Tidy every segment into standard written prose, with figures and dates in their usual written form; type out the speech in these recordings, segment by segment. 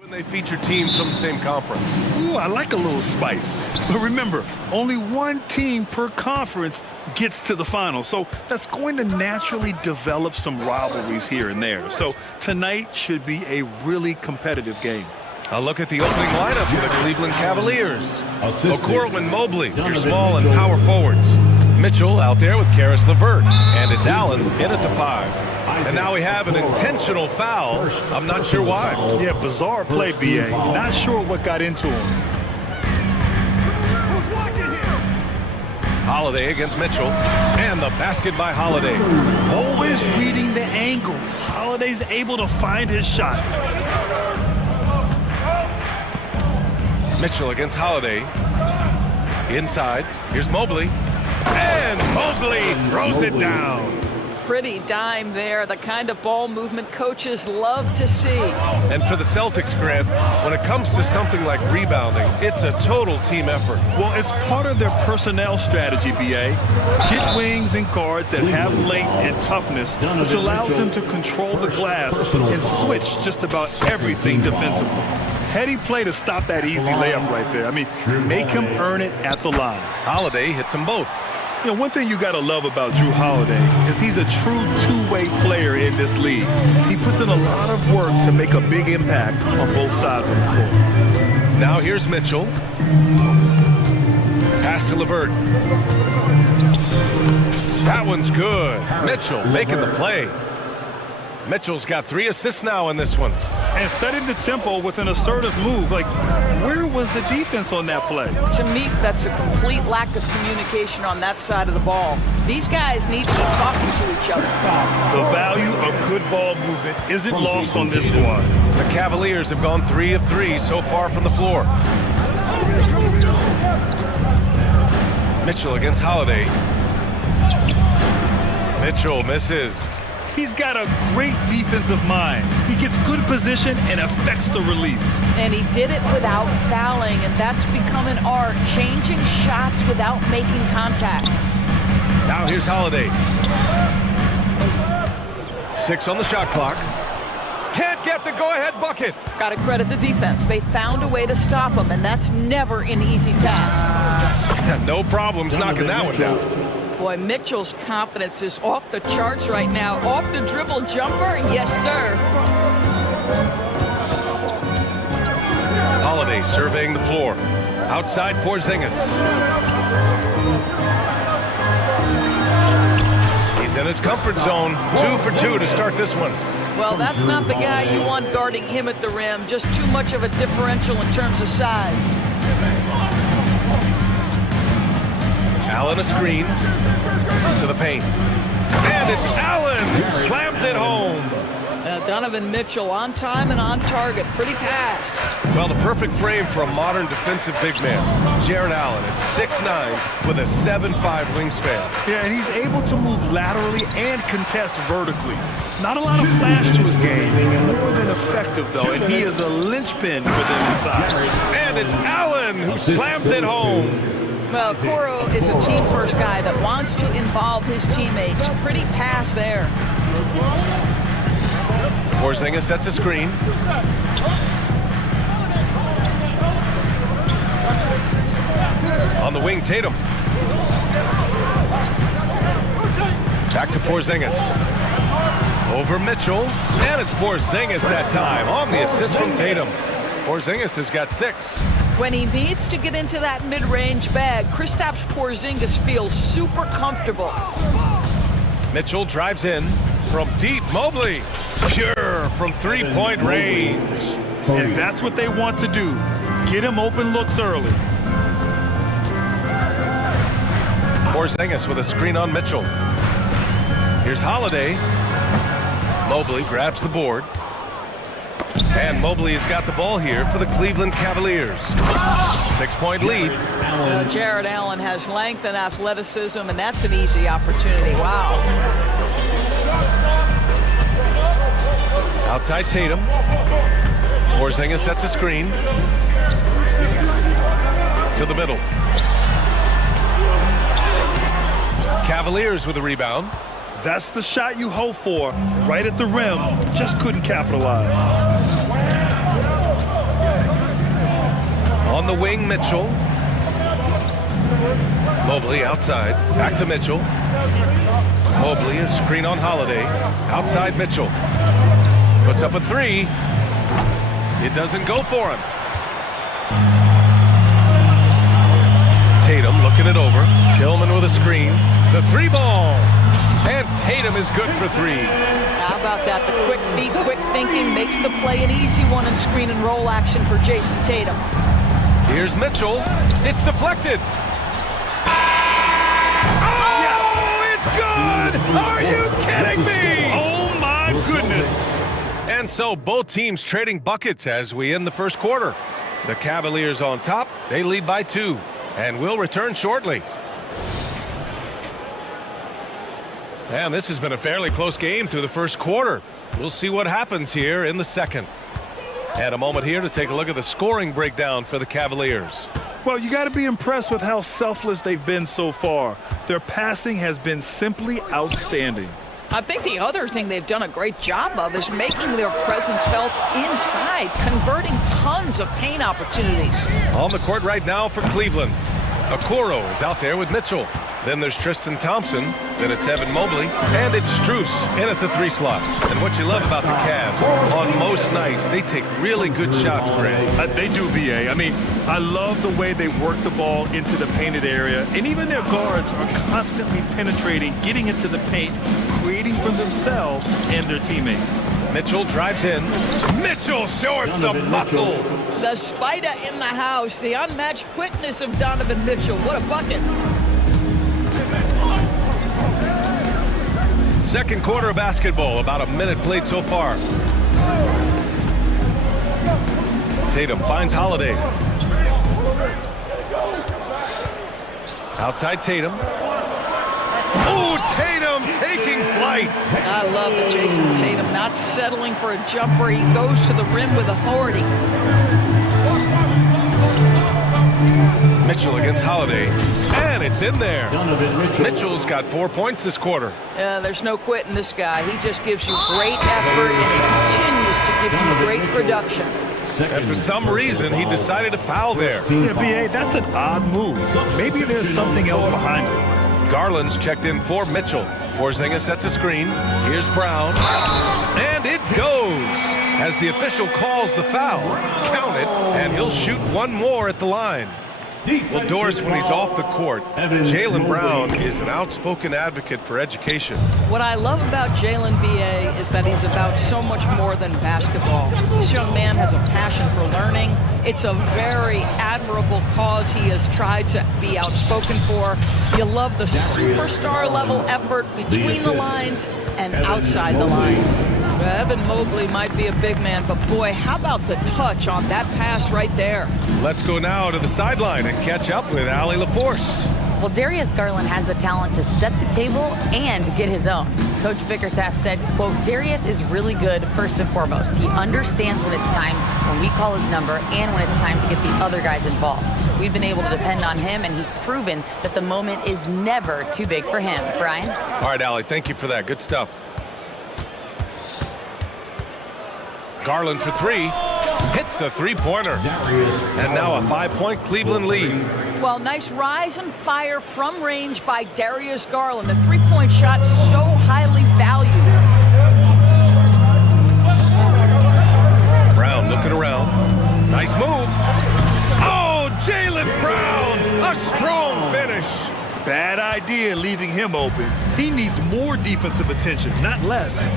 When they feature teams from the same conference. Ooh, I like a little spice. But remember, only one team per conference gets to the final. So that's going to naturally develop some rivalries here and there. So tonight should be a really competitive game. A look at the opening lineup for the Cleveland Cavaliers. Okoro and Mobley, your small and power forwards. Mitchell out there with Karis LeVert. And it's Allen in at the 5. And now we have an intentional foul. I'm not sure why. Yeah, bizarre play, B.A. Not sure what got into him. Holiday against Mitchell. And the basket by Holiday. Always reading the angles. Holiday's able to find his shot. Mitchell against Holiday. Inside. Here's Mobley. And Mobley throws it down. Pretty dime there, the kind of ball movement coaches love to see. And for the Celtics, Grant, when it comes to something like rebounding, it's a total team effort. Well, it's part of their personnel strategy, B.A. Get wings and guards that have length and toughness, which allows them to control the glass and switch just about everything defensively. Heady play to stop that easy layup right there. I mean, make him earn it at the line. Holiday hits them both. You know, one thing you got to love about Drew Holiday is he's a true two-way player in this league. He puts in a lot of work to make a big impact on both sides of the floor. Now here's Mitchell. Pass to LeVert. That one's good. Mitchell making the play. Mitchell's got 3 assists now in this one. And setting the tempo with an assertive move. Like, where was the defense on that play? To me, that's a complete lack of communication on that side of the ball. These guys need to be talking to each other. The value of good ball movement isn't lost on this squad. The Cavaliers have gone 3 of 3 so far from the floor. Mitchell against Holiday. Mitchell misses. He's got a great defensive mind. He gets good position and affects the release. And he did it without fouling, and that's become an art, changing shots without making contact. Now here's Holiday. 6 on the shot clock. Can't get the go-ahead bucket. Got to credit the defense. They found a way to stop him, and that's never an easy task. No problems knocking that one down. Boy, Mitchell's confidence is off the charts right now. Off the dribble jumper, yes, sir. Holiday surveying the floor. Outside Porzingis. He's in his comfort zone. 2 for 2 to start this one. Well, that's not the guy you want guarding him at the rim. Just too much of a differential in terms of size. Allen a screen to the paint. And it's Allen who slams it home. Donovan Mitchell on time and on target. Pretty pass. Well, the perfect frame for a modern defensive big man. Jared Allen at 6'9" with a 7'5" wingspan. Yeah, and he's able to move laterally and contest vertically. Not a lot of flash to his game, more than effective, though, and he is a linchpin for them inside. And it's Allen who slams it home. Well, Okoro is a team-first guy that wants to involve his teammates. Pretty pass there. Porzingis sets a screen. On the wing, Tatum. Back to Porzingis. Over Mitchell. And it's Porzingis that time on the assist from Tatum. Porzingis has got 6. When he needs to get into that mid-range bag, Kristaps Porzingis feels super comfortable. Mitchell drives in from deep. Mobley, pure from three-point range. And that's what they want to do. Get him open looks early. Porzingis with a screen on Mitchell. Here's Holiday. Mobley grabs the board. And Mobley's got the ball here for the Cleveland Cavaliers. 6-point lead. Jared Allen has length and athleticism, and that's an easy opportunity. Wow. Outside Tatum. Porzingis sets a screen. To the middle. Cavaliers with a rebound. That's the shot you hope for. Right at the rim, just couldn't capitalize. On the wing, Mitchell. Mobley outside. Back to Mitchell. Mobley, a screen on Holiday. Outside Mitchell. Puts up a three. It doesn't go for him. Tatum looking it over. Tillman with a screen. The three ball. And Tatum is good for three. How about that? The quick feet, quick thinking makes the play an easy one in screen and roll action for Jason Tatum. Here's Mitchell. It's deflected. Oh, it's good! Are you kidding me? Oh, my goodness. And so both teams trading buckets as we end the first quarter. The Cavaliers on top. They lead by 2. And will return shortly. And this has been a fairly close game through the first quarter. We'll see what happens here in the second. And a moment here to take a look at the scoring breakdown for the Cavaliers. Well, you got to be impressed with how selfless they've been so far. Their passing has been simply outstanding. I think the other thing they've done a great job of is making their presence felt inside, converting tons of paint opportunities. On the court right now for Cleveland. Okoro is out there with Mitchell. Then there's Tristan Thompson. Then it's Evan Mobley. And it's Strus in at the 3 slot. And what you love about the Cavs, on most nights, they take really good shots, Greg. They do, BA. I mean, I love the way they work the ball into the painted area. And even their guards are constantly penetrating, getting into the paint, creating for themselves and their teammates. Mitchell drives in. Mitchell showing some muscle. The spider in the house, the unmatched quickness of Donovan Mitchell. What a bucket. Second quarter of basketball, about a minute played so far. Tatum finds Holiday. Outside Tatum. Oh, Tatum taking flight. I love the Jason Tatum not settling for a jumper. He goes to the rim with authority. Mitchell against Holiday. And it's in there. Mitchell's got 4 points this quarter. There's no quitting this guy. He just gives you great effort and he continues to give you great production. And for some reason, he decided to foul there. Yeah, BA, that's an odd move. Maybe there's something else behind it. Garland's checked in for Mitchell. Porzingis sets a screen. Here's Brown. And it goes. As the official calls the foul, count it, and he'll shoot one more at the line. Well, Doris, when he's off the court, Jaylen Brown is an outspoken advocate for education. What I love about Jaylen, BA, is that he's about so much more than basketball. This young man has a passion for learning. It's a very admirable cause he has tried to be outspoken for. You love the superstar level effort between the lines and outside the lines. Evan Mobley might be a big man, but boy, how about the touch on that pass right there? Let's go now to the sideline and catch up with Allie LaForce. Well, Darius Garland has the talent to set the table and get his own. Coach Bickerstaff said, quote, Darius is really good first and foremost. He understands when it's time, when we call his number, and when it's time to get the other guys involved. We've been able to depend on him, and he's proven that the moment is never too big for him. Brian? All right, Allie, thank you for that. Good stuff. Garland for 3. Hits the three-pointer. And now a 5-point Cleveland lead. Well, nice rise and fire from range by Darius Garland. The three-point shot so highly valued. Brown looking around. Nice move. Oh, Jaylen Brown! A strong finish. Bad idea leaving him open. He needs more defensive attention, not less.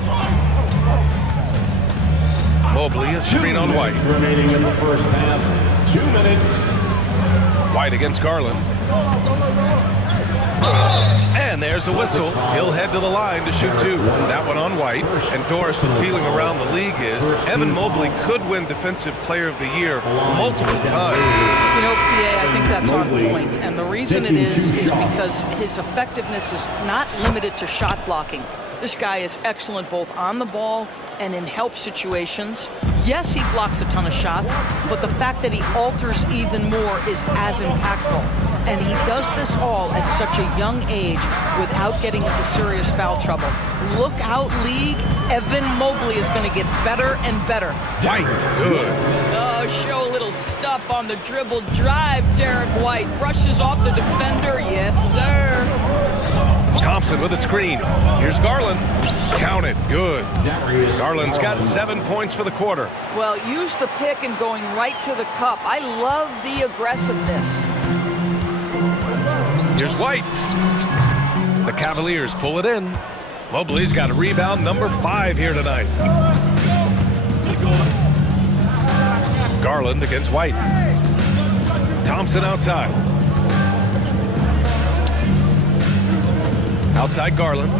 Mobley, a screen on White. Remaining in the first half. 2 minutes. White against Garland. And there's a whistle. He'll head to the line to shoot 2. That one on White. And Doris, the feeling around the league is Evan Mobley could win Defensive Player of the Year multiple times. You know, PA, I think that's on point. And the reason it is because his effectiveness is not limited to shot blocking. This guy is excellent both on the ball and in help situations. Yes, he blocks a ton of shots, but the fact that he alters even more is as impactful. And he does this all at such a young age without getting into serious foul trouble. Look out, league. Evan Mobley is going to get better and better. White, good. Oh, show a little stuff on the dribble drive. Derek White brushes off the defender. Yes, sir. Thompson with a screen. Here's Garland. Count it. Good. Garland's got 7 points for the quarter. Well, use the pick and going right to the cup. I love the aggressiveness. Here's White. The Cavaliers pull it in. Mobley's got a rebound number 5 here tonight. Garland against White. Thompson outside. Outside Garland.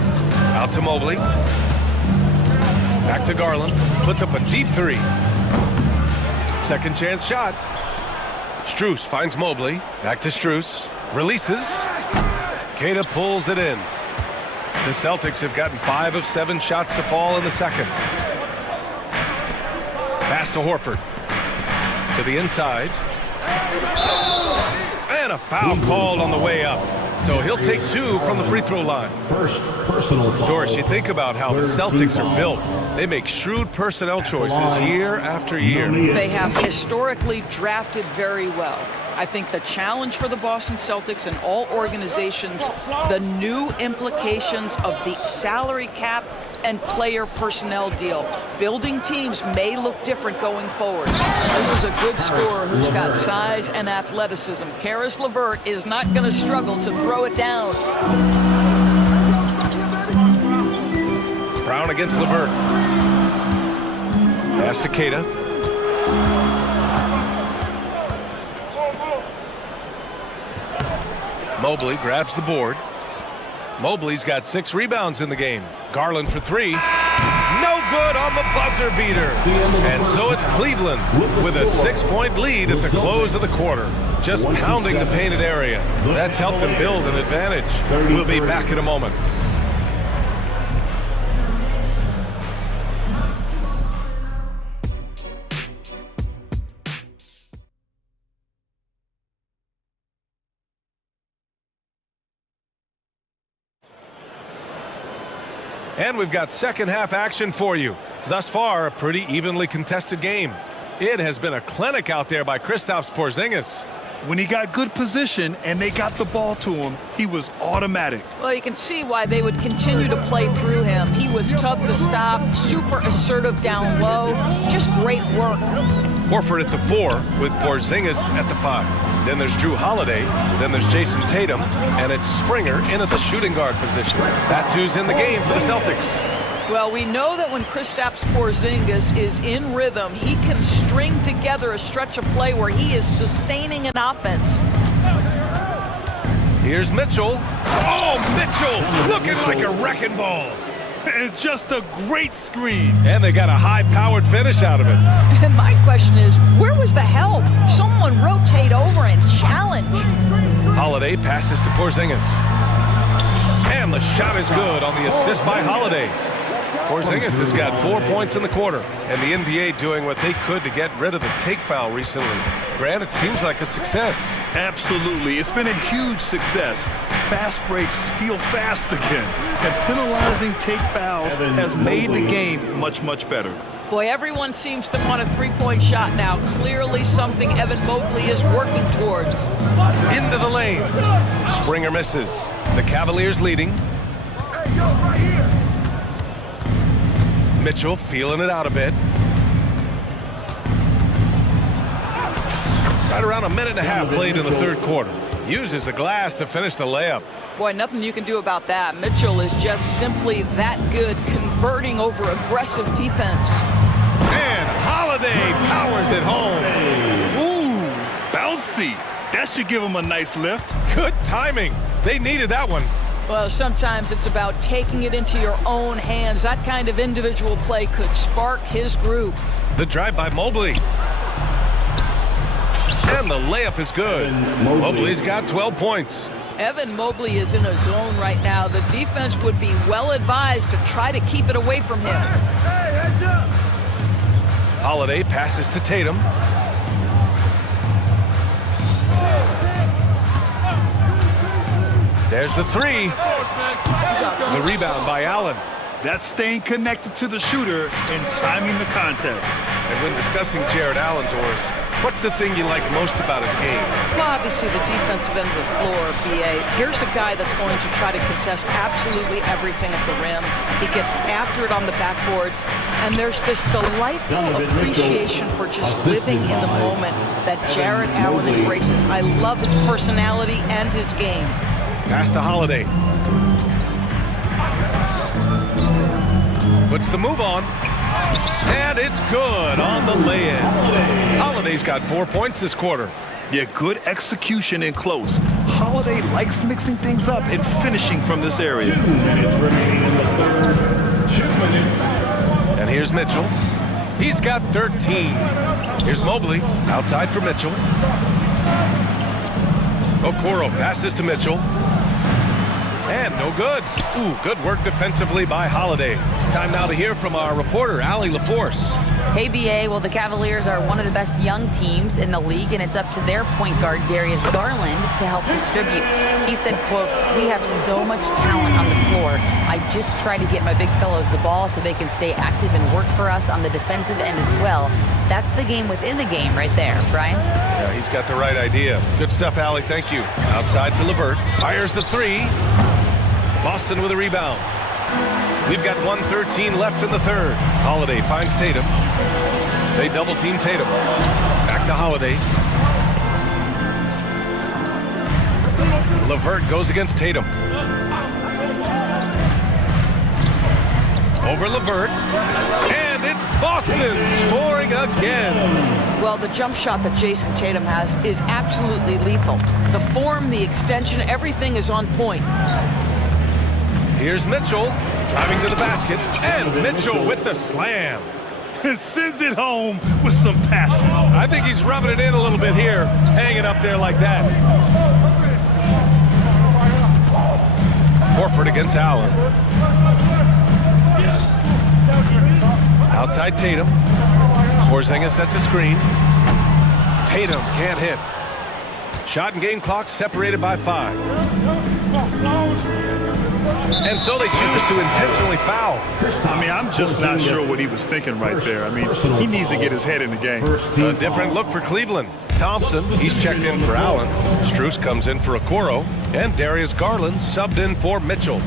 Out to Mobley. Back to Garland. Puts up a deep 3. Second chance shot. Strus finds Mobley. Back to Strus. Releases. Queta pulls it in. The Celtics have gotten 5 of 7 shots to fall in the second. Pass to Horford. To the inside. And a foul called on the way up. So he'll take 2 from the free throw line. First personal foul. Doris, you think about how the Celtics are built. They make shrewd personnel choices year after year. They have historically drafted very well. I think the challenge for the Boston Celtics and all organizations, the new implications of the salary cap and player personnel deal. Building teams may look different going forward. This is a good scorer who's got size and athleticism. Caris LeVert is not going to struggle to throw it down. Brown against LeVert. Pass to Queta. Mobley grabs the board. Mobley's got 6 rebounds in the game. Garland for 3. No good on the buzzer beater. And so it's Cleveland with a 6-point lead at the close of the quarter. Just pounding the painted area. That's helped them build an advantage. We'll be back in a moment. And we've got second half action for you. Thus far, a pretty evenly contested game. It has been a clinic out there by Kristaps Porzingis. When he got good position and they got the ball to him, he was automatic. Well, you can see why they would continue to play through him. He was tough to stop, super assertive down low, just great work. Horford at the 4 with Porzingis at the 5. Then there's Drew Holiday, then there's Jason Tatum, and it's Springer in at the shooting guard position. That's who's in the game for the Celtics. Well, we know that when Kristaps Porzingis is in rhythm, he can string together a stretch of play where he is sustaining an offense. Here's Mitchell. Oh, Mitchell looking like a wrecking ball. And just a great screen. And they got a high-powered finish out of it. And my question is, where was the help? Someone rotate over and challenge. Holiday passes to Porzingis. And the shot is good on the assist by Holiday. Porzingis has got 4 points in the quarter. And the NBA doing what they could to get rid of the take foul recently. Grant, it seems like a success. Absolutely. It's been a huge success. Fast breaks feel fast again. And penalizing take fouls has made the game much, much better. Boy, everyone seems to want a three-point shot now. Clearly something Evan Mobley is working towards. Into the lane. Springer misses. The Cavaliers leading. Mitchell feeling it out a bit. Right around a minute and a half played in the third quarter. Uses the glass to finish the layup. Boy, nothing you can do about that. Mitchell is just simply that good, converting over aggressive defense. And Holiday powers it home. Ooh, bouncy. That should give him a nice lift. Good timing. They needed that one. Well, sometimes it's about taking it into your own hands. That kind of individual play could spark his group. The drive by Mobley. And the layup is good. Mobley's got 12 points. Evan Mobley is in a zone right now. The defense would be well advised to try to keep it away from him. Holiday passes to Tatum. There's the three. The rebound by Allen. That's staying connected to the shooter and timing the contest. And when discussing Jared Allen, Doris, what's the thing you like most about his game? Well, obviously the defensive end of the floor, BA. Here's a guy that's going to try to contest absolutely everything at the rim. He gets after it on the backboards, and there's this delightful appreciation for just living in the moment that Jared Allen embraces. I love his personality and his game. Pass to Holiday. Puts the move on. And it's good on the lay-in. Holiday's got 4 points this quarter. Yeah, good execution in close. Holiday likes mixing things up and finishing from this area. 2 minutes remaining in the third. 2 minutes. And here's Mitchell. He's got 13. Here's Mobley, outside for Mitchell. Okoro passes to Mitchell. And no good. Ooh, good work defensively by Holiday. Time now to hear from our reporter, Allie LaForce. Hey, BA. Well, the Cavaliers are one of the best young teams in the league, and it's up to their point guard, Darius Garland, to help distribute. He said, quote, "We have so much talent on the floor. I just try to get my big fellows the ball so they can stay active and work for us on the defensive end as well." That's the game within the game right there, Brian. Yeah, he's got the right idea. Good stuff, Allie. Thank you. Outside for LeVert. Fires the three. Boston with a rebound. We've got 1:13 left in the third. Holiday finds Tatum. They double-team Tatum. Back to Holiday. LeVert goes against Tatum. Over LeVert. And it's Boston scoring again. Well, the jump shot that Jason Tatum has is absolutely lethal. The form, the extension, everything is on point. Here's Mitchell driving to the basket, and Mitchell with the slam. And sends it home with some passion. I think he's rubbing it in a little bit here, hanging up there like that. Horford against Allen. Outside Tatum. Porzingis sets a screen. Tatum can't hit. Shot and game clock separated by 5. And so they choose to intentionally foul. I mean, I'm just not sure what he was thinking right there. I mean, he needs to get his head in the game. A different look for Cleveland. Thompson, he's checked in for Allen. Strus comes in for Okoro. And Darius Garland subbed in for Mitchell.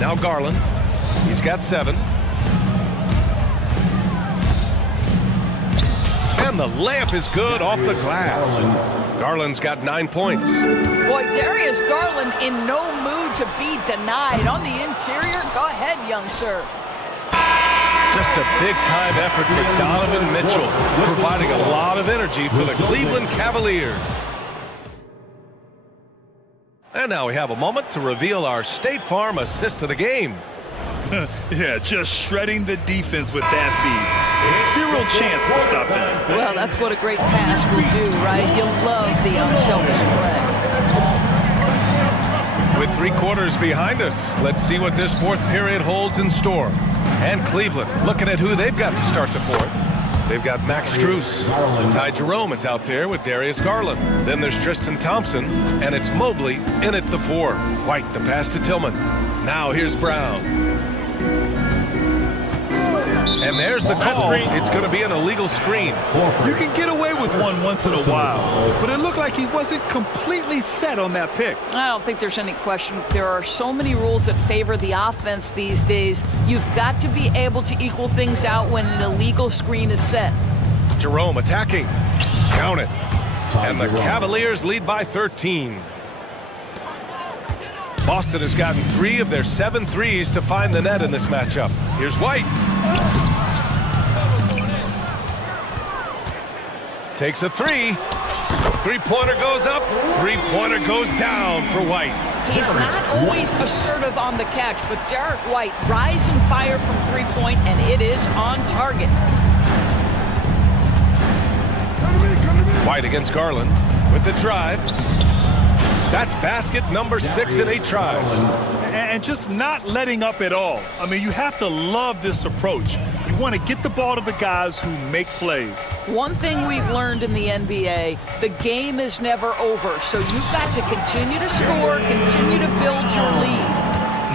Now Garland. He's got 7. And the layup is good off the glass. Garland's got 9 points. Boy, Darius Garland in no mood to be denied. On the interior, go ahead, young sir. Just a big-time effort for Donovan Mitchell, providing a lot of energy for the Cleveland Cavaliers. And now we have a moment to reveal our State Farm assist of the game. Yeah, just shredding the defense with that feed. Zero chance to stop that. Well, that's what a great pass will do, right? You'll love the unselfish play. With 3 quarters behind us, let's see what this fourth period holds in store. And Cleveland, looking at who they've got to start the fourth. They've got Max Strus. Ty Jerome is out there with Darius Garland. Then there's Tristan Thompson, and it's Mobley in at the 4. White, the pass to Tillman. Now here's Brown. And there's the call. It's going to be an illegal screen. You can get away with one once in a while, but it looked like he wasn't completely set on that pick. I don't think there's any question. There are so many rules that favor the offense these days. You've got to be able to equal things out when an illegal screen is set. Jerome attacking. Count it. And the Cavaliers lead by 13. Boston has gotten 3 of their 7 threes to find the net in this matchup. Here's White. Takes a 3. 3-pointer goes up. 3-pointer goes down for White. He's not always assertive on the catch, but Derek White, rise and fire from 3-point, and it is on target. White against Garland with the drive. That's basket number 6 in 8 tries. And just not letting up at all. I mean, you have to love this approach. You want to get the ball to the guys who make plays. One thing we've learned in the NBA, the game is never over. So you've got to continue to score, continue to build your lead.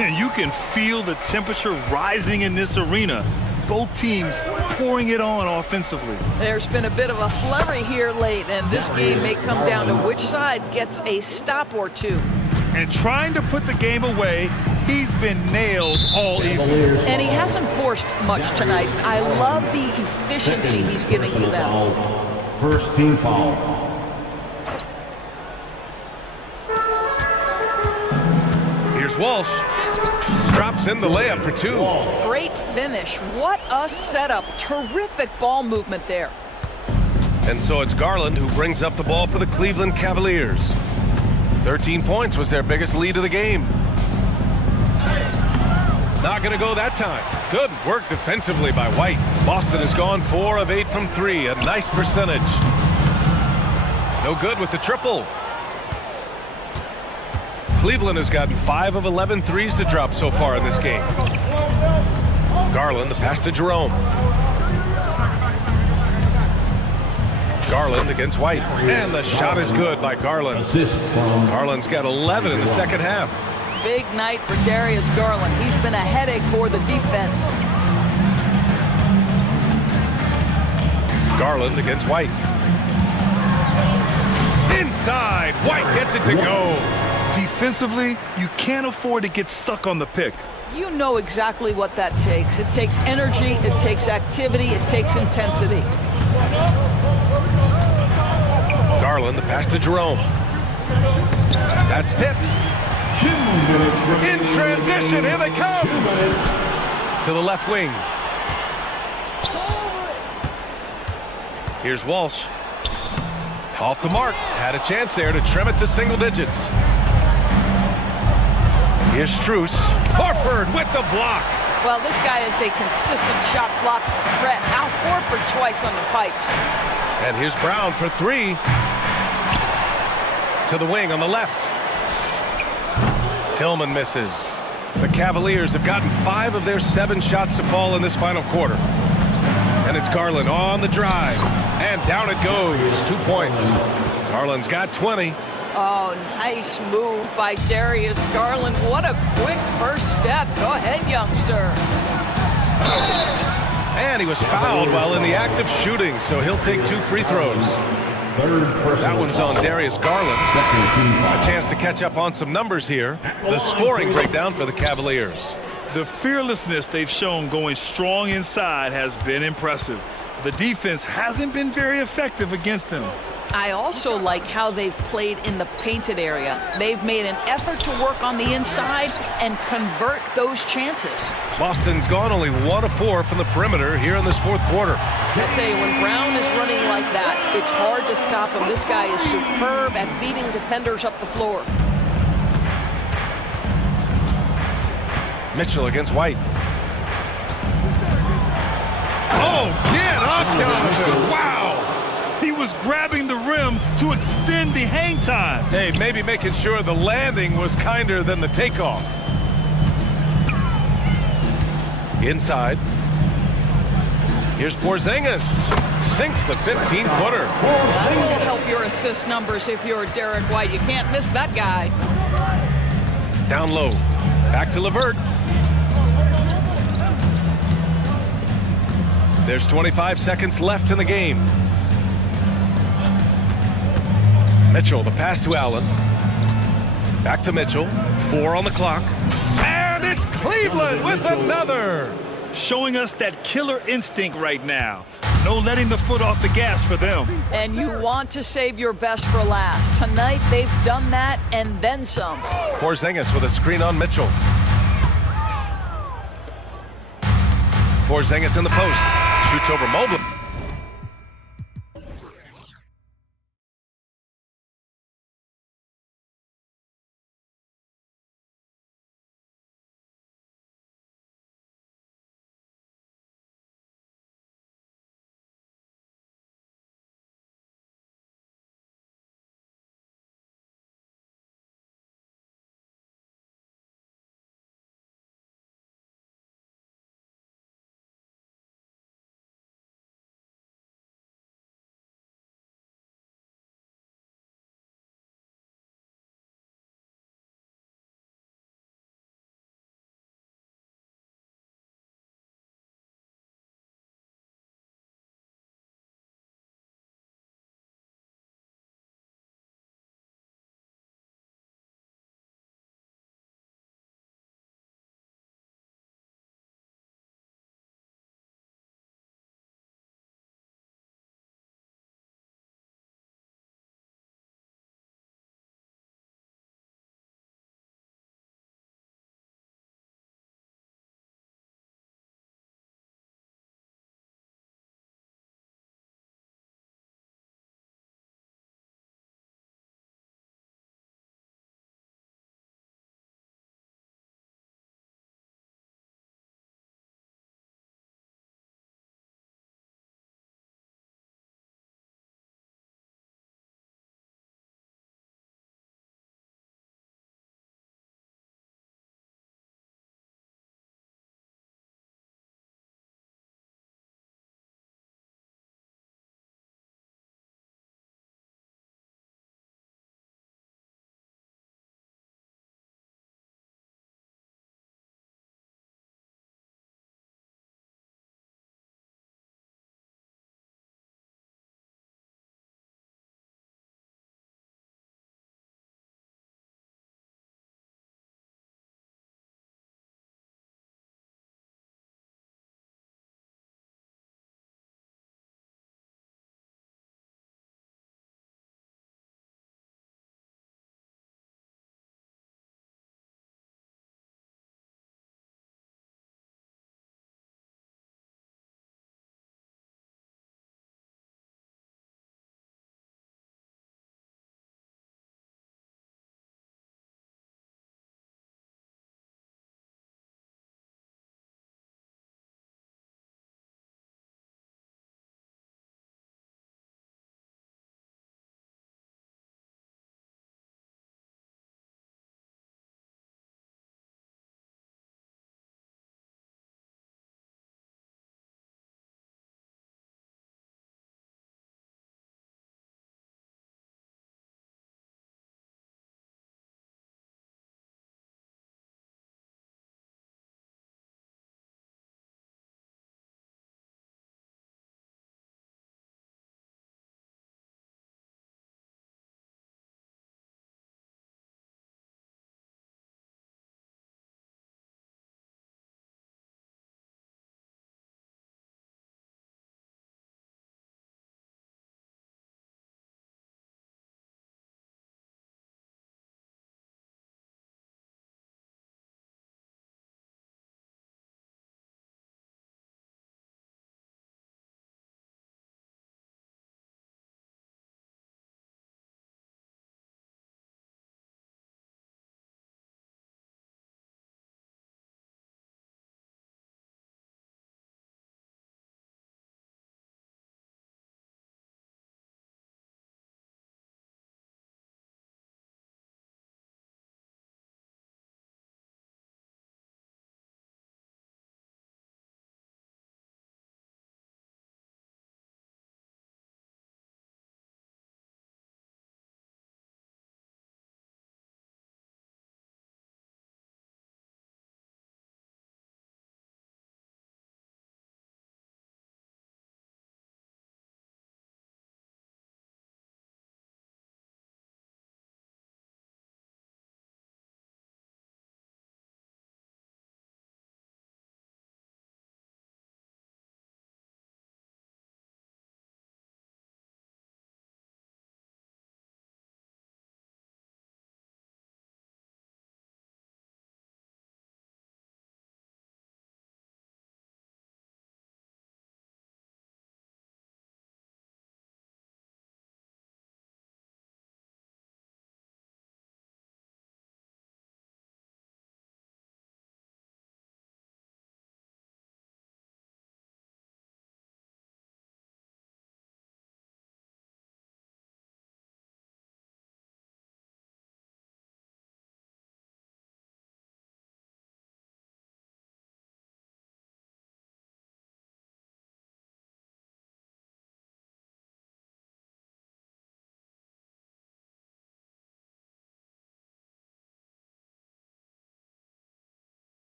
And you can feel the temperature rising in this arena. Both teams pouring it on offensively. There's been a bit of a flurry here late, and this game may come down to which side gets a stop or two. And trying to put the game away, he's been nailed all evening. And he hasn't forced much tonight. I love the efficiency he's giving to them. First team foul. Here's Walsh. Drops in the layup for two. Great finish. What a setup. Terrific ball movement there. And so it's Garland who brings up the ball for the Cleveland Cavaliers. 13 points was their biggest lead of the game. Not going to go that time. Good work defensively by White. Boston has gone 4 of 8 from 3, a nice percentage. No good with the triple. Cleveland has gotten 5 of 11 threes to drop so far in this game. Garland, the pass to Jerome. Garland against White. And the shot is good by Garland. Garland's got 11 in the second half. Big night for Darius Garland. He's been a headache for the defense. Garland against White. Inside. White gets it to go. Defensively, you can't afford to get stuck on the pick. You know exactly what that takes. It takes energy, it takes activity, it takes intensity. Garland, the pass to Jerome. That's tipped. In transition, here they come. To the left wing. Here's Walsh. Off the mark. Had a chance there to trim it to single digits. Here's Strus. Horford with the block. Well, this guy is a consistent shot block threat. Now Horford twice on the pipes. And here's Brown for 3. To the wing on the left. Tillman misses. The Cavaliers have gotten 5 of their 7 shots to fall in this final quarter. And it's Garland on the drive. And down it goes. 2 points. Garland's got 20. Oh, nice move by Darius Garland. What a quick first step. Go ahead, young sir. And he was fouled while in the act of shooting, so he'll take 2 free throws. That one's on Darius Garland. A chance to catch up on some numbers here. The scoring breakdown for the Cavaliers. The fearlessness they've shown going strong inside has been impressive. The defense hasn't been very effective against them. I also like how they've played in the painted area. They've made an effort to work on the inside and convert those chances. Boston's gone only 1 of 4 from the perimeter here in this fourth quarter. I tell you, when Brown is running like that, it's hard to stop him. This guy is superb at beating defenders up the floor. Mitchell against White. Oh, get up, Donovan. Wow. He was grabbing the rim to extend the hang time. Hey, maybe making sure the landing was kinder than the takeoff. Inside. Here's Porzingis. Sinks the 15-footer. That will help your assist numbers if you're Derek White. You can't miss that guy. Down low. Back to LeVert. There's 25 seconds left in the game. Mitchell, the pass to Allen. Back to Mitchell. 4 on the clock. And it's Cleveland with another. Showing us that killer instinct right now. No letting the foot off the gas for them. And you want to save your best for last. Tonight, they've done that and then some. Porzingis with a screen on Mitchell. Porzingis in the post. Shoots over Mobley.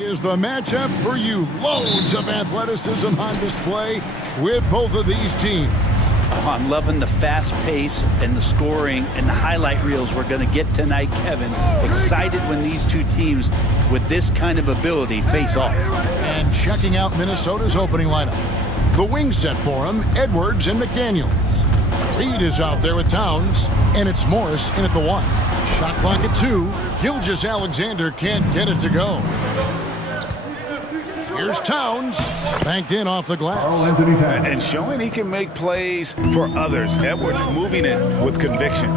is the matchup for you. Loads of athleticism on display with both of these teams. Oh, I'm loving the fast pace and the scoring and the highlight reels we're going to get tonight, Kevin. Excited when these two teams with this kind of ability face off. And checking out Minnesota's opening lineup. The wing set for him, Edwards and McDaniels. Reed is out there with Towns, and it's Morris in at the 1. Shot clock at 2. Gilgeous-Alexander can't get it to go. Here's Towns, banked in off the glass. And showing he can make plays for others. Edwards moving it with conviction.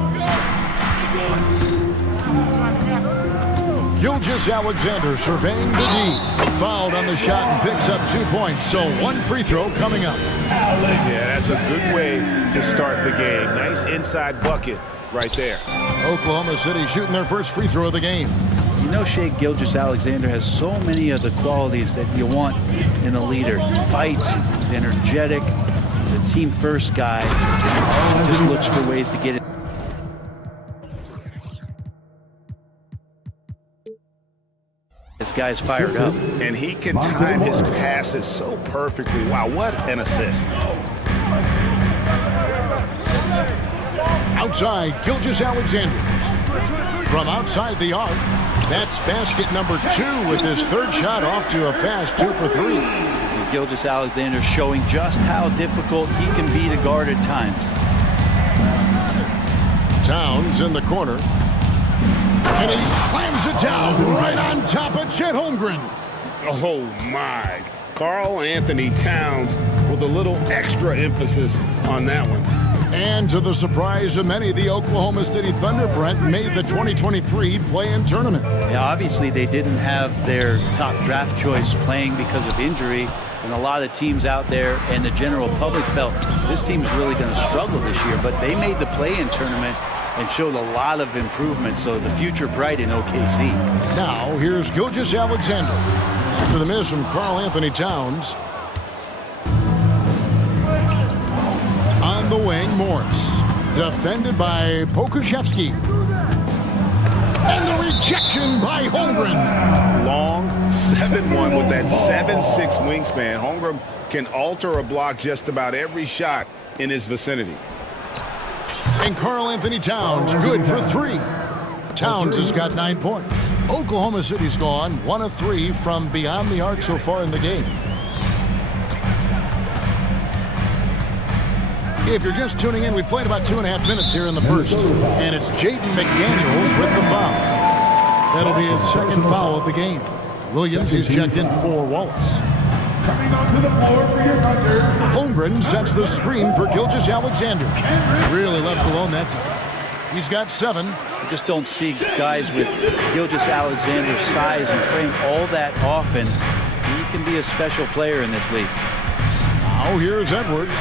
Gilgeous-Alexander surveying the D. Fouled on the shot and picks up 2 points, so 1 free throw coming up. Yeah, that's a good way to start the game. Nice inside bucket right there. Oklahoma City shooting their first free throw of the game. You know, Shea Gilgeous-Alexander has so many of the qualities that you want in a leader. He fights, he's energetic, he's a team-first guy. He just looks for ways to get it. This guy's fired up. And he can time his passes so perfectly. Wow, what an assist. Outside, Gilgeous-Alexander. From outside the arc, that's basket number 2 with his third shot off to a fast 2 for 3. And Gilgeous-Alexander showing just how difficult he can be to guard at times. Towns in the corner. And he slams it down right on top of Chet Holmgren. Oh, my. Karl Anthony Towns with a little extra emphasis on that one. And to the surprise of many, the Oklahoma City Thunder, Brent, made the 2023 play-in tournament. Yeah, obviously they didn't have their top draft choice playing because of injury, and a lot of teams out there and the general public felt this team's really going to struggle this year, but they made the play-in tournament and showed a lot of improvement, so the future bright in OKC. Now, here's Gilgeous-Alexander. After the miss from Karl Anthony Towns. On the wing, Morris. Defended by Pokuševski. And the rejection by Holmgren. Long 7-1 with that 7'6" wingspan. Holmgren can alter a block just about every shot in his vicinity. And Karl Anthony Towns, good for 3. Towns has got 9 points. Oklahoma City's gone 1 of 3 from beyond the arc so far in the game. If you're just tuning in, we've played about 2.5 minutes here in the first. And it's Jaden McDaniels with the foul. That'll be his second foul of the game. Williams, he's checked in for Wallace. Coming onto the floor for your Thunder. Holmgren sets the screen for Gilgeous-Alexander. Really left alone that time. He's got 7. I just don't see guys with Gilgeous-Alexander's size and frame all that often. He can be a special player in this league. Now here's Edwards.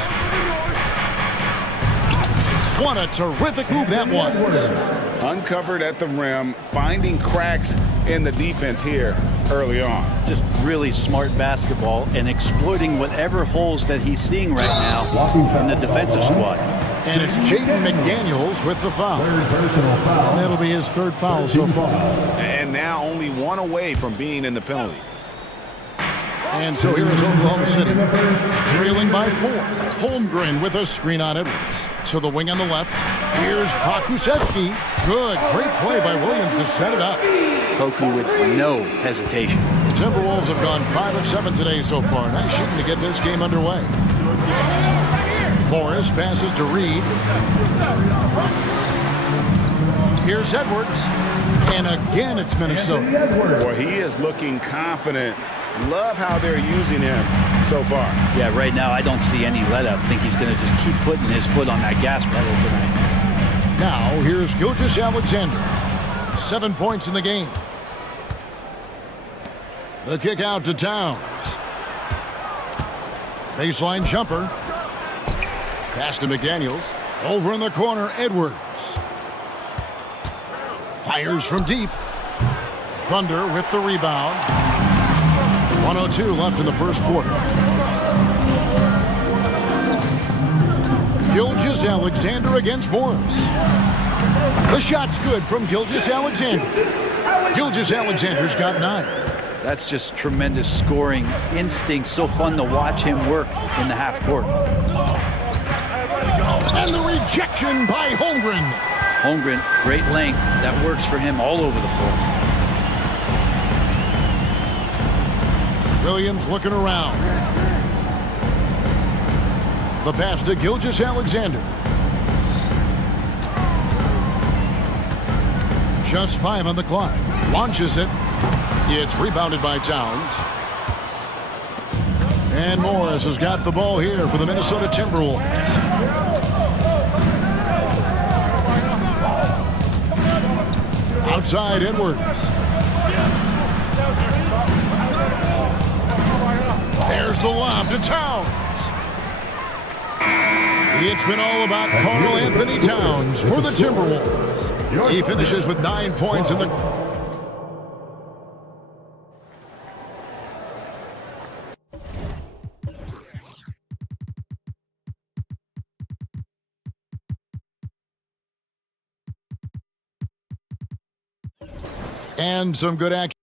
What a terrific move that was. Uncovered at the rim, finding cracks in the defense here early on. Just really smart basketball and exploiting whatever holes that he's seeing right now in the defensive squad. And it's Jaden McDaniels with the foul. And that'll be his third foul so far. And now only 1 away from being in the penalty. And so here is Oklahoma City, trailing by 4. Holmgren with a screen on Edwards. To the wing on the left. Here's Pokuševski. Good, great play by Williams to set it up. Poku with no hesitation. The Timberwolves have gone 5 of 7 today so far. Nice shooting to get this game underway. Morris passes to Reed. Here's Edwards. And again, it's Minnesota. Boy, he is looking confident. Love how they're using him so far. Yeah, right now I don't see any let-up. I think he's going to just keep putting his foot on that gas pedal tonight. Now, here's Gilgeous-Alexander. 7 points in the game. The kick out to Towns. Baseline jumper. Pass to McDaniels. Over in the corner, Edwards. Fires from deep. Thunder with the rebound. 1:02 left in the first quarter. Gilgeous-Alexander against Morris. The shot's good from Gilgeous-Alexander. Gilgeous-Alexander's got 9. That's just tremendous scoring instinct. So fun to watch him work in the half court. And the rejection by Holmgren. Holmgren, great length. That works for him all over the floor. Williams looking around. The pass to Gilgeous-Alexander. Just 5 on the clock. Launches it. It's rebounded by Towns. And Morris has got the ball here for the Minnesota Timberwolves. Outside Edwards. There's the lob to Towns. It's been all about Karl Anthony Towns for the Timberwolves. He finishes with 9 points in the... And some good action.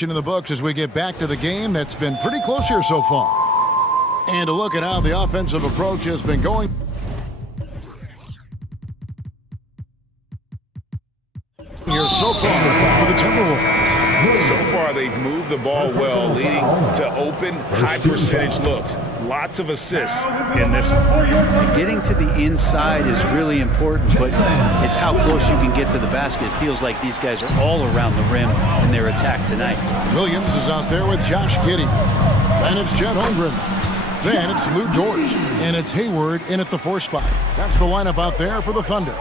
In the books as we get back to the game that's been pretty close here so far. And to look at how the offensive approach has been going. Here so far for the Timberwolves. So far, they've moved the ball well, leading to open, high-percentage looks. Lots of assists in this one. Getting to the inside is really important, but it's how close you can get to the basket. It feels like these guys are all around the rim in their attack tonight. Williams is out there with Josh Giddey. And it's Chet Holmgren. Then it's Lou Dort. And it's Hayward in at the 4 spot. That's the lineup out there for the Thunder.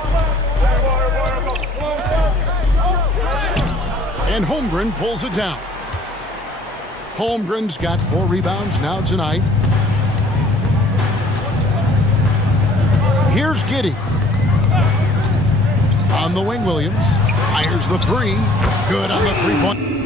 And Holmgren pulls it down. Holmgren's got 4 rebounds now tonight. Here's Giddey. On the wing, Williams. Fires the 3. Good on the 3-point.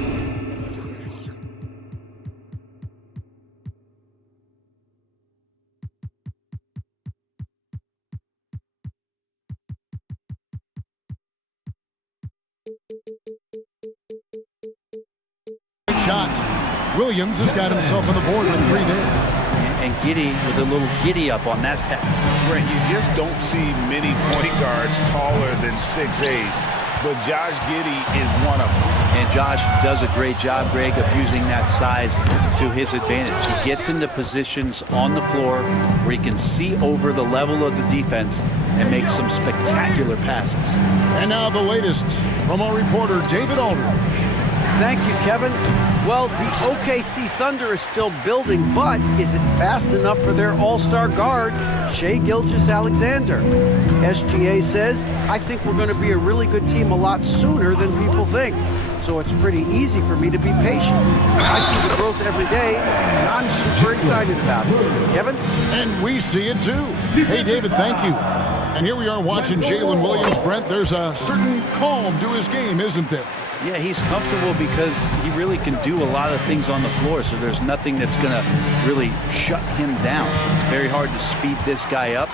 Shot. Williams has got himself on the board with 3 there. And Giddey with a little giddy up on that pass. Brent, you just don't see many point guards taller than 6'8", but Josh Giddey is one of them. And Josh does a great job, Greg, of using that size to his advantage. He gets into positions on the floor where he can see over the level of the defense and make some spectacular passes. And now the latest from our reporter, David Aldridge. Thank you, Kevin. Well, the OKC Thunder is still building, but is it fast enough for their all-star guard, Shai Gilgeous-Alexander? SGA says, I think we're going to be a really good team a lot sooner than people think. So it's pretty easy for me to be patient. I see the growth every day, and I'm super excited about it. Kevin? And we see it too. Hey, David, thank you. And here we are watching Jalen Williams. Brent, there's a certain calm to his game, isn't there? Yeah, he's comfortable because he really can do a lot of things on the floor, so there's nothing that's going to really shut him down. It's very hard to speed this guy up.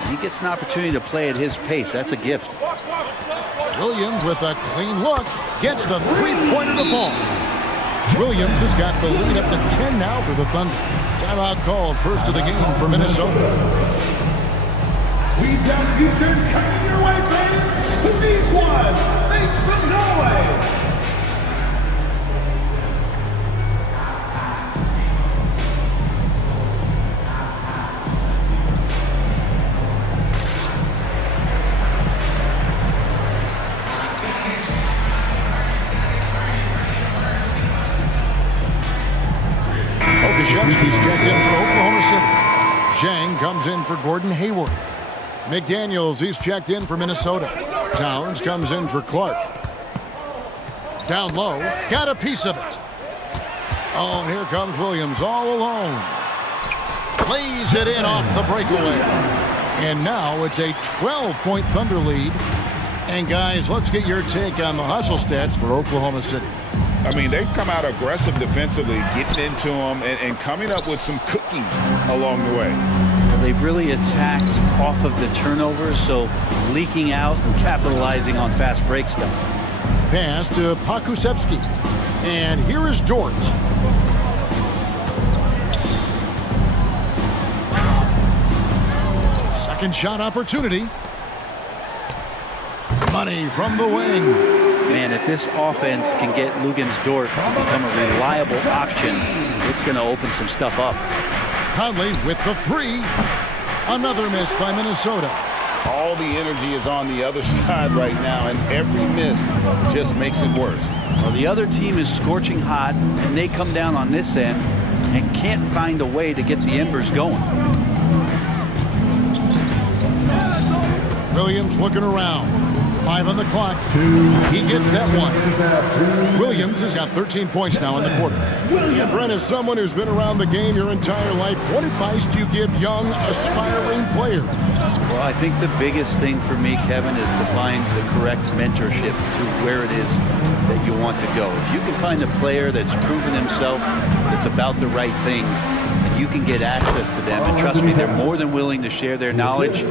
And he gets an opportunity to play at his pace. That's a gift. Williams with a clean look gets the 3-pointer to fall. Williams has got the lead up to 10 now for the Thunder. Timeout called, first of the game for Minnesota. We've got futures coming your way, fans. These one, make some noise. Okashevsky's checked in for Oklahoma City. Zhang comes in for Gordon Hayward. McDaniels, he's checked in for Minnesota. Towns comes in for Clark. Down low, got a piece of it. Oh, here comes Williams all alone. Plays it in off the breakaway. And now it's a 12-point Thunder lead. And guys, let's get your take on the hustle stats for Oklahoma City. I mean, they've come out aggressive defensively, getting into them and coming up with some cookies along the way. They've really attacked off of the turnovers, so leaking out and capitalizing on fast break stuff. Pass to Pakusevsky. And here is Dort. Second shot opportunity. Money from the wing. Man, if this offense can get Lugens Dort to become a reliable option, it's going to open some stuff up. Conley with the three. Another miss by Minnesota. All the energy is on the other side right now, and every miss just makes it worse. Well, the other team is scorching hot, and they come down on this end and can't find a way to get the embers going. Williams looking around. 5 on the clock. He gets that one. Williams has got 13 points now in the quarter. And Brent, as someone who's been around the game your entire life, what advice do you give young, aspiring players? Well, I think the biggest thing for me, Kevin, is to find the correct mentorship to where it is that you want to go. If you can find a player that's proven himself, that's about the right things, and you can get access to them, and trust me, they're more than willing to share their knowledge,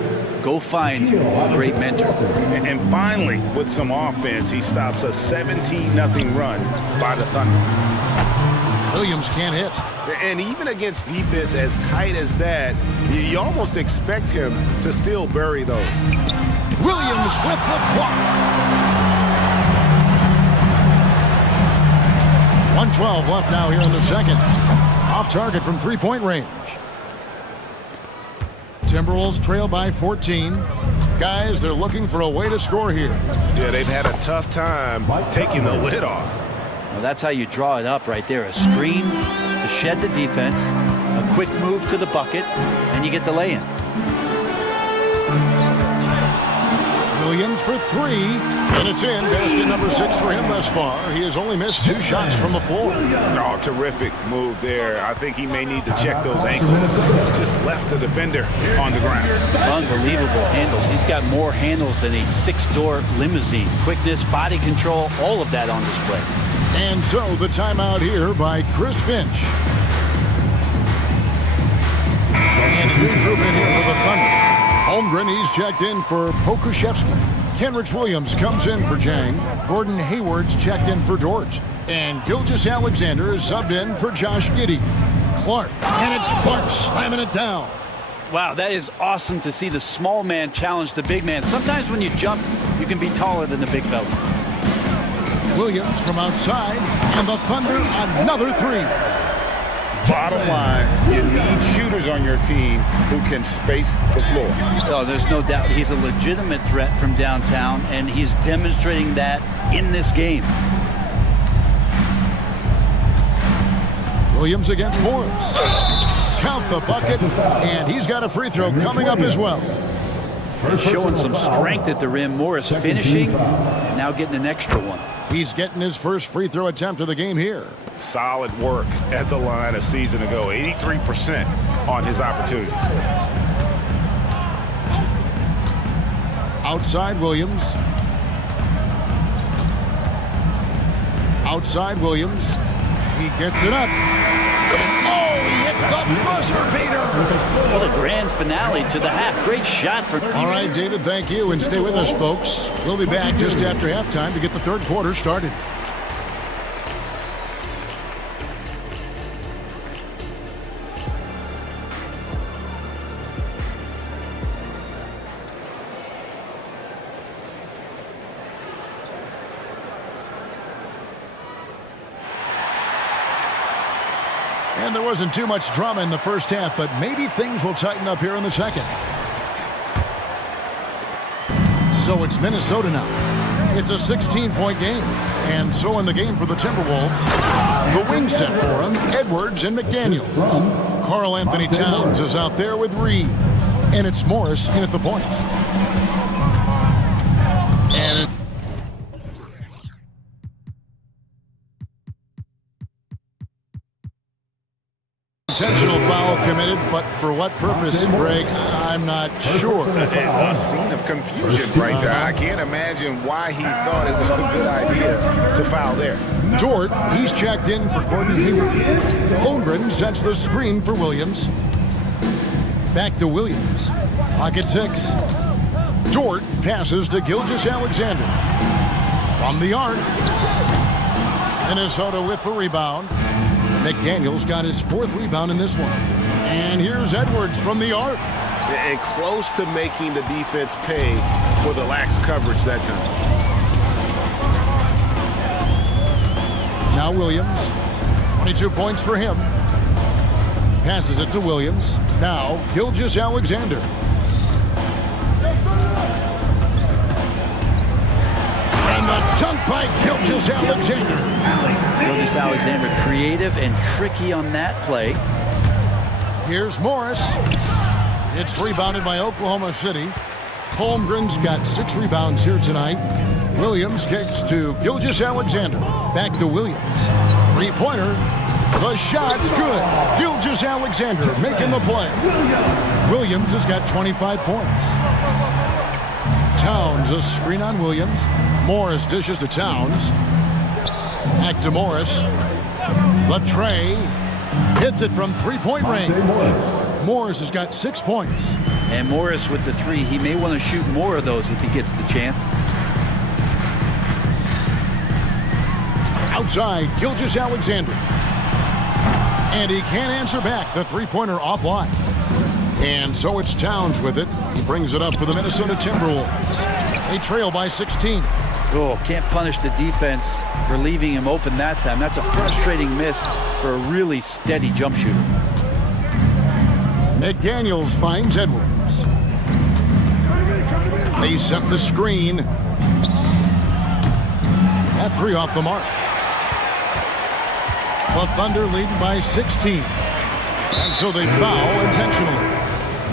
go find a great mentor. And finally, with some offense, he stops a 17-0 run by the Thunder. Williams can't hit. And even against defense as tight as that, you almost expect him to still bury those. Williams with the block. 1:12 left now here in the second. Off target from three-point range. Timberwolves trail by 14. Guys, they're looking for a way to score here. Yeah, they've had a tough time taking the lid off. Well, that's how you draw it up right there. A screen to shed the defense, a quick move to the bucket, and you get the lay-in. Williams for three, and it's in. Basket number 6 for him thus far. He has only missed 2 shots from the floor. Oh, terrific move there. I think he may need to check those ankles. He's just left the defender on the ground. Unbelievable handles. He's got more handles than a 6-door limousine. Quickness, body control, all of that on display. And so the timeout here by Chris Finch. And a new group in here for the Thunder. Holmgren, he's checked in for Pokushevsky. Kenrich Williams comes in for Jang. Gordon Hayward's checked in for Dort. And Gilgeous-Alexander is subbed in for Josh Giddey. Clark, and it's Clark slamming it down. Wow, that is awesome to see the small man challenge the big man. Sometimes when you jump, you can be taller than the big fella. Williams from outside, and the Thunder another three. Bottom line, you need shooters on your team who can space the floor. Oh, there's no doubt he's a legitimate threat from downtown, and he's demonstrating that in this game. Williams against Morris. Count the bucket, and he's got a free throw coming up as well. Showing some strength at the rim. Morris finishing, and now getting an extra one. He's getting his first free throw attempt of the game here. Solid work at the line a season ago. 83% on his opportunities. Outside Williams. Outside Williams. He gets it up. Oh, he hits the buzzer beater. What a grand finale to the half. Great shot for... All right, David, thank you. And stay with us, folks. We'll be back just after halftime to get the third quarter started. And there wasn't too much drama in the first half, but maybe things will tighten up here in the second. So it's Minnesota now. It's a 16-point game. And so in the game for the Timberwolves, the wing set for them, Edwards and McDaniel. Karl Anthony Towns is out there with Reed. And it's Morris in at the point. And Intentional foul committed, but for what purpose, Greg? I'm not sure. A scene of confusion right there. I can't imagine why he thought it was a good idea to foul there. Dort, he's checked in for Gordon Hayward. Holmgren sets the screen for Williams. Back to Williams. Clock at 6. Dort passes to Gilgeous-Alexander. From the arc. Minnesota with the rebound. McDaniels got his 4th rebound in this one. And here's Edwards from the arc. And close to making the defense pay for the lax coverage that time. Now Williams. 22 points for him. Passes it to Williams. Now Gilgeous-Alexander. And the dunk by Gilgeous-Alexander. Gilgeous-Alexander creative and tricky on that play. Here's Morris. It's rebounded by Oklahoma City. Holmgren's got 6 rebounds here tonight. Williams kicks to Gilgeous-Alexander. Back to Williams. 3-pointer. The shot's good. Gilgeous-Alexander making the play. Williams has got 25 points. Towns a screen on Williams. Morris dishes to Towns. Back to Morris. Latre hits it from 3-point range. Morris has got 6 points. And Morris with the 3. He may want to shoot more of those if he gets the chance. Outside, Gilgeous-Alexander. And he can't answer back. The 3-pointer offline. And so it's Towns with it. He brings it up for the Minnesota Timberwolves. They trail by 16. Oh, can't punish the defense for leaving him open that time. That's a frustrating miss for a really steady jump shooter. McDaniels finds Edwards. They set the screen. That 3 off the mark. The Thunder lead by 16. And so they foul intentionally.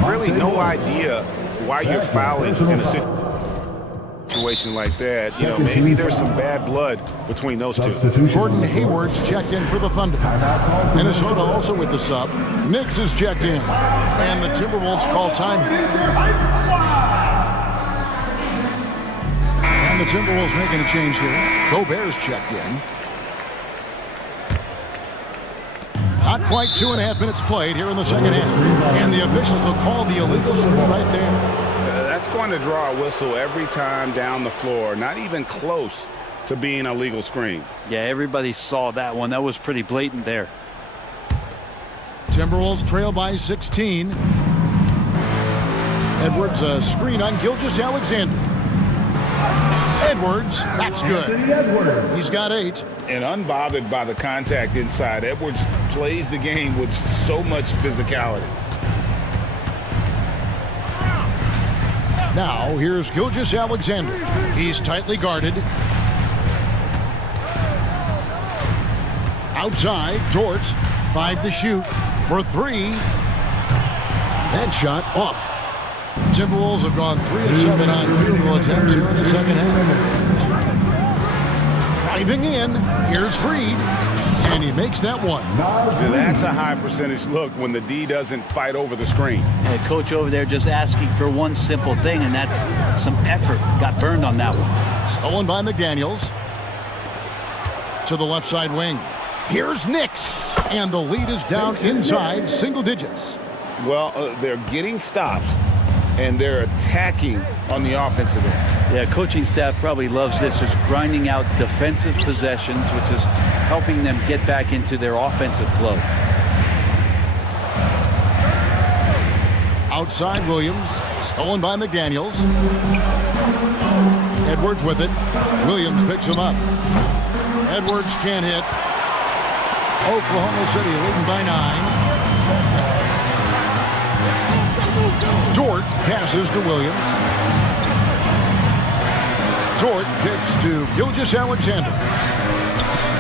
Really no idea why you're fouling in a situation like that. You know, maybe there's some bad blood between those two. Gordon Hayward's checked in for the Thunder. Minnesota also with the sub. Nix is checked in. And the Timberwolves call time. And the Timberwolves making a change here. Gobert's checked in. Not quite 2.5 minutes played here in the second half. And the officials will call the illegal screen right there. That's going to draw a whistle every time down the floor. Not even close to being a legal screen. Yeah, everybody saw that one. That was pretty blatant there. Timberwolves trail by 16. Edwards a screen on Gilgeous-Alexander. Edwards, that's good. He's got 8. And unbothered by the contact inside, Edwards plays the game with so much physicality. Now, here's Gilgeous-Alexander. He's tightly guarded. Outside, Dort, 5 to shoot for 3. That shot off. Timberwolves have gone 3 of 7 on field goal attempts here in the second half. Driving in, here's Reed, and he makes that one. That's a high percentage look when the D doesn't fight over the screen. And coach over there just asking for one simple thing, and that's some effort. Got burned on that one. Stolen by McDaniels. To the left side wing. Here's Nix, and the lead is down inside single digits. Well, they're getting stops, and they're attacking on the offensive end. Yeah, coaching staff probably loves this, just grinding out defensive possessions, which is helping them get back into their offensive flow. Outside Williams, stolen by McDaniels. Edwards with it. Williams picks him up. Edwards can't hit. Oklahoma City leading by 9. Dort passes to Williams. Dort kicks to Gilgeous-Alexander.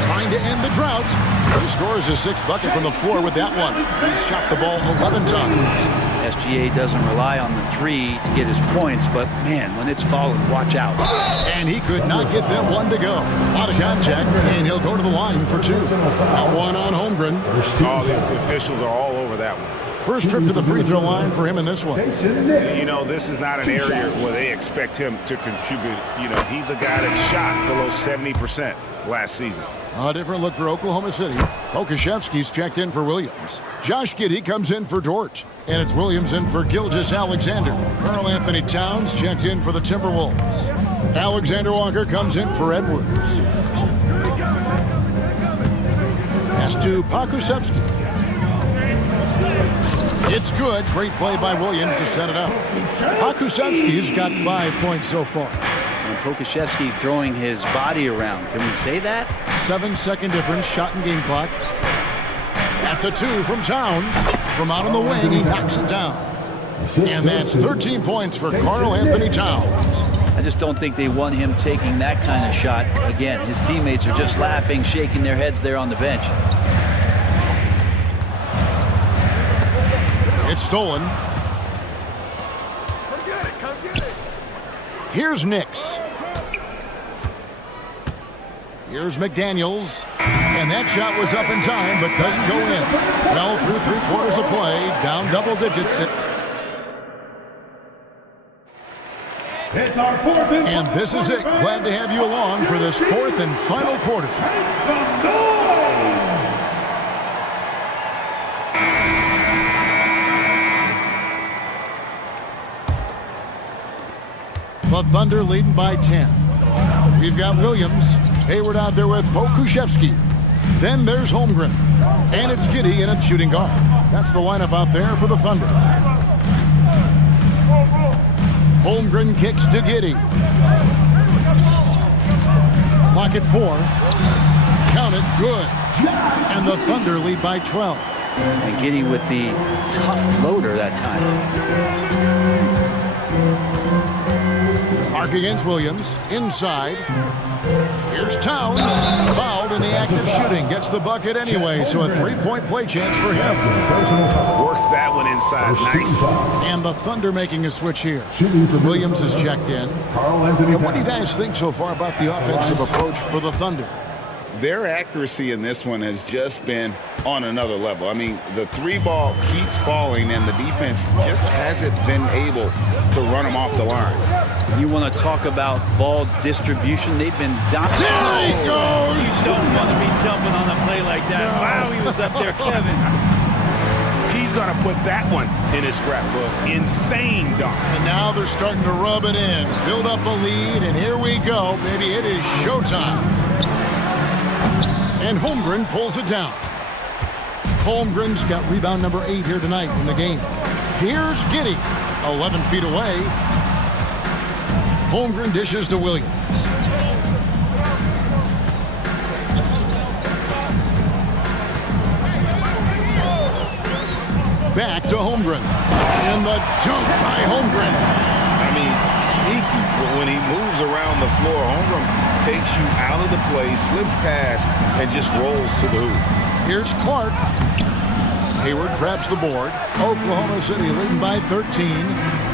Trying to end the drought. He scores his 6th bucket from the floor with that one. He's shot the ball 11 times. SGA doesn't rely on the three to get his points, but man, when it's falling, watch out. And he could not get that one to go. A lot of contact, and he'll go to the line for 2. One on Holmgren. Oh, the officials are all over that one. First trip to the free throw line for him in this one. You know, this is not an area where they expect him to contribute. You know, he's a guy that shot below 70% last season. A different look for Oklahoma City. Okashevsky's checked in for Williams. Josh Giddey comes in for Dort. And it's Williams in for Gilgeous-Alexander. Karl Anthony Towns checked in for the Timberwolves. Alexander Walker comes in for Edwards. Pass to Pokusevski. It's good. Great play by Williams to set it up. Pokusevski's got 5 points so far. And Pokusevski throwing his body around. Can we say that? 7-second difference, shot and game clock. That's a 2 from Towns. From out on the wing, he knocks it down. And that's 13 points for Karl Anthony Towns. I just don't think they want him taking that kind of shot. Again, his teammates are just laughing, shaking their heads there on the bench. It's stolen. Here's Nix. Here's McDaniels. And that shot was up in time, but doesn't go in. Well, through 3/4 of play, down double digits. It's our 4th And this is it. Glad to have you along for this 4th and final quarter. The Thunder leading by 10. We've got Williams. Hayward out there with Pokusevski. Then there's Holmgren. And it's Giddey in a shooting guard. That's the lineup out there for the Thunder. Holmgren kicks to Giddey. Clock at 4. Count it, good. And the Thunder lead by 12. And Giddey with the tough floater that time. Clark against Williams. Inside. Here's Towns. Fouled in the act of shooting. Gets the bucket anyway, so a 3-point play chance for him. Works that one inside. Nice. And the Thunder making a switch here. Williams is checked in. And what do you guys think so far about the offensive approach for the Thunder? Their accuracy in this one has just been on another level. I mean, the 3-ball keeps falling, and the defense just hasn't been able to run them off the line. You want to talk about ball distribution? They've been dominant. There he goes! You don't want to be jumping on a play like that. No. Wow, he was up there, Kevin. He's going to put that one in his scrapbook. Insane dunk. And now they're starting to rub it in. Build up a lead, and here we go. Maybe it is showtime. And Holmgren pulls it down. Holmgren's got rebound number 8 here tonight in the game. Here's Giddey, 11 feet away. Holmgren dishes to Williams. Back to Holmgren. And the dunk by Holmgren. I mean, sneaky. When he moves around the floor, Holmgren takes you out of the play, slips past, and just rolls to the hoop. Here's Clark. Hayward grabs the board. Oklahoma City leading by 13.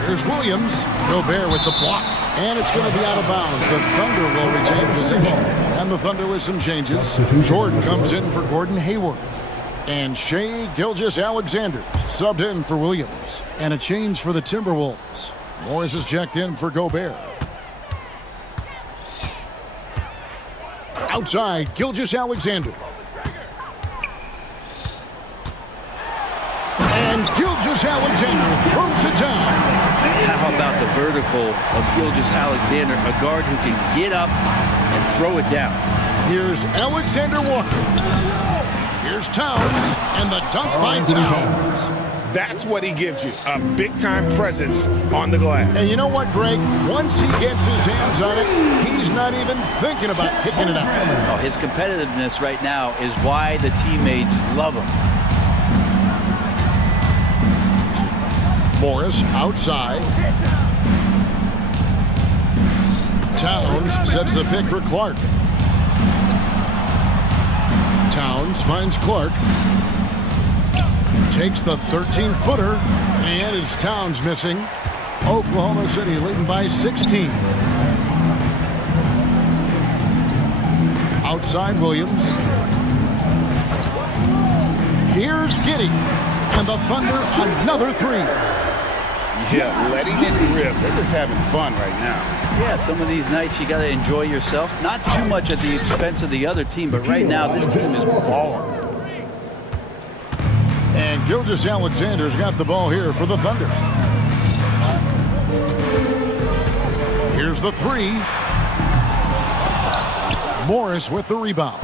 Here's Williams. Gobert with the block. And it's going to be out of bounds. The Thunder will retain possession. And the Thunder with some changes. Jordan comes in for Gordon Hayward. And Shai Gilgeous-Alexander subbed in for Williams. And a change for the Timberwolves. Morris is checked in for Gobert. Outside, Gilgeous-Alexander. And Gilgeous-Alexander throws it down. How about the vertical of Gilgeous-Alexander, a guard who can get up and throw it down. Here's Alexander Walker. Here's Towns, and the dunk by Towns. That's what he gives you, a big-time presence on the glass. And you know what, Greg? Once he gets his hands on it, he's not even thinking about kicking it out. Oh, his competitiveness right now is why the teammates love him. Morris outside. Towns sets the pick for Clark. Towns finds Clark. Takes the 13-footer, and it's Towns missing. Oklahoma City leading by 16. Outside Williams. Here's Giddey. And the Thunder, another three. Yeah, letting it rip. They're just having fun right now. Yeah, some of these nights you got to enjoy yourself. Not too much at the expense of the other team, but right now this team is balling. And Gilgeous-Alexander's got the ball here for the Thunder. Here's the three. Morris with the rebound.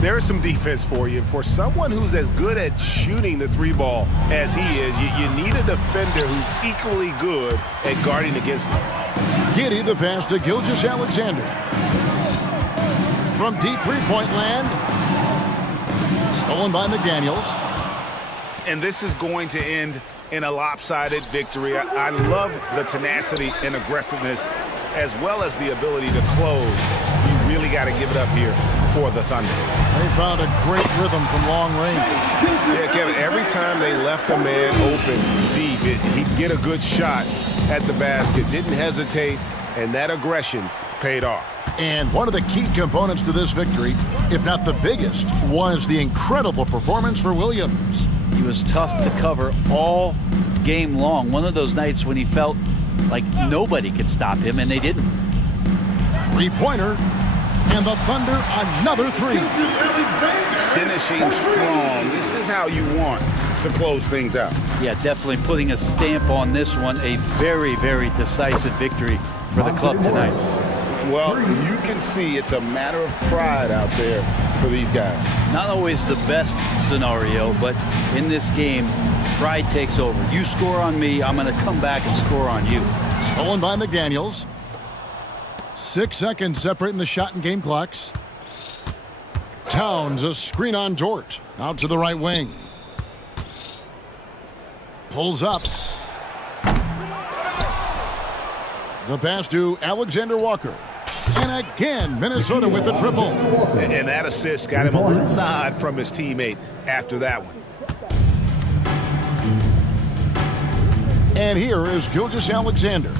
There's some defense for you. For someone who's as good at shooting the three ball as he is, you need a defender who's equally good at guarding against him. Giddey the pass to Gilgeous-Alexander. From deep three-point land. Stolen by McDaniels. And this is going to end in a lopsided victory. I love the tenacity and aggressiveness as well as the ability to close. You really got to give it up here for the Thunder. They found a great rhythm from long range. Yeah, Kevin, every time they left a man open deep, he'd get a good shot at the basket, didn't hesitate, and that aggression paid off. And one of the key components to this victory, if not the biggest, was the incredible performance for Williams. He was tough to cover all game long. One of those nights when he felt like nobody could stop him, and they didn't. Three-pointer, and the Thunder another three. Finishing strong. This is how you want to close things out. Yeah, definitely putting a stamp on this one. A very, very decisive victory for the club tonight. Well, you can see it's a matter of pride out there for these guys. Not always the best scenario, but in this game, pride takes over. You score on me, I'm going to come back and score on you. Stolen by McDaniels. 6 seconds separating the shot and game clocks. Towns, a screen on Dort. Out to the right wing. Pulls up. The pass to Alexander Walker. And again, Minnesota with the triple. And that assist got him a little nod from his teammate after that one. And here is Gilgeous-Alexander.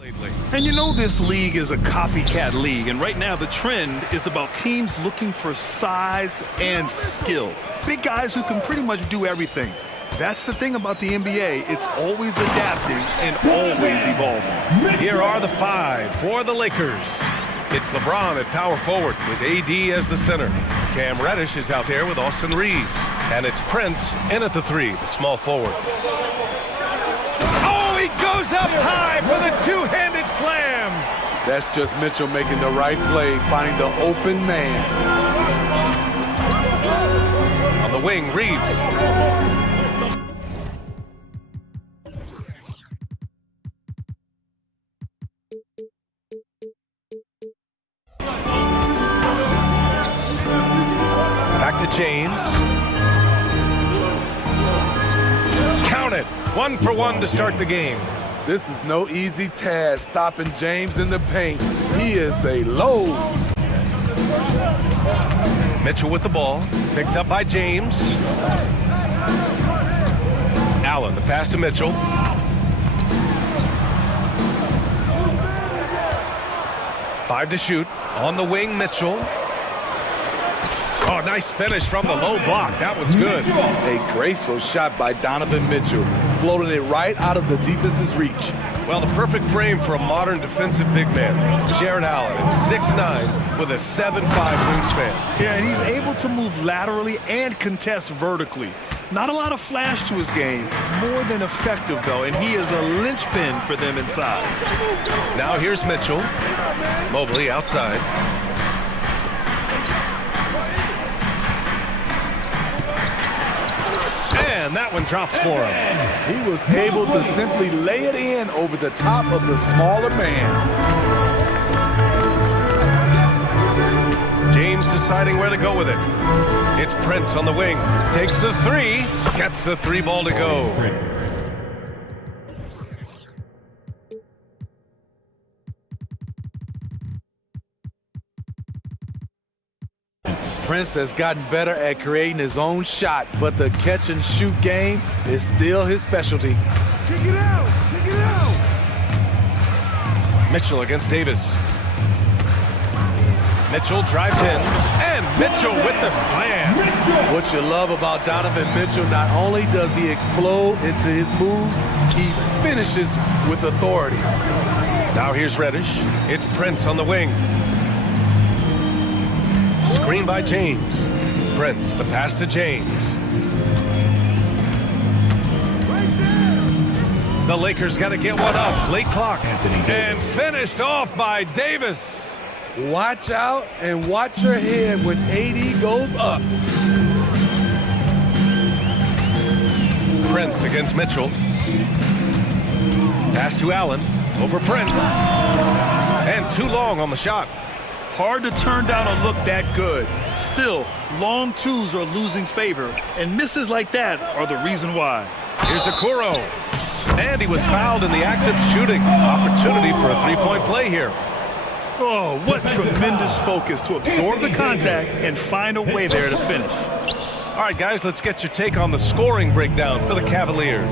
And you know this league is a copycat league, and right now the trend is about teams looking for size and skill. Big guys who can pretty much do everything. That's the thing about the NBA. It's always adapting and always evolving. Here are the five for the Lakers. It's LeBron at power forward with AD as the center. Cam Reddish is out there with Austin Reeves. And it's Prince in at the three, the small forward. Oh, he goes up high for the two-handed slam. That's just Mitchell making the right play, finding the open man. On the wing, Reeves. Back to James. Count it. 1 for 1 to start the game. This is no easy task, stopping James in the paint. He is a load. Mitchell with the ball. Picked up by James. Allen, the pass to Mitchell. Five to shoot. On the wing, Mitchell. Oh, nice finish from the low block. That one's good. A graceful shot by Donovan Mitchell, floating it right out of the defense's reach. Well, the perfect frame for a modern defensive big man. Jared Allen at 6'9" with a 7'5" wingspan. Yeah, and he's able to move laterally and contest vertically. Not a lot of flash to his game, more than effective though, and he is a linchpin for them inside. Now here's Mitchell. Mobley outside. And that one dropped for him. He was able to simply lay it in over the top of the smaller man. James deciding where to go with it. It's Prince on the wing. Takes the three. Gets the three ball to go. Prince has gotten better at creating his own shot, but the catch and shoot game is still his specialty. Kick it out! Kick it out! Mitchell against Davis. Mitchell drives in, and Mitchell with the slam. What you love about Donovan Mitchell, not only does he explode into his moves, he finishes with authority. Now here's Reddish. It's Prince on the wing. Screen by James. Prince, the pass to James. The Lakers got to get one up. Late clock. And finished off by Davis. Watch out and watch your head when AD goes up. Prince against Mitchell. Pass to Allen. Over Prince. And too long on the shot. Hard to turn down a look that good. Still, long twos are losing favor, and misses like that are the reason why. Here's Okoro. And he was fouled in the act of shooting. Opportunity for a three-point play here. Oh, what tremendous focus to absorb the contact and find a way there to finish. All right, guys, let's get your take on the scoring breakdown for the Cavaliers.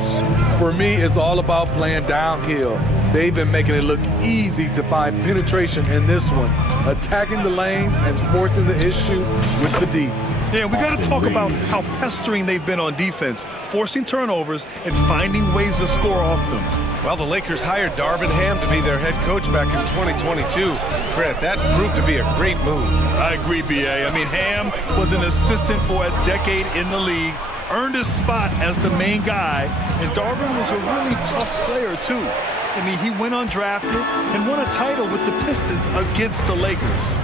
For me, it's all about playing downhill. They've been making it look easy to find penetration in this one, attacking the lanes and forcing the issue with the D. Yeah, we got to talk about how pestering they've been on defense, forcing turnovers and finding ways to score off them. Well, the Lakers hired Darvin Ham to be their head coach back in 2022. Grant, that proved to be a great move. I agree, B.A. I mean, Ham was an assistant for a decade in the league, earned his spot as the main guy, and Darvin was a really tough player, too. I mean, he went undrafted and won a title with the Pistons against the Lakers.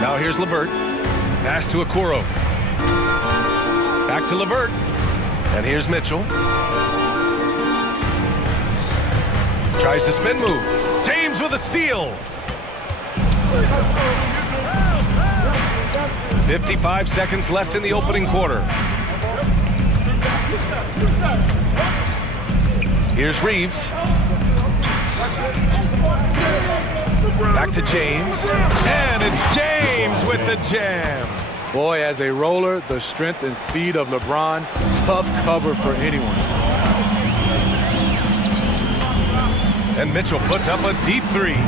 Now here's LeVert. Pass to Okoro. Back to LeVert. And here's Mitchell. Tries the spin move. James with a steal. 55 seconds left in the opening quarter. Here's Reeves. Back to James. And it's James with the jam. Boy, as a roller, the strength and speed of LeBron, tough cover for anyone. And Mitchell puts up a deep three.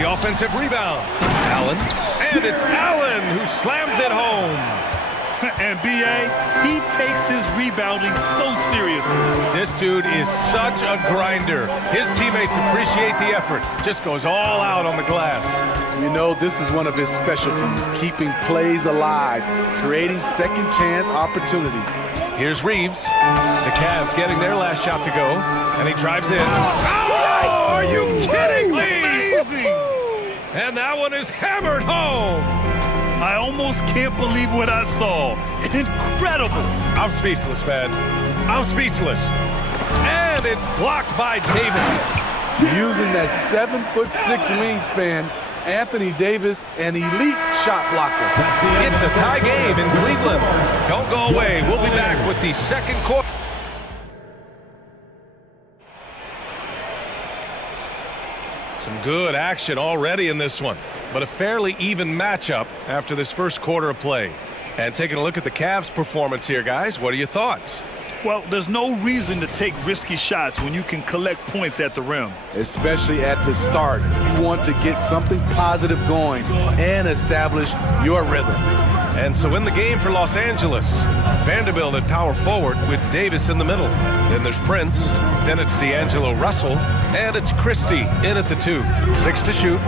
The offensive rebound. Allen. And it's Allen who slams it home. And B.A., he takes his rebounding so seriously. This dude is such a grinder. His teammates appreciate the effort. Just goes all out on the glass. You know, this is one of his specialties, keeping plays alive, creating second chance opportunities. Here's Reeves. The Cavs getting their last shot to go, and he drives in. Oh, are you kidding me? Amazing! And that one is hammered home. I almost can't believe what I saw. Incredible! I'm speechless, man. I'm speechless. And it's blocked by Davis. Using that 7'6" wingspan, Anthony Davis, an elite shot blocker. It's a tie game in Cleveland. Don't go away. We'll be back with the second quarter. Some good action already in this one, but a fairly even matchup after this first quarter of play. And taking a look at the Cavs' performance here, guys, what are your thoughts? Well, there's no reason to take risky shots when you can collect points at the rim. Especially at the start. You want to get something positive going and establish your rhythm. And so in the game for Los Angeles, Vanderbilt at power forward with Davis in the middle. Then there's Prince, then it's D'Angelo Russell, and it's Christie in at the 2. 6 to shoot.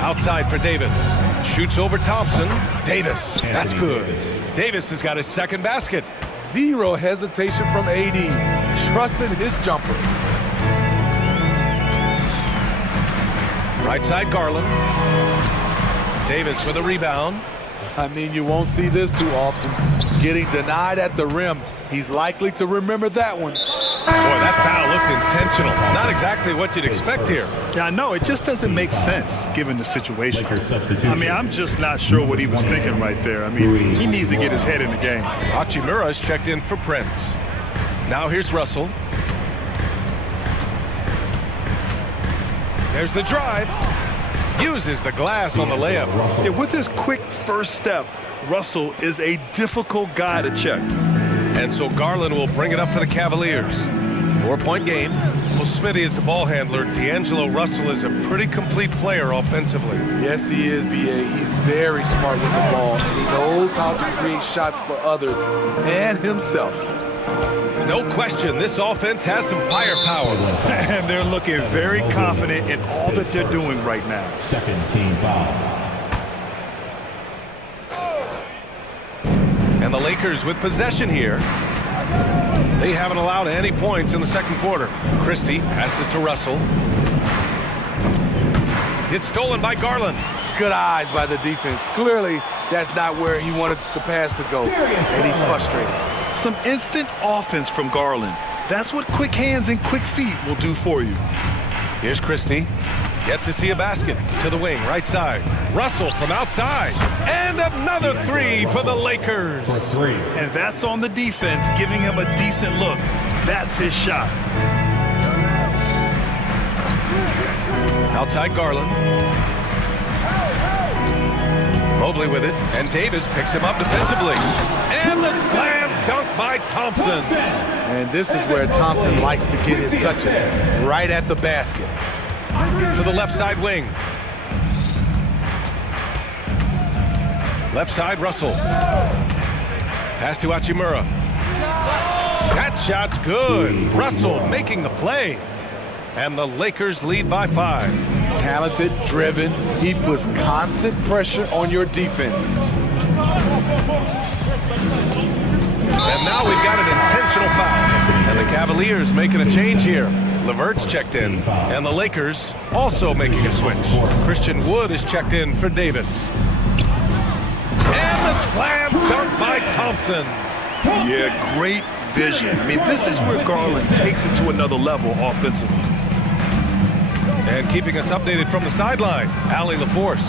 Outside for Davis. Shoots over Thompson. Davis, that's good. Davis has got his second basket. Zero hesitation from AD, trusted his jumper. Right side Garland. Davis with a rebound. I mean, you won't see this too often. Getting denied at the rim. He's likely to remember that one. Boy, that foul looked intentional. Not exactly what you'd expect here. Yeah, I know. It just doesn't make sense given the situation. I mean, I'm just not sure what he was thinking right there. I mean, he needs to get his head in the game. Hachimura's checked in for Prince. Now here's Russell. There's the drive. Uses the glass on the layup. Yeah, with his quick first step, Russell is a difficult guy to check. And so Garland will bring it up for the Cavaliers. 4-point game. Well, Smitty is the ball handler. D'Angelo Russell is a pretty complete player offensively. Yes, he is, B.A. He's very smart with the ball. And he knows how to create shots for others and himself. No question, this offense has some firepower. And they're looking very confident in all that they're doing right now. Second team foul. And the Lakers with possession here. They haven't allowed any points in the second quarter. Christie passes to Russell. It's stolen by Garland. Good eyes by the defense. Clearly, that's not where he wanted the pass to go, and he's frustrated. Some instant offense from Garland. That's what quick hands and quick feet will do for you. Here's Christie. Yet to see a basket to the wing, right side. Russell from outside. And another three for the Lakers. For 3. And that's on the defense, giving him a decent look. That's his shot. Outside Garland. Mobley with it, and Davis picks him up defensively. And the slam dunk by Thompson. And this is where Thompson likes to get his touches, right at the basket. To the left side wing. Left side, Russell. Pass to Hachimura. That shot's good. Russell making the play. And the Lakers lead by 5. Talented, driven, he puts constant pressure on your defense. And now we've got an intentional foul. And the Cavaliers making a change here. Levert's checked in, and the Lakers also making a switch. Christian Wood is checked in for Davis. And the slam dunk by Thompson. Yeah, great vision. I mean, this is where Garland takes it to another level offensively. And keeping us updated from the sideline, Allie LaForce.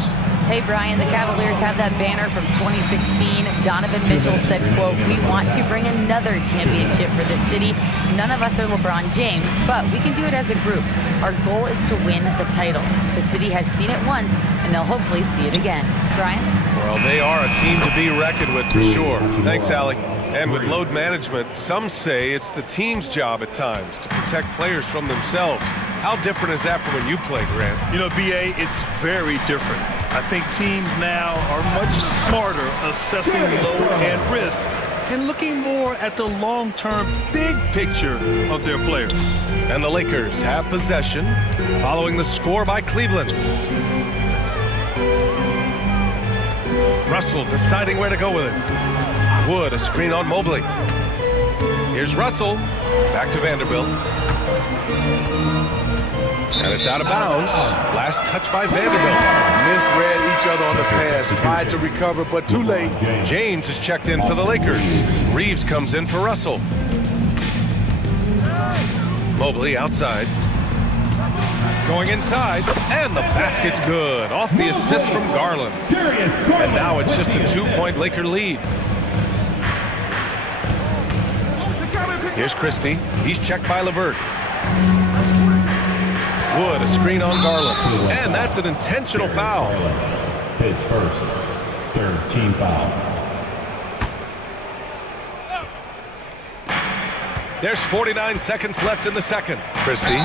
Hey, Brian, the Cavaliers have that banner from 2016. Donovan Mitchell said, quote, "We want to bring another championship for this city. None of us are LeBron James, but we can do it as a group. Our goal is to win the title. The city has seen it once, and they'll hopefully see it again." Brian? Well, they are a team to be reckoned with for sure. Thanks, Allie. And with load management, some say it's the team's job at times to protect players from themselves. How different is that from when you played, Grant? You know, BA, it's very different. I think teams now are much smarter assessing load and risk and looking more at the long-term big picture of their players. And the Lakers have possession following the score by Cleveland. Russell deciding where to go with it. Wood, a screen on Mobley. Here's Russell, back to Vanderbilt. And it's out of bounds. Last touch by Vanderbilt. Misread each other on the pass, tried to recover, but too late. James is checked in for the Lakers. Reeves comes in for Russell. Mobley outside. Going inside, and the basket's good. Off the assist from Garland. And now it's just a 2-point Laker lead. Here's Christie. He's checked by LeVert. Wood, a screen on Garland. And that's an intentional foul. His first, third team foul. There's 49 seconds left in the second. Christie.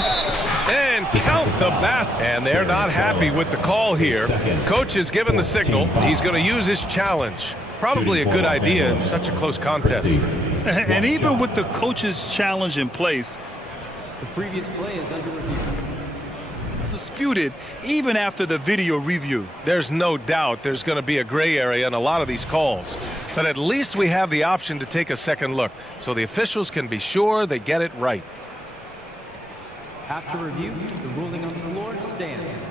And count the basket. And they're not happy with the call here. Coach has given the signal. He's going to use his challenge. Probably a good idea in such a close contest. And even with the coach's challenge in place, the previous play is under review. Disputed even after the video review. There's no doubt there's going to be a gray area in a lot of these calls. But at least we have the option to take a second look, so the officials can be sure they get it right. After review, the ruling on the floor stands.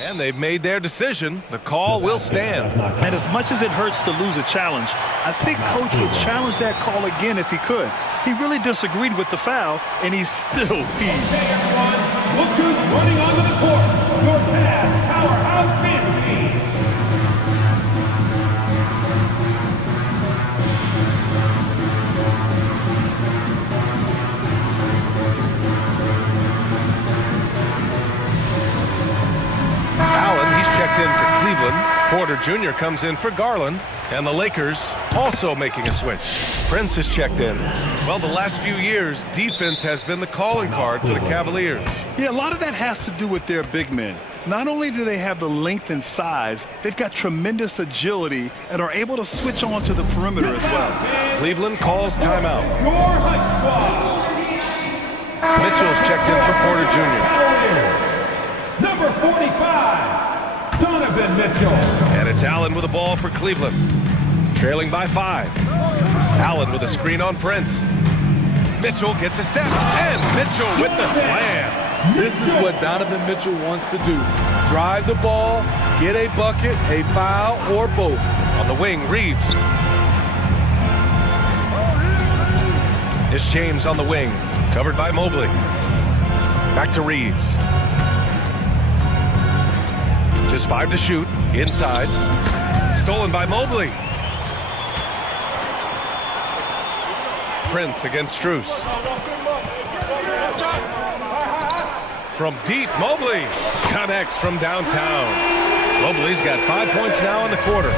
And they've made their decision. The call will stand. And as much as it hurts to lose a challenge, I think Coach would challenge that call again if he could. He really disagreed with the foul, and he's still peeved. Hey everyone, look who's running onto the court. Your past powerhouse fantasy. Allen, he's checked in for Cleveland. Porter Jr. comes in for Garland. And the Lakers also making a switch. Prince is checked in. Well, the last few years, defense has been the calling card for the Cavaliers. Yeah, a lot of that has to do with their big men. Not only do they have the length and size, they've got tremendous agility and are able to switch on to the perimeter as well. Cleveland calls timeout. Your high squad. Mitchell's checked in for Porter Jr. Number 45, Donovan Mitchell. And it's Allen with the ball for Cleveland. Trailing by 5. Allen with a screen on Prince. Mitchell gets a step, and Mitchell with the slam. This is what Donovan Mitchell wants to do. Drive the ball, get a bucket, a foul, or both. On the wing, Reeves. It's James on the wing, covered by Mobley. Back to Reeves. Just 5 to shoot, inside. Stolen by Mobley. Prince against Strus. From deep, Mobley connects from downtown. Mobley's got 5 points now in the quarter.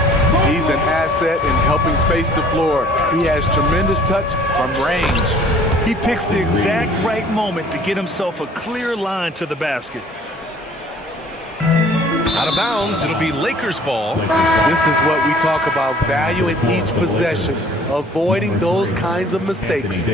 He's an asset in helping space the floor. He has tremendous touch from range. He picks the exact right moment to get himself a clear line to the basket. Out of bounds, it'll be Lakers ball. This is what we talk about, value in each possession, avoiding those kinds of mistakes.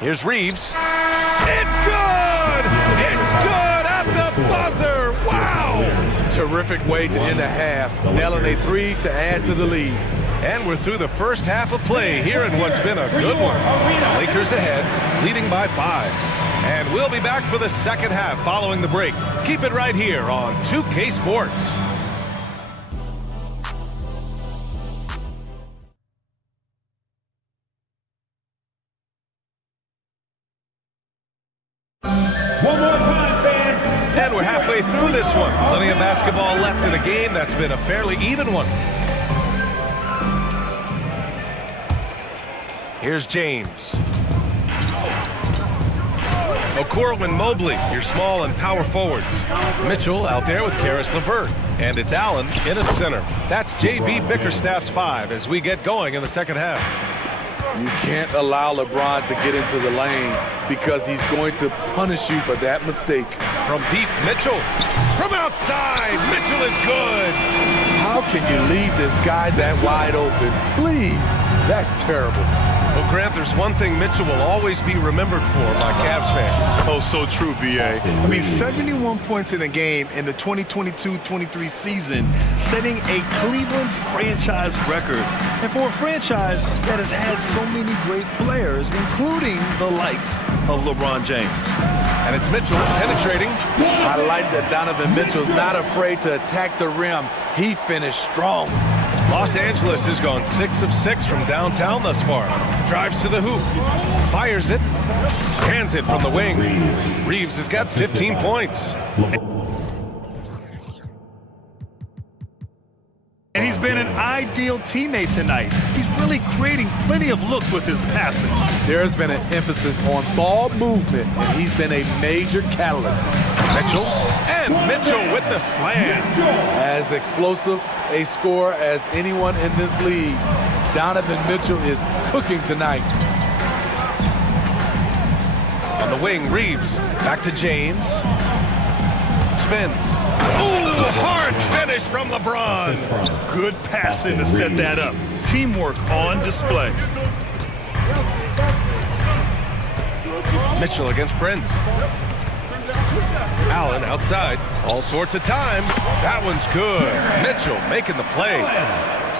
Here's Reeves. It's good! It's good at the buzzer! Wow! Terrific way to end a half, nailing a 3 to add to the lead. And we're through the first half of play here in what's been a good one. Lakers ahead, leading by 5. And we'll be back for the second half following the break. Keep it right here on 2K Sports. One more time, fans. And we're halfway through this one. Plenty of basketball left in a game that's been a fairly even one. Here's James. O'Corwin Mobley, your small and power forwards. Mitchell out there with Karis LeVert. And it's Allen in at center. That's J.B. Bickerstaff's 5 as we get going in the second half. You can't allow LeBron to get into the lane because he's going to punish you for that mistake. From deep, Mitchell. From outside, Mitchell is good. How can you leave this guy that wide open? Please, that's terrible. Well, Grant, there's one thing Mitchell will always be remembered for, my Cavs fans. Oh, so true, B.A. I mean, 71 points in a game in the 2022-23 season, setting a Cleveland franchise record. And for a franchise that has had so many great players, including the likes of LeBron James. And it's Mitchell penetrating. I like that Donovan Mitchell's not afraid to attack the rim. He finished strong. Los Angeles has gone 6 of 6 from downtown thus far. Drives to the hoop, fires it, hands it from the wing. Reeves has got 15 points. And he's been an ideal teammate tonight. He's really creating plenty of looks with his passing. There's been an emphasis on ball movement, and he's been a major catalyst. Mitchell, and Mitchell with the slam. As explosive a scorer as anyone in this league, Donovan Mitchell is cooking tonight. On the wing, Reeves, back to James. Spins. Ooh, hard finish from LeBron. Good passing to set that up. Teamwork on display. Mitchell against Prince. Allen outside. All sorts of time. That one's good. Mitchell making the play.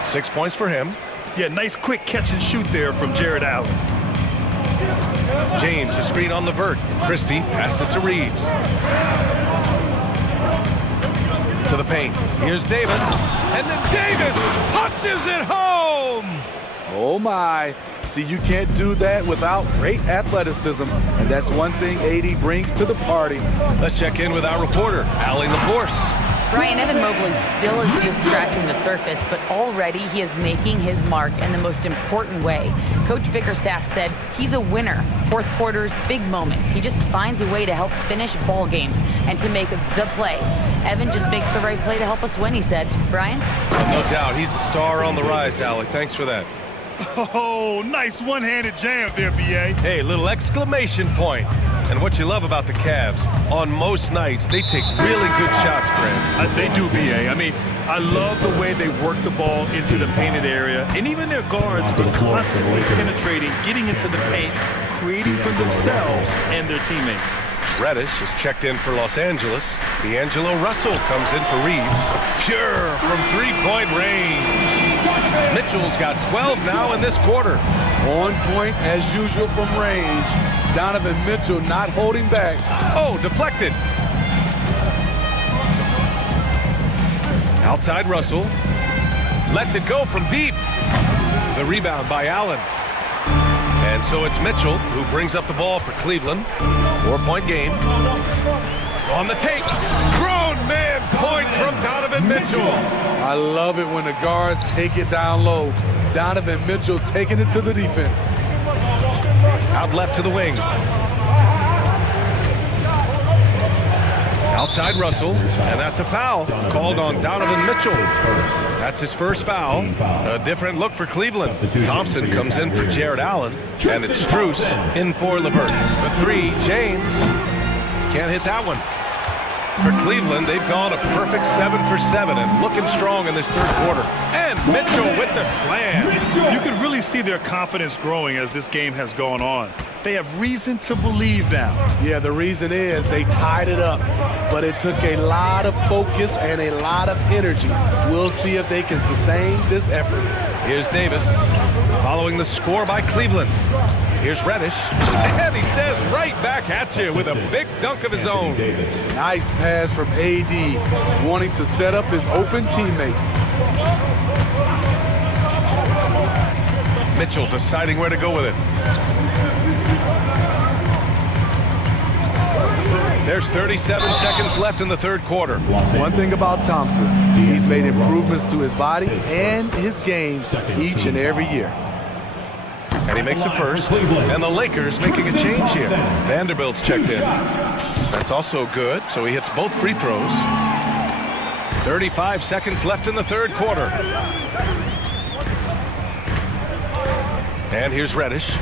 6 points for him. Yeah, nice quick catch and shoot there from Jared Allen. James, a screen on the vert. Christie passes it to Reeves. To the paint. Here's Davis. And then Davis punches it home. Oh my. See, you can't do that without great athleticism, and that's one thing AD brings to the party. Let's check in with our reporter, Allie LaForce. Brian, Evan Mobley still is just scratching the surface, but already he is making his mark in the most important way. Coach Bickerstaff said he's a winner. Fourth quarters, big moments. He just finds a way to help finish ball games and to make the play. Evan just makes the right play to help us win, he said. Brian? No doubt. He's the star on the rise, Allie. Thanks for that. Oh, nice one-handed jam there, B.A. Hey, little exclamation point. And what you love about the Cavs, on most nights, they take really good shots, Grant. They do, B.A. I mean, I love the way they work the ball into the painted area. And even their guards are constantly penetrating, getting into the paint, creating for themselves and their teammates. Reddish is checked in for Los Angeles. D'Angelo Russell comes in for Reeves. Pure from three-point range. Mitchell's got 12 now in this quarter. On point as usual from range. Donovan Mitchell not holding back. Oh, deflected. Outside Russell. Lets it go from deep. The rebound by Allen. And so it's Mitchell who brings up the ball for Cleveland. 4-point game. On the take. Grown man points from Donovan Mitchell. I love it when the guards take it down low. Donovan Mitchell taking it to the defense. Out left to the wing. Outside Russell, and that's a foul called on Donovan Mitchell. That's his first foul. A different look for Cleveland. Thompson comes in for Jared Allen, and it's Strus in for LeVert. The three, James. Can't hit that one. For Cleveland, they've gone a perfect 7 for 7 and looking strong in this third quarter. And Mitchell with the slam. You can really see their confidence growing as this game has gone on. They have reason to believe now. Yeah, the reason is they tied it up, but it took a lot of focus and a lot of energy. We'll see if they can sustain this effort. Here's Davis following the score by Cleveland. Here's Reddish, and he says right back at you with a big dunk of his own. Nice pass from AD, wanting to set up his open teammates. Mitchell deciding where to go with it. There's 37 seconds left in the third quarter. One thing about Thompson, he's made improvements to his body and his game each and every year. And he makes it first. And the Lakers making a change here. Vanderbilt's checked in. That's also good, so he hits both free throws. 35 seconds left in the third quarter. And here's Reddish.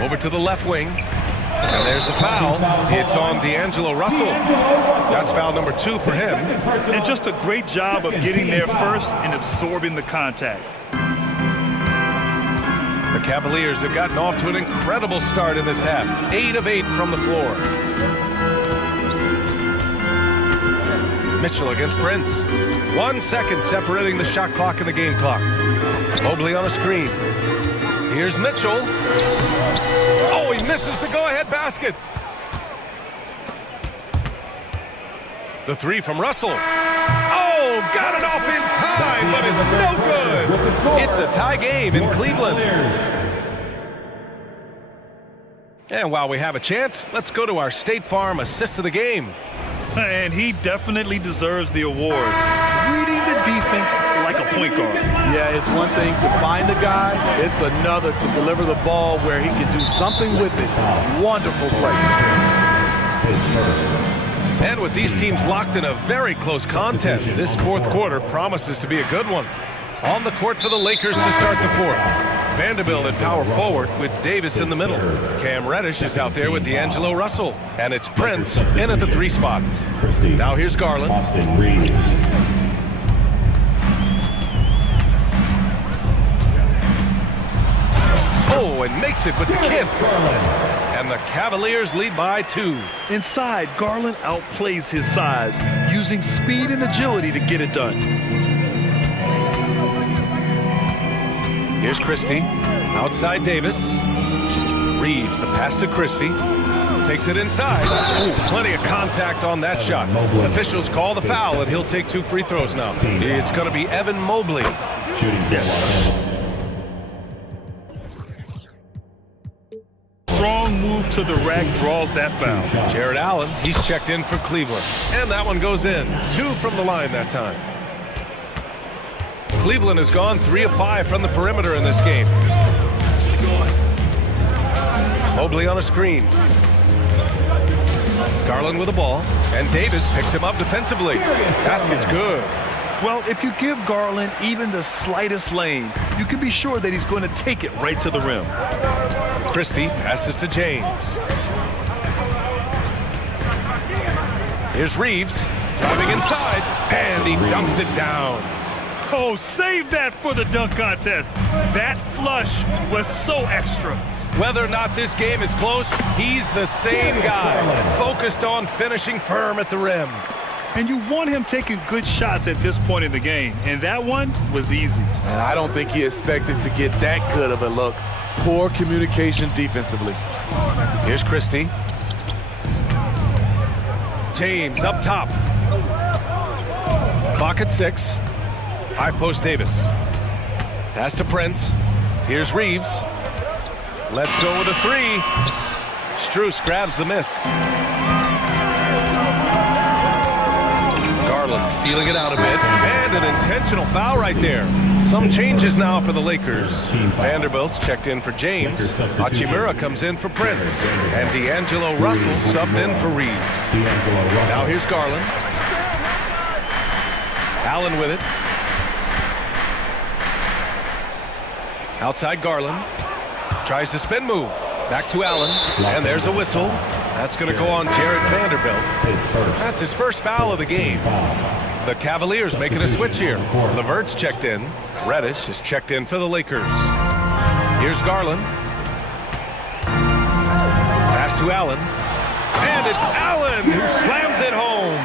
Over to the left wing. And there's the foul. It's on D'Angelo Russell. That's foul number 2 for him. And just a great job of getting there first and absorbing the contact. The Cavaliers have gotten off to an incredible start in this half. 8 of 8 from the floor. Mitchell against Prince. 1 second separating the shot clock and the game clock. Mobley on a screen. Here's Mitchell. Oh, he misses the go-ahead basket. The 3 from Russell. Oh, got it off in time, but it's no good. It's a tie game in Cleveland. And while we have a chance, let's go to our State Farm assist of the game. And he definitely deserves the award. Reading the defense like a point guard. Yeah, it's one thing to find the guy. It's another to deliver the ball where he can do something with it. Wonderful play. And with these teams locked in a very close contest, this fourth quarter promises to be a good one. On the court for the Lakers to start the fourth. Vanderbilt at power forward with Davis in the middle. Cam Reddish is out there with D'Angelo Russell. And it's Prince in at the 3 spot. Now here's Garland. Oh, and makes it with the kiss. And the Cavaliers lead by 2. Inside, Garland outplays his size, using speed and agility to get it done. Here's Christie. Outside Davis. Reeves, the pass to Christie. Takes it inside. Ooh, plenty of contact on that shot. Officials call the foul, and he'll take 2 free throws now. It's going to be Evan Mobley. Strong move to the rack draws that foul. Jared Allen, he's checked in for Cleveland. And that one goes in. 2 from the line that time. Cleveland has gone 3 of 5 from the perimeter in this game. Mobley on a screen. Garland with the ball, and Davis picks him up defensively. Basket's good. Well, if you give Garland even the slightest lane, you can be sure that he's going to take it right to the rim. Christie passes to James. Here's Reeves, driving inside, and he dunks it down. Oh, save that for the dunk contest. That flush was so extra. Whether or not this game is close, he's the same guy, focused on finishing firm at the rim. And you want him taking good shots at this point in the game, and that one was easy. And I don't think he expected to get that good of a look. Poor communication defensively. Here's Christie. James up top. Clock at 6. High post Davis. Pass to Prince. Here's Reeves. Let's go with a 3. Strus grabs the miss. Garland feeling it out a bit. And an intentional foul right there. Some changes now for the Lakers. Vanderbilt's checked in for James. Hachimura comes in for Prince. And D'Angelo Russell subbed in for Reeves. Now here's Garland. Allen with it. Outside Garland. Tries the spin move. Back to Allen. And there's a whistle. That's going to go on Jared Vanderbilt. That's his first foul of the game. The Cavaliers making a switch here. LeVert's checked in. Reddish is checked in for the Lakers. Here's Garland. Pass to Allen. And it's Allen who slams it home.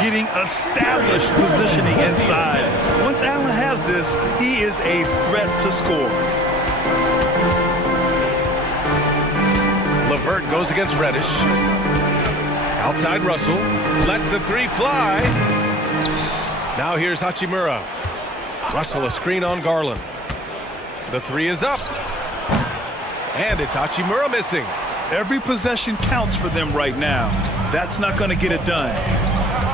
Getting established positioning inside. Once Allen has this, he is a threat to score. LeVert goes against Reddish. Outside Russell. Lets the 3 fly. Now here's Hachimura. Russell a screen on Garland. The 3 is up. And it's Hachimura missing. Every possession counts for them right now. That's not going to get it done.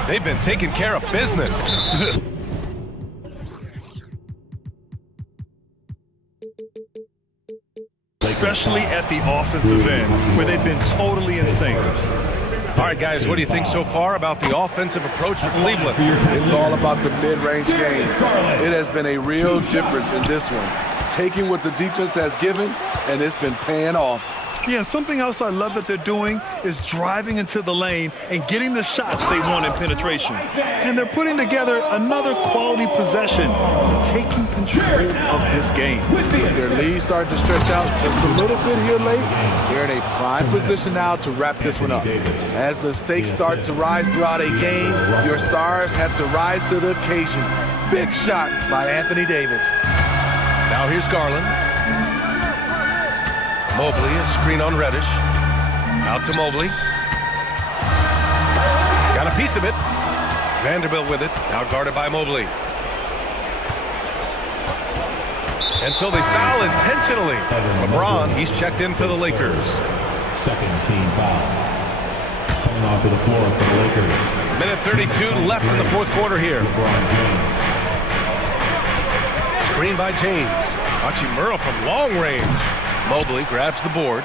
They've been taking care of business. Especially at the offensive end, where they've been totally in sync. All right, guys, what do you think so far about the offensive approach for Cleveland? It's all about the mid-range game. It has been a real difference in this one. taking what the defense has given, and it's been paying off. Yeah, something else I love that they're doing is driving into the lane and getting the shots they want in penetration. And they're putting together another quality possession, taking control of this game. With their lead starting to stretch out just a little bit here late, they're in a prime position now to wrap this one up. As the stakes start to rise throughout a game, your stars have to rise to the occasion. Big shot by Anthony Davis. Now here's Garland. Mobley, a screen on Reddish. Out to Mobley. Got a piece of it. Vanderbilt with it. Now guarded by Mobley. And so they foul intentionally. LeBron, he's checked in for the Lakers. Second team foul. Coming onto the floor for the Lakers. Minute 32 left in the fourth quarter here. LeBron James. Screen by James. Hachimura from long range. Mobley grabs the board.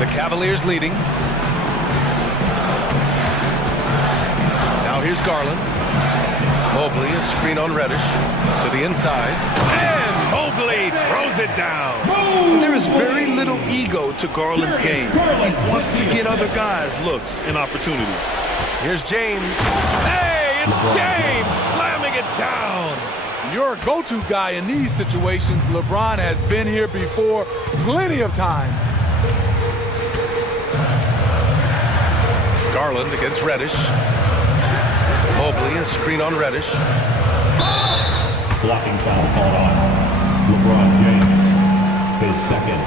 The Cavaliers leading. Now here's Garland. Mobley, a screen on Reddish. To the inside. And Mobley throws it down. There is very little ego to Garland's game. He wants to get other guys looks and opportunities. Here's James. Hey, it's James slamming it down. Your go-to guy in these situations, LeBron has been here before plenty of times. Garland against Reddish. Mobley, a screen on Reddish. Blocking foul called on LeBron James. His second.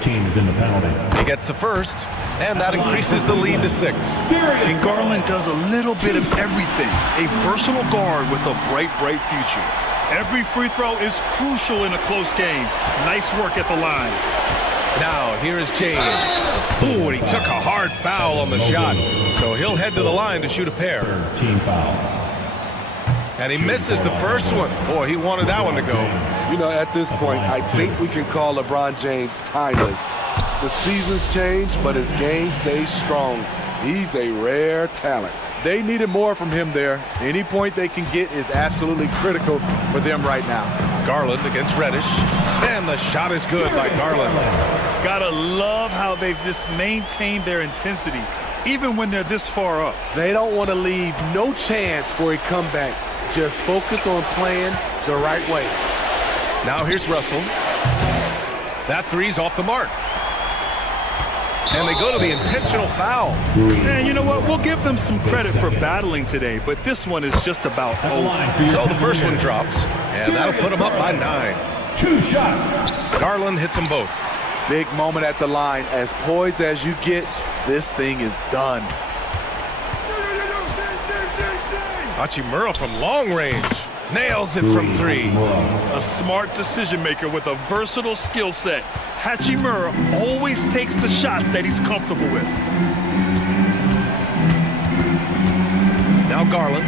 Team is in the penalty. He gets the first, and that increases the lead to 6. And Garland does a little bit of everything. A versatile guard with a bright, bright future. Every free throw is crucial in a close game. Nice work at the line. Now, here is James. Ooh, and he took a hard foul on the shot. So he'll head to the line to shoot a pair. Third team foul. And he misses the first one. Boy, he wanted that one to go. You know, at this point, I think we can call LeBron James timeless. The seasons change, but his game stays strong. He's a rare talent. They needed more from him there. Any point they can get is absolutely critical for them right now. Garland against Reddish. And the shot is good by Garland. Gotta love how they've just maintained their intensity, even when they're this far up. They don't want to leave no chance for a comeback. Just focus on playing the right way. Now here's Russell. That three's off the mark. And they go to the intentional foul. And you know what? We'll give them some credit for battling today, but this one is just about over. So the first one drops, and that'll put them up by 9. 2 shots. Garland hits them both. Big moment at the line. As poised as you get, this thing is done. Hachimura from long range. Nails it from 3. A smart decision maker with a versatile skill set. Hachimura always takes the shots that he's comfortable with. Now Garland.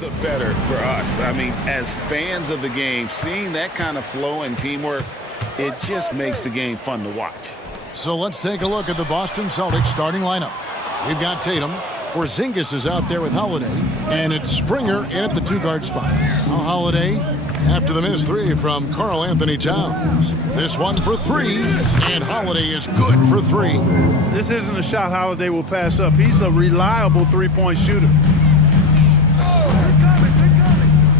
The better for us. I mean, as fans of the game, seeing that kind of flow and teamwork, it just makes the game fun to watch. So let's take a look at the Boston Celtics starting lineup. We've got Tatum. Porzingis is out there with Holiday. And it's Springer in at the two-guard spot. Now Holiday after the missed three from Karl Anthony Towns. This one for three, and Holiday is good for three. This isn't a shot Holiday will pass up. He's a reliable three-point shooter.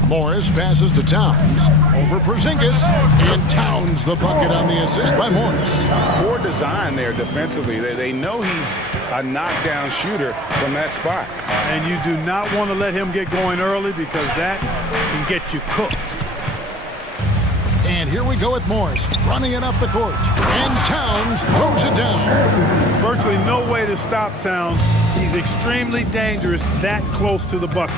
Morris passes to Towns. Over Porzingis. And Towns the bucket on the assist by Morris. Poor design there defensively. They know he's a knockdown shooter from that spot. And you do not want to let him get going early because that can get you cooked. And here we go with Morris running it up the court. And Towns throws it down. Virtually no way to stop Towns. He's extremely dangerous that close to the bucket.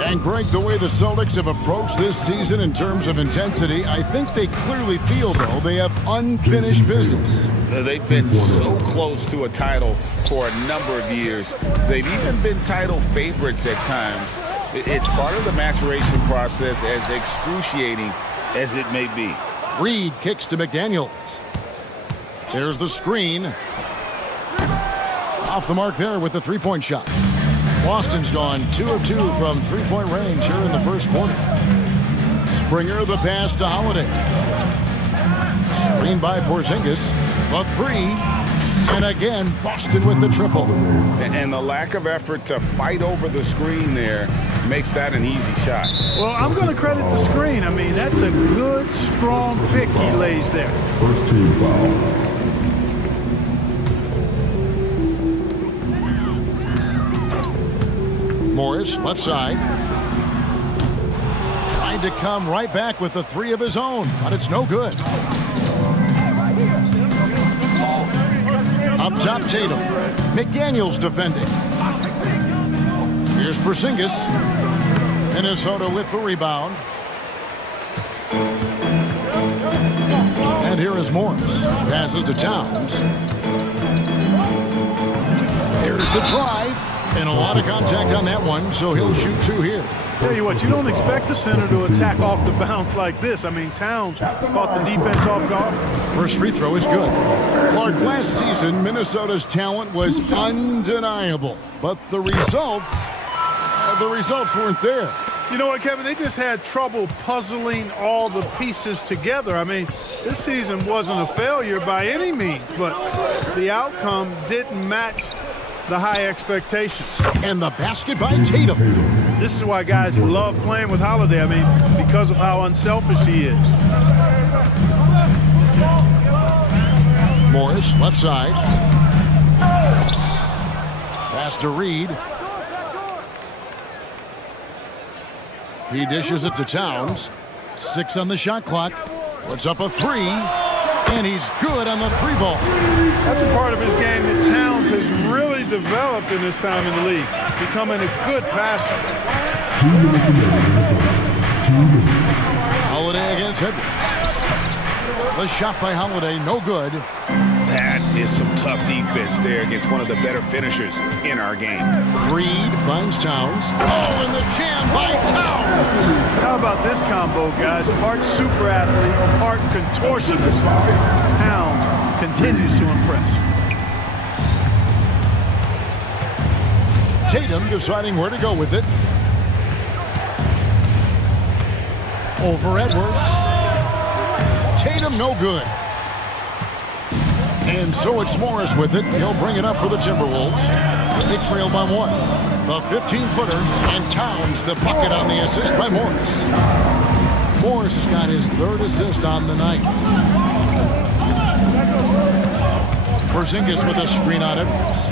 And Greg, the way the Celtics have approached this season in terms of intensity, I think they clearly feel, though, they have unfinished business. They've been so close to a title for a number of years. They've even been title favorites at times. It's part of the maturation process, as excruciating as it may be. Reed kicks to McDaniels. There's the screen. Off the mark there with the three-point shot. Boston's gone 2 of 2 from three-point range here in the first quarter. Springer the pass to Holiday. Screen by Porzingis. A three. And again, Boston with the triple. And the lack of effort to fight over the screen there makes that an easy shot. Well, I'm going to credit the screen. I mean, that's a good, strong pick he lays there. First team foul. Morris, left side. Tried to come right back with the three of his own, but it's no good. Up top, Tatum. McDaniels defending. Here's Porzingis. Minnesota with the rebound. And here is Morris. Passes to Towns. Here's the drive. And a lot of contact on that one, so he'll shoot two here. Tell you what, you don't expect the center to attack off the bounce like this. I mean, Towns caught the defense off guard. First free throw is good. Clark, last season, Minnesota's talent was undeniable, but the results weren't there. You know what, Kevin? They just had trouble puzzling all the pieces together. I mean, this season wasn't a failure by any means, but the outcome didn't match the high expectations. And the basket by Tatum. This is why guys love playing with Holiday. I mean, because of how unselfish he is. Morris, left side. Pass to Reed. He dishes it to Towns. 6 on the shot clock. Puts up a three. And he's good on the three ball. That's a part of his game that Towns has really developed in his time in the league, becoming a good passer. Holiday against Edwards. The shot by Holiday, no good. That is some tough defense there against one of the better finishers in our game. Reed finds Towns. Oh, and the jam by Towns. How about this combo, guys? Part super athlete, part contortionist. Towns continues to impress. Tatum deciding where to go with it. Over Edwards. Tatum no good. And so it's Morris with it. He'll bring it up for the Timberwolves. They trail by 1. The 15-footer, and Towns the bucket on the assist by Morris. Morris has got his 3rd assist on the night. Porzingis with a screen on Edwards.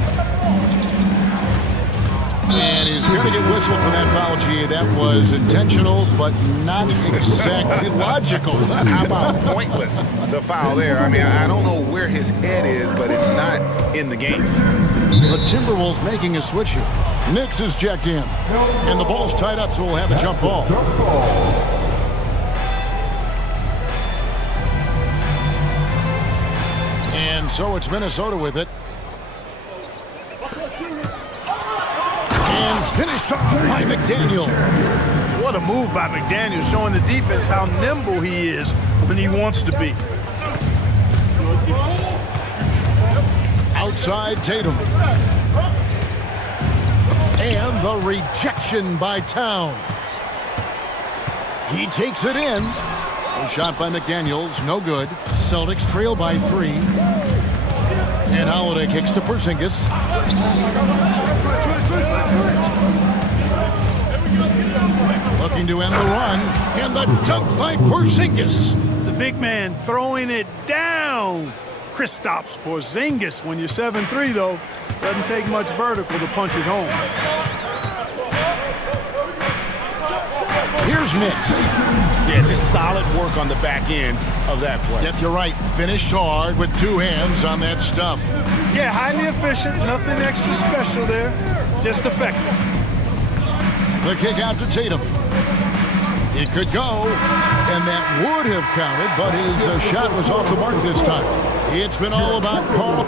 And he's going to get whistled for that foul, G. That was intentional, but not exactly logical. How about pointless? It's a foul there. I mean, I don't know where his head is, but it's not in the game. The Timberwolves making a switch here. Nix is checked in. And the ball's tied up, so we'll have a jump ball. And so it's Minnesota with it. And Finished off by McDaniel. What a move by McDaniel, showing the defense how nimble he is when he wants to be. Outside Tatum. And the rejection by Towns. He takes it in. A shot by McDaniels, no good. Celtics trail by 3. And Holiday kicks to Porzingis. Looking to end the run. And the dunk by Porzingis. The big man throwing it down. Kristaps Porzingis. When you're 7'3", though, doesn't take much vertical to punch it home. Here's Mitch. Yeah, just solid work on the back end of that play. Yep, you're right. Finished hard with 2 hands on that stuff. Yeah, highly efficient. Nothing extra special there. Just effective. The kick out to Tatum. It could go, and that would have counted, but his shot was off the mark this time. It's been all about Carl.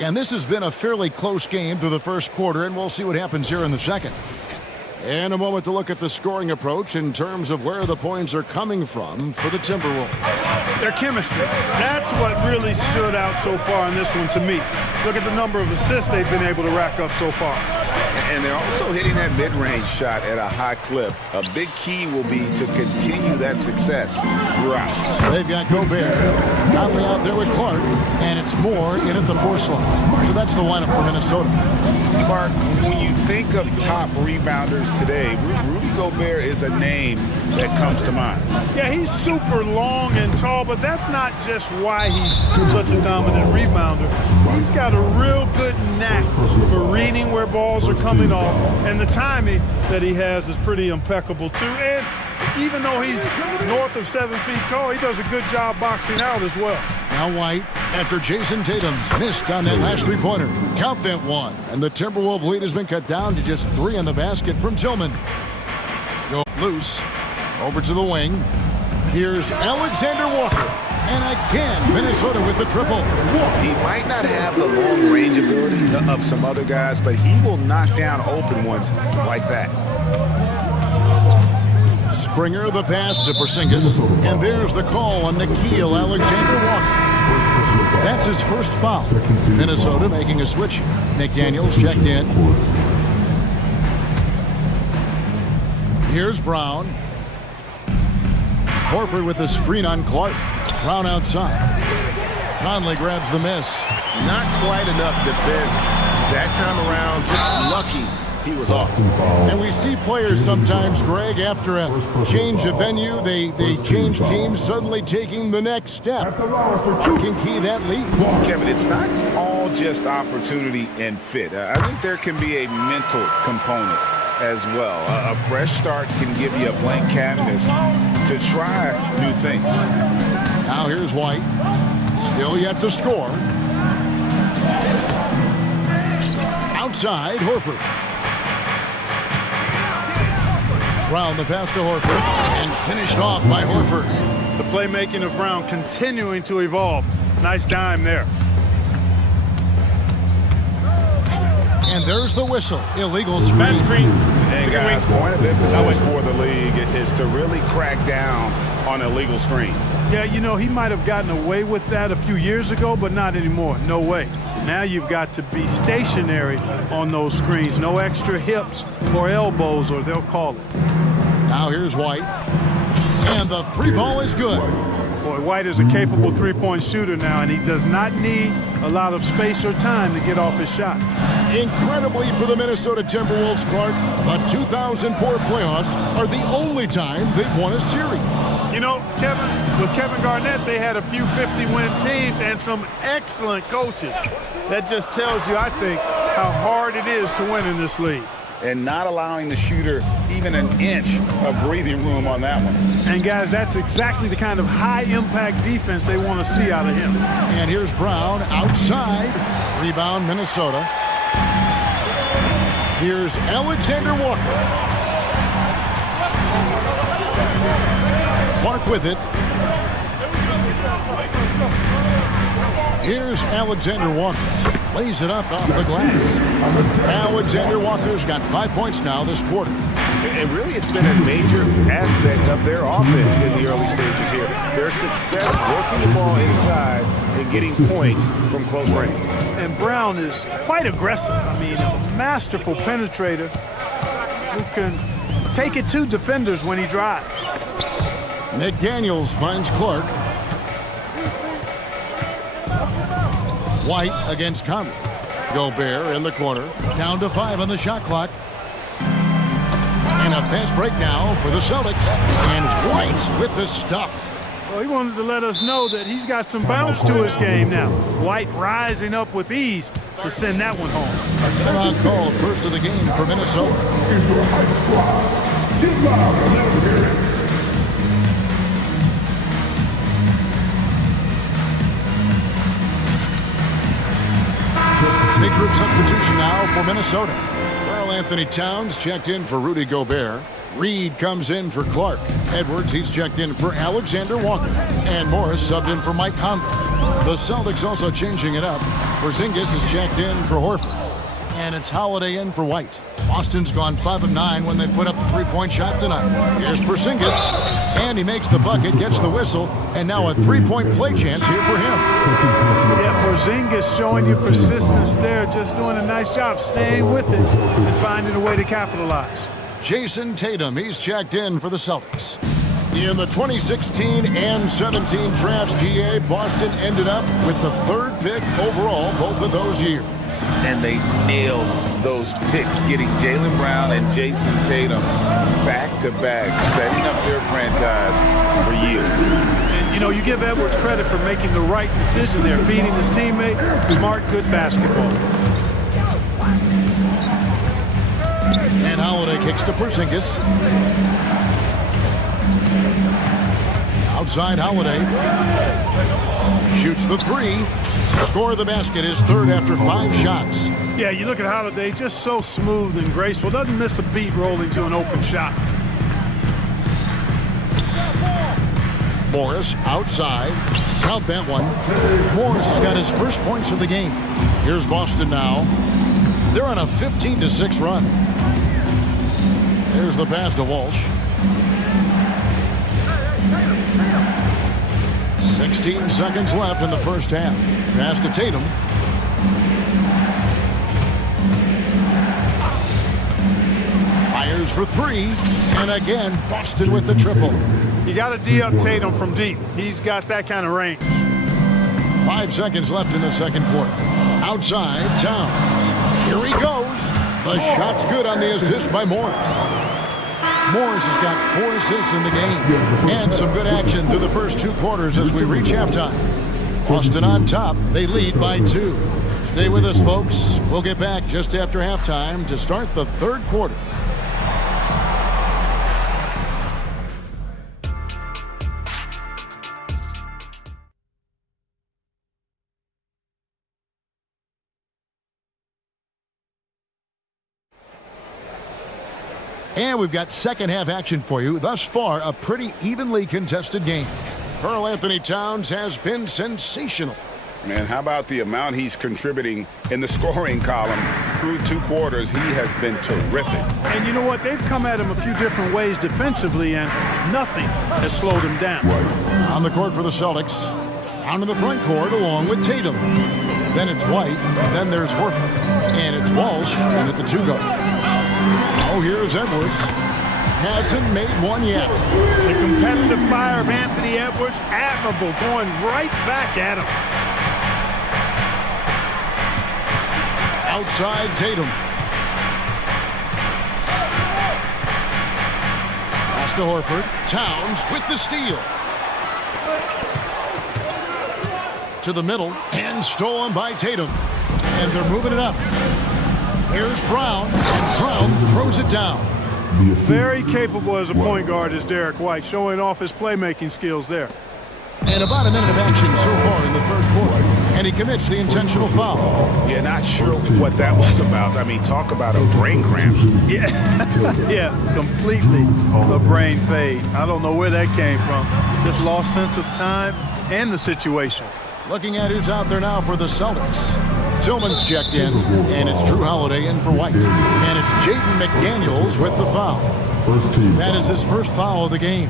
And this has been a fairly close game through the first quarter, and we'll see what happens here in the second. And a moment to look at the scoring approach in terms of where the points are coming from for the Timberwolves. Their chemistry. That's what really stood out so far in this one to me. Look at the number of assists they've been able to rack up so far. And they're also hitting that mid-range shot at a high clip. A big key will be to continue that success throughout. They've got Gobert. Conley out there with Clark. And it's Moore in at the 4 slot. So that's the lineup for Minnesota. Clark, when you think of top rebounders today, Rudy Gobert is a name that comes to mind. Yeah, he's super long and tall, but that's not just why he's such a dominant rebounder. He's got a real good knack for reading where balls are coming off, and the timing that he has is pretty impeccable too. And even though he's north of 7 feet tall, he does a good job boxing out as well. Now White, after Jason Tatum missed on that last 3-pointer. Count that one. And the Timberwolves lead has been cut down to just 3 on the basket from Tillman. Go loose. Over to the wing. Here's Alexander Walker. And again, Minnesota with the triple. He might not have the long range ability of some other guys, but he will knock down open ones like that. Springer the pass to Porzingis. And there's the call on Nickeil Alexander-Walker. That's his first foul. Minnesota making a switch. McDaniels checked in. Here's Brown. Horford with a screen on Clark. Brown outside. Conley grabs the miss. Not quite enough defense that time around. Just lucky he was off. And we see players sometimes, Greg, after a change of venue, they change teams, suddenly taking the next step. Can key that lead. Kevin, it's not all just opportunity and fit. I think there can be a mental component as well. A fresh start can give you a blank canvas to try new things. Now here's White. Still yet to score. Outside, Horford. Brown the pass to Horford. And finished off by Horford. The playmaking of Brown continuing to evolve. Nice dime there. And there's the whistle. Illegal screen. And guys, point of emphasis for the league is to really crack down on illegal screens. Yeah, you know, he might have gotten away with that a few years ago, but not anymore. No way. Now you've got to be stationary on those screens. No extra hips or elbows, or they'll call it. Now here's White. And the 3 ball is good. Boy, White is a capable 3-point shooter now, and he does not need a lot of space or time to get off his shot. Incredibly for the Minnesota Timberwolves, Clark, the 2004 playoffs are the only time they've won a series. You know, Kevin, with Kevin Garnett, they had a few 50-win teams and some excellent coaches. That just tells you, I think, how hard it is to win in this league. And not allowing the shooter even an inch of breathing room on that one. And guys, that's exactly the kind of high-impact defense they want to see out of him. And here's Brown outside. Rebound, Minnesota. Here's Alexander Walker. Clark with it. Here's Alexander Walker. Lays it up off the glass. Alexander Walker's got 5 points now this quarter. And really, it's been a major aspect of their offense in the early stages here. Their success working the ball inside and getting points from close range. And Brown is quite aggressive. I mean, a masterful penetrator who can take it to defenders when he drives. McDaniels finds Clark. White against Conley. Gobert in the corner. Down to 5 on the shot clock. And a fast break now for the Celtics. And White with the stuff. Well, he wanted to let us know that he's got some bounce to his game now. White rising up with ease to send that one home. A timeout call, first of the game for Minnesota. Big group substitution now for Minnesota. Karl Anthony Towns checked in for Rudy Gobert. Reed comes in for Clark. Edwards, he's checked in for Alexander Walker. And Morris subbed in for Mike Conley. The Celtics also changing it up. Porzingis is checked in for Horford. And it's Holiday in for White. Boston's gone 5 of 9 when they put up the three-point shot tonight. Here's Porzingis. And he makes the bucket, gets the whistle, and now a three-point play chance here for him. Yeah, Porzingis showing you persistence there, just doing a nice job staying with it and finding a way to capitalize. Jason Tatum, he's checked in for the Celtics. In the 2016 and 17 drafts, GA, Boston ended up with the 3rd pick overall both of those years. And they nailed those picks, getting Jaylen Brown and Jason Tatum back-to-back, setting up their franchise for years. And, you know, you give Edwards credit for making the right decision there, feeding his teammate. Smart, good basketball. And Holiday kicks to Porzingis. Outside Holiday. Shoots the 3. Score of the basket is 3rd after 5 shots. Yeah, you look at Holiday, just so smooth and graceful. Doesn't miss a beat rolling to an open shot. Morris outside. Count that one. Morris has got his first points of the game. Here's Boston now. They're on a 15-6 run. There's the pass to Walsh. 16 seconds left in the first half. Pass to Tatum. Fires for 3. And again, Boston with the triple. You got to D up Tatum from deep. He's got that kind of range. 5 seconds left in the second quarter. Outside, Towns. Here he goes. The shot's good on the assist by Morris. Morris has got 4 assists in the game. And some good action through the first 2 quarters as we reach halftime. Boston on top. They lead by 2. Stay with us, folks. We'll get back just after halftime to start the 3rd quarter. And we've got second half action for you. Thus far, a pretty evenly contested game. Karl Anthony Towns has been sensational. Man, how about the amount he's contributing in the scoring column through 2 quarters? He has been terrific. And you know what? They've come at him a few different ways defensively, and nothing has slowed him down. On the court for the Celtics. On to the front court along with Tatum. Then it's White. Then there's Horford. And it's Walsh. And at the 2-guard. Oh, here's Edwards. Hasn't made one yet. The competitive fire of Anthony Edwards, admirable, going right back at him. Outside Tatum. Pass to Horford. Towns with the steal. To the middle and stolen by Tatum. And they're moving it up. Here's Brown, and Brown throws it down. Very capable as a point guard is Derek White, showing off his playmaking skills there. And about a minute of action so far in the 3rd quarter. And he commits the intentional foul. Yeah, not sure what that was about. I mean, talk about a brain cramp. Yeah, yeah, completely a brain fade. I don't know where that came from. Just lost sense of time and the situation. Looking at who's out there now for the Celtics. Tillman's checked in, and it's Drew Holiday in for White. And it's Jaden McDaniels with the foul. That is his first foul of the game.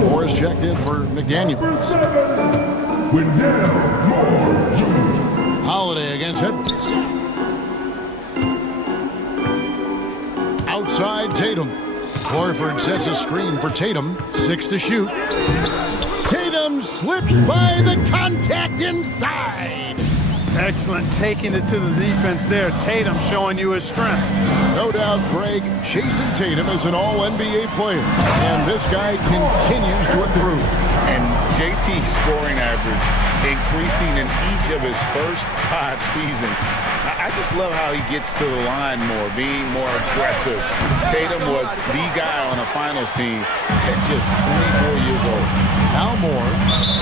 Morris checked in for McDaniels. Holiday against Edwards. Outside Tatum. Horford sets a screen for Tatum. 6 to shoot. Tatum slips by the contact inside. Excellent taking it to the defense there. Tatum showing you his strength. No doubt, Craig, Jason Tatum is an all-NBA player, and this guy continues to improve. And JT's scoring average increasing in each of his first 5 seasons. I just love how he gets to the line more, being more aggressive. Tatum was the guy on a finals team at just 24 years old. Now more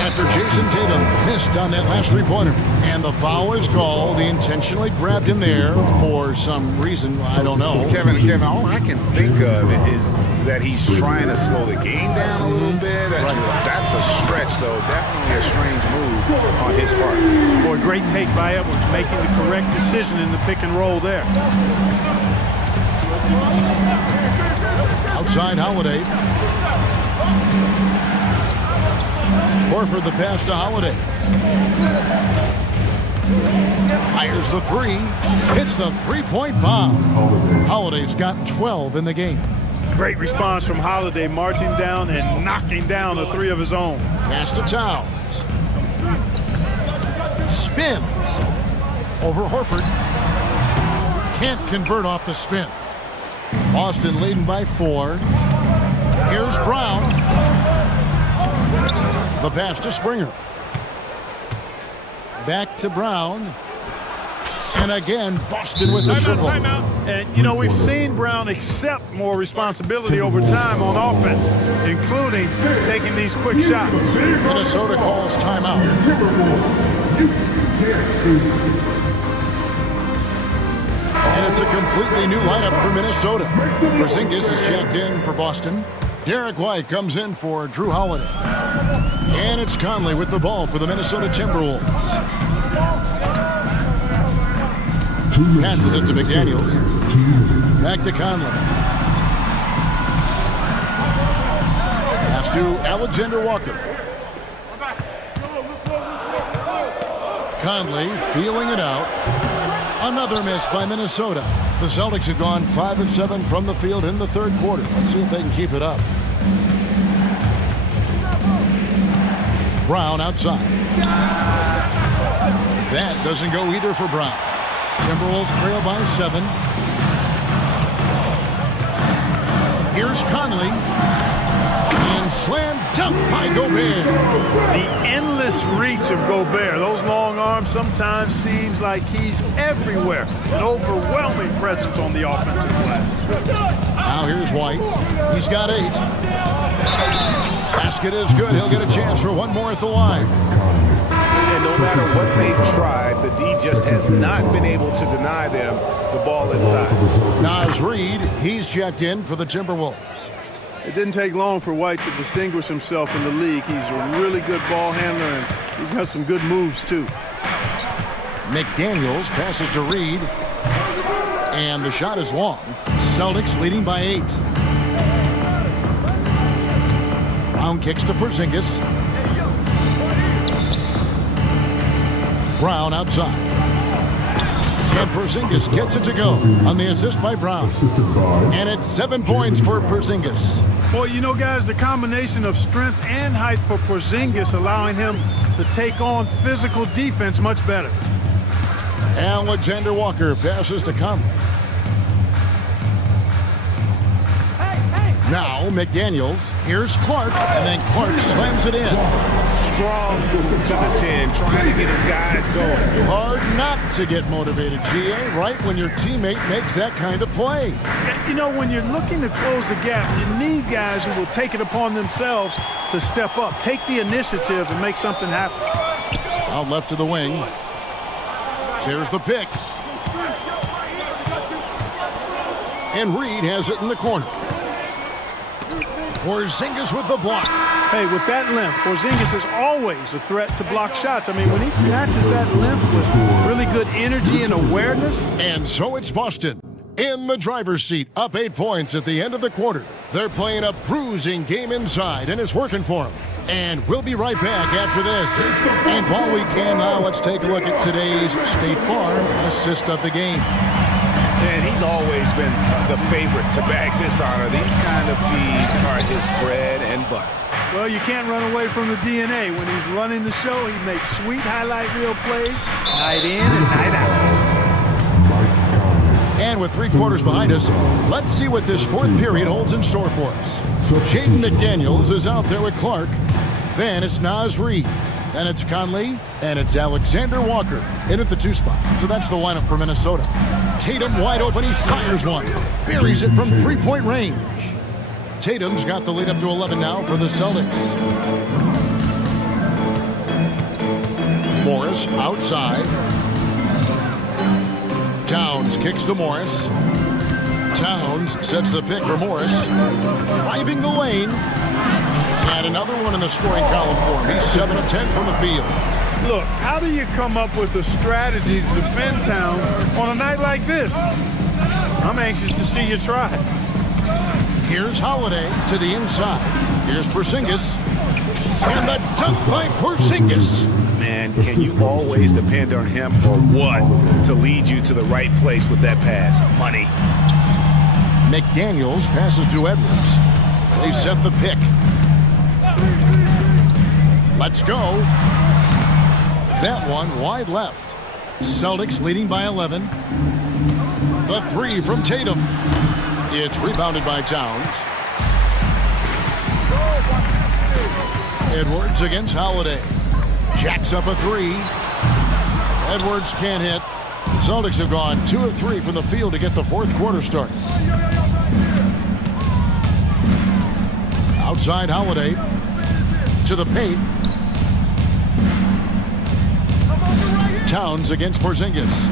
after Jason Tatum missed on that last three-pointer. And the foul is called. He intentionally grabbed him there for some reason. I don't know. Kevin, all I can think of is that he's trying to slow the game down a little bit. That's a stretch, though. Definitely a strange move on his part. Boy, great take by Edwards, making the correct decision in the pick and roll there. Outside Holiday. Horford the pass to Holiday. Fires the three. Hits the three-point bomb. Holiday's got 12 in the game. Great response from Holiday, marching down and knocking down a three of his own. Pass to Towns. Spins. Over Horford. Can't convert off the spin. Boston leading by 4. Here's Brown. The pass to Springer. Back to Brown. And again, Boston with the triple. And, you know, we've seen Brown accept more responsibility over time on offense, including taking these quick shots. Minnesota calls timeout. And it's a completely new lineup for Minnesota. Porzingis is checked in for Boston. Derek White comes in for Drew Holiday. And it's Conley with the ball for the Minnesota Timberwolves. Passes it to McDaniels. Back to Conley. Pass to Alexander Walker. Conley feeling it out. Another miss by Minnesota. The Celtics have gone 5 of 7 from the field in the third quarter. Let's see if they can keep it up. Brown outside. That doesn't go either for Brown. Timberwolves trail by 7. Here's Conley. And slam dunk by Gobert. The endless reach of Gobert. Those long arms sometimes seems like he's everywhere. An overwhelming presence on the offensive glass. Now here's White. He's got 8. Basket is good. He'll get a chance for one more at the line. And no matter what they've tried, the D just has not been able to deny them the ball inside. Naz Reid, he's checked in for the Timberwolves. It didn't take long for White to distinguish himself in the league. He's a really good ball handler, and he's got some good moves, too. McDaniels passes to Reid. And the shot is long. Celtics leading by 8. Brown kicks to Porzingis. Brown outside. And Porzingis gets it to go on the assist by Brown. And it's 7 points for Porzingis. Boy, you know, guys, the combination of strength and height for Porzingis allowing him to take on physical defense much better. Alexander Walker passes to Conley. Now McDaniels. Here's Clark, and then Clark slams it in. Strong move to the 10, trying to get his guys going. Hard not to get motivated, GA, right when your teammate makes that kind of play. You know, when you're looking to close the gap, you need guys who will take it upon themselves to step up, take the initiative, and make something happen. Out left to the wing. There's the pick. And Reid has it in the corner. Porzingis with the block. Hey, with that length, Porzingis is always a threat to block shots. I mean, when he matches that length with really good energy and awareness. And so it's Boston in the driver's seat, up 8 points at the end of the quarter. They're playing a bruising game inside, and it's working for them. And we'll be right back after this. And while we can now, let's take a look at today's State Farm assist of the game. And he's always been the favorite to bag this honor. These kind of feeds are his bread and butter. Well, you can't run away from the DNA. When he's running the show, he makes sweet highlight reel plays, night in and night out. And with 3 quarters behind us, let's see what this fourth period holds in store for us. Jaden McDaniels is out there with Clark. Then it's Naz Reid. Then it's Conley. And it's Alexander Walker in at the 2 spot. So that's the lineup for Minnesota. Tatum wide open. He fires one. Buries it from 3-point range. Tatum's got the lead up to 11 now for the Celtics. Morris outside. Towns kicks to Morris. Towns sets the pick for Morris. Driving the lane. And another one in the scoring column for him. He's 7 of 10 from the field. Look, how do you come up with a strategy to defend Towns on a night like this? I'm anxious to see you try. Here's Holiday to the inside. Here's Porzingis. And the dunk by Porzingis. Man, can you always depend on him or what to lead you to the right place with that pass? Money. McDaniels passes to Edwards. They set the pick. Let's go. That one wide left. Celtics leading by 11. The 3 from Tatum. It's rebounded by Towns. Edwards against Holiday. Jacks up a 3. Edwards can't hit. The Celtics have gone 2 of 3 from the field to get the fourth quarter started. Outside Holiday. To the paint. Towns against Porzingis.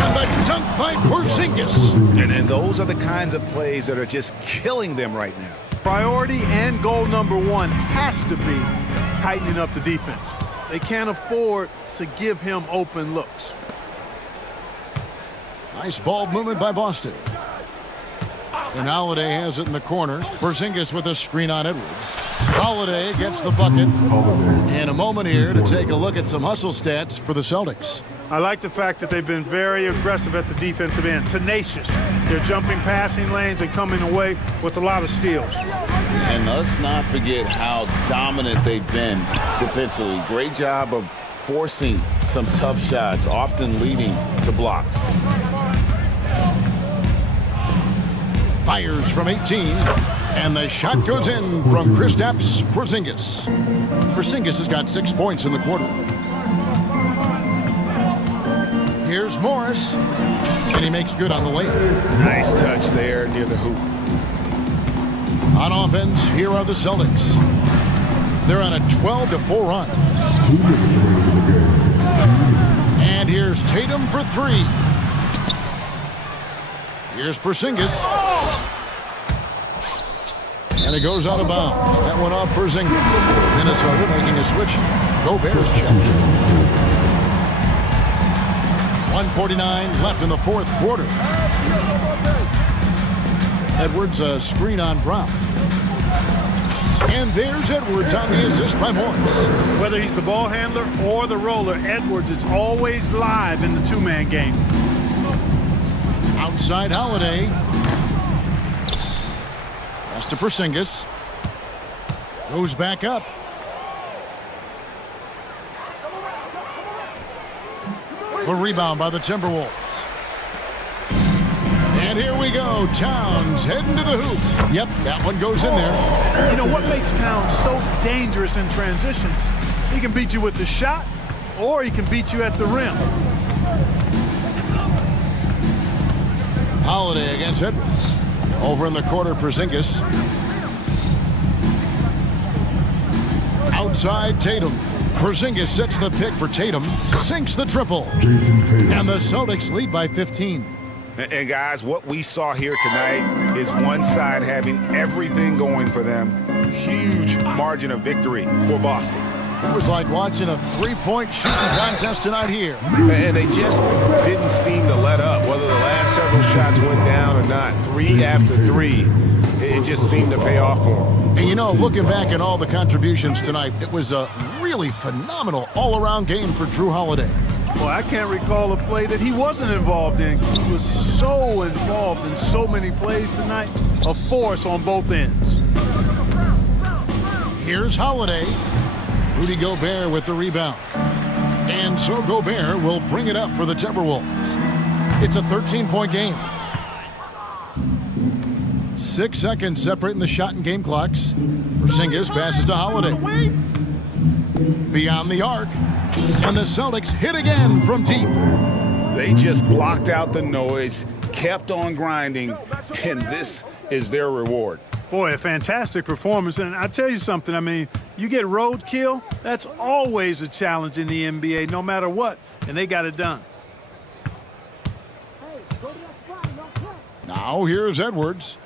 And the dunk by Porzingis. And those are the kinds of plays that are just killing them right now. Priority and goal number 1 has to be tightening up the defense. They can't afford to give him open looks. Nice ball movement by Boston. And Holiday has it in the corner. Porzingis with a screen on Edwards. Holiday gets the bucket. And a moment here to take a look at some hustle stats for the Celtics. I like the fact that they've been very aggressive at the defensive end, tenacious. They're jumping passing lanes and coming away with a lot of steals. And let's not forget how dominant they've been defensively. Great job of forcing some tough shots, often leading to blocks. Fires from 18, and the shot goes in from Kristaps Porzingis. Porzingis has got 6 points in the quarter. Here's Morris, and he makes good on the lane. Nice touch there near the hoop. On offense, here are the Celtics. They're on a 12-4 run. And here's Tatum for 3. Here's Porzingis. And it goes out of bounds. That went off Porzingis. Minnesota making a switch. Go Bears check. 1:49 left in the fourth quarter. Edwards a screen on Brown. And there's Edwards on the assist by Morris. Whether he's the ball handler or the roller, Edwards is always live in the 2-man game. Outside Holiday. Pass to Porzingis. Goes back up. A rebound by the Timberwolves. And here we go. Towns heading to the hoop. Yep, that one goes in there. You know what makes Towns so dangerous in transition? He can beat you with the shot, or he can beat you at the rim. Holiday against Edwards. Over in the corner, Porzingis. Outside Tatum. Porzingis sets the pick for Tatum. Sinks the triple. And the Celtics lead by 15. And guys, what we saw here tonight is one side having everything going for them. Huge margin of victory for Boston. It was like watching a three-point shooting contest tonight here. And they just didn't seem to let up, whether the last several shots went down or not. 3 after 3, it just seemed to pay off for them. And you know, looking back at all the contributions tonight, it was a really phenomenal all-around game for Drew Holiday. Well, I can't recall a play that he wasn't involved in. He was so involved in so many plays tonight, a force on both ends. Here's Holiday. Rudy Gobert with the rebound. And so Gobert will bring it up for the Timberwolves. It's a 13-point game. 6 seconds separating the shot and game clocks. Porzingis passes to Holiday. Beyond the arc. And the Celtics hit again from deep. They just blocked out the noise, kept on grinding, and this is their reward. Boy, a fantastic performance. And I tell you something, I mean, you get roadkill, that's always a challenge in the NBA, no matter what. And they got it done. Now here's Edwards.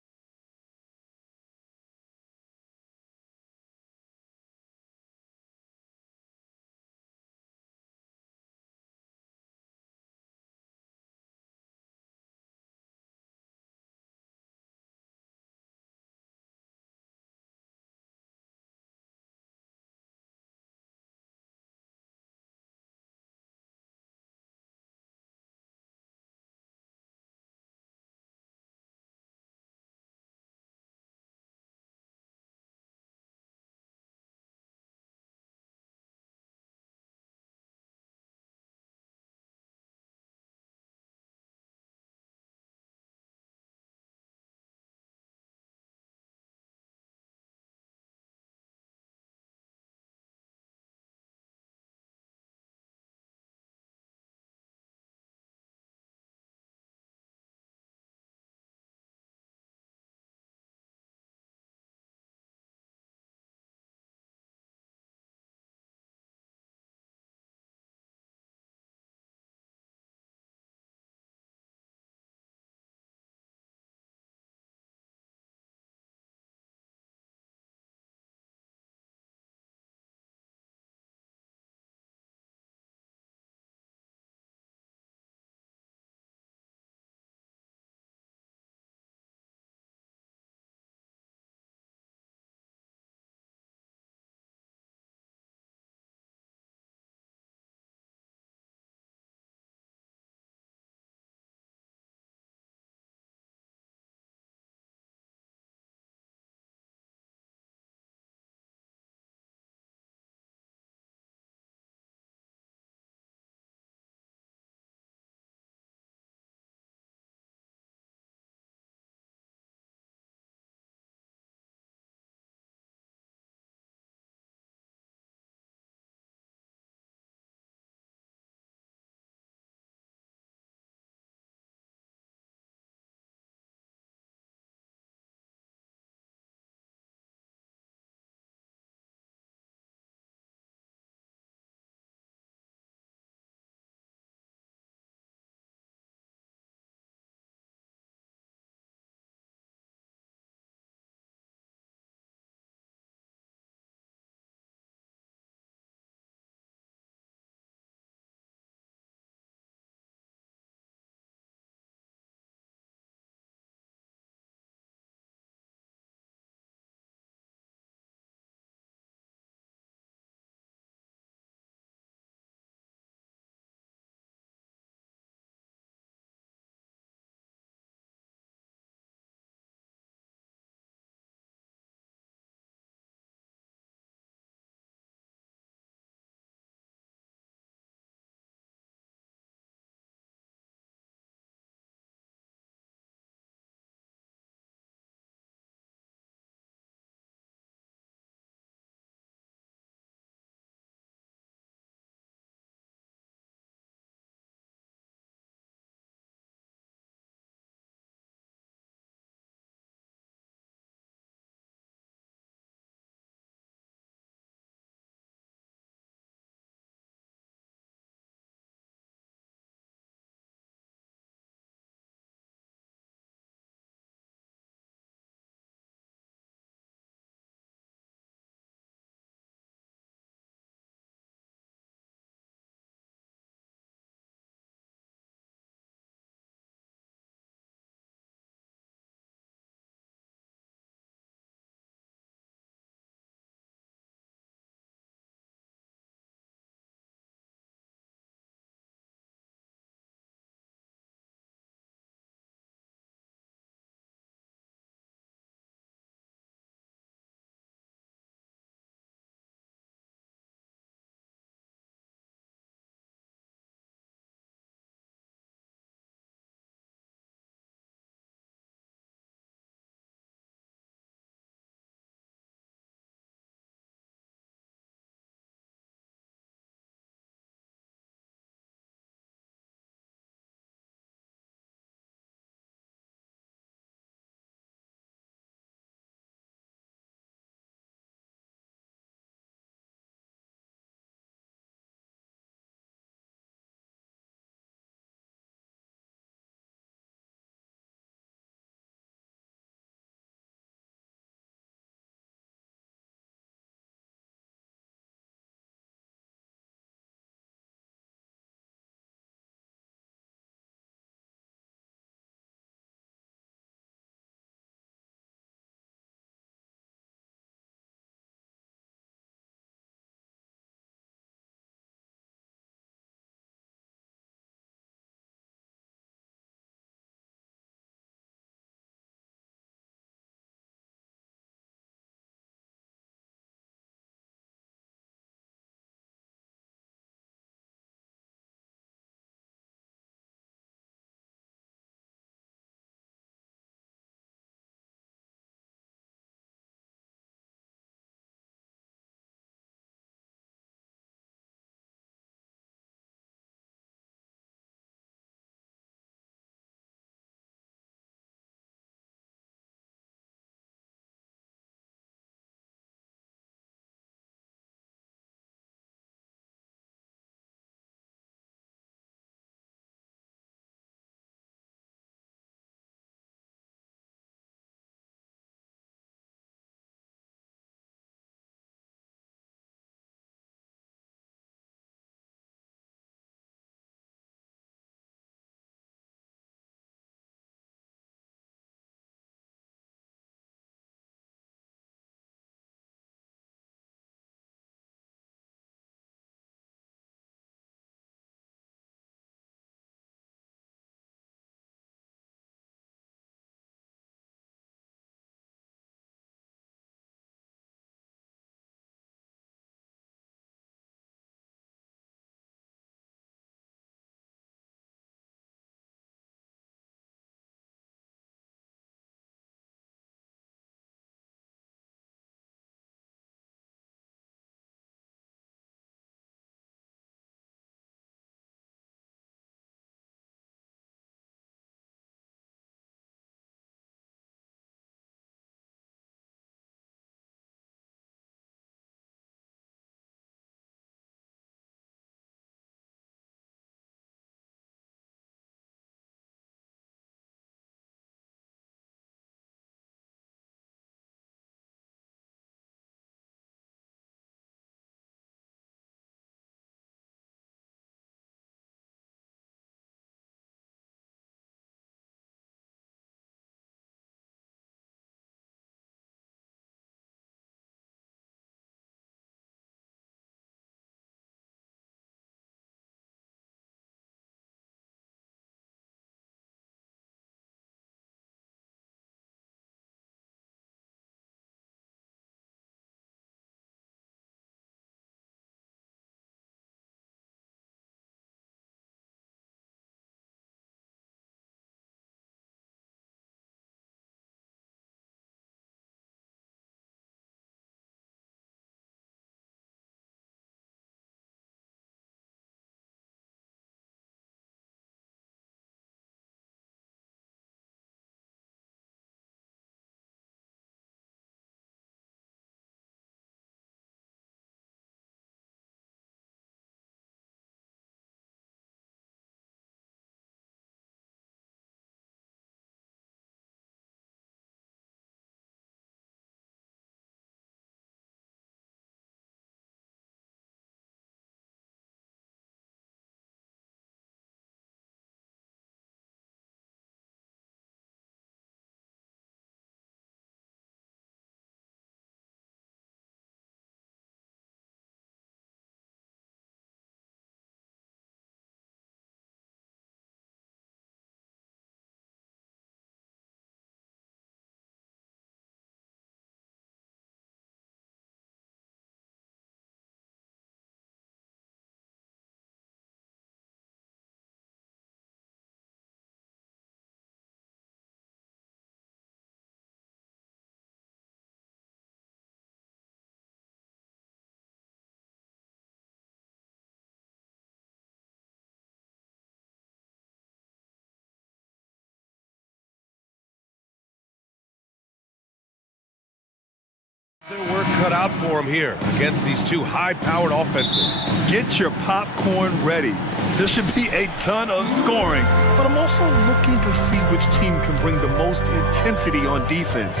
Their work cut out for him here against these two high-powered offenses. Get your popcorn ready. There should be a ton of scoring, but I'm also looking to see which team can bring the most intensity on defense.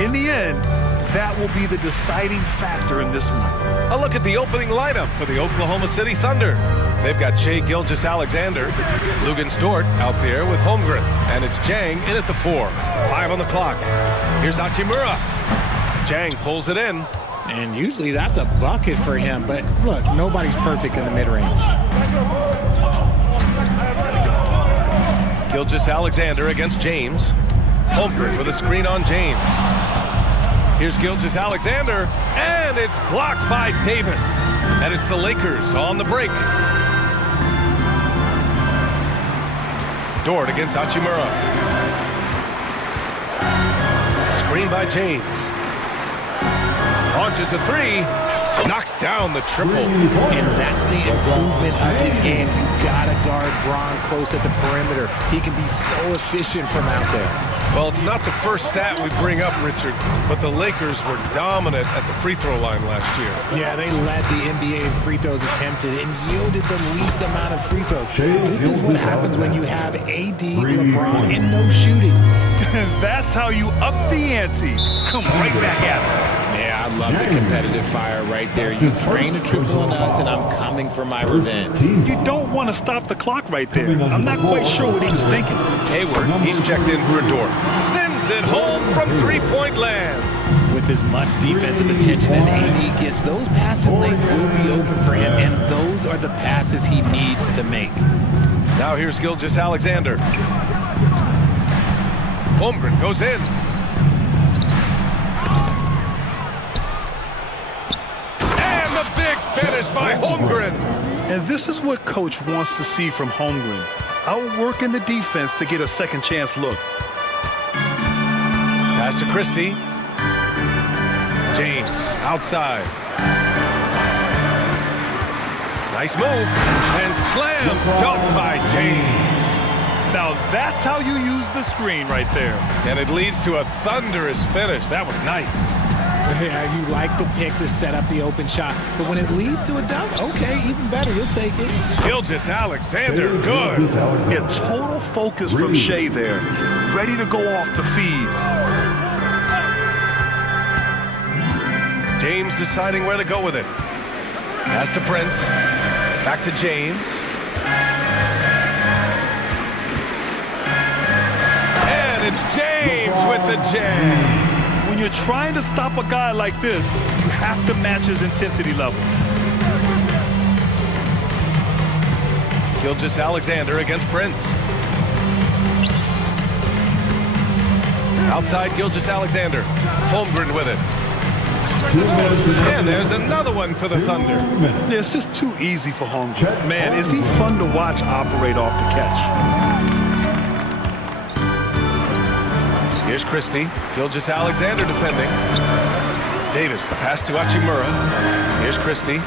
In the end, that will be the deciding factor in this one. A look at the opening lineup for the Oklahoma City Thunder. They've got Shai Gilgeous-Alexander, Luguentz Dort out there with Holmgren, and it's Jang in at the 4. 5 on the clock. Here's Hachimura. Jang pulls it in. And usually that's a bucket for him, but look, nobody's perfect in the mid-range. Gilgeous-Alexander against James. Holmgren with a screen on James. Here's Gilgeous-Alexander, and it's blocked by Davis. And it's the Lakers on the break. Dort against Hachimura. Screen by James. Launches a 3, knocks down the triple. And that's the improvement of his game. You gotta guard Braun close at the perimeter. He can be so efficient from out there. Well, it's not the first stat we bring up, Richard, but the Lakers were dominant at the free throw line last year. Yeah, they led the NBA in free throws attempted and yielded the least amount of free throws. This is what happens when you have AD, LeBron, and no shooting. That's how you up the ante. Come right back at it. Yeah, I love the competitive fire right there. You drain a triple on us, and I'm coming for my revenge. You don't want to stop the clock right there. I'm not quite sure what he was thinking. Hayward, he's checked in for Dort. Sends it home from three-point land. With as much defensive attention as AD gets, those passing lanes will be open for him, and those are the passes he needs to make. Now here's Gilgeous-Alexander. Holmgren goes in. And the big finish by Holmgren. And this is what Coach wants to see from Holmgren. Outworking the defense to get a second chance look. Pass to Christie. James outside. Nice move. And slam dunk by James. Now that's how you use the screen right there. And it leads to a thunderous finish. That was nice. Yeah, you like the pick to set up the open shot, but when it leads to a dunk, okay, even better, you'll take it. Gilgeous-Alexander, good. Yeah, total focus from Shai there. Ready to go off the feed. James deciding where to go with it. Pass to Prince. Back to James. And it's James with the jam. When you're trying to stop a guy like this, you have to match his intensity level. Gilgeous-Alexander against Prince. Outside Gilgeous-Alexander. Holmgren with it. And there's another one for the Thunder. Yeah, it's just too easy for Holmgren. Man, is he fun to watch operate off the catch. Here's Christie. Gilgeous-Alexander defending. Davis, the pass to Hachimura. Here's Christie.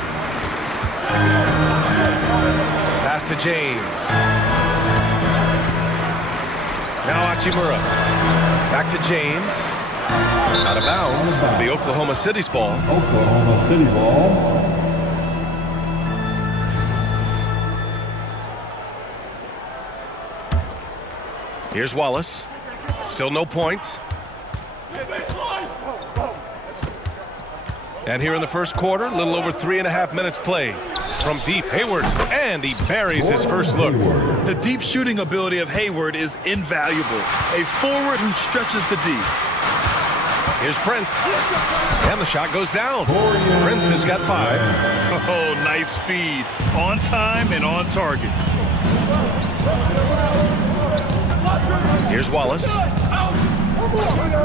Pass to James. Now Hachimura. Back to James. Out of bounds. It'll be Oklahoma City's ball. Oklahoma City ball. Here's Wallace. Still no points. And here in the first quarter, a little over 3.5 minutes played. From deep, Hayward, and he buries his first look. The deep shooting ability of Hayward is invaluable. A forward who stretches the D. Here's Prince. And the shot goes down. Prince has got 5. Oh, nice feed. On time and on target. Here's Wallace.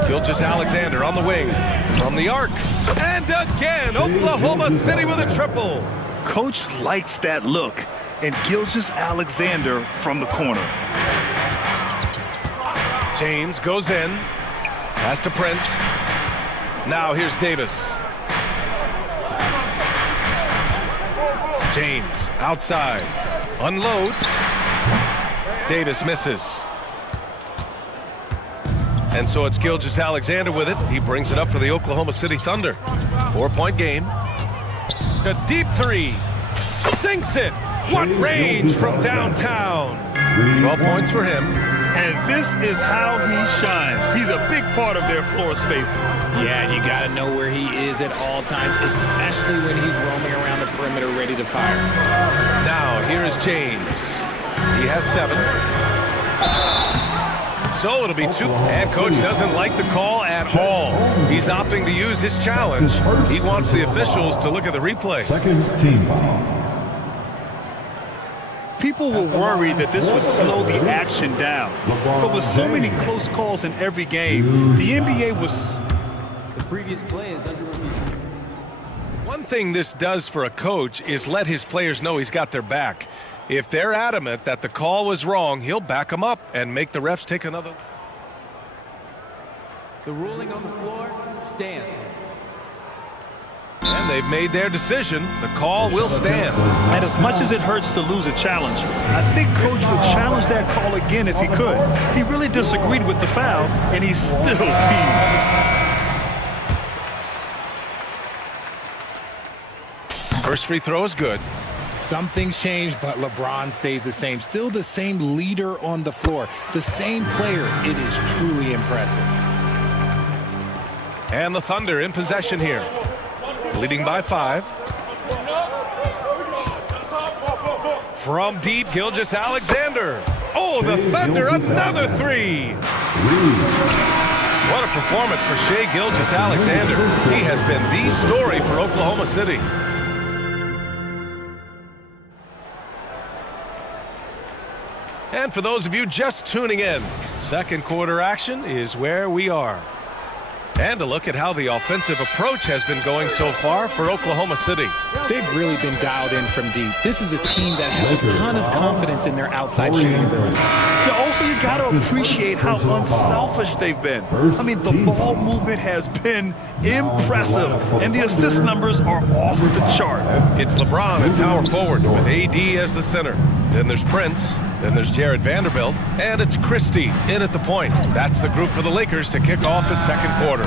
Gilgeous-Alexander on the wing. From the arc. And again, Oklahoma City with a triple. Coach likes that look. And Gilgeous-Alexander from the corner. James goes in. Pass to Prince. Now here's Davis. James outside. Unloads. Davis misses. And so it's Gilgeous-Alexander with it. He brings it up for the Oklahoma City Thunder. 4-point game. A deep three. Sinks it. What range from downtown. 12 points for him. And this is how he shines. He's a big part of their floor spacing. Yeah, and you got to know where he is at all times, especially when he's roaming around the perimeter ready to fire. Now, here's James. He has 7. So it'll be 2. And coach doesn't like the call at all. He's opting to use his challenge. He wants the officials to look at the replay. Second team foul. People were worried that this would slow the action down. But with so many close calls in every game, the NBA was... The previous play is under review. One thing this does for a coach is let his players know he's got their back. If they're adamant that the call was wrong, he'll back them up and make the refs take another. The ruling on the floor stands. And they've made their decision. The call will stand. And as much as it hurts to lose a challenge, I think coach would challenge that call again if he could. He really disagreed with the foul, and he's still peeved. First free throw is good. Some things change, but LeBron stays the same. Still the same leader on the floor. The same player. It is truly impressive. And the Thunder in possession here. Leading by 5. From deep, Gilgeous-Alexander. Oh, the Thunder, another 3. What a performance for Shai Gilgeous-Alexander. He has been the story for Oklahoma City. And for those of you just tuning in, second quarter action is where we are. And a look at how the offensive approach has been going so far for Oklahoma City. They've really been dialed in from deep. This is a team that has a ton of confidence in their outside shooting ability. Yeah, also, you got to appreciate how unselfish they've been. I mean, the ball movement has been impressive, and the assist numbers are off the chart. It's LeBron at power forward with AD as the center. Then there's Prince. Then there's Jared Vanderbilt, and it's Christie in at the point. That's the group for the Lakers to kick off the second quarter.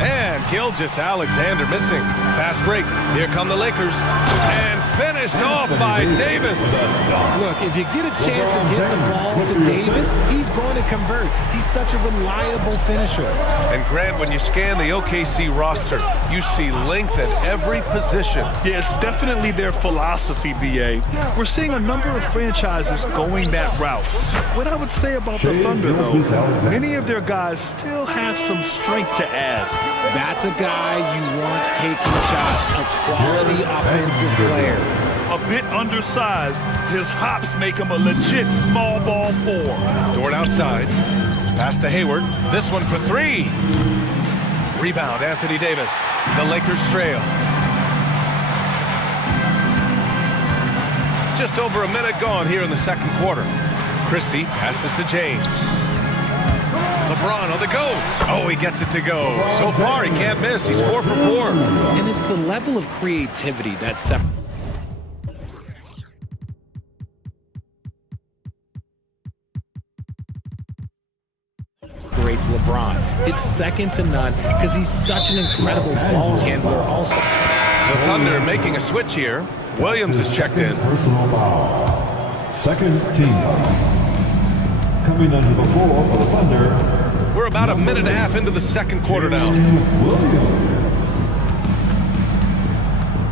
And Gilgeous-Alexander missing. Fast break. Here come the Lakers. And finished off by Davis. Look, if you get a chance to get the ball to Davis, he's going to convert. He's such a reliable finisher. And Grant, when you scan the OKC roster, you see length at every position. Yeah, it's definitely their philosophy, BA. We're seeing a number of franchises going that route. What I would say about the Thunder, though, many of their guys still have some strength to add. That's a guy you want taking shots, a quality offensive player. A bit undersized, his hops make him a legit small ball 4. Dort outside. Pass to Hayward. This one for 3. Rebound, Anthony Davis. The Lakers trail. Just over a minute gone here in the second quarter. Christie passes to James. LeBron on the go. Oh, he gets it to go. So far, he can't miss. He's 4 for 4. And it's the level of creativity that separates LeBron. It's second to none because he's such an incredible ball handler also. The Thunder making a switch here. Williams is checked in. Personal foul. Second team foul. Coming under the floor for the Thunder. We're about a minute and a half into the second quarter now.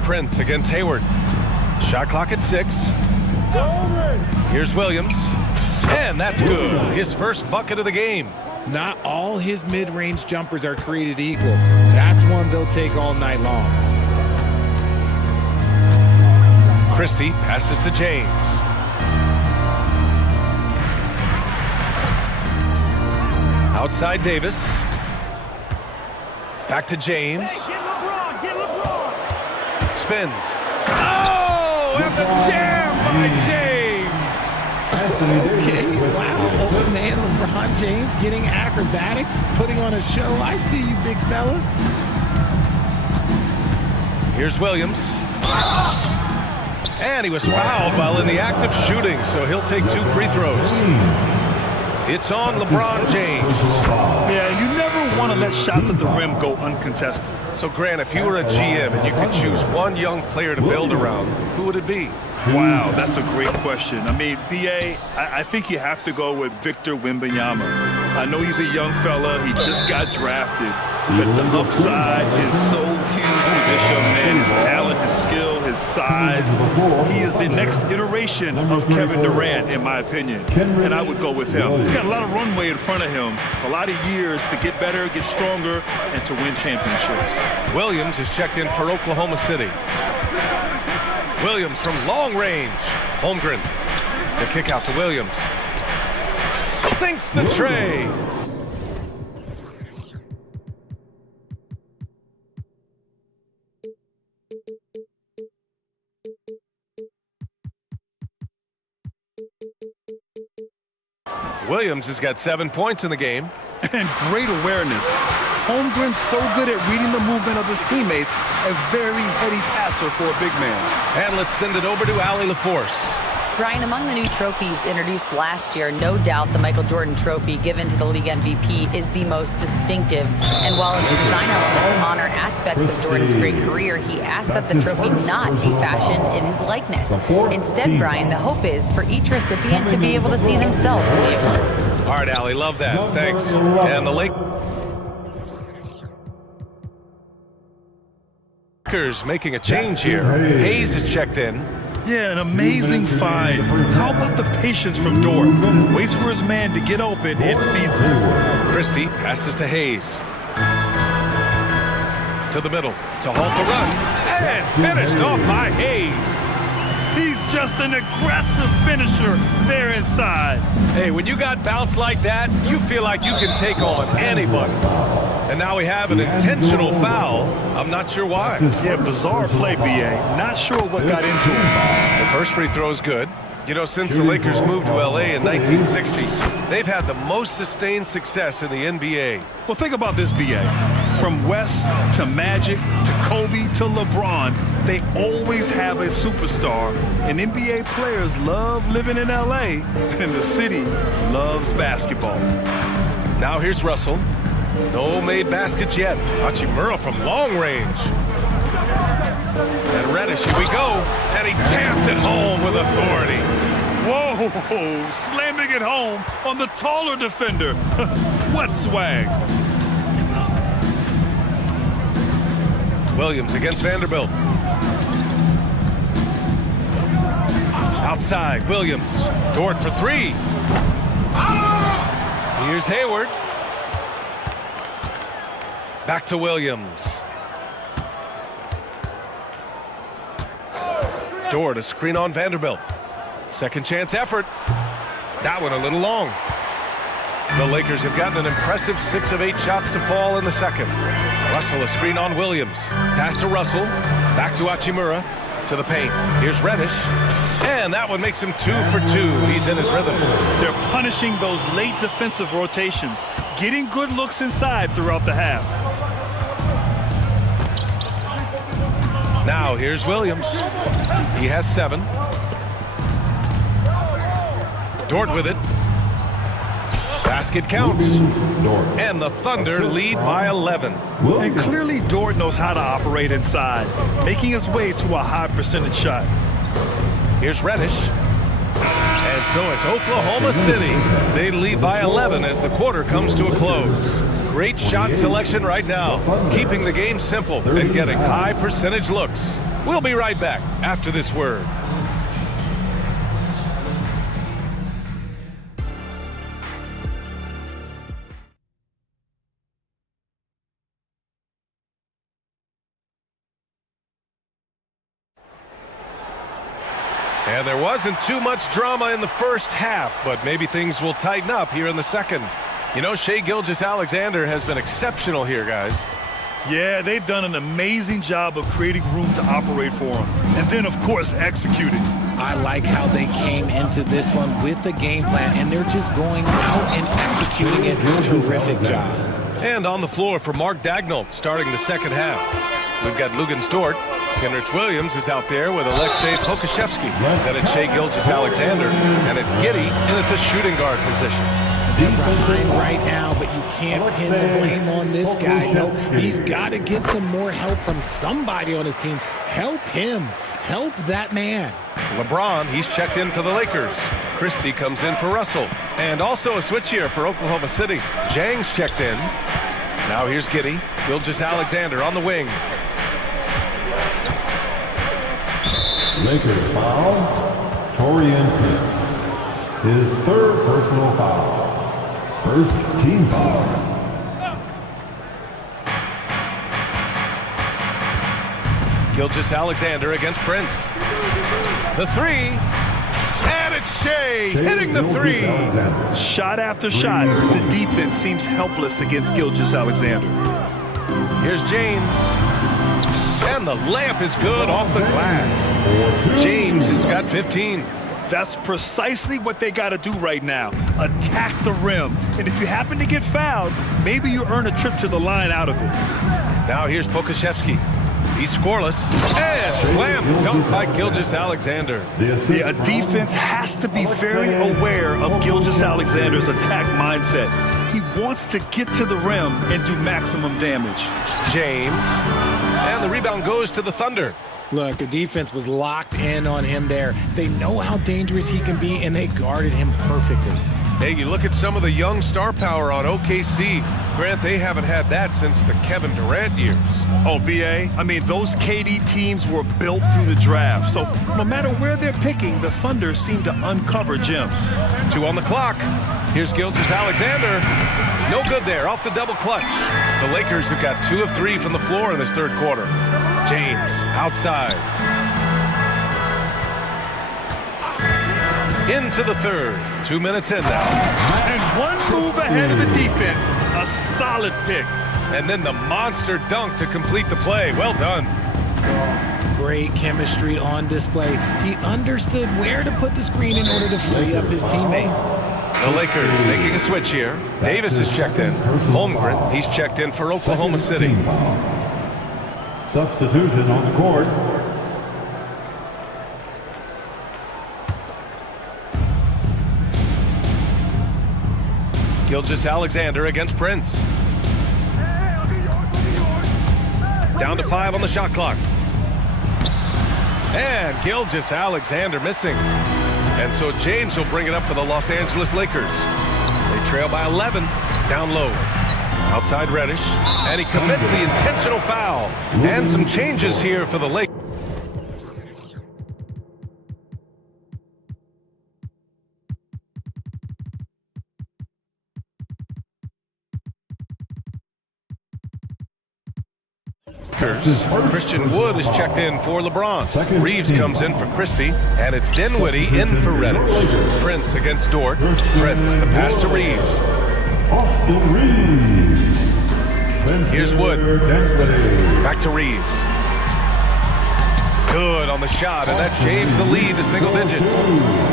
Prince against Hayward. Shot clock at 6. Here's Williams. And that's good. His first bucket of the game. Not all his mid-range jumpers are created equal. That's one they'll take all night long. Christie passes to James. Outside Davis. Back to James. Spins. Oh, and the jam by James. Okay, wow. Old man LeBron James getting acrobatic, putting on a show. I see you, big fella. Here's Williams. And he was fouled while in the act of shooting, so he'll take 2 free throws. It's on LeBron James. Yeah, you never want to let shots at the rim go uncontested. So, Grant, if you were a GM and you could choose one young player to build around, who would it be? Wow, that's a great question. I mean, B.A., I think you have to go with Victor Wembanyama. I know he's a young fella. He just got drafted. But the upside is so huge with this young man. His talent, his skill, his size. He is the next iteration of Kevin Durant, in my opinion. And I would go with him. He's got a lot of runway in front of him. A lot of years to get better, get stronger, and to win championships. Williams is checked in for Oklahoma City. Williams from long range. Holmgren. The kick out to Williams. Sinks the tray. Williams has got 7 points in the game. And great awareness. Holmgren's so good at reading the movement of his teammates, a very heady passer for a big man. And let's send it over to Allie LaForce. Brian, among the new trophies introduced last year, no doubt the Michael Jordan Trophy given to the league MVP is the most distinctive. And while its design elements honor aspects of Jordan's great career, he asked that the trophy not be fashioned in his likeness. Instead, Brian, the hope is for each recipient to be able to see themselves in the award. All right, Allie, love that. Thanks. And the Lakers making a change here. Hayes is checked in. Yeah, an amazing find. How about the patience from Dort? Waits for his man to get open and feeds him. Christie passes to Hayes. To the middle to halt the run. And finished off by Hayes. He's just an aggressive finisher there inside. Hey, when you got bounce like that, you feel like you can take on anybody. And now we have an intentional foul. I'm not sure why. Yeah, bizarre play, B.A. Not sure what got into him. The first free throw is good. You know, since the Lakers moved to L.A. in 1960, they've had the most sustained success in the NBA. Well, think about this, B.A. From West to Magic to Kobe to LeBron, they always have a superstar. And NBA players love living in L.A., and the city loves basketball. Now here's Russell. No made baskets yet. Hachimura from long range. And Reddish, here we go. And he jams it home with authority. Whoa, slamming it home on the taller defender. What swag. Williams against Vanderbilt. Outside, Williams. Dort for three. Here's Hayward. Back to Williams. Dort, a screen on Vanderbilt. Second chance effort. That one a little long. The Lakers have gotten an impressive 6 of 8 shots to fall in the second. Russell, a screen on Williams. Pass to Russell. Back to Hachimura. To the paint. Here's Reddish. And that one makes him 2 for 2. He's in his rhythm. They're punishing those late defensive rotations, getting good looks inside throughout the half. Now here's Williams. He has 7. Dort with it. Basket counts. And the Thunder lead by 11. And clearly Dort knows how to operate inside, making his way to a high percentage shot. Here's Reddish. And so it's Oklahoma City. They lead by 11 as the quarter comes to a close. Great shot selection right now, keeping the game simple and getting high percentage looks. We'll be right back after this word. And there wasn't too much drama in the first half, but maybe things will tighten up here in the second. You know, Shai Gilgeous-Alexander has been exceptional here, guys. Yeah, they've done an amazing job of creating room to operate for him. And then, of course, executing. I like how they came into this one with a game plan, and they're just going out and executing it. Terrific job. And on the floor for Mark Daigneault starting the second half. We've got Luguentz Dort. Kenrich Williams is out there with Alexei Pokusevski. Then it's Shai Gilgeous-Alexander. And it's Giddey in at the shooting guard position. They're behind right now, but you can't pin the blame on this guy. No, he's got to get some more help from somebody on his team. Help him. Help that man. LeBron, he's checked in for the Lakers. Christie comes in for Russell. And also a switch here for Oklahoma City. Jang's checked in. Now here's Giddey. Gilgeous-Alexander on the wing. Lakers foul. Torian Prince. His third personal foul. First team foul. Gilgeous-Alexander against Prince. The three. And it's Shea hitting the three. Shot after shot, the defense seems helpless against Gilgeous-Alexander. Here's James. And the layup is good off the glass. James has got 15. That's precisely what they got to do right now. Attack the rim. And if you happen to get fouled, maybe you earn a trip to the line out of it. Now here's Pokashevsky. He's scoreless. And slam dunk by Gilgeous-Alexander. Yeah, a defense has to be very aware of Gilgeous-Alexander's attack mindset. He wants to get to the rim and do maximum damage. James. And the rebound goes to the Thunder. Look, the defense was locked in on him there. They know how dangerous he can be, and they guarded him perfectly. Hey, you look at some of the young star power on OKC. Grant, they haven't had that since the Kevin Durant years. Oh, BA, I mean, those KD teams were built through the draft. So no matter where they're picking, the Thunder seem to uncover gems. 2 on the clock. Here's Gilgeous-Alexander. No good there, off the double clutch. The Lakers have got 2 of 3 from the floor in this third quarter. James, outside. Into the third. 2 minutes in now. And one move ahead of the defense. A solid pick. And then the monster dunk to complete the play. Well done. Great chemistry on display. He understood where to put the screen in order to free up his teammate. The Lakers making a switch here. Davis is checked in. Holmgren, he's checked in for Oklahoma City. Substitution on the court. Gilgeous-Alexander against Prince. Down to 5 on the shot clock. And Gilgeous-Alexander missing. And so James will bring it up for the Los Angeles Lakers. They trail by 11, down low. Outside Reddish, and he commits the intentional foul. And some changes here for the Lakers. Christian Wood is checked in for LeBron. Reeves comes in for Christie, and it's Dinwiddie in for Reddish. Prince against Dort. Prince, the pass to Reeves. Austin Reeves. Here's Wood. Back to Reeves. Good on the shot, and that shaves the lead to single digits.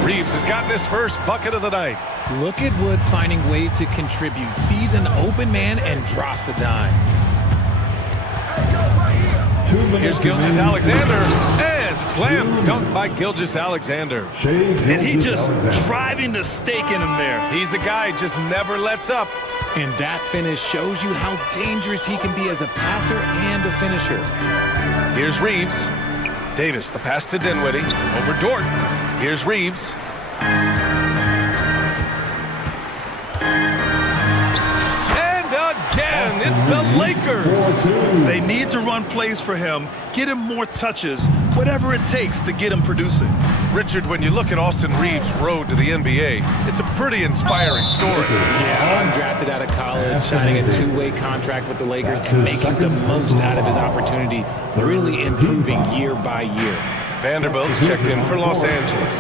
Reeves has gotten his first bucket of the night. Look at Wood finding ways to contribute. Sees an open man and drops a dime. Here's Gilgeous-Alexander, and slam dunk by Gilgeous-Alexander. And he just driving the stake in him there. He's a guy just never lets up. And that finish shows you how dangerous he can be as a passer and a finisher. Here's Reeves. Davis, the pass to Dinwiddie, over Dort. Here's Reeves. And it's the Lakers. They need to run plays for him, get him more touches, whatever it takes to get him producing. Richard, when you look at Austin Reeves' road to the NBA, it's a pretty inspiring story. Yeah, undrafted out of college, signing a two-way contract with the Lakers and making the most out of his opportunity, really improving year by year. Vanderbilt's checked in for Los Angeles.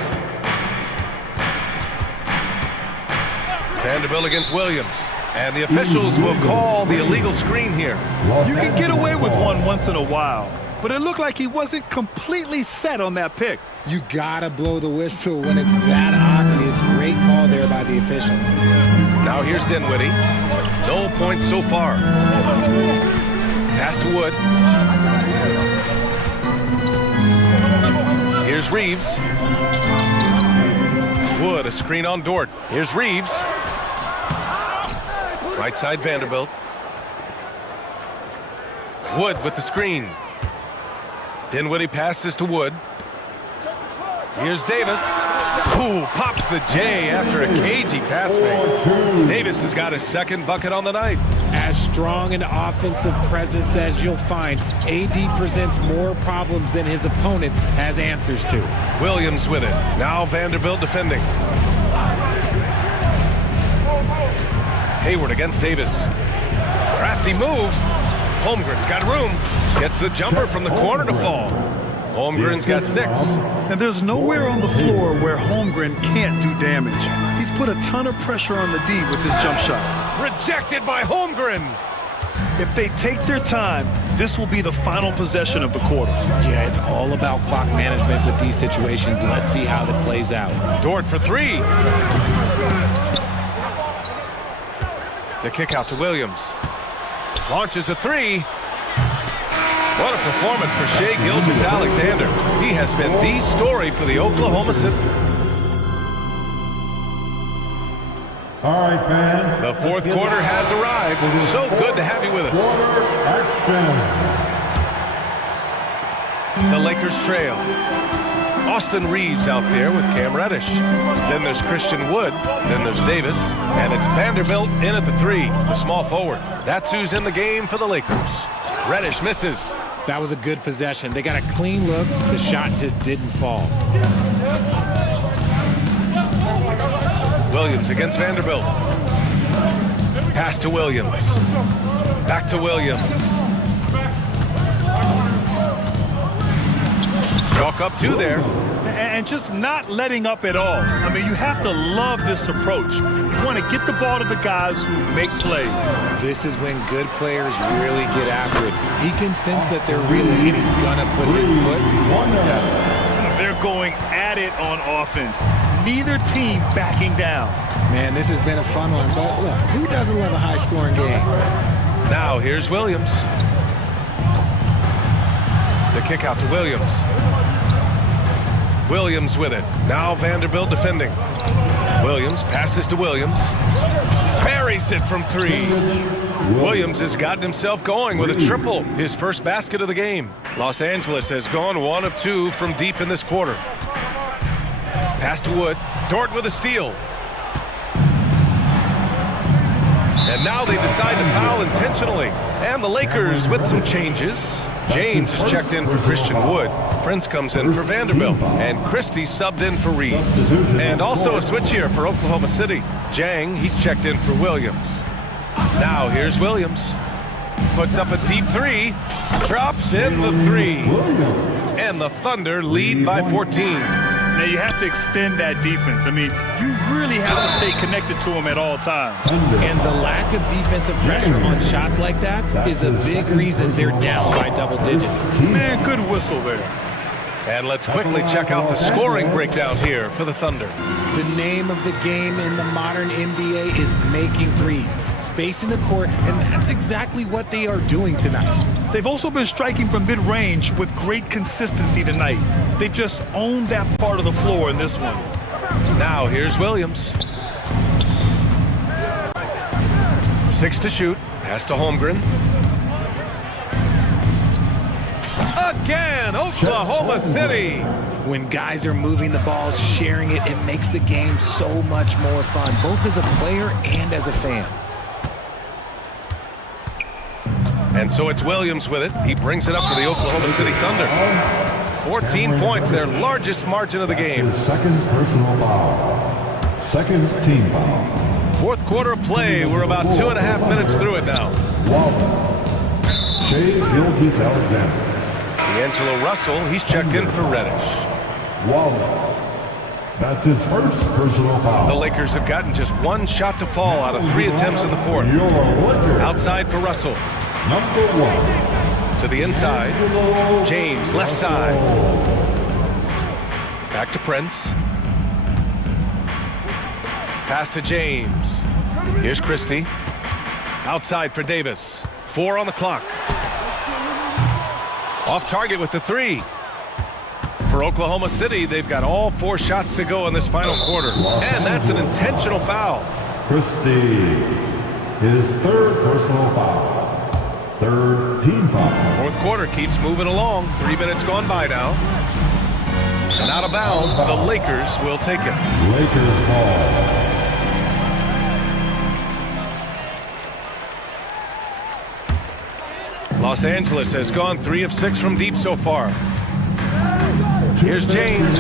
Vanderbilt against Williams. And the officials will call the illegal screen here. You can get away with one once in a while, but it looked like he wasn't completely set on that pick. You gotta blow the whistle when it's that obvious. Great call there by the official. Now here's Dinwiddie. No points so far. Pass to Wood. Here's Reeves. Wood, a screen on Dort. Here's Reeves. Right side Vanderbilt. Wood with the screen. Dinwiddie passes to Wood. Here's Davis. Ooh, pops the J after a cagey pass fake. Davis has got his second bucket on the night. As strong an offensive presence as you'll find, AD presents more problems than his opponent has answers to. Williams with it. Now Vanderbilt defending. Hayward against Davis. Crafty move. Holmgren's got room. Gets the jumper from the corner to fall. Holmgren's got 6. And there's nowhere on the floor where Holmgren can't do damage. He's put a ton of pressure on the D with his jump shot. Rejected by Holmgren. If they take their time, this will be the final possession of the quarter. Yeah, it's all about clock management with these situations. Let's see how that plays out. Dort for 3. The kick out to Williams. Launches a 3. What a performance for Shai Gilgeous-Alexander. He has been the story for the Oklahoma City. All right, fans. The fourth quarter has arrived. So good to have you with us. The Lakers trail. Austin Reeves out there with Cam Reddish. Then there's Christian Wood. Then there's Davis. And it's Vanderbilt in at the 3, the small forward. That's who's in the game for the Lakers. Reddish misses. That was a good possession. They got a clean look. The shot just didn't fall. Williams against Vanderbilt. Pass to Williams. Back to Williams. Chalk up 2 there. And just not letting up at all. I mean, you have to love this approach. You want to get the ball to the guys who make plays. This is when good players really get after it. He can sense that they're reeling and he's going to put his foot on the pedal. They're going at it on offense. Neither team backing down. Man, this has been a fun one, but look, who doesn't love a high-scoring game? Now here's Williams. The kick out to Williams. Williams with it. Now Vanderbilt defending. Williams passes to Williams. Buries it from 3. Williams has gotten himself going with a triple, his first basket of the game. Los Angeles has gone 1 of 2 from deep in this quarter. Pass to Wood. Dort with a steal. And now they decide to foul intentionally. And the Lakers with some changes. James is checked in for Christian Wood. Prince comes in for Vanderbilt. And Christie subbed in for Reeves. And also a switch here for Oklahoma City. Jang, he's checked in for Williams. Now here's Williams. Puts up a deep 3. Drops in the 3. And the Thunder lead by 14. Now you have to extend that defense. I mean, you really have to stay connected to them at all times. And the lack of defensive pressure on shots like that is a big reason they're down by double digits. Man, good whistle there. And let's quickly check out the scoring breakdown here for the Thunder. The name of the game in the modern NBA is making threes, spacing the court, and that's exactly what they are doing tonight. They've also been striking from mid-range with great consistency tonight. They just owned that part of the floor in this one. Now here's Williams. 6 to shoot. Pass to Holmgren. Again, Oklahoma City. When guys are moving the ball, sharing it, it makes the game so much more fun, both as a player and as a fan. And so it's Williams with it. He brings it up for the Oklahoma City Thunder. 14 points, their largest margin of the game. Second personal foul. Second team foul. Fourth quarter of play. We're about 2.5 minutes through it now. Wallace. Shai Gilgeous-Alexander. D'Angelo Russell, he's checked in for Reddish. Wallace. That's his first personal foul. The Lakers have gotten just 1 shot to fall out of 3 attempts in the fourth. Outside for Russell. Number 1. To the inside. James, left side. Back to Prince. Pass to James. Here's Christie. Outside for Davis. 4 on the clock. Off target with the 3. For Oklahoma City, they've got all 4 shots to go in this final quarter. And that's an intentional foul. Christie. his third personal foul. Third team foul. Fourth quarter keeps moving along. 3 minutes gone by now. And out of bounds, the Lakers will take it. Lakers ball. Los Angeles has gone 3 of 6 from deep so far. Here's James.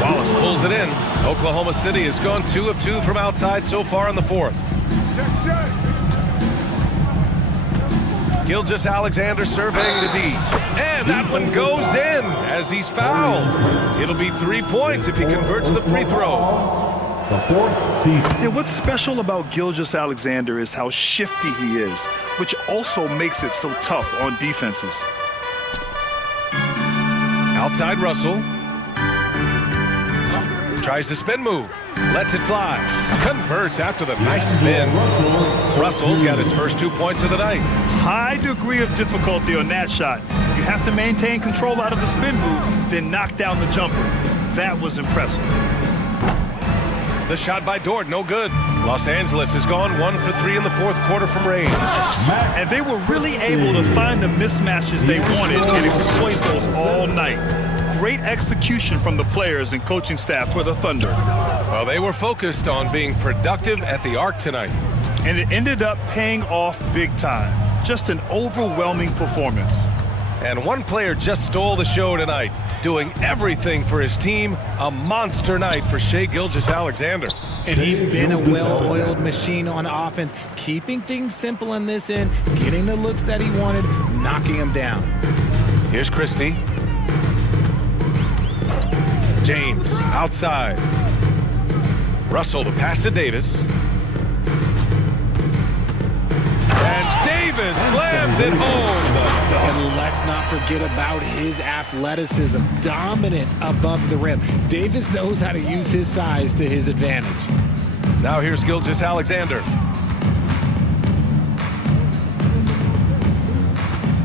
Wallace pulls it in. Oklahoma City has gone 2 of 2 from outside so far in the fourth. Gilgeous-Alexander surveying the D. And that one goes in as he's fouled. It'll be 3 points if he converts the free throw. The fourth team. Yeah, what's special about Gilgeous-Alexander is how shifty he is, which also makes it so tough on defenses. Outside Russell. Tries the spin move. Lets it fly. Converts after the nice spin. Russell's got his first 2 points of the night. High degree of difficulty on that shot. You have to maintain control out of the spin move, then knock down the jumper. That was impressive. The shot by Dort, no good. Los Angeles has gone 1 for 3 in the fourth quarter from range. And they were really able to find the mismatches they wanted and exploit those all night. Great execution from the players and coaching staff for the Thunder. Well, they were focused on being productive at the arc tonight. And it ended up paying off big time. Just an overwhelming performance. And one player just stole the show tonight, doing everything for his team. A monster night for Shai Gilgeous-Alexander. And he's been a well-oiled machine on offense, keeping things simple in this end, getting the looks that he wanted, knocking them down. Here's Christie. James outside. Russell, the pass to Davis. And Davis slams it home. And let's not forget about his athleticism, dominant above the rim. Davis knows how to use his size to his advantage. Now here's Gilgeous-Alexander.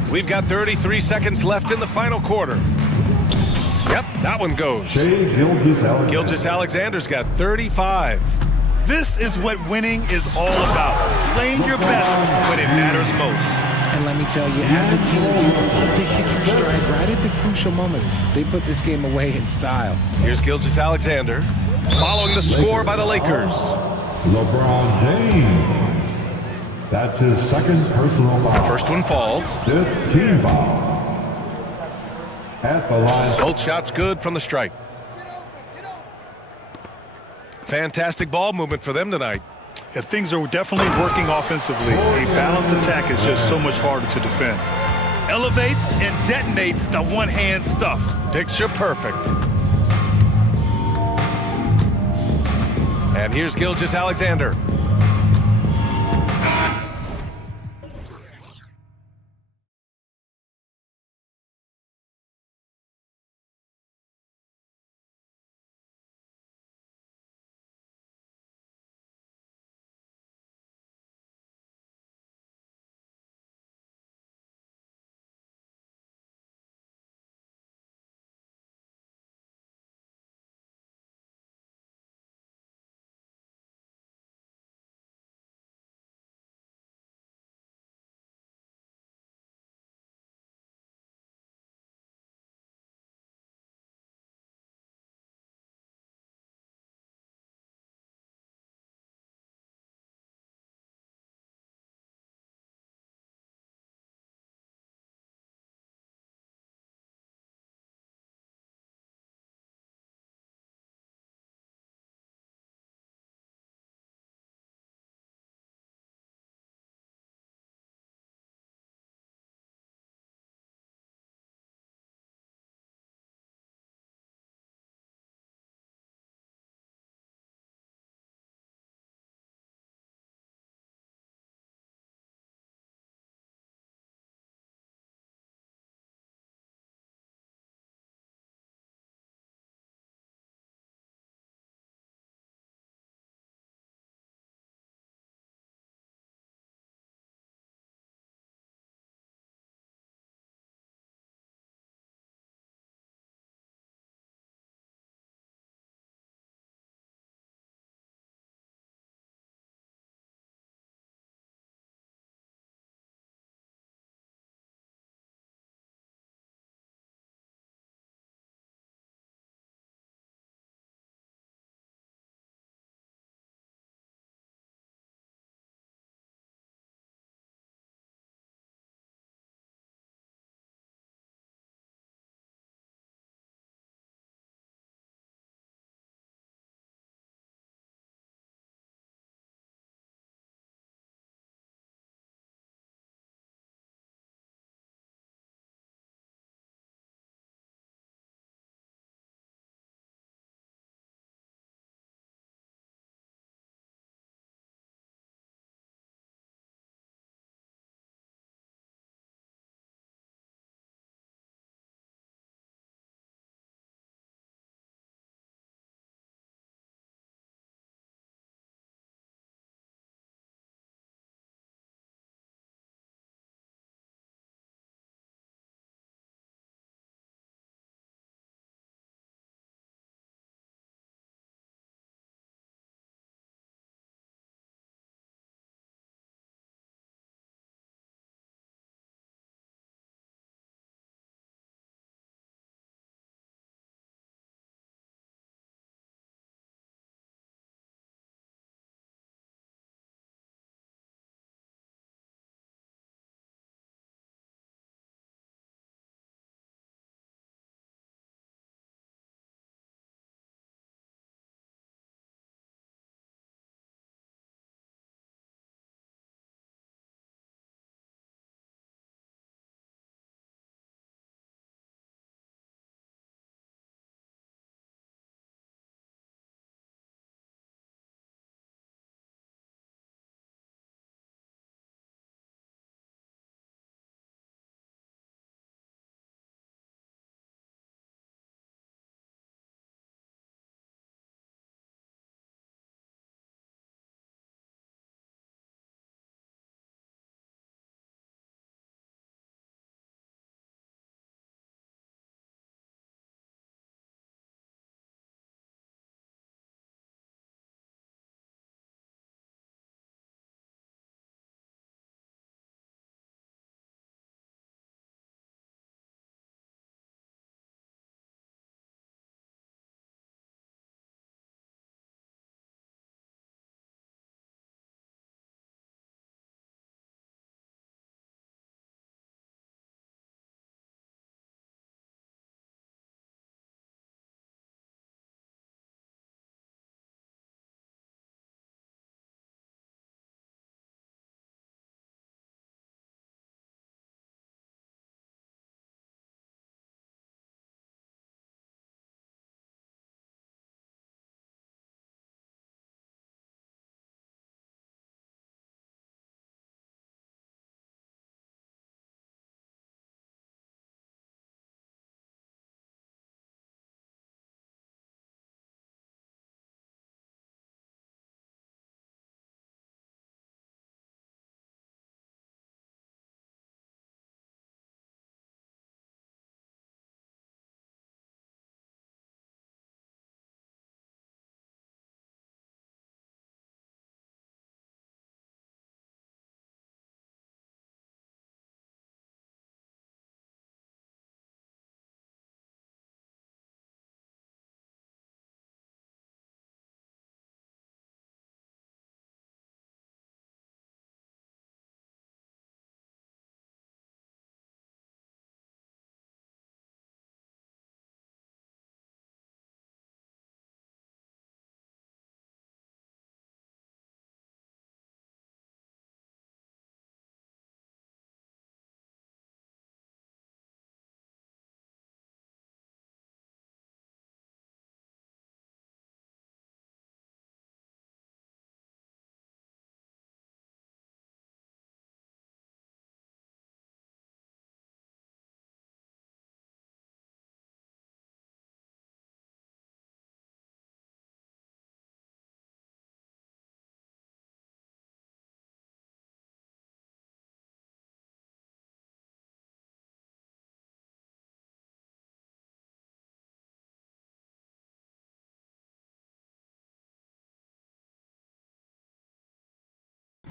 We've got 33 seconds left in the final quarter. Yep, that one goes. Gilgeous-Alexander's got 35. This is what winning is all about. Playing your best when it matters most. And let me tell you, as a team, you love to hit your stride right at the crucial moments. They put this game away in style. Here's Gilgeous-Alexander, following the score by the Lakers. LeBron James. That's his second personal foul. First one falls. Fifth team foul. At the line. Both shots good from the stripe. Fantastic ball movement for them tonight. Yeah, things are definitely working offensively. A balanced attack is just so much harder to defend. Elevates and detonates the one-hand stuff. Picture perfect. And here's Gilgeous-Alexander.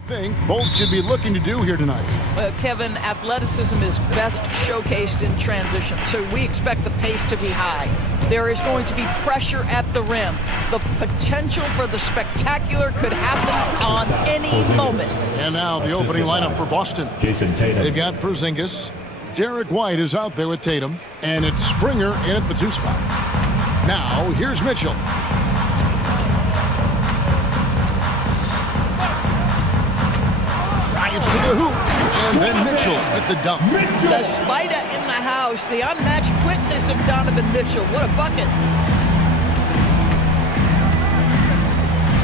think both should be looking to do here tonight? Kevin, athleticism is best showcased in transition, so we expect the pace to be high. There is going to be pressure at the rim. The potential for the spectacular could happen on any moment. And now the opening lineup for Boston. They've got Porzingis. Derek White is out there with Tatum. And it's Springer in at the 2 spot. Now, here's Mitchell. Drives to the hoop. And then Mitchell at the dunk. The spider in the house. The unmatched quickness of Donovan Mitchell. What a bucket.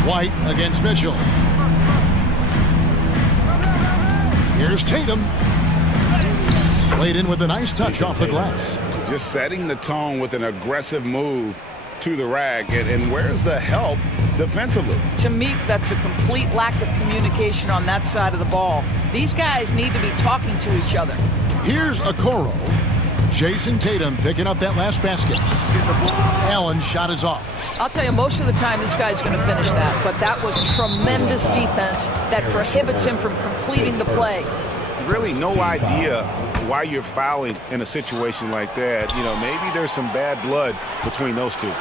White against Mitchell. Here's Tatum. Played in with a nice touch off the glass. Just setting the tone with an aggressive move to the rack. And where's the help defensively? To me, that's a complete lack of communication on that side of the ball. These guys need to be talking to each other. Here's Okoro. Jason Tatum picking up that last basket. Allen's shot is off. I'll tell you, most of the time this guy's going to finish that, but that was tremendous defense that prohibits him from completing the play. Really no idea why you're fouling in a situation like that. You know, maybe there's some bad blood between those two.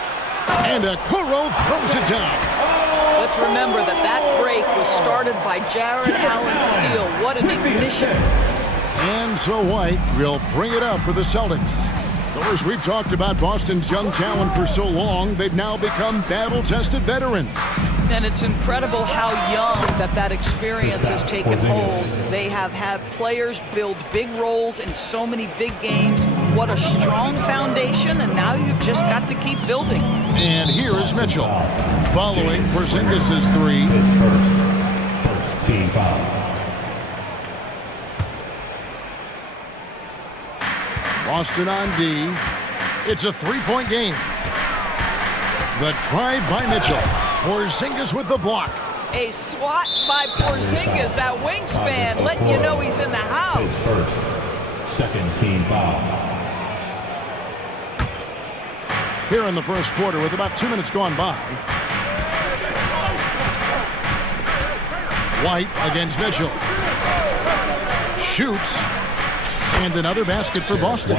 And Okoro throws it down. Let's remember that break was started by Jared Allen's steal. What an ignition. And so White will bring it up for the Celtics. As we've talked about Boston's young talent for so long, they've now become battle-tested veterans. And it's incredible how young that experience has taken hold. They have had players build big roles in so many big games. What a strong foundation, and now you've just got to keep building. And here is Mitchell, following Porzingis' 3. First team foul. Boston on D. It's a 3-point game. The drive by Mitchell. Porzingis with the block. A swat by Porzingis, that wingspan, letting you know he's in the house. First, second team foul. Here in the first quarter with about 2 minutes gone by. White against Mitchell. Shoots. And another basket for Boston.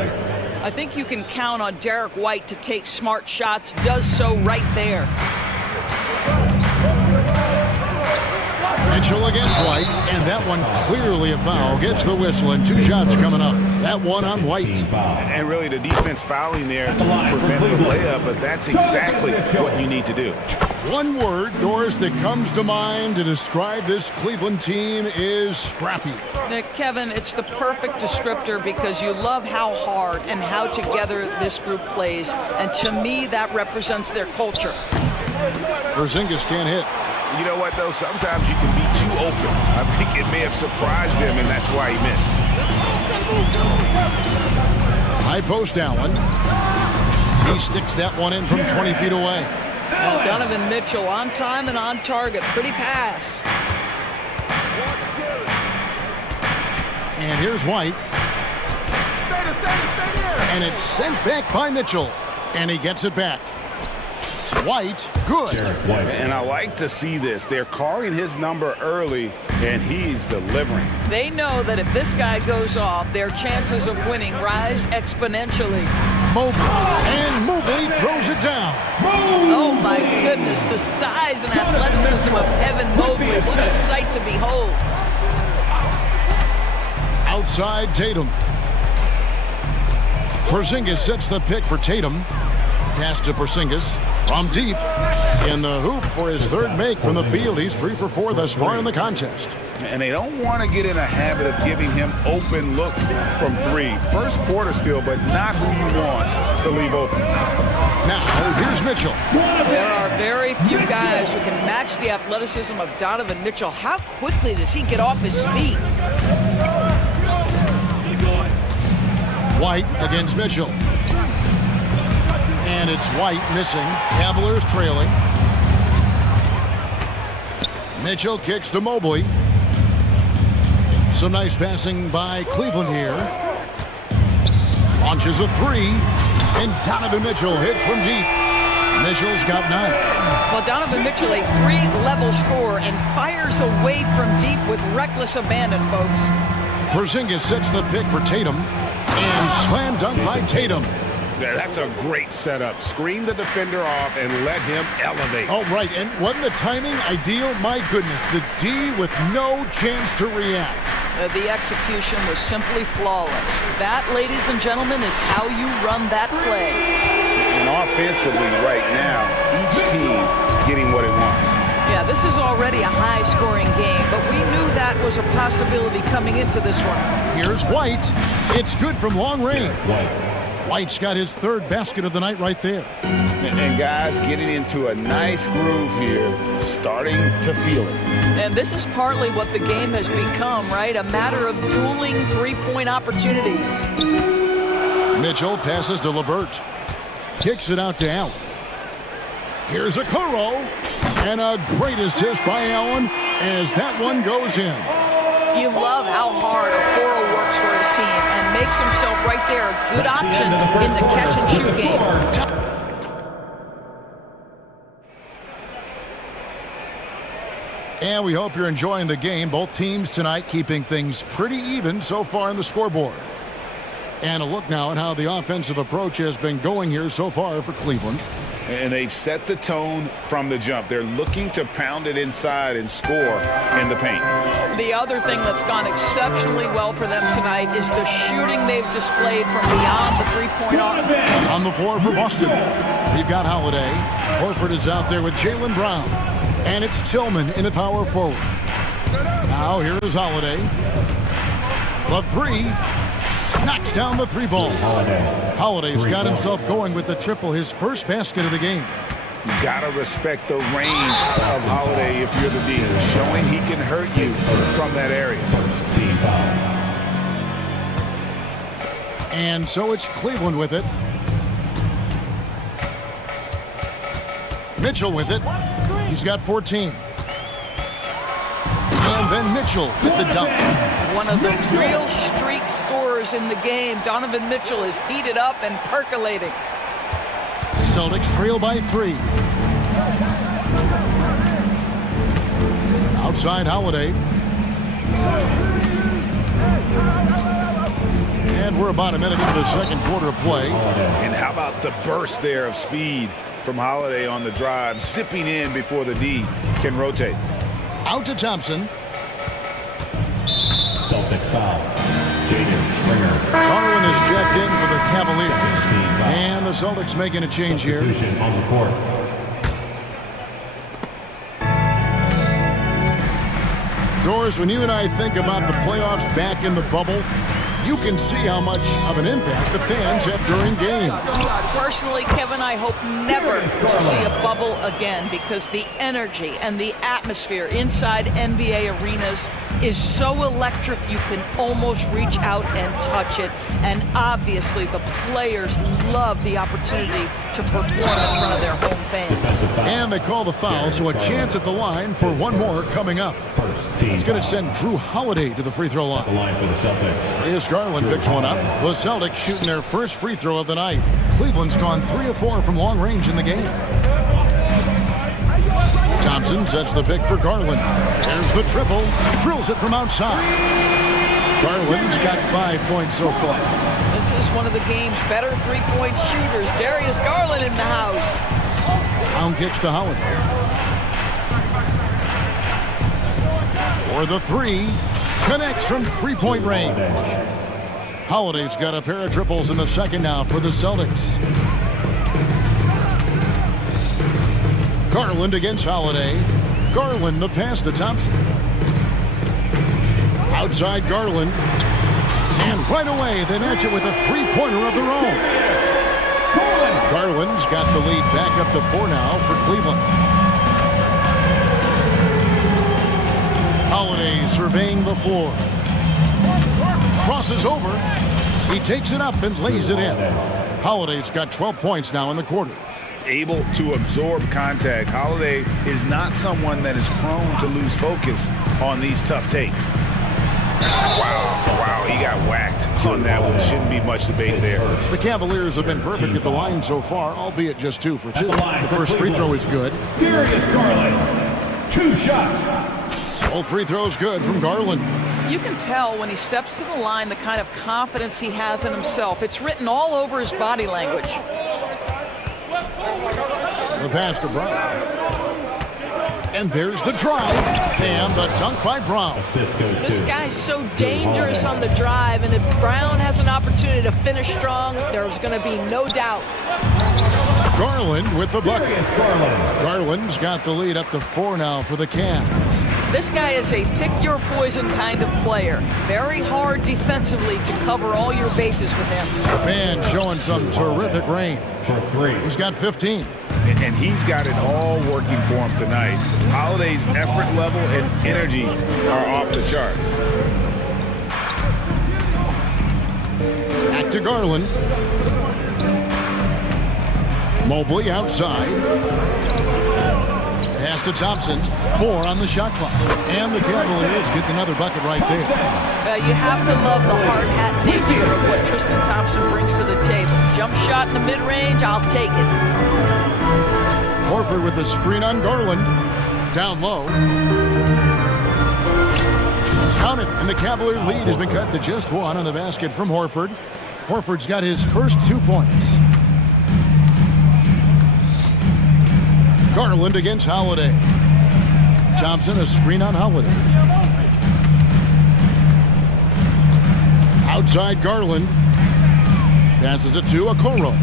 I think you can count on Derek White to take smart shots, does so right there. Mitchell against White, and that one clearly a foul. Gets the whistle, and 2 shots coming up. That one on White. And really the defense fouling there to prevent the layup, but that's exactly what you need to do. One word, Doris, that comes to mind to describe this Cleveland team is scrappy. Kevin, it's the perfect descriptor because you love how hard and how together this group plays. And to me, that represents their culture. Porzingis can't hit. You know what, though? Sometimes you can be too open. I think it may have surprised him, and that's why he missed. High post Allen. He sticks that one in from 20 feet away. Well, Donovan Mitchell on time and on target. Pretty pass. And here's White. And it's sent back by Mitchell. And he gets it back. White, good. And I like to see this. They're calling his number early, and he's delivering. They know that if this guy goes off, their chances of winning rise exponentially. Mobley, and Mobley throws it down. Oh my goodness, the size and athleticism of Evan Mobley. What a sight to behold. Outside Tatum. Porzingis sets the pick for Tatum. Pass to Porzingis from deep. In the hoop for his third make from the field. He's 3 for 4 thus far in the contest. And they don't want to get in a habit of giving him open looks from 3. First quarter still, but not who you want to leave open. Now, here's Mitchell. There are very few guys who can match the athleticism of Donovan Mitchell. How quickly does he get off his feet? White against Mitchell. And it's White missing. Cavaliers trailing. Mitchell kicks to Mobley. Some nice passing by Cleveland here. Launches a 3. And Donovan Mitchell hits from deep. Mitchell's got 9. Well, Donovan Mitchell, a 3-level scorer, and fires away from deep with reckless abandon, folks. Porzingis sets the pick for Tatum, and slam dunk by Tatum. Yeah, that's a great setup. Screen the defender off and let him elevate. Oh, right, and wasn't the timing ideal? My goodness, the D with no chance to react. The execution was simply flawless. That, ladies and gentlemen, is how you run that play. And offensively right now, each team getting what it wants. Yeah, this is already a high-scoring game, but we knew that was a possibility coming into this one. Here's White. It's good from long range. White's got his 3rd basket of the night right there. And guys getting into a nice groove here, starting to feel it. And this is partly what the game has become, right? A matter of dueling three-point opportunities. Mitchell passes to LeVert. Kicks it out to Allen. Here's a Kuro. And a great assist by Allen as that one goes in. You love how hard Okoro works for his team and makes himself right there a good option in the catch-and-shoot game. And we hope you're enjoying the game. Both teams tonight keeping things pretty even so far on the scoreboard. And a look now at how the offensive approach has been going here so far for Cleveland. And they've set the tone from the jump. They're looking to pound it inside and score in the paint. The other thing that's gone exceptionally well for them tonight is the shooting they've displayed from beyond the three-point arc. On the floor for Boston, we've got Holiday. Horford is out there with Jaylen Brown. And it's Tillman in the power forward. Now here is Holiday. The 3. Knocks down the 3 ball. Holiday's got himself going with the triple, his first basket of the game. You gotta respect the range of Holiday if you're the D, showing he can hurt you from that area. And so it's Cleveland with it. Mitchell with it. He's got 14. And then Mitchell with the dunk. One of the real streak scorers in the game. Donovan Mitchell is heated up and percolating. Celtics trail by 3. Outside Holiday. And we're about a minute into the second quarter of play. And how about the burst there of speed from Holiday on the drive, zipping in before the D can rotate. Out to Thompson. Celtics foul. Jaden Springer. Garland is checked in for the Cavaliers. And the Celtics making a change here. On the court. Doris, when you and I think about the playoffs back in the bubble, you can see how much of an impact the fans have during games. Personally, Kevin, I hope never to see a bubble again because the energy and the atmosphere inside NBA arenas is so electric you can almost reach out and touch it. And obviously, the players love the opportunity to perform in front of their home fans. And they call the foul, so a chance at the line for one more coming up. It's going to send Drew Holiday to the free throw line. The line for the Celtics. Here's Garland picks one up. The Celtics shooting their first free throw of the night. Cleveland's gone 3 of 4 from long range in the game. Thompson sets the pick for Garland. There's the triple. Drills it from outside. Garland's got 5 points so far. This is one of the game's better three-point shooters. Darius Garland in the house. Down kicks to Holiday. For the 3. Connects from three-point range. Holiday's got a pair of triples in the second now for the Celtics. Garland against Holiday. Garland the pass to Thompson. Outside Garland. And right away they match it with a three-pointer of their own. Garland's got the lead back up to 4 now for Cleveland. Holiday surveying the floor. Crosses over. He takes it up and lays it in. Holiday's got 12 points now in the quarter. Able to absorb contact. Holiday is not someone that is prone to lose focus on these tough takes. Wow, he got whacked on that one. Shouldn't be much debate there. The Cavaliers have been perfect at the line so far, albeit just 2 for 2. The first free throw is good. Darius Garland, 2 shots. Both free throws good from Garland. You can tell when he steps to the line the kind of confidence he has in himself. It's written all over his body language. The pass to Brown. And there's the drive. And the dunk by Brown. This guy's so dangerous on the drive, and if Brown has an opportunity to finish strong, there's going to be no doubt. Garland with the bucket. Garland's got the lead up to 4 now for the Cavs. This guy is a pick-your-poison kind of player. Very hard defensively to cover all your bases with him. Man showing some terrific range. He's got 15. And he's got it all working for him tonight. Holiday's effort level and energy are off the chart. Back to Garland. Mobley outside. Pass to Thompson. 4 on the shot clock. And the Cavaliers get another bucket right there. You have to love the hard hat nature of what Tristan Thompson brings to the table. Jump shot in the mid-range, I'll take it. Horford with the screen on Garland. Down low. Count it, and the Cavalier lead has been cut to just 1 on the basket from Horford. Horford's got his first 2 points. Garland against Holiday. Thompson, a screen on Holiday. Outside Garland. Passes it to Okoro.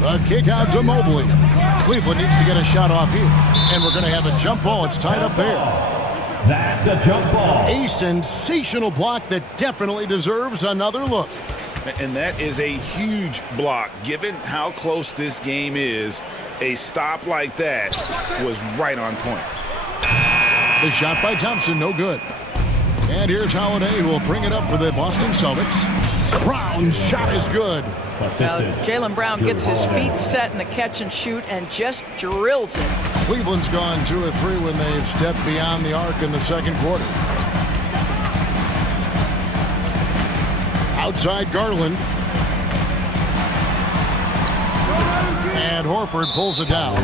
The kick out to Mobley. Cleveland needs to get a shot off here. And we're going to have a jump ball. It's tied up there. That's a jump ball. A sensational block that definitely deserves another look. And that is a huge block. Given how close this game is, a stop like that was right on point. The shot by Thompson, no good. And here's Holiday, who will bring it up for the Boston Celtics. Brown's shot is good. Jaylen Brown gets his feet set in the catch and shoot and just drills it. Cleveland's gone 2 of 3 when they've stepped beyond the arc in the second quarter. Outside Garland. And Horford pulls it down.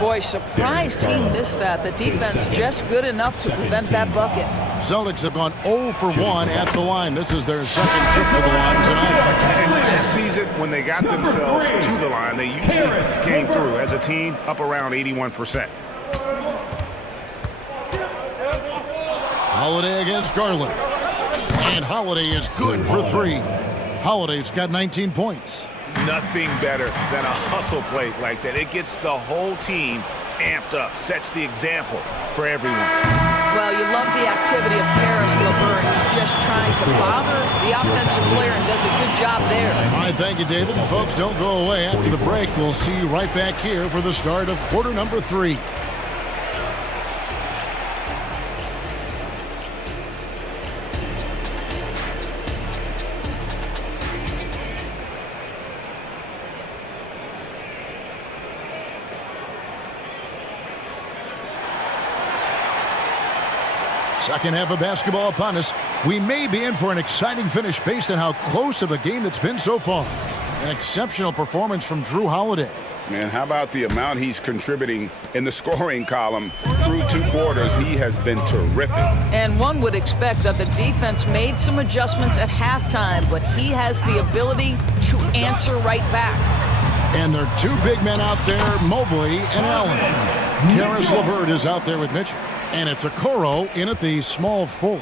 Boy, surprised he missed that. The defense just good enough to prevent that bucket. Celtics have gone 0 for 1 at the line. This is their second trip to the line tonight. And last season, when they got themselves to the line, they usually came through as a team up around 81%. Holiday against Garland. And Holiday is good for 3. Holiday's got 19 points. Nothing better than a hustle play like that. It gets the whole team amped up, sets the example for everyone. Well, you love the activity of Caris LeVert. He's just trying to bother the offensive player and does a good job there. All right, thank you, David. Folks, don't go away. After the break, we'll see you right back here for the start of quarter number 3. Second half of basketball upon us. We may be in for an exciting finish based on how close of a game it's been so far. An exceptional performance from Drew Holiday. And how about the amount he's contributing in the scoring column through 2 quarters? He has been terrific. And one would expect that the defense made some adjustments at halftime, but he has the ability to answer right back. And there are 2 big men out there, Mobley and Allen. Caris LeVert is out there with Mitchell. And it's Okoro in at the small 4.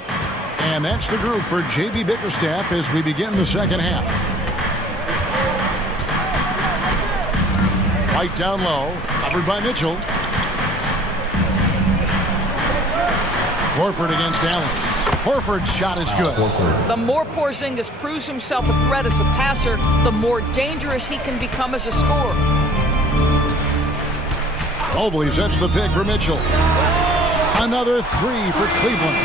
And that's the group for J.B. Bickerstaff as we begin the second half. Right down low, covered by Mitchell. Horford against Allen. Horford's shot is good. The more Porzingis proves himself a threat as a passer, the more dangerous he can become as a scorer. Mobley sets the pick for Mitchell. Another 3 for Cleveland.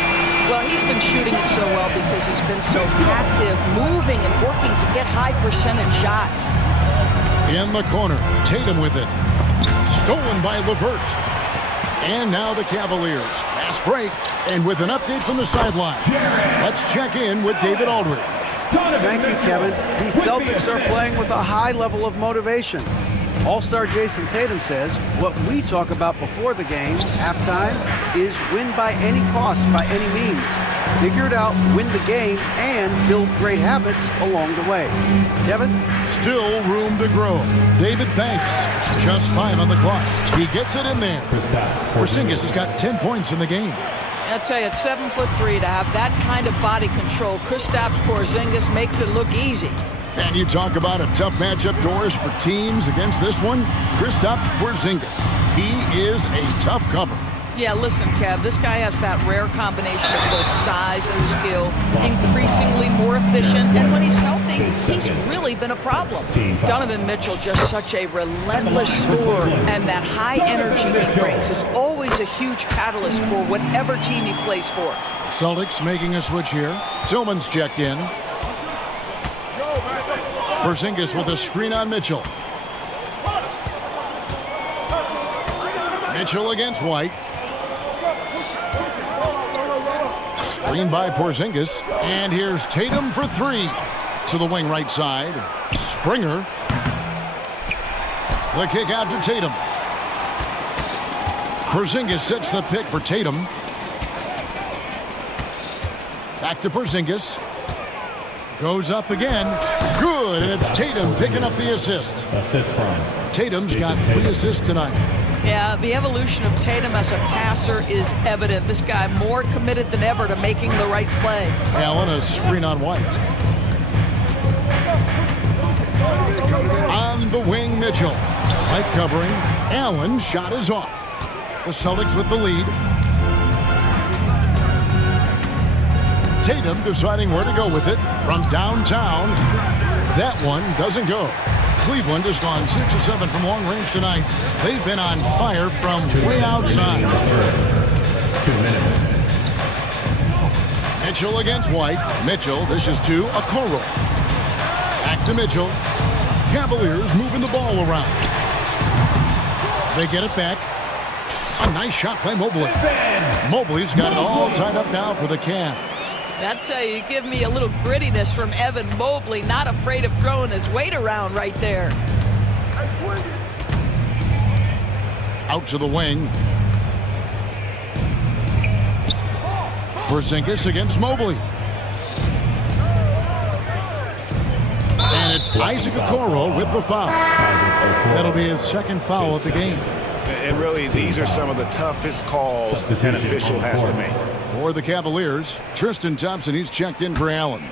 Well, he's been shooting it so well because he's been so active, moving and working to get high percentage shots. In the corner, Tatum with it. Stolen by LeVert. And now the Cavaliers. Fast break. And with an update from the sideline, let's check in with David Aldridge. Thank you, Kevin. The Celtics are playing with a high level of motivation. All-star Jason Tatum says, what we talk about before the game, halftime, is win by any cost, by any means. Figure it out, win the game, and build great habits along the way. Kevin? Still room to grow. David, thanks. Just 5 on the clock. He gets it in there. Porzingis has got 10 points in the game. I'll tell you, at 7'3", to have that kind of body control, Kristaps Porzingis makes it look easy. And you talk about a tough matchup, Doris, for teams against this one. Kristaps Porzingis. He is a tough cover. Yeah, listen, Kev, this guy has that rare combination of both size and skill, increasingly more efficient, and when he's healthy, he's really been a problem. Donovan Mitchell, just such a relentless scorer, and that high energy he brings is always a huge catalyst for whatever team he plays for. Celtics making a switch here. Tillman's checked in. Porzingis with a screen on Mitchell. Mitchell against White. Screen by Porzingis. And here's Tatum for 3. To the wing right side. Springer. The kick out to Tatum. Porzingis sets the pick for Tatum. Back to Porzingis. Goes up again. Good, and it's Tatum picking up the assist. Tatum's got 3 assists tonight. Yeah, the evolution of Tatum as a passer is evident. This guy more committed than ever to making the right play. Allen, a screen on White. On the wing, Mitchell. White covering. Allen, shot is off. The Celtics with the lead. Tatum deciding where to go with it from downtown. That one doesn't go. Cleveland has gone 6 or 7 from long range tonight. They've been on fire from way outside. 2 minutes. Mitchell against White. Mitchell dishes to Okoro. Back to Mitchell. Cavaliers moving the ball around. They get it back. A nice shot by Mobley. Mobley's got it all tied up now for the Cavs. That's how you give me a little grittiness from Evan Mobley, not afraid of throwing his weight around right there. Out to the wing. Porzingis against Mobley. And it's Isaac Okoro with the foul. That'll be his second foul of the game. And really, these are some of the toughest calls an official has to make. For the Cavaliers, Tristan Thompson, he's checked in for Allen.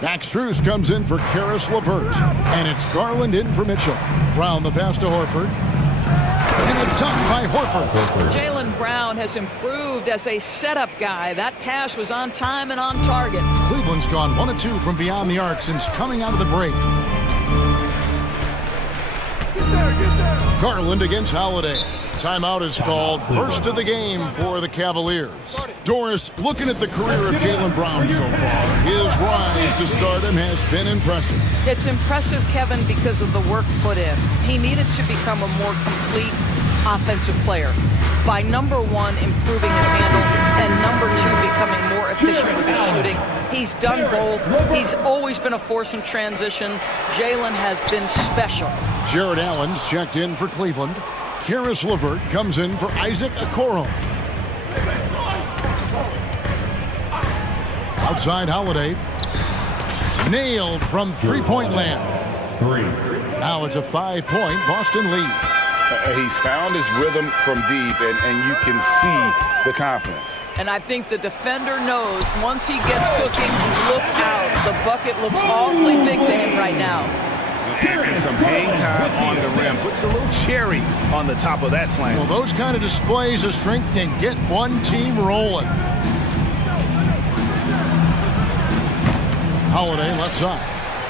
Max Strus comes in for Karis LeVert. And it's Garland in for Mitchell. Round the pass to Horford. And it's dunked by Horford. Jaylen Brown has improved as a setup guy. That pass was on time and on target. Cleveland's gone 1 of 2 from beyond the arc since coming out of the break. Garland against Holiday. Timeout is called. First of the game for the Cavaliers. Doris, looking at the career of Jaylen Brown so far, his rise to stardom has been impressive. It's impressive, Kevin, because of the work put in. He needed to become a more complete offensive player by, number 1, improving his handle, and number 2, becoming more efficient with his shooting. He's done both. He's always been a force in transition. Jaylen has been special. Jared Allen's checked in for Cleveland. Karis LeVert comes in for Isaac Okoro. Outside Holiday. Nailed from three-point land. 3. Now it's a 5-point Boston lead. He's found his rhythm from deep, and you can see the confidence. And I think the defender knows once he gets cooking, look out. The bucket looks awfully big to him right now. And some hang time on the rim. Puts a little cherry on the top of that slam. Well, those kind of displays of strength can get one team rolling. Holiday left side.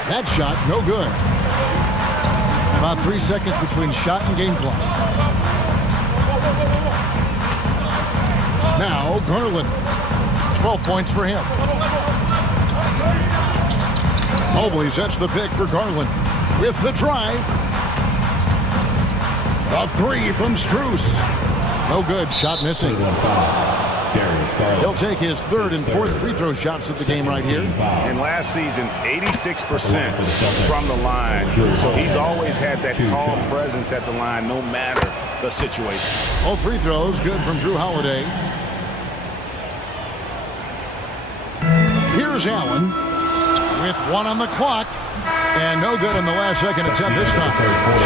That shot, no good. About 3 seconds between shot and game clock. Now Garland. 12 points for him. Mobley sets the pick for Garland. With the drive. A 3 from Strus. No good. Shot missing. He'll take his third and fourth free throw shots at the game right here. And last season, 86% from the line. So he's always had that calm presence at the line no matter the situation. All free throws good from Drew Holiday. Here's Allen with one on the clock. And no good in the last second attempt this time.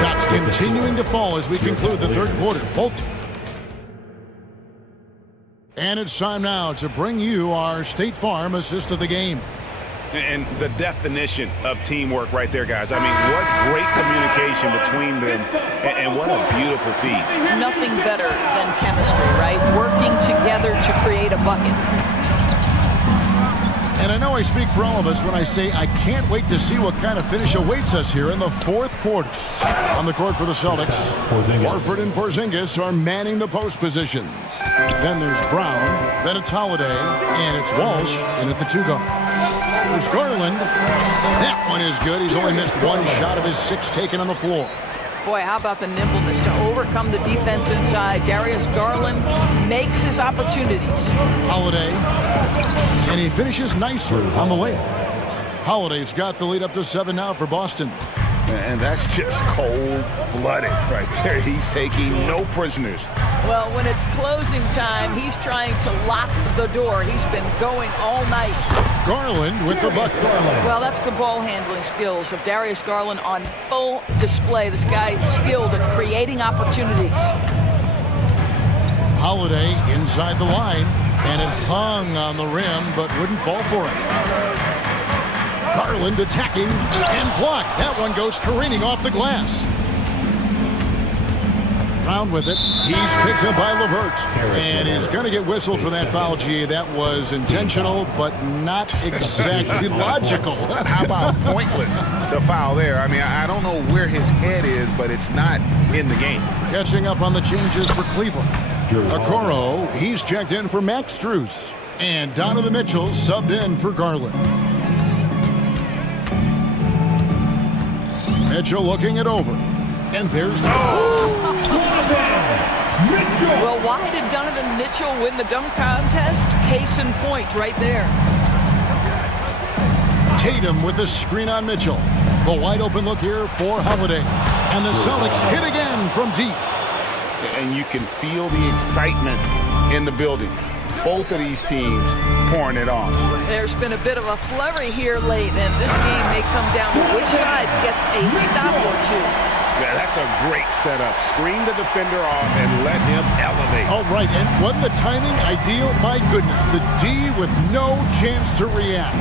Shots continuing to fall as we conclude the third quarter. Bolt. And it's time now to bring you our State Farm assist of the game. And the definition of teamwork right there, guys. I mean, what great communication between them, and what a beautiful feed. Nothing better than chemistry, right? Working together to create a bucket. And I know I speak for all of us when I say I can't wait to see what kind of finish awaits us here in the fourth quarter. On the court for the Celtics, Warford and Porzingis are manning the post positions. Then there's Brown, then it's Holiday, and it's Walsh in at the two-guard. There's Garland. That one is good. He's only missed one shot of his 6 taken on the floor. Boy, how about the nimbleness to overcome the defense inside. Darius Garland makes his opportunities. Holiday, and he finishes nicely on the layup. Holiday's got the lead up to 7 now for Boston. And that's just cold-blooded right there. He's taking no prisoners. Well, when it's closing time, he's trying to lock the door. He's been going all night. Garland with the bucket. Well, that's the ball handling skills of Darius Garland on full display. This guy is skilled at creating opportunities. Holiday inside the line, and it hung on the rim, but wouldn't fall for it. Garland attacking and blocked. That one goes careening off the glass. Brown with it. He's picked up by LeVert. And he's going to get whistled for that foul, G. That was intentional, but not exactly logical. How about pointless to foul there? I mean, I don't know where his head is, but it's not in the game. Catching up on the changes for Cleveland. Okoro, he's checked in for Max Strus. And Donovan Mitchell subbed in for Garland. Mitchell looking it over. And there's the... Well, why did Donovan Mitchell win the dunk contest? Case in point right there. Tatum with the screen on Mitchell. The wide open look here for Holiday. And the Celtics hit again from deep. And you can feel the excitement in the building. Both of these teams pouring it on. There's been a bit of a flurry here late, and this game may come down to which side gets a stop or two. Yeah, that's a great setup. Screen the defender off and let him elevate. All right, and wasn't the timing ideal? My goodness, the D with no chance to react.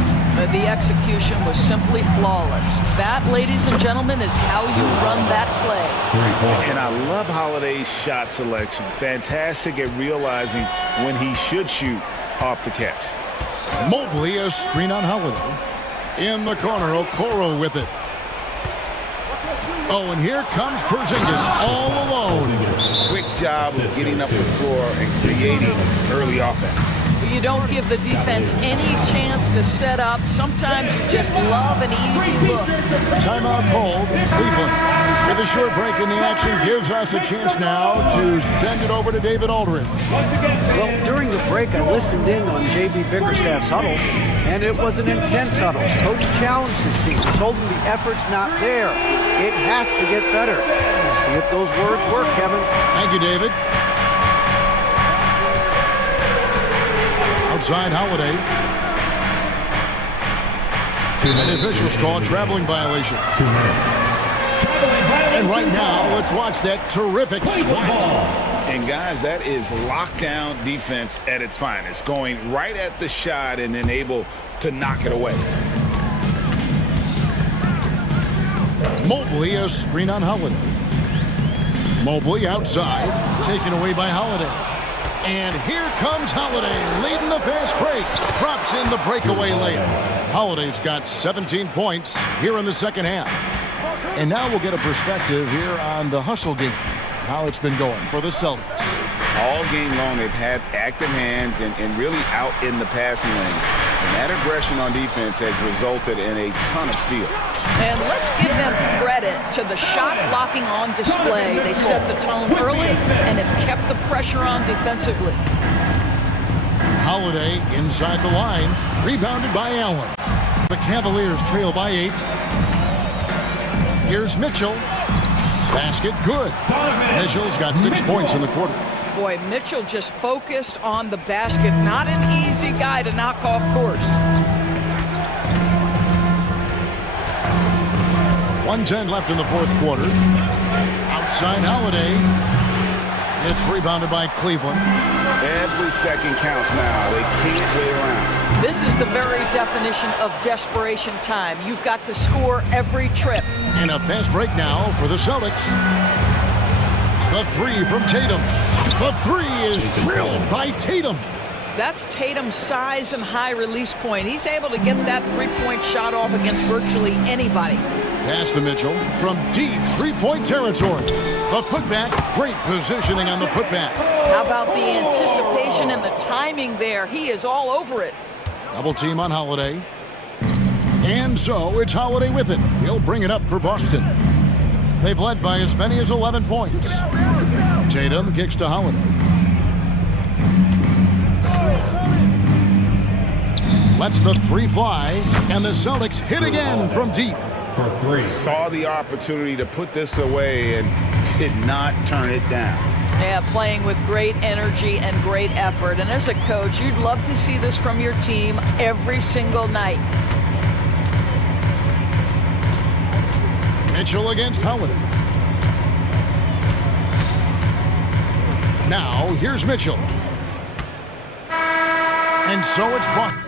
The execution was simply flawless. That, ladies and gentlemen, is how you run that play. And I love Holiday's shot selection. Fantastic at realizing when he should shoot off the catch. Mobley, a screen on Holiday. In the corner, Okoro with it. Oh, and here comes Porzingis all alone. Quick job of getting up the floor and creating early offense. You don't give the defense any chance to set up. Sometimes you just love an easy look. Timeout called. Cleveland with a short break in the action gives us a chance now to send it over to David Aldridge. Well, during the break, I listened in on J.B. Bickerstaff's huddle, and it was an intense huddle. Coach challenged his team, told them the effort's not there. It has to get better. See if those words work, Kevin. Thank you, David. Outside Holiday. And the officials call a traveling violation. And right now, let's watch that terrific swat. And guys, that is lockdown defense at its finest. Going right at the shot and then able to knock it away. Mobley, a screen on Holiday. Mobley outside, taken away by Holiday. And here comes Holiday, leading the fast break. Drops in the breakaway layup. Holiday's got 17 points here in the second half. And now we'll get a perspective here on the hustle game, how it's been going for the Celtics. All game long, they've had active hands and really out in the passing lanes. And that aggression on defense has resulted in a ton of steals. And let's give them credit to the shot blocking on display. They set the tone early and have kept the pressure on defensively. Holiday inside the line, rebounded by Allen. The Cavaliers trail by 8. Here's Mitchell. Basket good. Mitchell's got 6 points in the quarter. Boy, Mitchell just focused on the basket. Not an easy guy to knock off course. 1:10 left in the fourth quarter. Outside Holiday. It's rebounded by Cleveland. Every second counts now. They can't wait around. This is the very definition of desperation time. You've got to score every trip. And a fast break now for the Celtics. The 3 from Tatum. The 3 is drilled by Tatum. That's Tatum's size and high release point. He's able to get that three-point shot off against virtually anybody. Pass to Mitchell from deep three-point territory. The putback, great positioning on the putback. How about the anticipation and the timing there? He is all over it. Double team on Holiday. And so it's Holiday with it. He'll bring it up for Boston. They've led by as many as 11 points. Tatum kicks to Holiday. Lets the 3 fly, and the Celtics hit again from deep. Saw the opportunity to put this away and did not turn it down. Yeah, playing with great energy and great effort. And as a coach, you'd love to see this from your team every single night. Mitchell against Holiday. Now, here's Mitchell. And so it's Boston.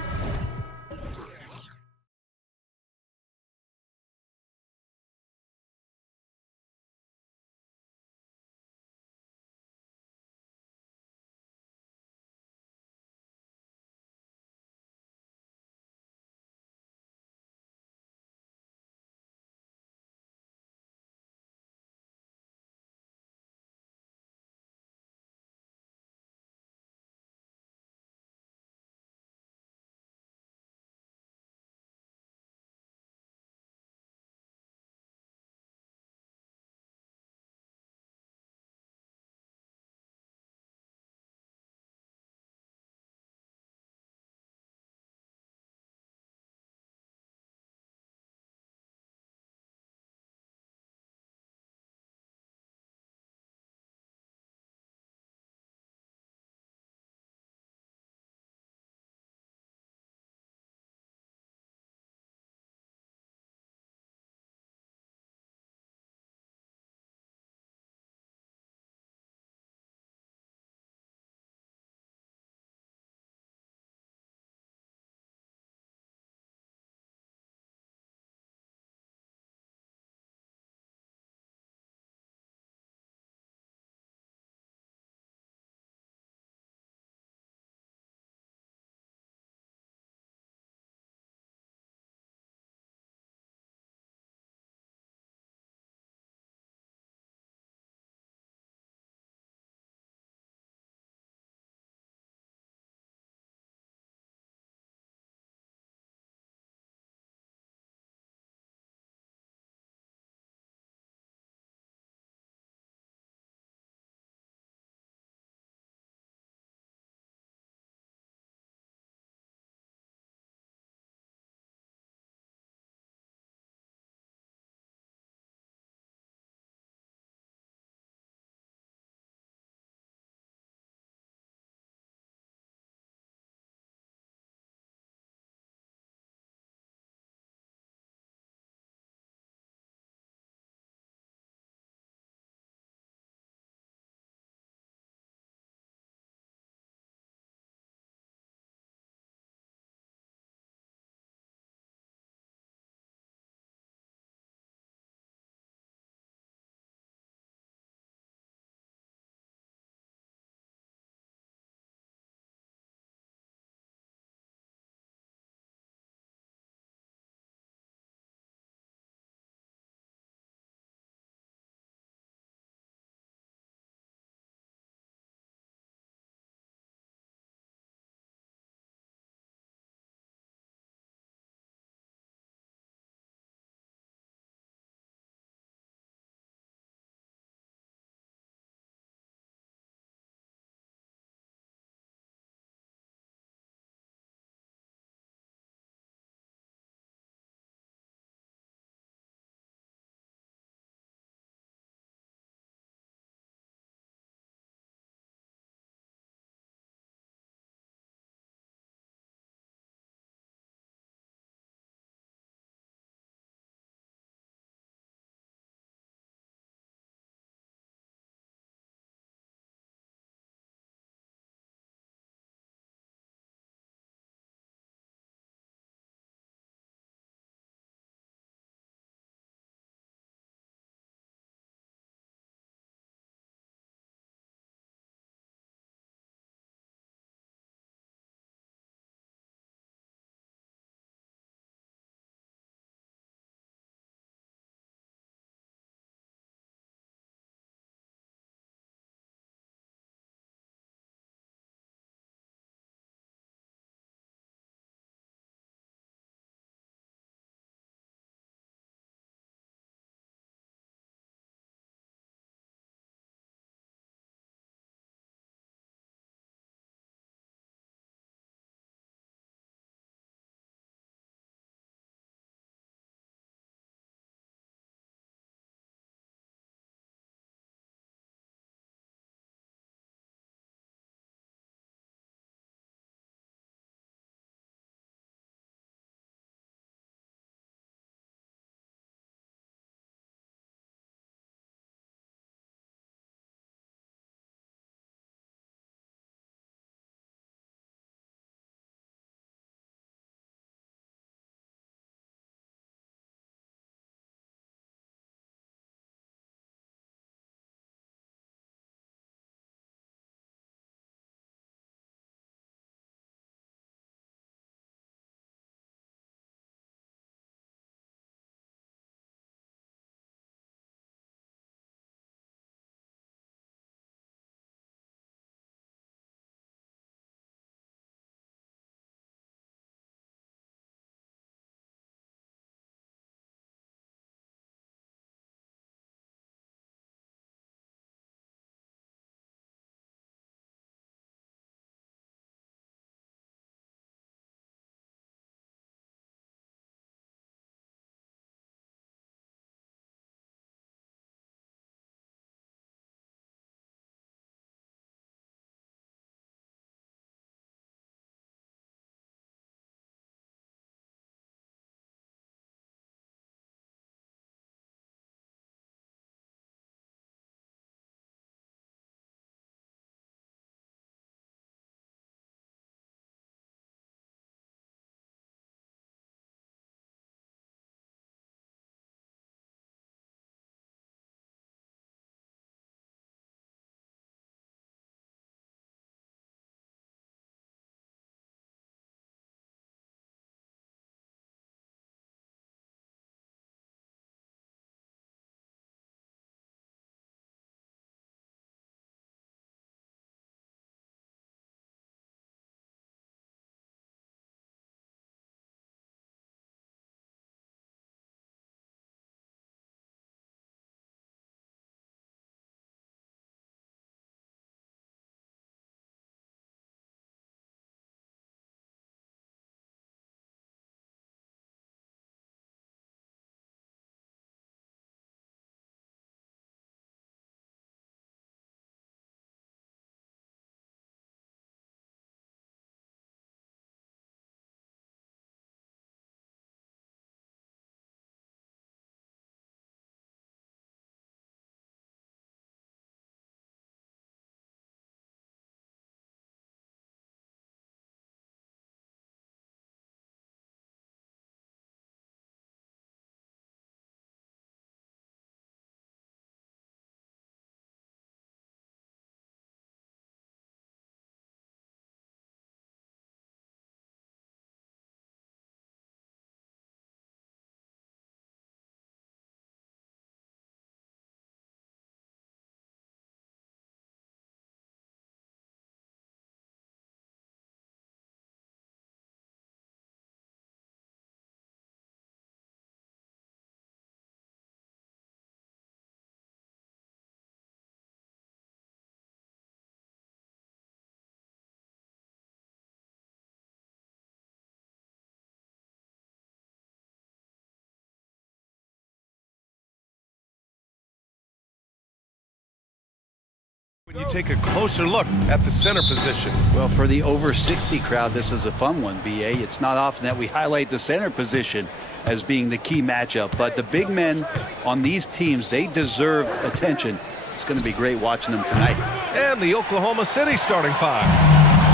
You take a closer look at the center position. Well, for the over 60 crowd, this is a fun one, BA. It's not often that we highlight the center position as being the key matchup, but the big men on these teams, they deserve attention. It's going to be great watching them tonight. And the Oklahoma City starting five.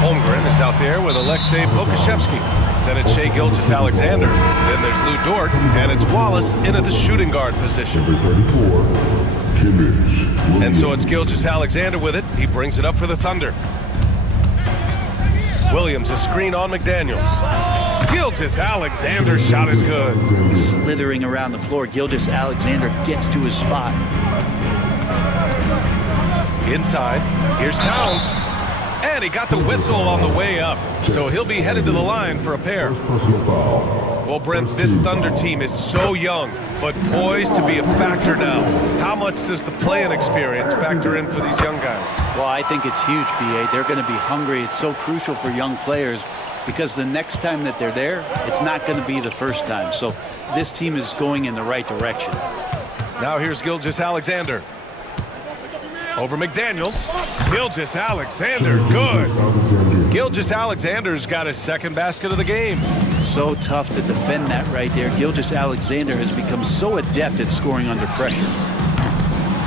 Holmgren is out there with Alexei Pokashevsky. Then it's Shai Gilgeous-Alexander. Then there's Lou Dort, and it's Wallace in at the shooting guard position. And so it's Gilgeous-Alexander with it. He brings it up for the Thunder. Williams, a screen on McDaniels. Gilgeous-Alexander's shot is good. Slithering around the floor, Gilgeous-Alexander gets to his spot. Inside, here's Towns. And he got the whistle on the way up. So he'll be headed to the line for a pair. Well, Brent, this Thunder team is so young, but poised to be a factor now. How much does the playing experience factor in for these young guys? Well, I think it's huge, BA. They're going to be hungry. It's so crucial for young players because the next time that they're there, it's not going to be the first time. So this team is going in the right direction. Now here's Gilgeous-Alexander. Over McDaniels. Gilgeous-Alexander, good. Gilgeous-Alexander's got his second basket of the game. So tough to defend that right there. Gilgeous-Alexander has become so adept at scoring under pressure.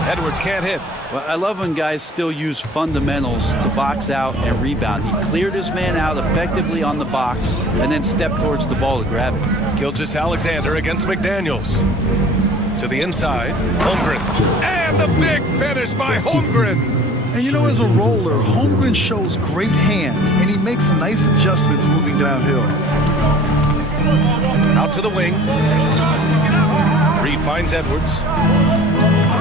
Edwards can't hit. Well, I love when guys still use fundamentals to box out and rebound. He cleared his man out effectively on the box and then stepped towards the ball to grab it. Gilgeous-Alexander against McDaniels. To the inside, Holmgren. And the big finish by Holmgren. And you know, as a roller, Holmgren shows great hands, and he makes nice adjustments moving downhill. Out to the wing. Reed finds Edwards.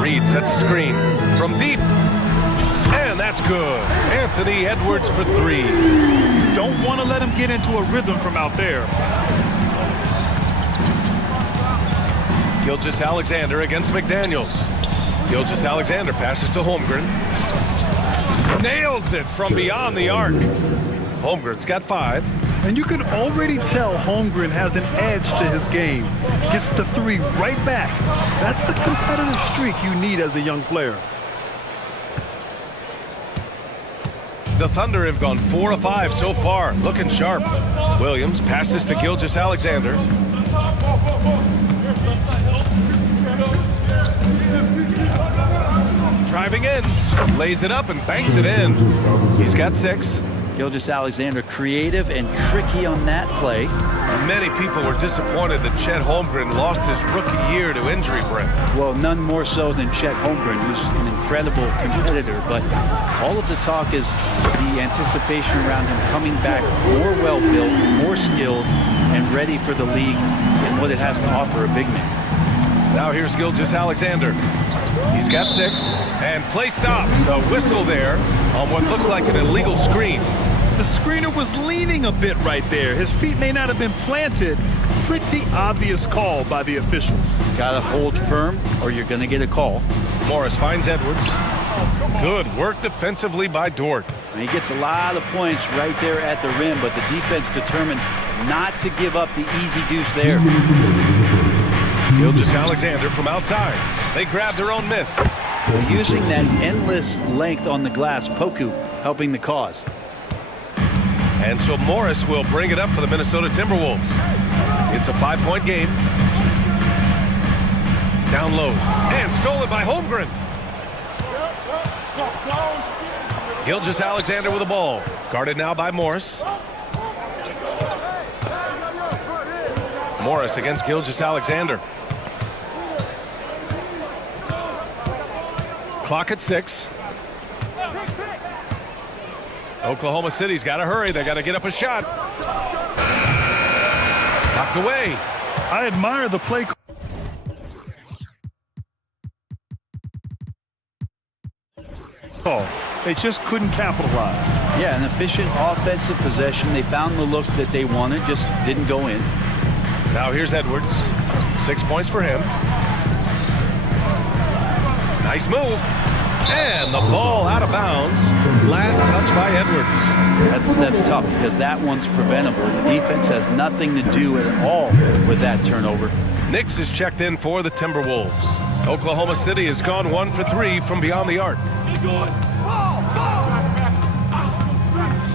Reed sets a screen from deep. And that's good. Anthony Edwards for three. You don't want to let him get into a rhythm from out there. Gilgeous-Alexander against McDaniels. Gilgeous-Alexander passes to Holmgren. Nails it from beyond the arc. Holmgren's got five. And you can already tell Holmgren has an edge to his game. Gets the three right back. That's the competitive streak you need as a young player. The Thunder have gone 4 of 5 so far, looking sharp. Williams passes to Gilgeous-Alexander. Driving in, lays it up and banks it in. He's got 6. Gilgeous-Alexander creative and tricky on that play. Many people were disappointed that Chet Holmgren lost his rookie year to injury, Brent. Well, none more so than Chet Holmgren, who's an incredible competitor, but all of the talk is the anticipation around him coming back more well-built, more skilled, and ready for the league and what it has to offer a big man. Now here's Gilgeous-Alexander. He's got 6, and play stops. A whistle there on what looks like an illegal screen. The screener was leaning a bit right there. His feet may not have been planted. Pretty obvious call by the officials. Gotta hold firm or you're gonna get a call. Morris finds Edwards. Good work defensively by Dort. And he gets a lot of points right there at the rim, but the defense determined not to give up the easy deuce there. Gilgeous-Alexander from outside. They grab their own miss. Using that endless length on the glass, Poku helping the cause. And so Morris will bring it up for the Minnesota Timberwolves. It's a 5-point game. Down low. And stolen by Holmgren. Gilgeous-Alexander with the ball. Guarded now by Morris. Morris against Gilgeous-Alexander. Clock at 6. Oklahoma City's got to hurry. They got to get up a shot. Knocked away. I admire the play. Oh, they just couldn't capitalize. Yeah, an efficient offensive possession. They found the look that they wanted, just didn't go in. Now here's Edwards. 6 points for him. Nice move. And the ball out of bounds. Last touch by Edwards. That's tough because that one's preventable. The defense has nothing to do at all with that turnover. Nix is checked in for the Timberwolves. Oklahoma City has gone 1 for 3 from beyond the arc.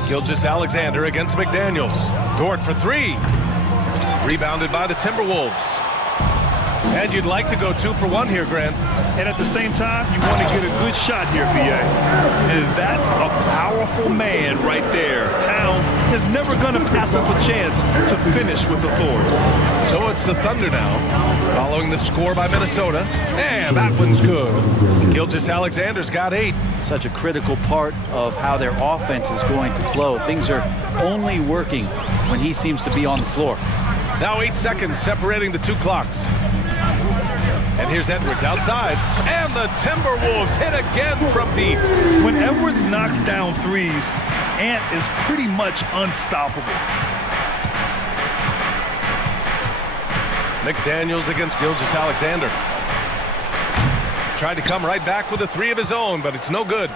Gilgeous-Alexander against McDaniels. Dort for three. Rebounded by the Timberwolves. And you'd like to go 2 for 1 here, Grant. And at the same time, you want to get a good shot here, BA. And that's a powerful man right there. Towns is never going to pass up a chance to finish with authority. So it's the Thunder now, following the score by Minnesota. And that one's good. Gilgeous-Alexander's got 8. Such a critical part of how their offense is going to flow. Things are only working when he seems to be on the floor. Now 8 seconds separating the 2 clocks. And here's Edwards outside, and the Timberwolves hit again from deep. When Edwards knocks down threes, Ant is pretty much unstoppable. McDaniels against Gilgeous-Alexander. Tried to come right back with a 3 of his own, but it's no good.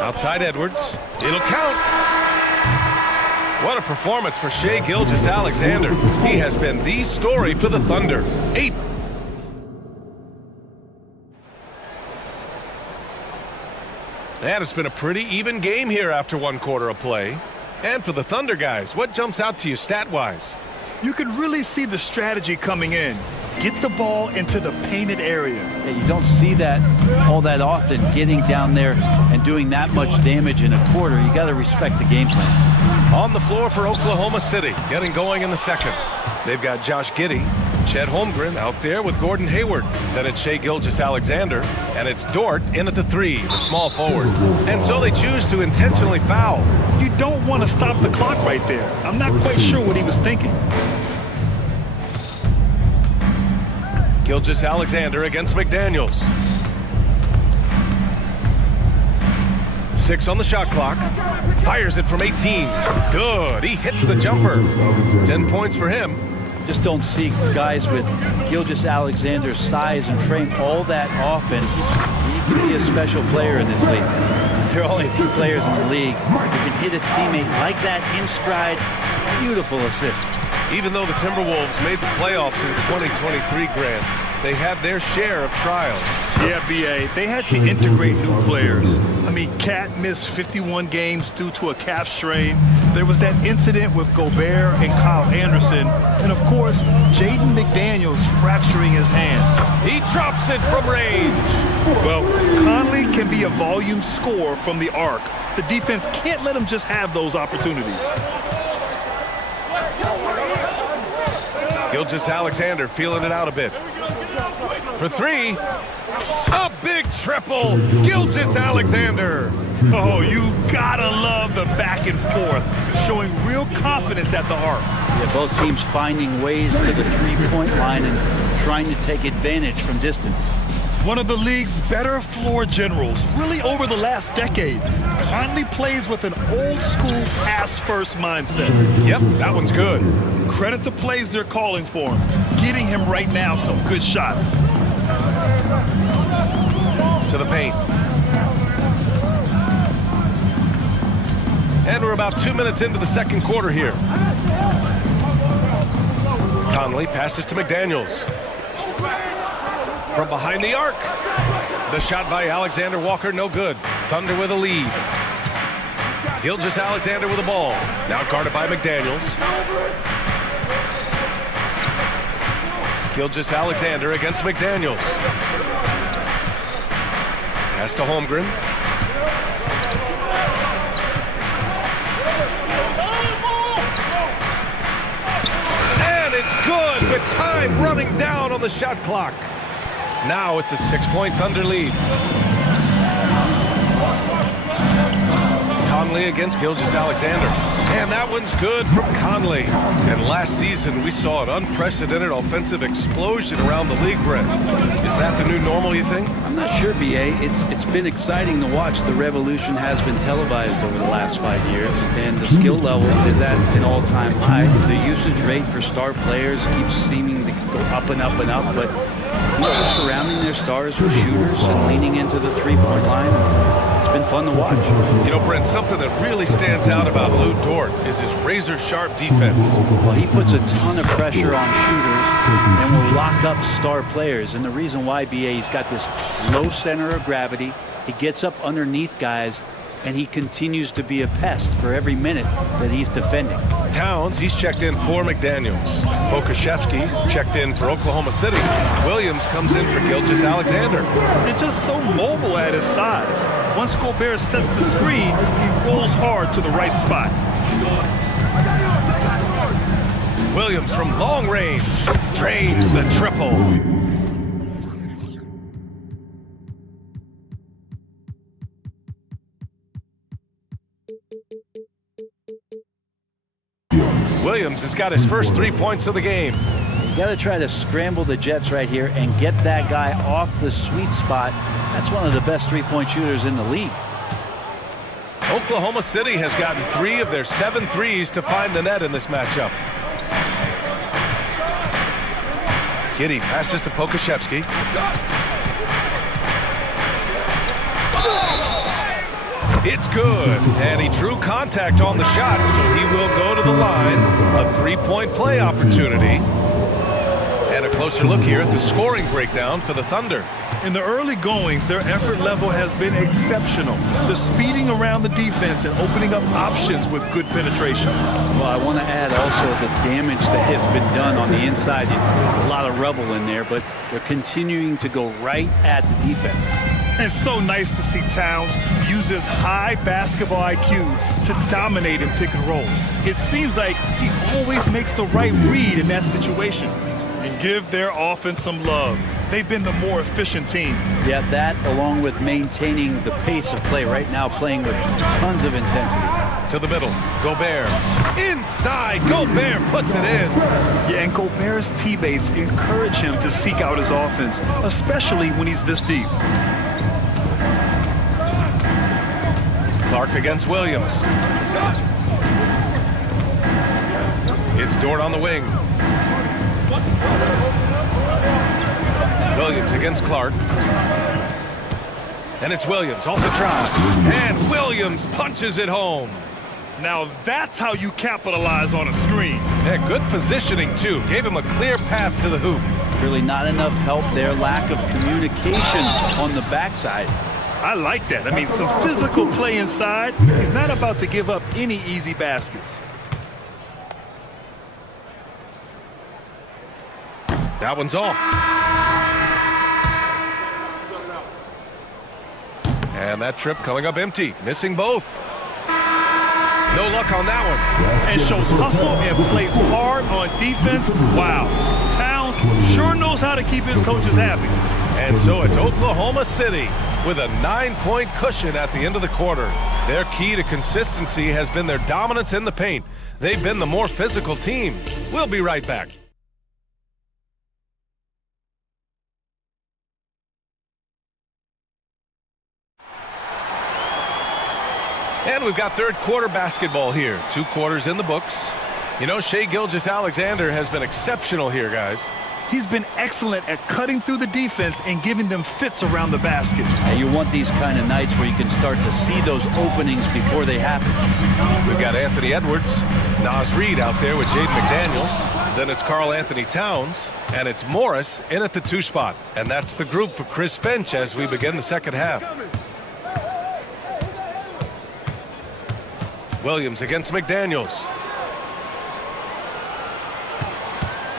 Outside Edwards, it'll count. What a performance for Shai Gilgeous-Alexander. He has been the story for the Thunder. 8. And it's been a pretty even game here after 1 quarter of play. And for the Thunder guys, what jumps out to you stat-wise? You can really see the strategy coming in. Get the ball into the painted area. Yeah, you don't see that all that often, getting down there and doing that much damage in a quarter. You got to respect the game plan. On the floor for Oklahoma City, getting going in the second. They've got Josh Giddey, Chet Holmgren out there with Gordon Hayward. Then it's Shai Gilgeous-Alexander, and it's Dort in at the 3, the small forward. And so they choose to intentionally foul. You don't want to stop the clock right there. I'm not quite sure what he was thinking. Gilgeous-Alexander against McDaniels. 6 on the shot clock. Fires it from 18. Good. He hits the jumper. 10 points for him. Just don't see guys with Gilgeous-Alexander's size and frame all that often. You can be a special player in this league. There are only a few players in the league who can hit a teammate like that in stride. Beautiful assist. Even though the Timberwolves made the playoffs in 2023, Grant, they had their share of trials. Yeah, BA, they had to integrate new players. I mean, Cat missed 51 games due to a calf strain. There was that incident with Gobert and Kyle Anderson. And of course, Jaden McDaniels fracturing his hand. He drops it from range. Well, Conley can be a volume scorer from the arc. The defense can't let him just have those opportunities. Gilgeous-Alexander feeling it out a bit. For 3, a big triple. Gilgeous-Alexander. Oh, you gotta love the back and forth, showing real confidence at the arc. Yeah, both teams finding ways to the 3-point line and trying to take advantage from distance. One of the league's better floor generals, really over the last decade. Conley plays with an old-school pass-first mindset. Yep, that one's good. Credit the plays they're calling for him. Getting him right now some good shots. To the paint. And we're about 2 minutes into the second quarter here. Conley passes to McDaniels. From behind the arc. The shot by Alexander Walker, no good. Thunder with a lead. Gilgeous-Alexander with the ball. Now guarded by McDaniels. Gilgeous-Alexander against McDaniels. Pass to Holmgren. And it's good with time running down on the shot clock. Now it's a 6-point Thunder lead. Conley against Gilgeous-Alexander. And that one's good from Conley. And last season, we saw an unprecedented offensive explosion around the league, Brent. Is that the new normal, you think? I'm not sure, BA. It's been exciting to watch. The revolution has been televised over the last 5 years, and the skill level is at an all-time high. The usage rate for star players keeps seeming to go up and up and up, but teams are surrounding their stars with shooters and leaning into the 3-point line. It's been fun to watch. You know, Brent, something that really stands out about Lou Dort is his razor-sharp defense. Well, he puts a ton of pressure on shooters and will lock up star players. And the reason why, BA, he's got this low center of gravity. He gets up underneath guys, and he continues to be a pest for every minute that he's defending. Towns, he's checked in for McDaniels. Pokashevsky's checked in for Oklahoma City. Williams comes in for Gilgeous-Alexander. They're just so mobile at his size. Once Gobert sets the screen, he rolls hard to the right spot. Williams from long range drains the triple. Williams has got his first 3 points of the game. You got to try to scramble the Jets right here and get that guy off the sweet spot. That's one of the best three-point shooters in the league. Oklahoma City has gotten 3 of their 7 threes to find the net in this matchup. Giddey passes to Pokashevsky. It's good, and he drew contact on the shot, so he will go to the line. A three-point play opportunity. And a closer look here at the scoring breakdown for the Thunder. In the early goings, their effort level has been exceptional. The speeding around the defense and opening up options with good penetration. Well, I want to add also the damage that has been done on the inside. It's a lot of rubble in there, but they're continuing to go right at the defense. And so nice to see Towns use his high basketball IQ to dominate in pick and roll. It seems like he always makes the right read in that situation. And give their offense some love. They've been the more efficient team. Yeah, that along with maintaining the pace of play right now, playing with tons of intensity. To the middle, Gobert. Inside, Gobert puts it in. Yeah, and Gobert's teammates encourage him to seek out his offense, especially when he's this deep. Clark against Williams. It's Dort on the wing. Williams against Clark. And it's Williams off the drive. And Williams punches it home. Now that's how you capitalize on a screen. Yeah, good positioning too. Gave him a clear path to the hoop. Really not enough help there. Lack of communication on the backside. I like that. I mean, some physical play inside. He's not about to give up any easy baskets. That one's off. And that trip coming up empty. Missing both. No luck on that one. And shows hustle and plays hard on defense. Wow. Towns sure knows how to keep his coaches happy. And so it's Oklahoma City with a 9-point cushion at the end of the quarter. Their key to consistency has been their dominance in the paint. They've been the more physical team. We'll be right back. And we've got third quarter basketball here. 2 quarters in the books. You know, Shai Gilgeous-Alexander has been exceptional here, guys. He's been excellent at cutting through the defense and giving them fits around the basket. And you want these kind of nights where you can start to see those openings before they happen. We've got Anthony Edwards, Naz Reid out there with Jaden McDaniels. Then it's Karl Anthony Towns, and it's Morris in at the 2 spot. And that's the group for Chris Finch as we begin the second half. Williams against McDaniels.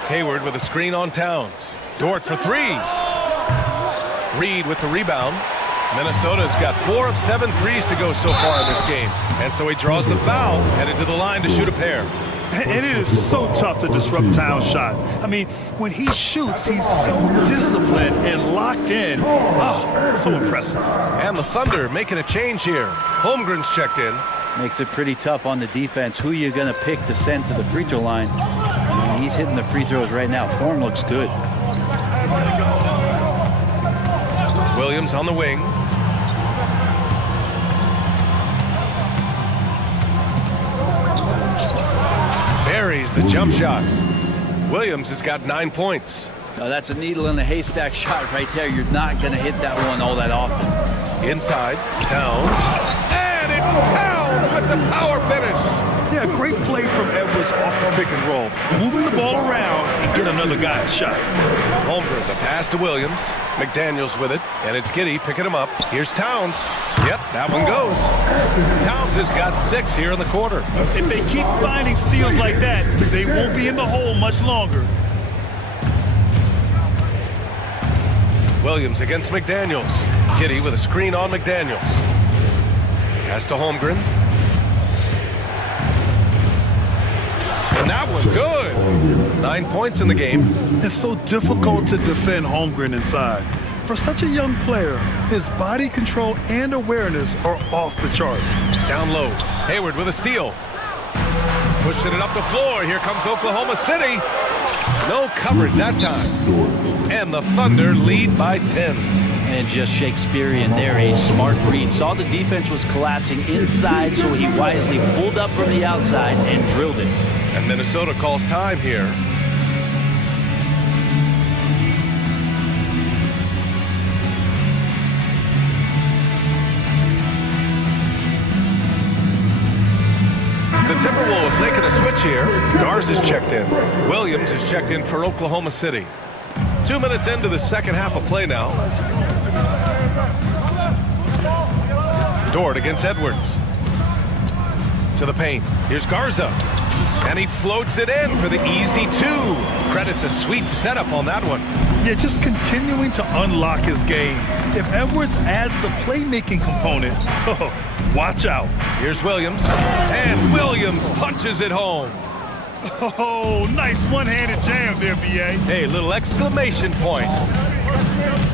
Hayward with a screen on Towns. Dort for 3. Reid with the rebound. Minnesota's got 4 of 7 threes to go so far in this game. And so he draws the foul, headed to the line to shoot a pair. And it is so tough to disrupt Towns' shot. I mean, when he shoots, he's so disciplined and locked in. Oh, so impressive. And the Thunder making a change here. Holmgren's checked in. Makes it pretty tough on the defense. Who you going to pick to send to the free throw line? I mean, he's hitting the free throws right now. Form looks good. Williams on the wing. Buries the jump shot. Williams has got 9 points. Now that's a needle in a haystack shot right there. You're not going to hit that one all that often. Inside, Towns. And it's Towns with the power finish. Yeah, great Great play from Edwards off the pick and roll. Moving the ball around and get another guy a shot. Holmgren, the pass to Williams. McDaniels with it, and it's Giddy picking him up. Here's Towns. Yep, that one goes. Towns has got 6 here in the quarter. If they keep finding steals like that, they won't be in the hole much longer. Williams against McDaniels. Giddy with a screen on McDaniels. Pass to Holmgren. And that one good. 9 points in the game. It's so difficult to defend Holmgren inside. For such a young player, his body control and awareness are off the charts. Down low. Hayward with a steal. Pushing it up the floor. Here comes Oklahoma City. No coverage that time. And the Thunder lead by 10. And just Shakespearean there, a smart read. Saw the defense was collapsing inside, so he wisely pulled up from the outside and drilled it. And Minnesota calls time here. The Timberwolves making a switch here. Garza is checked in. Williams is checked in for Oklahoma City. 2 minutes into the second half of play now. Dort against Edwards. To the paint. Here's Garza. And he floats it in for the easy 2. Credit the sweet setup on that one. Yeah, just continuing to unlock his game. If Edwards adds the playmaking component, watch out. Here's Williams. And Williams punches it home. Oh, nice one-handed jam there, B.A. Hey, little exclamation point.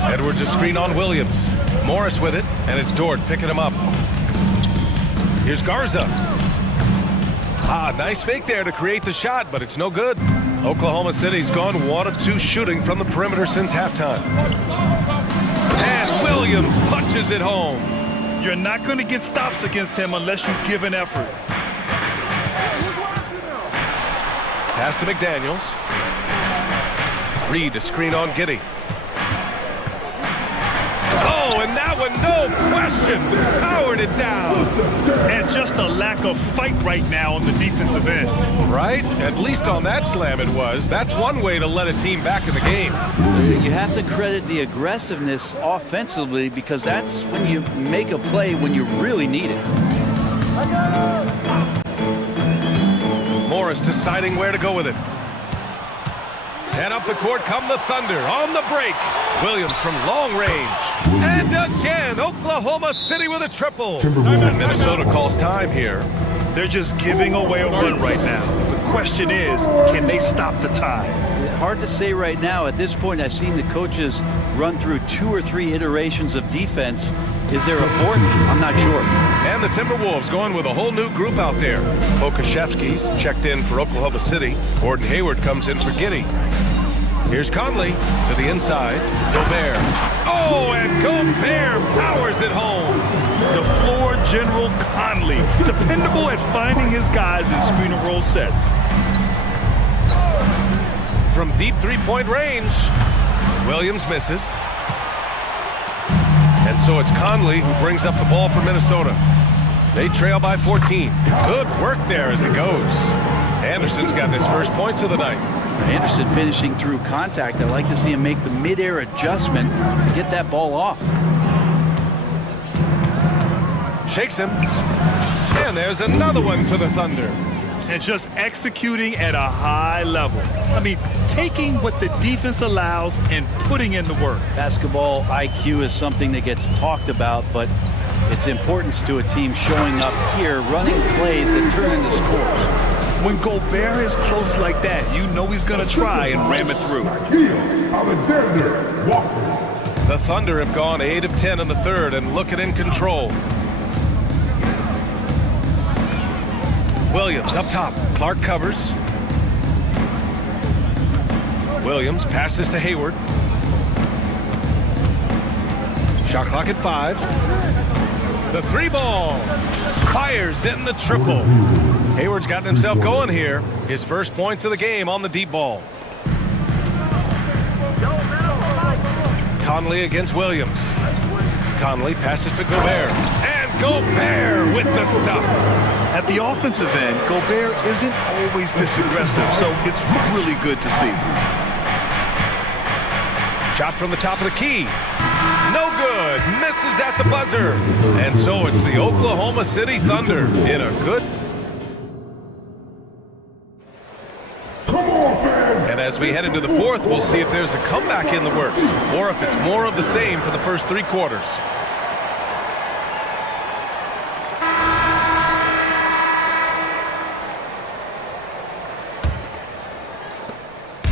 Edwards a screen on Williams. Morris with it, and it's Dort picking him up. Here's Garza. Nice fake there to create the shot, but it's no good. Oklahoma City's gone 1 of 2 shooting from the perimeter since halftime. And Williams punches it home. You're not going to get stops against him unless you give an effort. Pass to McDaniels. Reed a screen on Giddy. Oh, and that one, no question, powered it down. And just a lack of fight right now on the defensive end. Right? At least on that slam it was. That's one way to let a team back in the game. You have to credit the aggressiveness offensively, because that's when you make a play when you really need it. Morris deciding where to go with it. And up the court come the Thunder on the break. Williams from long range. And again, Oklahoma City with a triple. And Minnesota calls time here. They're just giving away a run right now. The question is, can they stop the tide? Hard to say right now. At this point, I've seen the coaches run through 2 or 3 iterations of defense. Is there a 4th? I'm not sure. And the Timberwolves going with a whole new group out there. Pokashevsky's checked in for Oklahoma City. Gordon Hayward comes in for Giddy. Here's Conley to the inside. Gobert. Oh, and Gobert powers it home. The floor general Conley, dependable at finding his guys in screen and roll sets. From deep 3-point range, Williams misses. And so it's Conley who brings up the ball for Minnesota. They trail by 14. Good work there as it goes. Anderson's got his first points of the night. Anderson finishing through contact. I like to see him make the mid-air adjustment to get that ball off. Shakes him. And there's another one for the Thunder. And just executing at a high level. I mean, taking what the defense allows and putting in the work. Basketball IQ is something that gets talked about, but its importance to a team showing up here, running plays that turn into scores. When Gobert is close like that, you know he's going to try and ram it through. The Thunder have gone 8 of 10 in the third and looking in control. Williams up top. Clark covers. Williams passes to Hayward. Shot clock at 5. The 3-ball. Fires in the triple. Hayward's gotten himself going here. His first points of the game on the deep ball. Conley against Williams. Conley passes to Gobert. And Gobert with the stuff. At the offensive end, Gobert isn't always this aggressive, so it's really good to see. Shot from the top of the key. No good. Misses at the buzzer. And so it's the Oklahoma City Thunder in a good... And as we head into the fourth, we'll see if there's a comeback in the works or if it's more of the same for the first 3 quarters.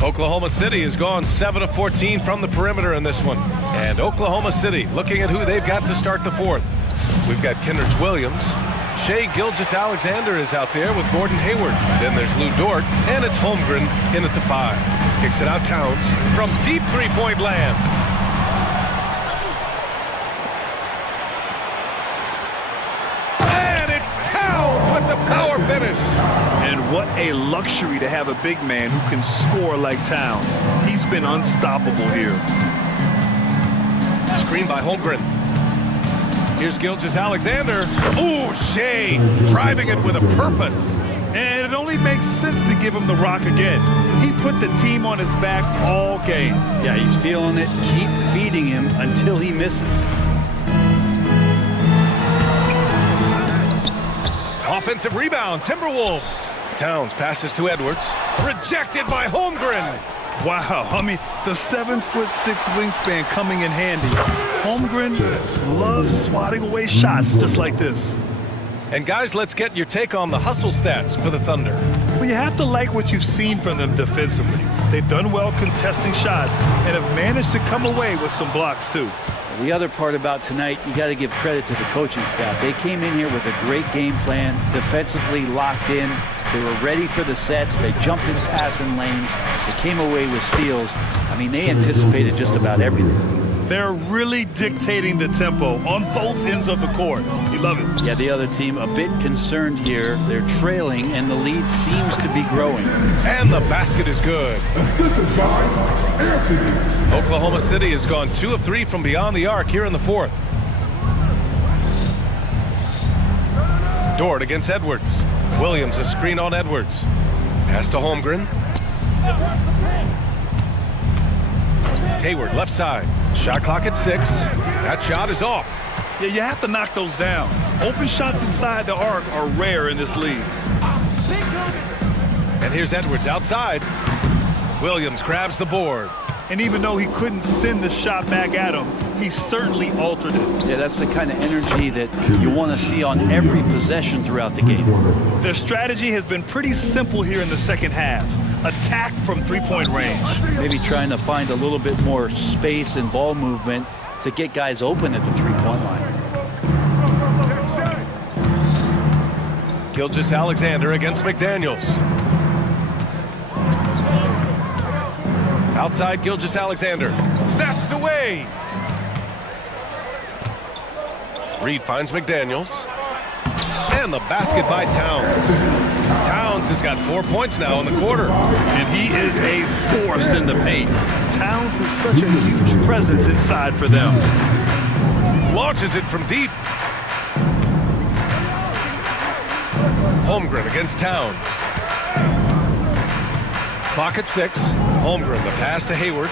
Oklahoma City has gone 7 of 14 from the perimeter in this one. And Oklahoma City looking at who they've got to start the fourth. We've got Kendrick Williams. Shai Gilgeous-Alexander is out there with Gordon Hayward. Then there's Lou Dort, and it's Holmgren in at the 5. Kicks it out Towns from deep three-point land. And it's Towns with the power finish. And what a luxury to have a big man who can score like Towns. He's been unstoppable here. Screen by Holmgren. Here's Gilgeous-Alexander. Ooh, Shai driving it with a purpose. And it only makes sense to give him the rock again. He put the team on his back all game. Yeah, he's feeling it. Keep feeding him until he misses. Offensive rebound, Timberwolves. Towns passes to Edwards. Rejected by Holmgren. Wow, I mean, the 7'6" wingspan coming in handy. Holmgren loves swatting away shots just like this. And guys, let's get your take on the hustle stats for the Thunder. Well, you have to like what you've seen from them defensively. They've done well contesting shots and have managed to come away with some blocks too. The other part about tonight, you got to give credit to the coaching staff. They came in here with a great game plan, defensively locked in. They were ready for the sets. They jumped in passing lanes. They came away with steals. I mean, they anticipated just about everything. They're really dictating the tempo on both ends of the court. You love it. Yeah, the other team a bit concerned here. They're trailing, and the lead seems to be growing. And the basket is good. Oklahoma City has gone 2 of 3 from beyond the arc here in the fourth. Dort against Edwards. Williams a screen on Edwards. Pass to Holmgren. Hayward left side. Shot clock at 6. That shot is off. Yeah, you have to knock those down. Open shots inside the arc are rare in this league. And here's Edwards outside. Williams grabs the board. And even though he couldn't send the shot back at him, he certainly altered it. Yeah, that's the kind of energy that you want to see on every possession throughout the game. Their strategy has been pretty simple here in the second half. Attack from three-point range. Maybe trying to find a little bit more space and ball movement to get guys open at the three-point line. Gilgeous-Alexander against McDaniels. Outside Gilgeous-Alexander. Snatched away. Reed finds McDaniels. And the basket by Towns. Towns has got 4 points now in the quarter. And he is a force in the paint. Towns is such a huge presence inside for them. Launches it from deep. Holmgren against Towns. Clock at 6. Holmgren, the pass to Hayward.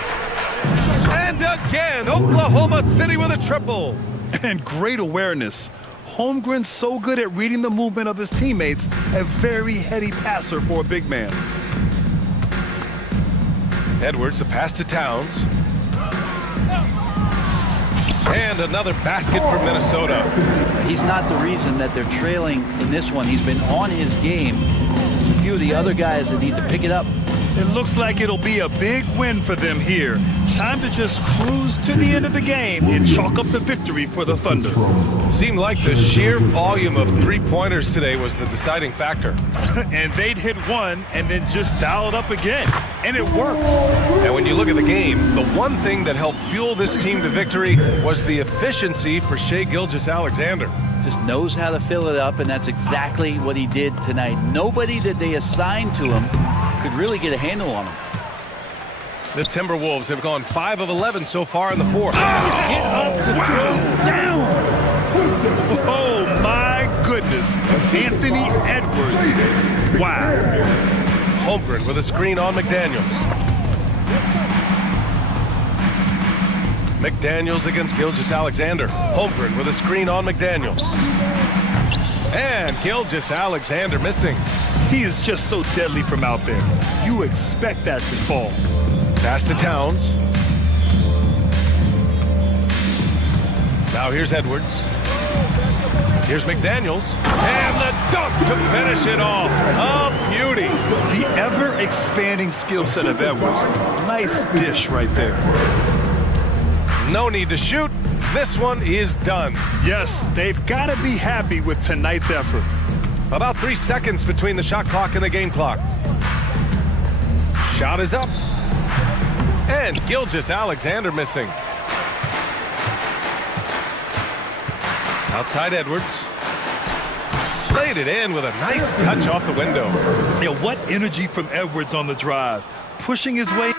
And again, Oklahoma City with a triple. And great awareness. Holmgren's so good at reading the movement of his teammates, a very heady passer for a big man. Edwards, the pass to Towns. And another basket for Minnesota. He's not the reason that they're trailing in this one. He's been on his game. There's a few of the other guys that need to pick it up. It looks like it'll be a big win for them here. Time to just cruise to the end of the game and chalk up the victory for the Thunder. Seemed like the sheer volume of three-pointers today was the deciding factor. And they'd hit one and then just dial it up again. And it worked. And when you look at the game, the one thing that helped fuel this team to victory was the efficiency for Shai Gilgeous-Alexander. Just knows how to fill it up, and that's exactly what he did tonight. Nobody that they assigned to him could really get a handle on him. The Timberwolves have gone 5 of 11 so far in the fourth. Get up to throw down. Oh, is Anthony Edwards. Wow. Holmgren with a screen on McDaniels. McDaniels against Gilgeous-Alexander. Holmgren with a screen on McDaniels. And Gilgeous-Alexander missing. He is just so deadly from out there. You expect that to fall. Pass to Towns. Now here's Edwards. Here's McDaniels. And the dunk to finish it off. A beauty. The ever-expanding skill set of Edwards. Nice dish right there. No need to shoot. This one is done. Yes, they've got to be happy with tonight's effort. About 3 seconds between the shot clock and the game clock. Shot is up. And Gilgeous-Alexander missing. Outside Edwards. Played it in with a nice touch off the window. Yeah, what energy from Edwards on the drive. Pushing his way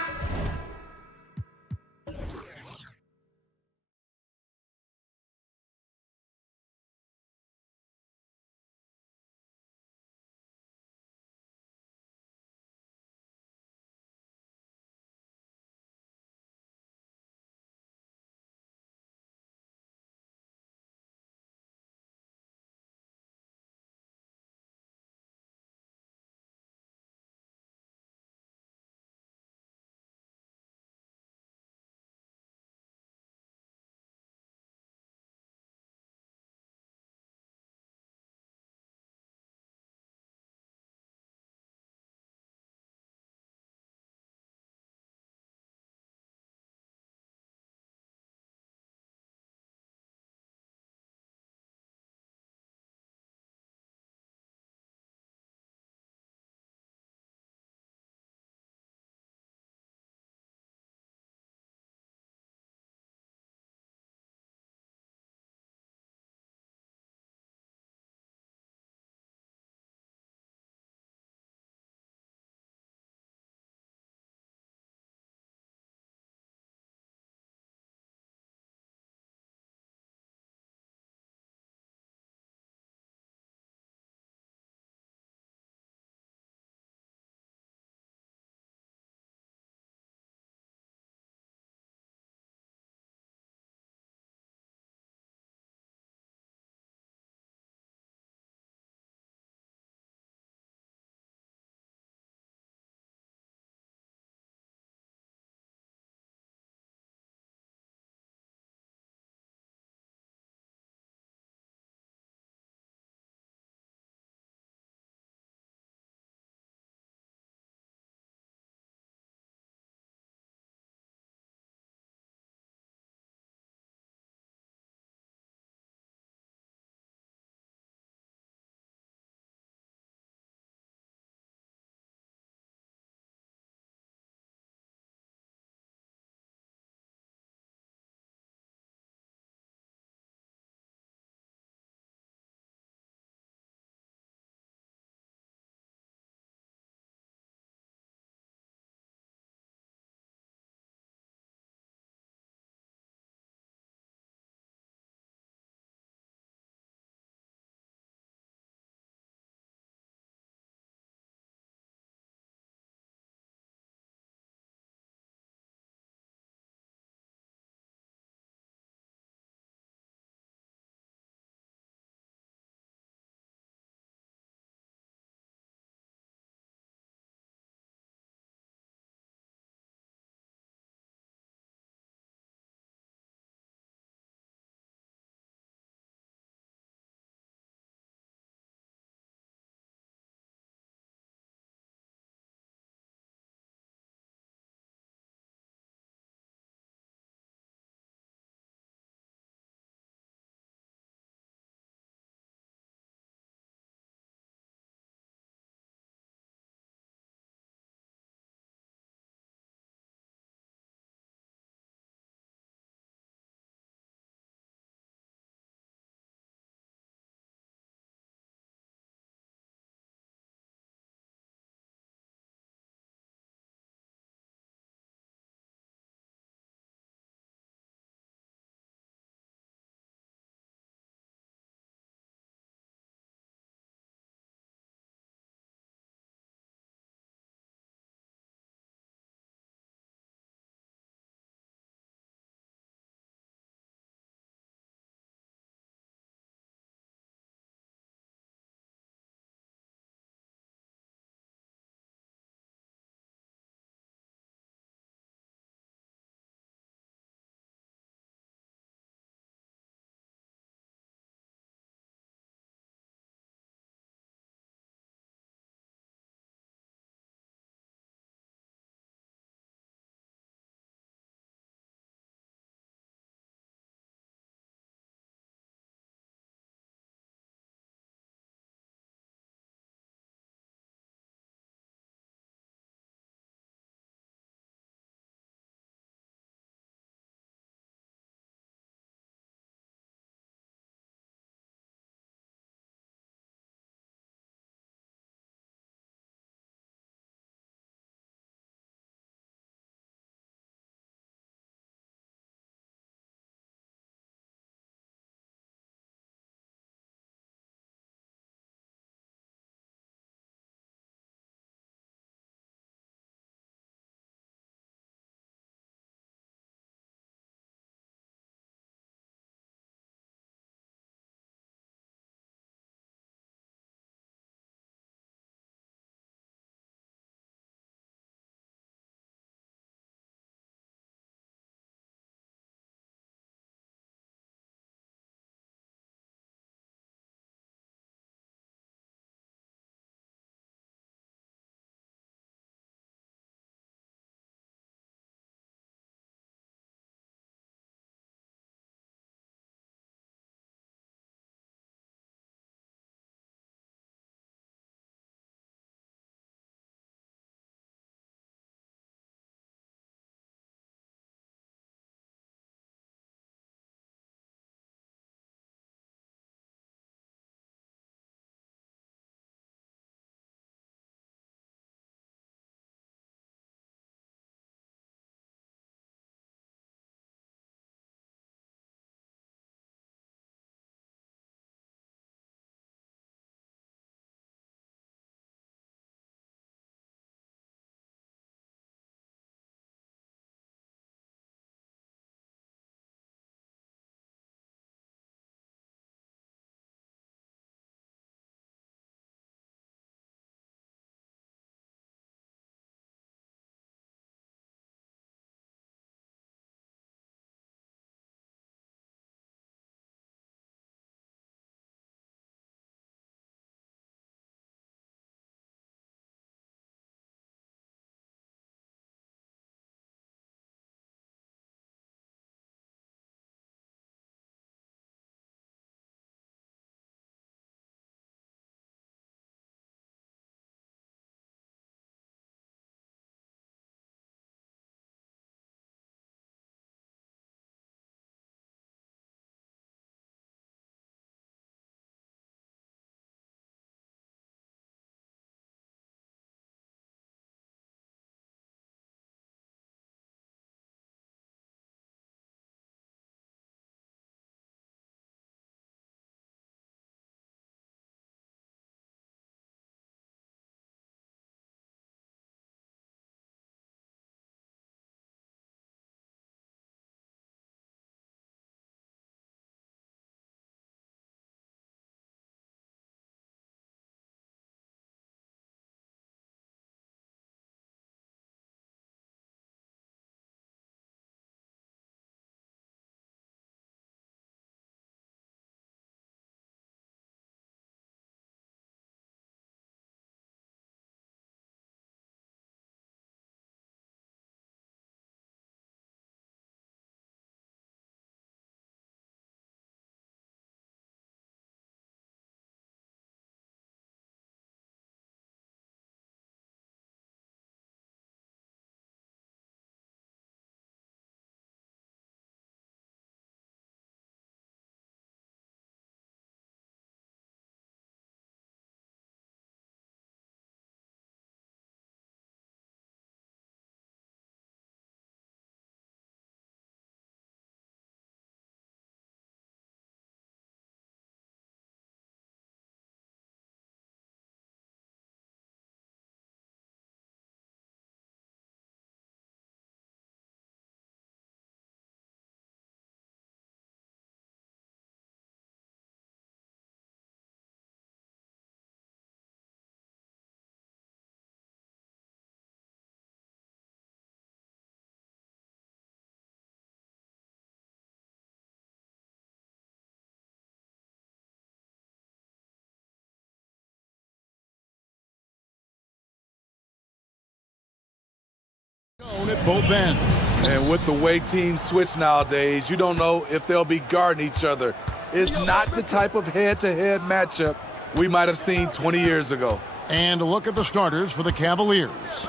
at both ends. And with the way teams switch nowadays, you don't know if they'll be guarding each other. It's not the type of head-to-head matchup we might have seen 20 years ago. And look at the starters for the Cavaliers.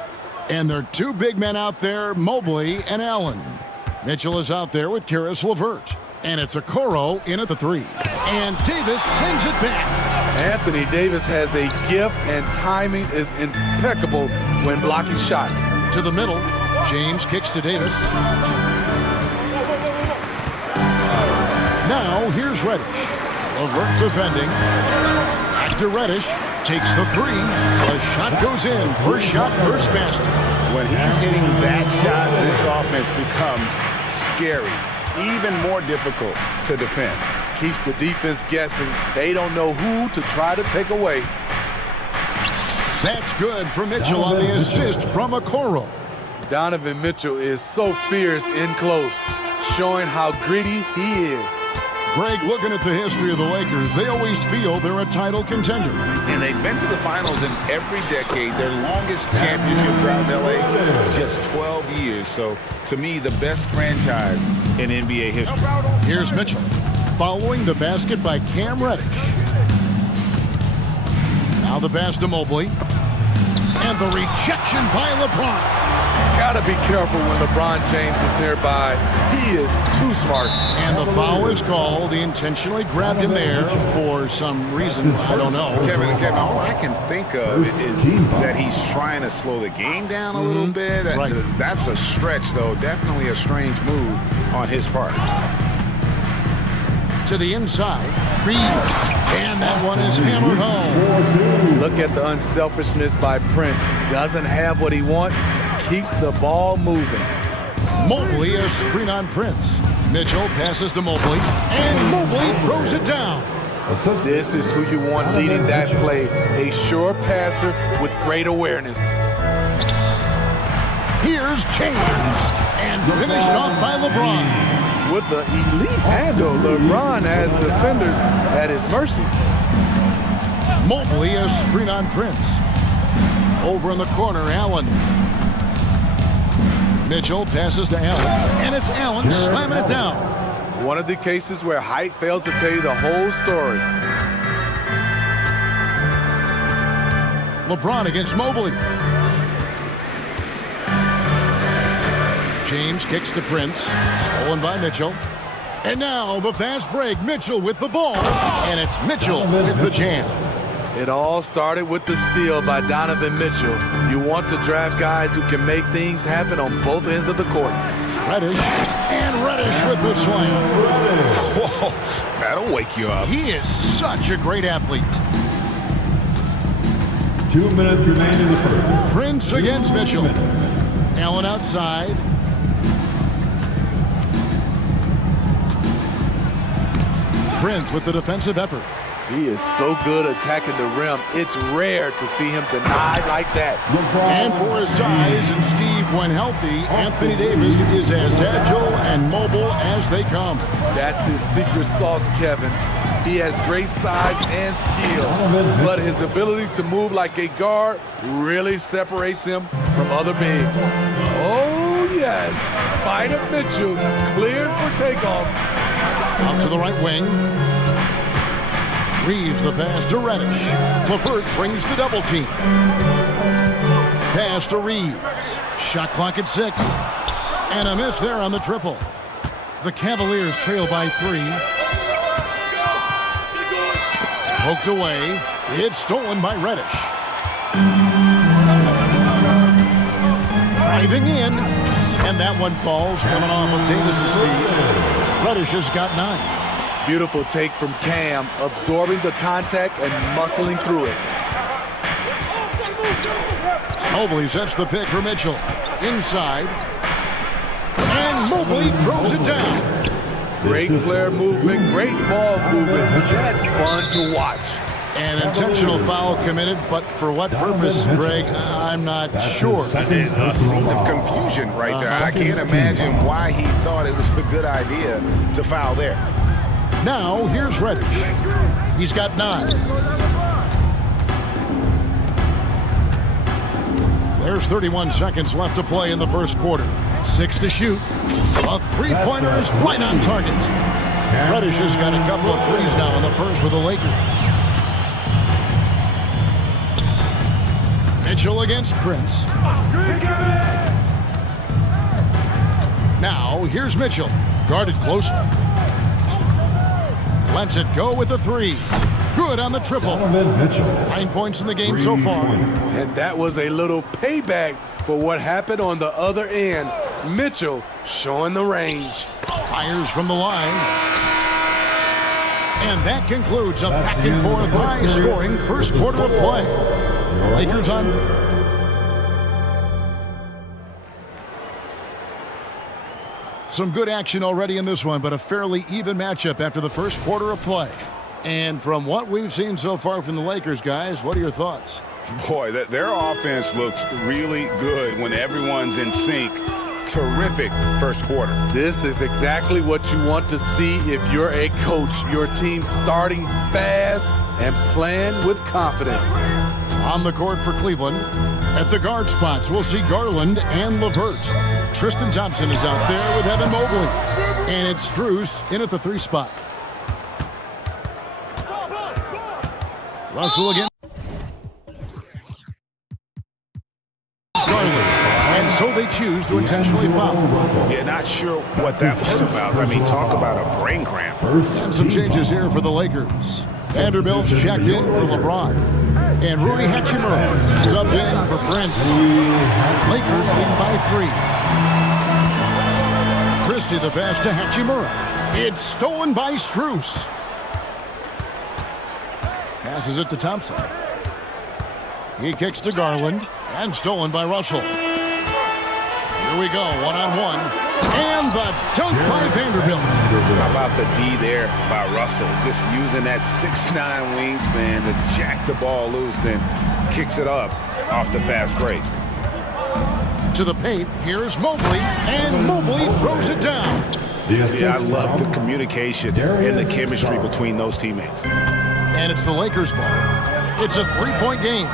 And there are two big men out there, Mobley and Allen. Mitchell is out there with Karis LeVert. And it's Okoro in at the 3. And Davis sends it back. Anthony Davis has a gift, and timing is impeccable when blocking shots. To the middle, James kicks to Davis. Now here's Reddish. LeVert defending. Back to Reddish. Takes the 3. The shot goes in. First shot, first basket. When he's hitting that shot, this offense becomes scary, even more difficult to defend. Keeps the defense guessing. They don't know who to try to take away. That's good for Mitchell on the assist from Okoro. Donovan Mitchell is so fierce in close, showing how gritty he is. Greg, looking at the history of the Lakers, they always feel they're a title contender. And they've been to the finals in every decade. Their longest championship drought in LA, just 12 years. So, to me, the best franchise in NBA history. Here's Mitchell, following the basket by Cam Reddish. Now the pass to Mobley. And the rejection by LeBron. Gotta be careful when LeBron James is nearby. He is too smart. And the foul is called. He intentionally grabbed him there for some reason. I don't know. Kevin, all I can think of is that he's trying to slow the game down a little bit. Right. That's a stretch, though. Definitely a strange move on his part. To the inside. Reeves. And that one is hammered home. Look at the unselfishness by Prince. Doesn't have what he wants. Keeps the ball moving. Mobley, a screen on Prince. Mitchell passes to Mobley. And Mobley throws it down. This is who you want leading that play. A sure passer with great awareness. Here's James. And finished off by LeBron. With the elite handle, LeBron has defenders at his mercy. Mobley, a screen on Prince. Over in the corner, Allen. Mitchell passes to Allen. And it's Allen slamming it down. One of the cases where height fails to tell you the whole story. LeBron against Mobley. James kicks to Prince. Stolen by Mitchell. And now the fast break. Mitchell with the ball. And it's Mitchell with the jam. It all started with the steal by Donovan Mitchell. You want to draft guys who can make things happen on both ends of the court. Reddish. And Reddish with the slam. Whoa, that'll wake you up. He is such a great athlete. 2 minutes remain in the first. Prince against Mitchell. Allen outside. Prince with the defensive effort. He is so good attacking the rim. It's rare to see him denied like that. And for his size and Steve, when healthy, Anthony Davis is as agile and mobile as they come. That's his secret sauce, Kevin. He has great size and skill, but his ability to move like a guard really separates him from other bigs. Oh, yes. Spider Mitchell cleared for takeoff. Out to the right wing. Reeves the pass to Reddish. LeVert brings the double team. Pass to Reeves. Shot clock at 6. And a miss there on the triple. The Cavaliers trail by 3. Poked away. It's stolen by Reddish. Driving in. And that one falls coming off of Davis's feet. Reddish has got 9. Beautiful take from Cam, absorbing the contact and muscling through it. Mobley sets the pick for Mitchell. Inside. And Mobley throws it down. Great player movement, great ball movement. That's fun to watch. An intentional foul committed, but for what purpose, Greg, I'm not sure. A scene of confusion right there. I can't imagine why he thought it was a good idea to foul there. Now, here's Reddish. He's got 9. There's 31 seconds left to play in the first quarter. 6 to shoot. A three-pointer is right on target. Reddish has got a couple of threes now in the first for the Lakers. Mitchell against Prince. Now, here's Mitchell. Guarded close. Lets it go with a three. Good on the triple. 9 points in the game so far. And that was a little payback for what happened on the other end. Mitchell showing the range. Fires from the line. And that concludes a back-and-forth high-scoring first quarter of play. Lakers on. Some good action already in this one, but a fairly even matchup after the first quarter of play. And from what we've seen so far from the Lakers, guys, what are your thoughts? Boy, their offense looks really good when everyone's in sync. Terrific first quarter. This is exactly what you want to see if you're a coach. Your team starting fast and playing with confidence. On the court for Cleveland, at the guard spots, we'll see Garland and LeVert. Tristan Thompson is out there with Evan Mobley. And it's Strus in at the 3 spot. Russell again. Garland. And so they choose to intentionally foul. Yeah, not sure what that was about. I mean, talk about a brain cramp. And some changes here for the Lakers. Vanderbilt checked in for LeBron. And Rui Hachimura subbed in for Prince. Lakers lead by 3. Christie the pass to Hachimura. It's stolen by Strus. Passes it to Thompson. He kicks to Garland. And stolen by Russell. Here we go, one-on-one. And the dunk by Vanderbilt. How about the D there by Russell? Just using that 6'9" wingspan to jack the ball loose, then kicks it up off the fast break. To the paint, here's Mobley, and Mobley throws it down. Yeah, I love the communication and the chemistry between those teammates. And it's the Lakers' ball. It's a 3-point game.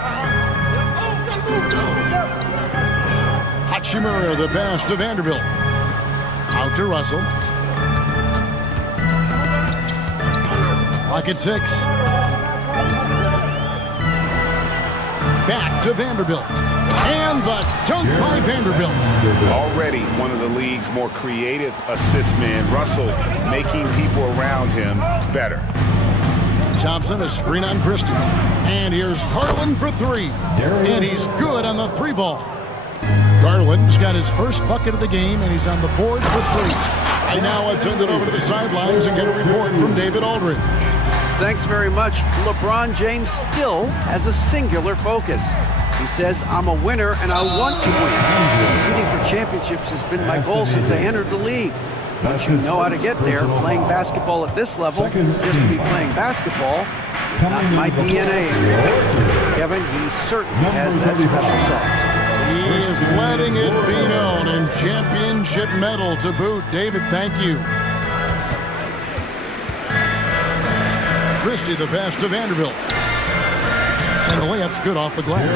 Hachimura the pass to Vanderbilt. Out to Russell. Clock at 6. Back to Vanderbilt. And the dunk by Vanderbilt. Already one of the league's more creative assist men. Russell making people around him better. Thompson, a screen on Christie. And here's Garland for 3. And he's good on the 3 ball. Garland's got his first bucket of the game, and he's on the board for 3. And now let's send it over to the sidelines and get a report from David Aldridge. Thanks very much. LeBron James still has a singular focus. He says, I'm a winner and I want to win. Competing for championships has been my goal since I entered the league. Once you know how to get there, playing basketball at this level, just to be playing basketball, is not my DNA anymore. Kevin, he certainly has that special sauce. He is letting it be known, and championship medal to boot. David, thank you. Christie the pass to Vanderbilt. And the layup's good off the glass.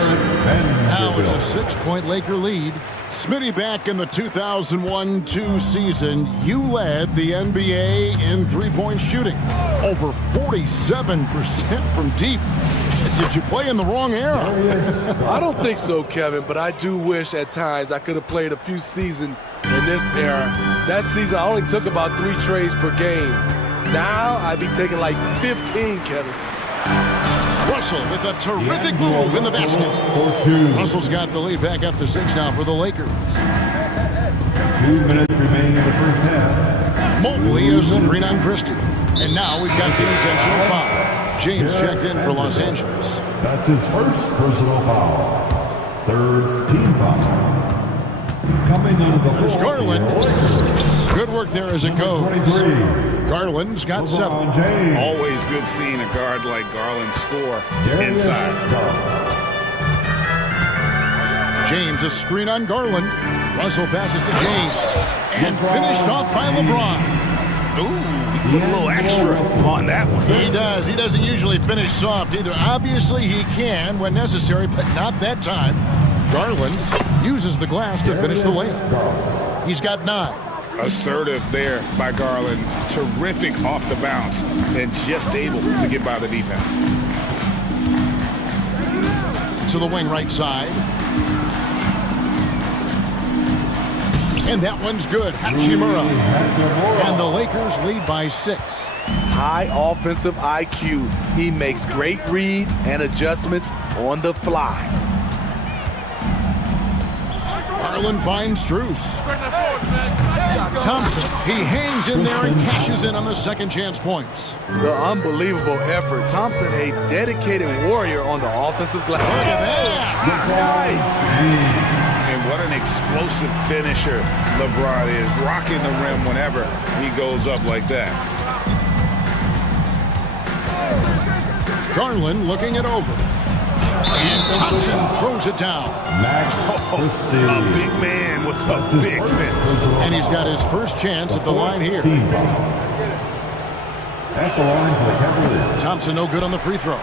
Now it's a 6-point Laker lead. Smitty, back in the 2001-2 season, you led the NBA in 3-point shooting. Over 47% from deep. Did you play in the wrong era? I don't think so, Kevin, but I do wish at times I could have played a few seasons in this era. That season, I only took about 3 trades per game. Now, I'd be taking like 15, Kevin. Russell with a terrific move in the basket. Russell's got the lead back up to 6 now for the Lakers. 2 minutes remaining in the first half. Mobley is screen on Christie. And now we've got the intentional foul. James checked in for Los Angeles. That's his first personal foul. 3rd team foul. Coming under the There's Garland. Good work there as it goes. Garland's got 7. Always good seeing a guard like Garland score inside. James, a screen on Garland. Russell passes to James. And finished off by LeBron. Ooh, he put a little extra on that one. He does. He doesn't usually finish soft either. Obviously, he can when necessary, but not that time. Garland uses the glass to finish the layup. He's got 9. Assertive there by Garland. Terrific off the bounce and just able to get by the defense. To the wing right side. And that one's good. Hachimura. And the Lakers lead by 6. High offensive IQ. He makes great reads and adjustments on the fly. Garland finds Strus. Thompson, he hangs in there and cashes in on the second chance points. The unbelievable effort. Thompson, a dedicated warrior on the offensive glass. Look at that. Nice. And what an explosive finisher LeBron is, rocking the rim whenever he goes up like that. Garland looking it over. And Thompson throws it down. A big man with a big fit. And he's got his first chance at the line here. At the line for the Cavaliers. Thompson no good on the free throw.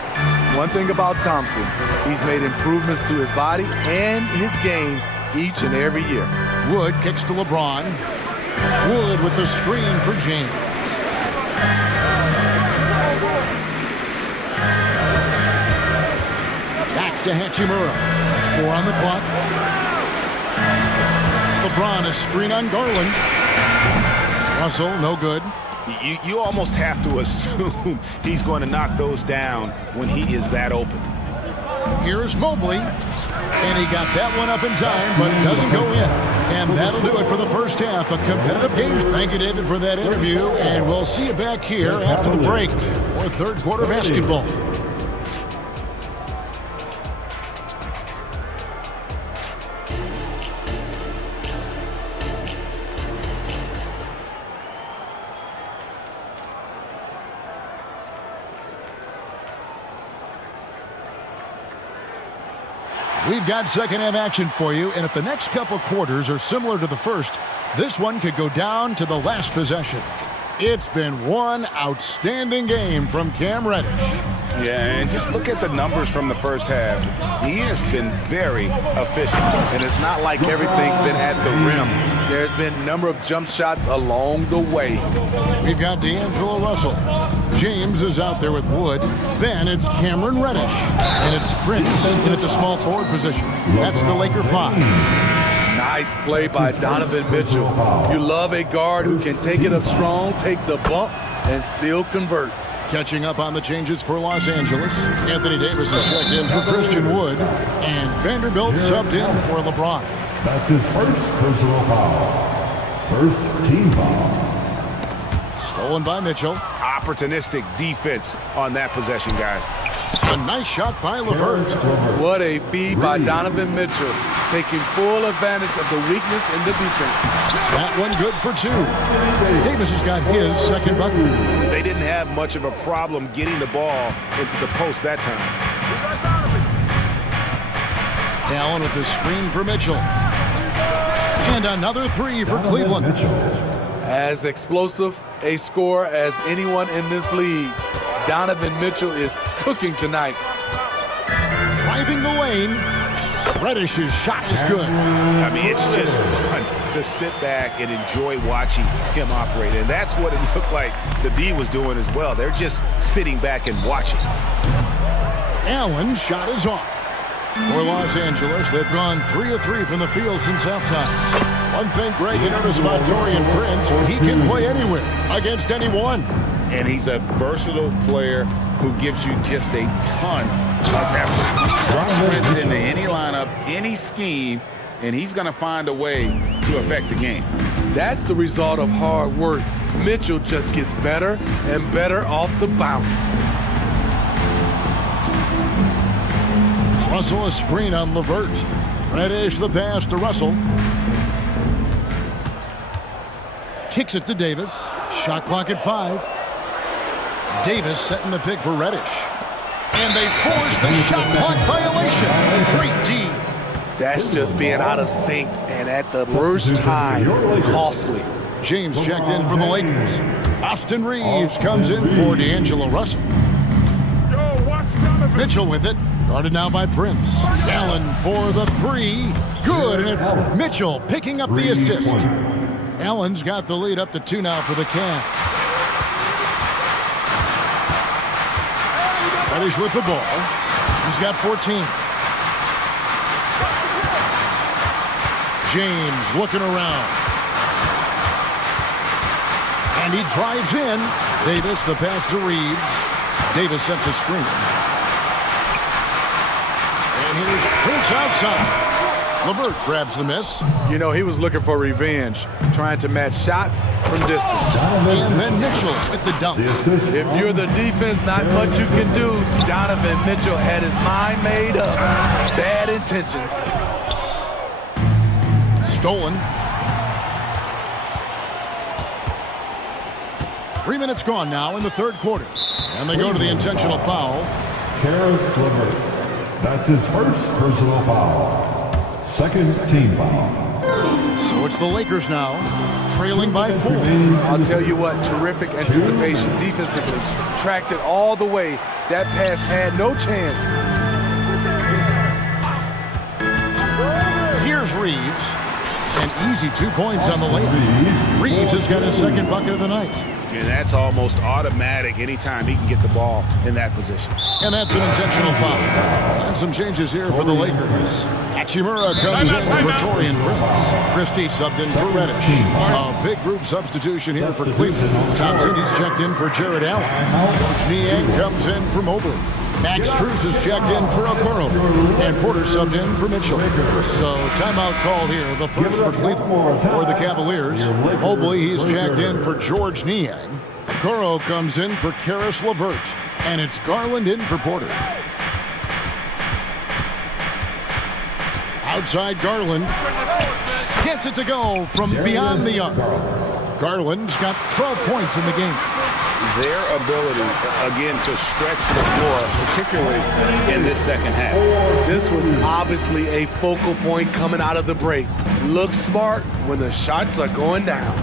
One thing about Thompson, he's made improvements to his body and his game each and every year. Wood kicks to LeBron. Wood with the screen for James. Back to Hachimura. 4 on the clock. LeBron, a screen on Garland. Russell, no good. You almost have to assume he's going to knock those down when he is that open. Here's Mobley. And he got that one up in time, but it doesn't go in. And that'll do it for the first half of competitive games. Thank you, David, for that interview. And we'll see you back here after the break for third quarter basketball. We've got second half action for you, and if the next couple quarters are similar to the first, this one could go down to the last possession. It's been one outstanding game from Cam Reddish. Yeah, and just look at the numbers from the first half. He has been very efficient. And it's not like everything's been at the rim. There's been a number of jump shots along the way. We've got D'Angelo Russell. James is out there with Wood. Then it's Cameron Reddish. And it's Prince in at the small forward position. That's the Laker 5. Nice play by Donovan Mitchell. You love a guard who can take it up strong, take the bump, and still convert. Catching up on the changes for Los Angeles. Anthony Davis is checked in for Christian Wood. And Vanderbilt subbed in for LeBron. That's his first personal foul. First team foul. Stolen by Mitchell. Opportunistic defense on that possession, guys. A nice shot by LeVert. What a feed by Donovan Mitchell, taking full advantage of the weakness in the defense. That one good for 2. Davis has got his second bucket. They didn't have much of a problem getting the ball into the post that time. Allen with the screen for Mitchell. And another 3 for Cleveland. As explosive a scorer as anyone in this league, Donovan Mitchell is cooking tonight. Driving the lane. Reddish's shot is good. I mean, it's just fun to sit back and enjoy watching him operate. And that's what it looked like the D was doing as well. They're just sitting back and watching. Allen's shot is off. For Los Angeles, they've gone 3 of 3 from the field since halftime. One thing Greg, you notice about Taurean Prince, he can play anywhere, against anyone. And he's a versatile player who gives you just a ton of effort. Drop Prince into any lineup, any scheme, and he's going to find a way to affect the game. That's the result of hard work. Mitchell just gets better and better off the bounce. Russell a screen on LeVert. Reddish the pass to Russell. Kicks it to Davis. Shot clock at 5. Davis setting the pick for Reddish. And they force the shot clock violation. Great team. That's just being out of sync and at the worst time, costly. James checked in for the Lakers. Austin Reeves comes in for D'Angelo Russell. Mitchell with it. Guarded now by Prince. Allen for the three. Good, and it's Mitchell picking up the assist. Allen's got the lead up to 2 now for the Cavs. Reddish with the ball. He's got 14. James looking around. And he drives in. Davis, the pass to Reeves. Davis sets a screen. And here's Prince outside. LeVert grabs the miss. You know, he was looking for revenge, trying to match shots from distance. And then Mitchell with the dunk. If you're the defense, not much you can do. Donovan Mitchell had his mind made up. Bad intentions. Stolen. 3 minutes gone now in the third quarter. And they go to the intentional foul. Karis LeVert. That's his first personal foul. Second team foul. So it's the Lakers now, trailing by 4. I'll tell you what, terrific anticipation defensively. Tracked it all the way. That pass had no chance. Here's Reeves. An easy 2 points on the layup. Reeves has got his second bucket of the night. And that's almost automatic anytime he can get the ball in that position. And that's an intentional foul. And some changes here for the Lakers. Hachimura comes in for Torian Prince. Christie subbed in for Reddish. A big group substitution here for Cleveland. Thompson, he's checked in for Jared Allen. Niang comes in for Mobley. Max Strus is checked in for Okoro. And Porter subbed in for Mitchell. So timeout called here, the first for Cleveland. For the Cavaliers, Mobley, he's checked in for George Niang. Okoro comes in for Karis LeVert. And it's Garland in for Porter. Outside Garland. Gets it to go from beyond the arc. Garland's got 12 points in the game. Their ability, again, to stretch the floor, particularly in this second half. This was obviously a focal point coming out of the break. Look smart when the shots are going down.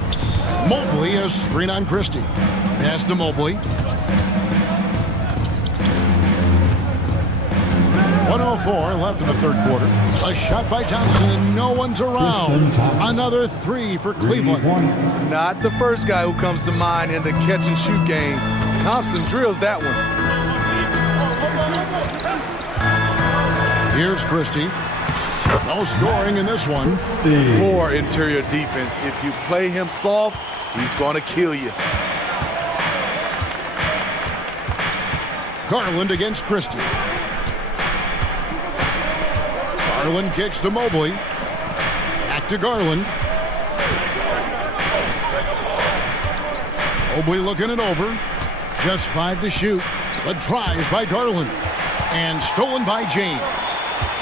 Mobley, a screen on Christie. Pass to Mobley. 1:04 left in the third quarter. A shot by Thompson, and no one's around. Another 3 for Cleveland. Not the first guy who comes to mind in the catch-and-shoot game. Thompson drills that one. Here's Christie. No scoring in this one. Poor interior defense. If you play him soft, he's going to kill you. Garland against Christie. Garland kicks to Mobley. Back to Garland. Mobley looking it over. Just 5 to shoot. A drive by Garland. And stolen by James.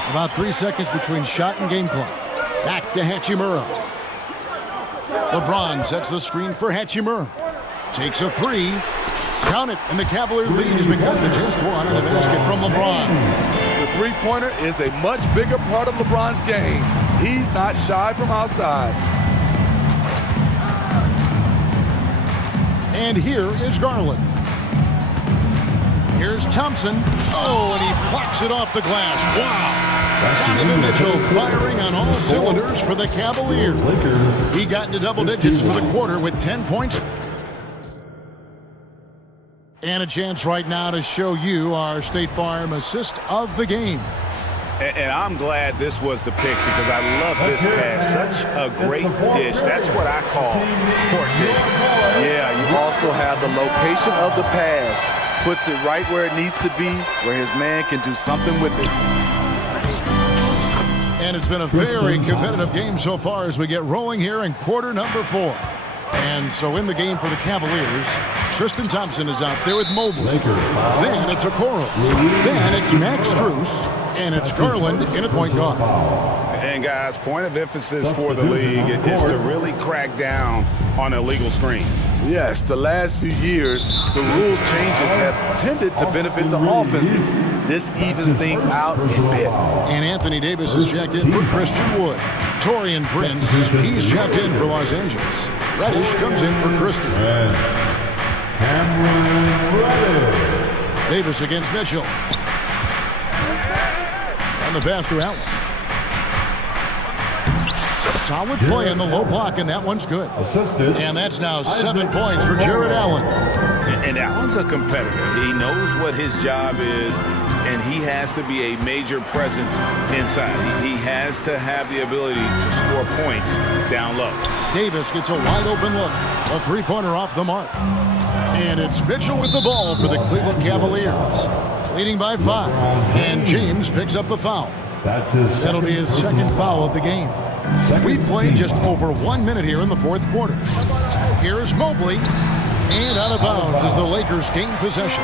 About 3 seconds between shot and game clock. Back to Hachimura. LeBron sets the screen for Hachimura. Takes a 3. Count it, and the Cavalier lead has been cut to just 1 on the basket from LeBron. The three-pointer is a much bigger part of LeBron's game. He's not shy from outside. And here is Garland. Here's Thompson. Oh, and he blocks it off the glass. Wow. Donovan Mitchell firing on all cylinders for the Cavaliers. He got into double digits for the quarter with 10 points. And a chance right now to show you our State Farm assist of the game. And I'm glad this was the pick because I love this pass. Such a great dish. That's what I call court vision. Yeah, you also have the location of the pass. Puts it right where it needs to be, where his man can do something with it. And it's been a very competitive game so far as we get rolling here in quarter number 4. And so in the game for the Cavaliers, Tristan Thompson is out there with Mobley. Then it's Okoro. Then it's Max Strus. And it's Garland in a point guard. And guys, point of emphasis for the league is to really crack down on illegal screens. Yes, the last few years, the rules changes have tended to benefit the offenses. This evens things out a bit. And Anthony Davis is checked in for Christian Wood. Torian Prince, he's checked in for Los Angeles. Reddish comes in for Christie. Davis against Mitchell. on the pass to Allen. Solid play in the low block, and that one's good. And that's now 7 points for Jared Allen. And Allen's a competitor. He knows what his job is, and he has to be a major presence inside. He has to have the ability to score points down low. Davis gets a wide open look. A three-pointer off the mark. And it's Mitchell with the ball for the Cleveland Cavaliers. Leading by 5. And James picks up the foul. That'll be his second foul of the game. We've played just over 1 minute here in the fourth quarter. Here's Mobley. And out of bounds as the Lakers gain possession.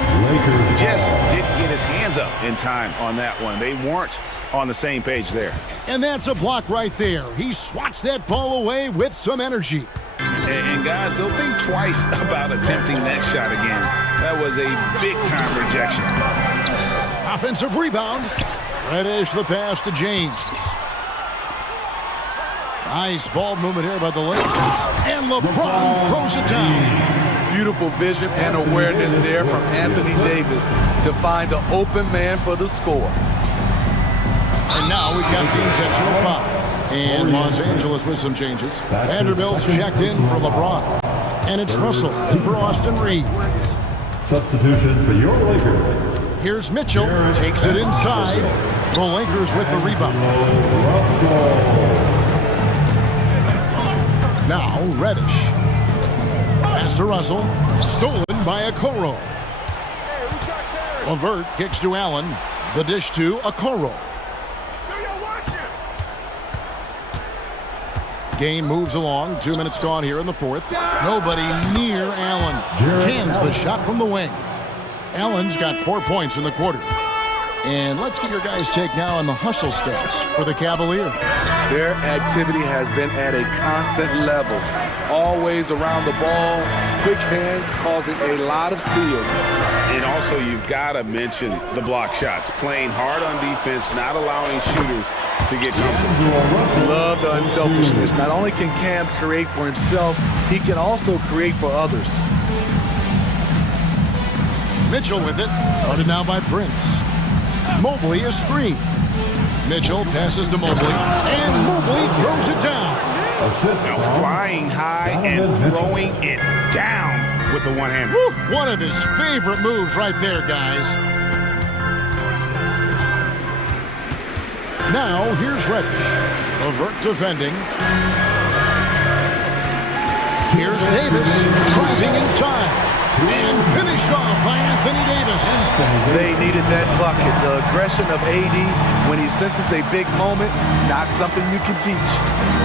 Just didn't get his hands up in time on that one. They weren't on the same page there. And that's a block right there. He swats that ball away with some energy. And guys, they'll think twice about attempting that shot again. That was a big-time rejection. Offensive rebound. Reddish the pass to James. Nice ball movement here by the Lakers. And LeBron throws it down. Beautiful vision and awareness there from Anthony Davis to find the open man for the score. And now we've got the intentional foul. And Los Angeles with some changes. Vanderbilt's checked in for LeBron. And it's Russell in for Austin Reeves. Substitution for your Lakers. Here's Mitchell. Takes it inside. The Lakers with the rebound. Now Reddish. Pass to Russell. Stolen by Okoro. LeVert kicks to Allen. The dish to Okoro. Game moves along. 2 minutes gone here in the fourth. Nobody near Allen. Cans the shot from the wing. Allen's got 4 points in the quarter. And let's get your guys' take now on the hustle stats for the Cavaliers. Their activity has been at a constant level. Always around the ball, quick hands causing a lot of steals. And also, you've got to mention the block shots. Playing hard on defense, not allowing shooters to get comfortable. Love the unselfishness. Not only can Cam create for himself, he can also create for others. Mitchell with it. Guarded now by Prince. Mobley a screen. Mitchell passes to Mobley. And Mobley throws it down. Now flying high and throwing it down with the one hand. One of his favorite moves right there, guys. Now here's Reddish. LeVert defending. Here's Davis driving inside. And finished off by Anthony Davis. They needed that bucket. The aggression of AD when he senses a big moment, not something you can teach.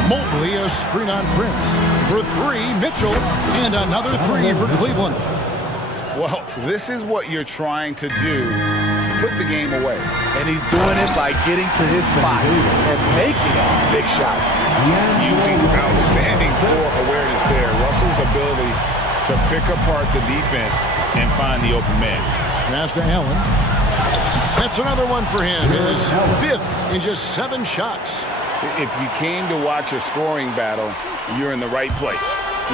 Mobley a screen on Prince. For 3, Mitchell. And another 3 for Cleveland. Well, this is what you're trying to do. Put the game away. And he's doing it by getting to his spots and making big shots. Using outstanding floor awareness there. Russell's ability to pick apart the defense and find the open man. Pass to Allen. That's another one for him. His 5th in just 7 shots. If you came to watch a scoring battle, you're in the right place.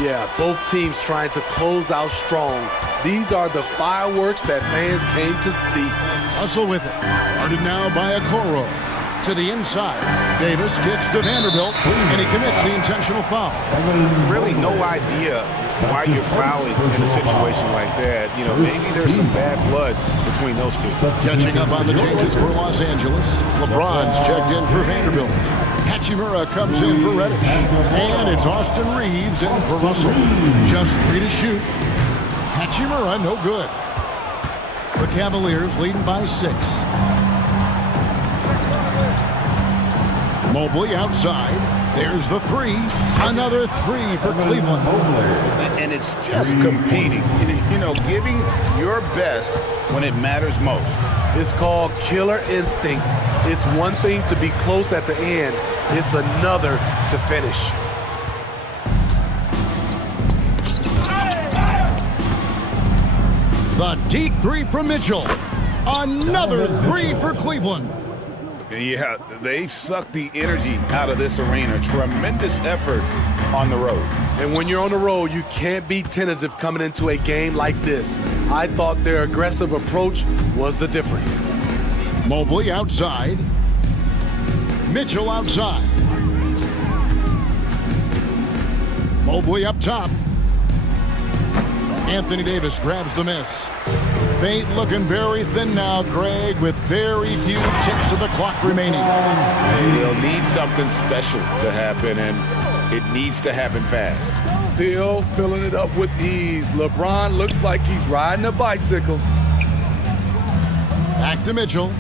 Yeah, both teams trying to close out strong. These are the fireworks that fans came to see. Russell with it. Guarded now by Okoro. To the inside. Davis kicks to Vanderbilt, and he commits the intentional foul. Really no idea why you're fouling in a situation like that. You know, maybe there's some bad blood between those two. Catching up on the changes for Los Angeles. LeBron's checked in for Vanderbilt. Hachimura comes in for Reddish. And it's Austin Reeves in for Russell. Just 3 to shoot. Hachimura no good. The Cavaliers leading by 6. Mobley outside. There's the 3. Another 3 for Cleveland. And it's just competing. You know, giving your best when it matters most. It's called killer instinct. It's one thing to be close at the end. It's another to finish. The deep 3 from Mitchell. Another 3 for Cleveland. Yeah, they've sucked the energy out of this arena. Tremendous effort on the road. And when you're on the road, you can't be tentative coming into a game like this. I thought their aggressive approach was the difference. Mobley outside. Mitchell outside. Mobley up top. Anthony Davis grabs the miss. Fate looking very thin now, Greg, with very few ticks of the clock remaining. They'll need something special to happen, and it needs to happen fast. Still filling it up with ease. LeBron looks like he's riding a bicycle. Back to Mitchell.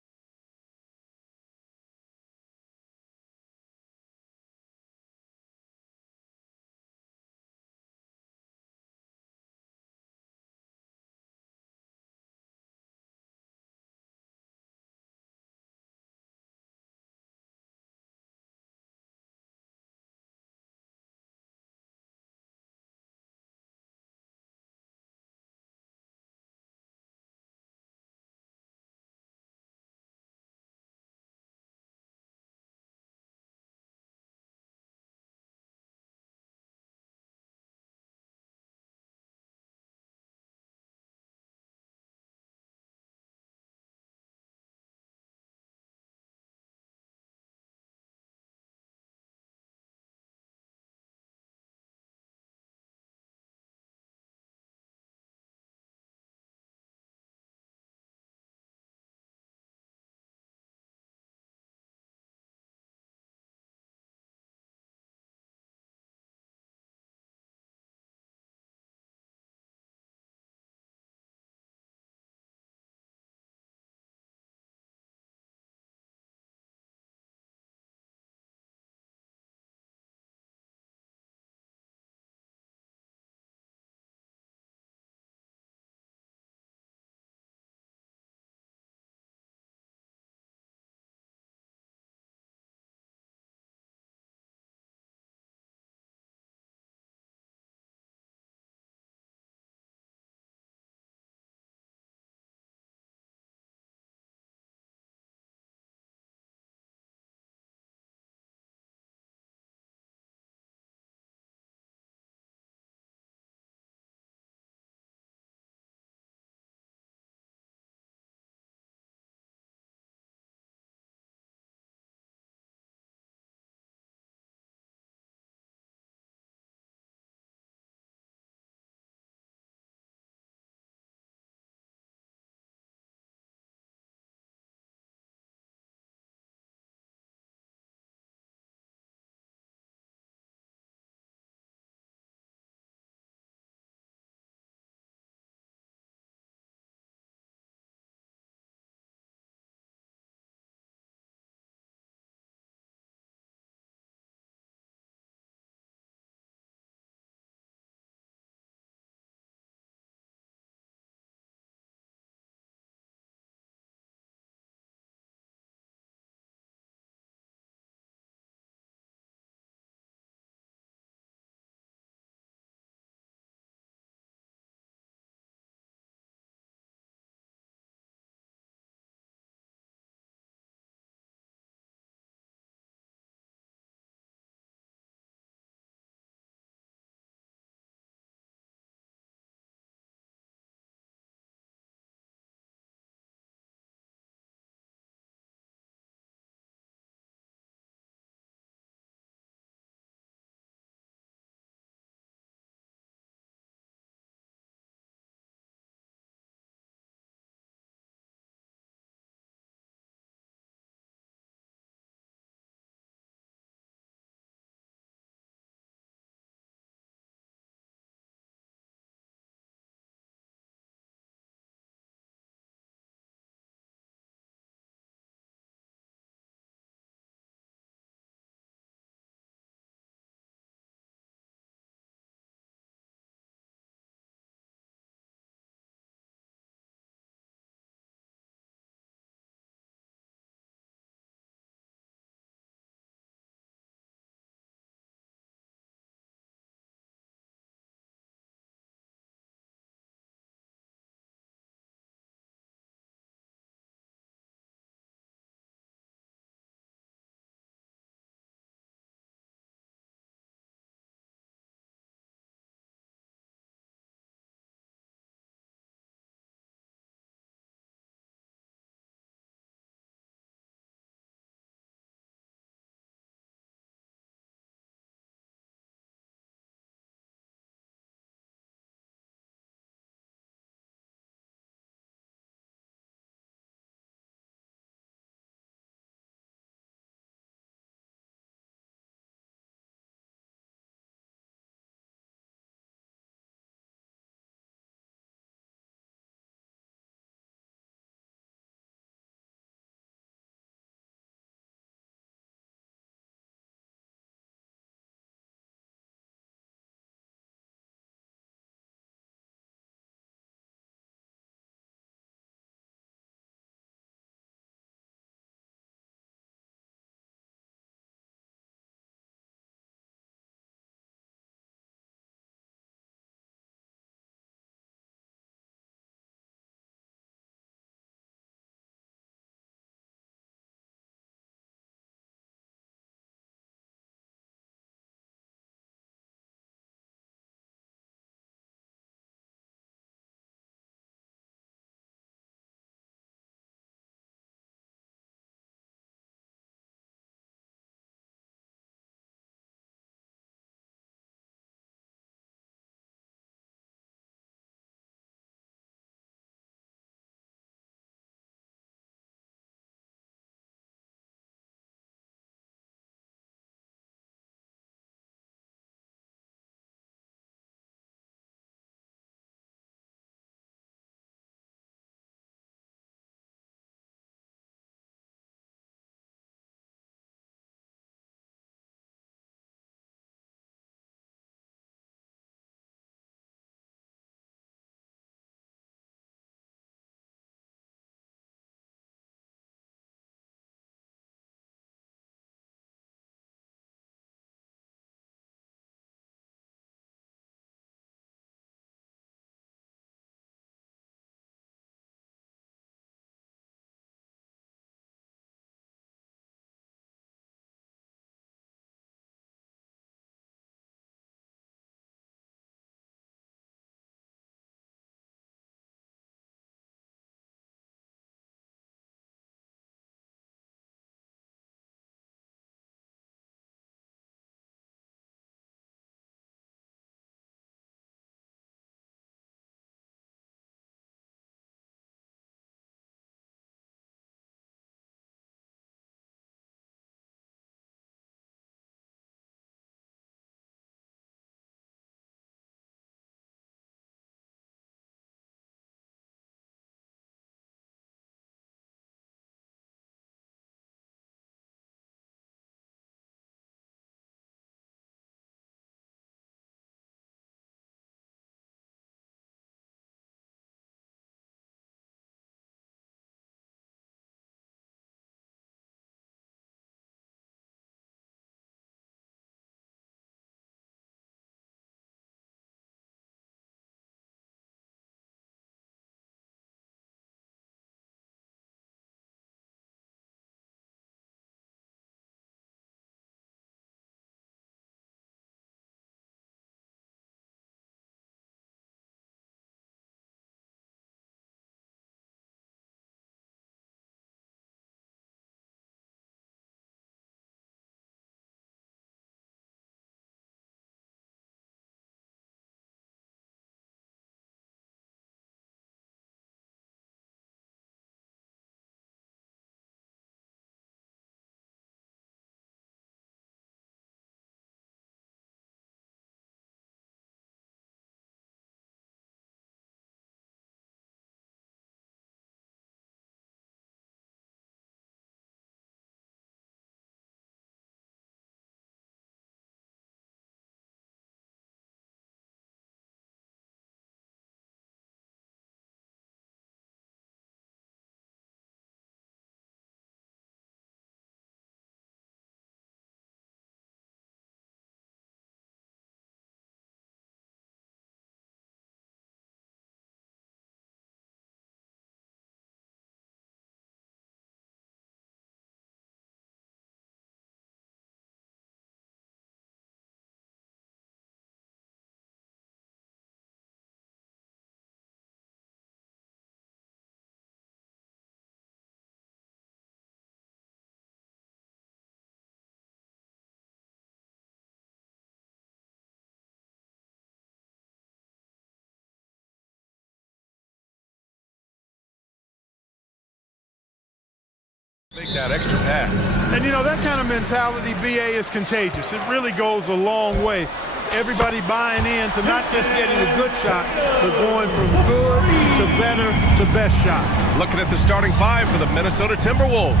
Make that extra pass. And you know, that kind of mentality, BA, is contagious. It really goes a long way. Everybody buying in to not just getting a good shot, but going from good to better to best shot. Looking at the starting five for the Minnesota Timberwolves.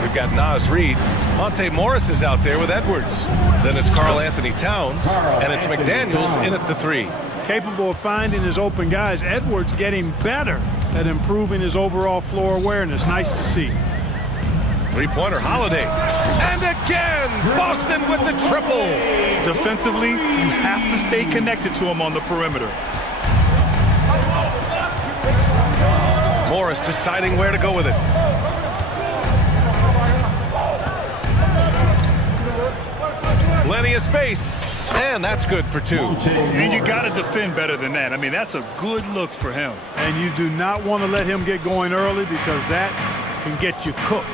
We've got Nas Reed. Monte Morris is out there with Edwards. Then it's Karl Anthony Towns, and it's McDaniels in at the three. Capable of finding his open guys. Edwards getting better at improving his overall floor awareness. Nice to see. Three-pointer Holiday. And again, Boston with the triple. Defensively, you have to stay connected to him on the perimeter. Morris deciding where to go with it. Plenty of space, and that's good for two. And you got to defend better than that. I mean, that's a good look for him. And you do not want to let him get going early because that can get you cooked.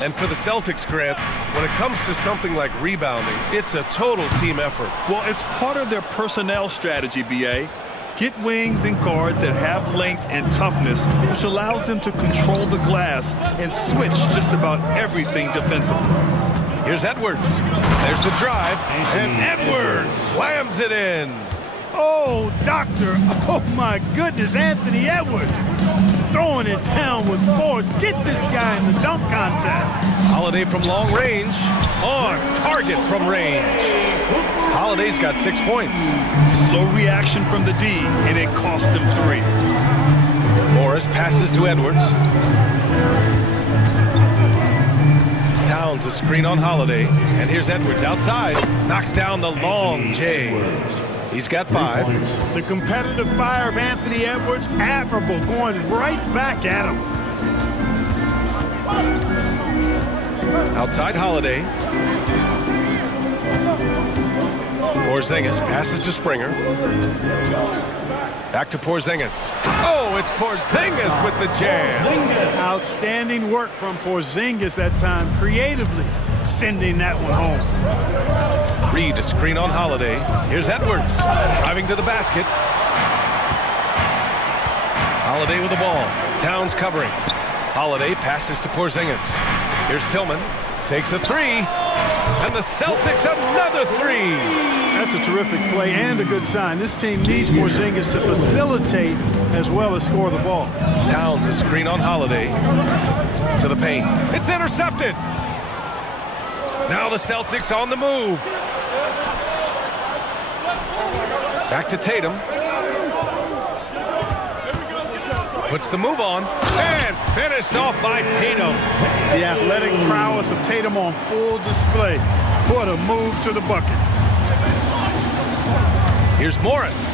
And for the Celtics, Grant, when it comes to something like rebounding, it's a total team effort. Well, it's part of their personnel strategy, BA. Get wings and guards that have length and toughness, which allows them to control the glass and switch just about everything defensively. Here's Edwards. There's the drive, and Edwards slams it in. Oh, doctor. Oh, my goodness, Anthony Edwards. Throwing it down with force. Get this guy in the dunk contest. Holiday from long range. On target from range. Holiday's got 6 points. Slow reaction from the D, and it cost him 3. Morris passes to Edwards. Towns a screen on Holiday. And here's Edwards outside. Knocks down the long J. He's got 5. The competitive fire of Anthony Edwards, admirable, going right back at him. Outside Holiday. Porzingis passes to Springer. Back to Porzingis. Oh, it's Porzingis with the jam. Outstanding work from Porzingis that time, creatively sending that one home. Reed a screen on Holiday. Here's Edwards driving to the basket. Holiday with the ball. Towns covering. Holiday passes to Porzingis. Here's Tillman. Takes a 3. And the Celtics another 3. That's a terrific play and a good sign. This team needs Porzingis to facilitate as well as score the ball. Towns a screen on Holiday. To the paint. It's intercepted. Now the Celtics on the move. Back to Tatum. Puts the move on. And finished off by Tatum. The athletic prowess of Tatum on full display. What a move to the bucket. Here's Morris.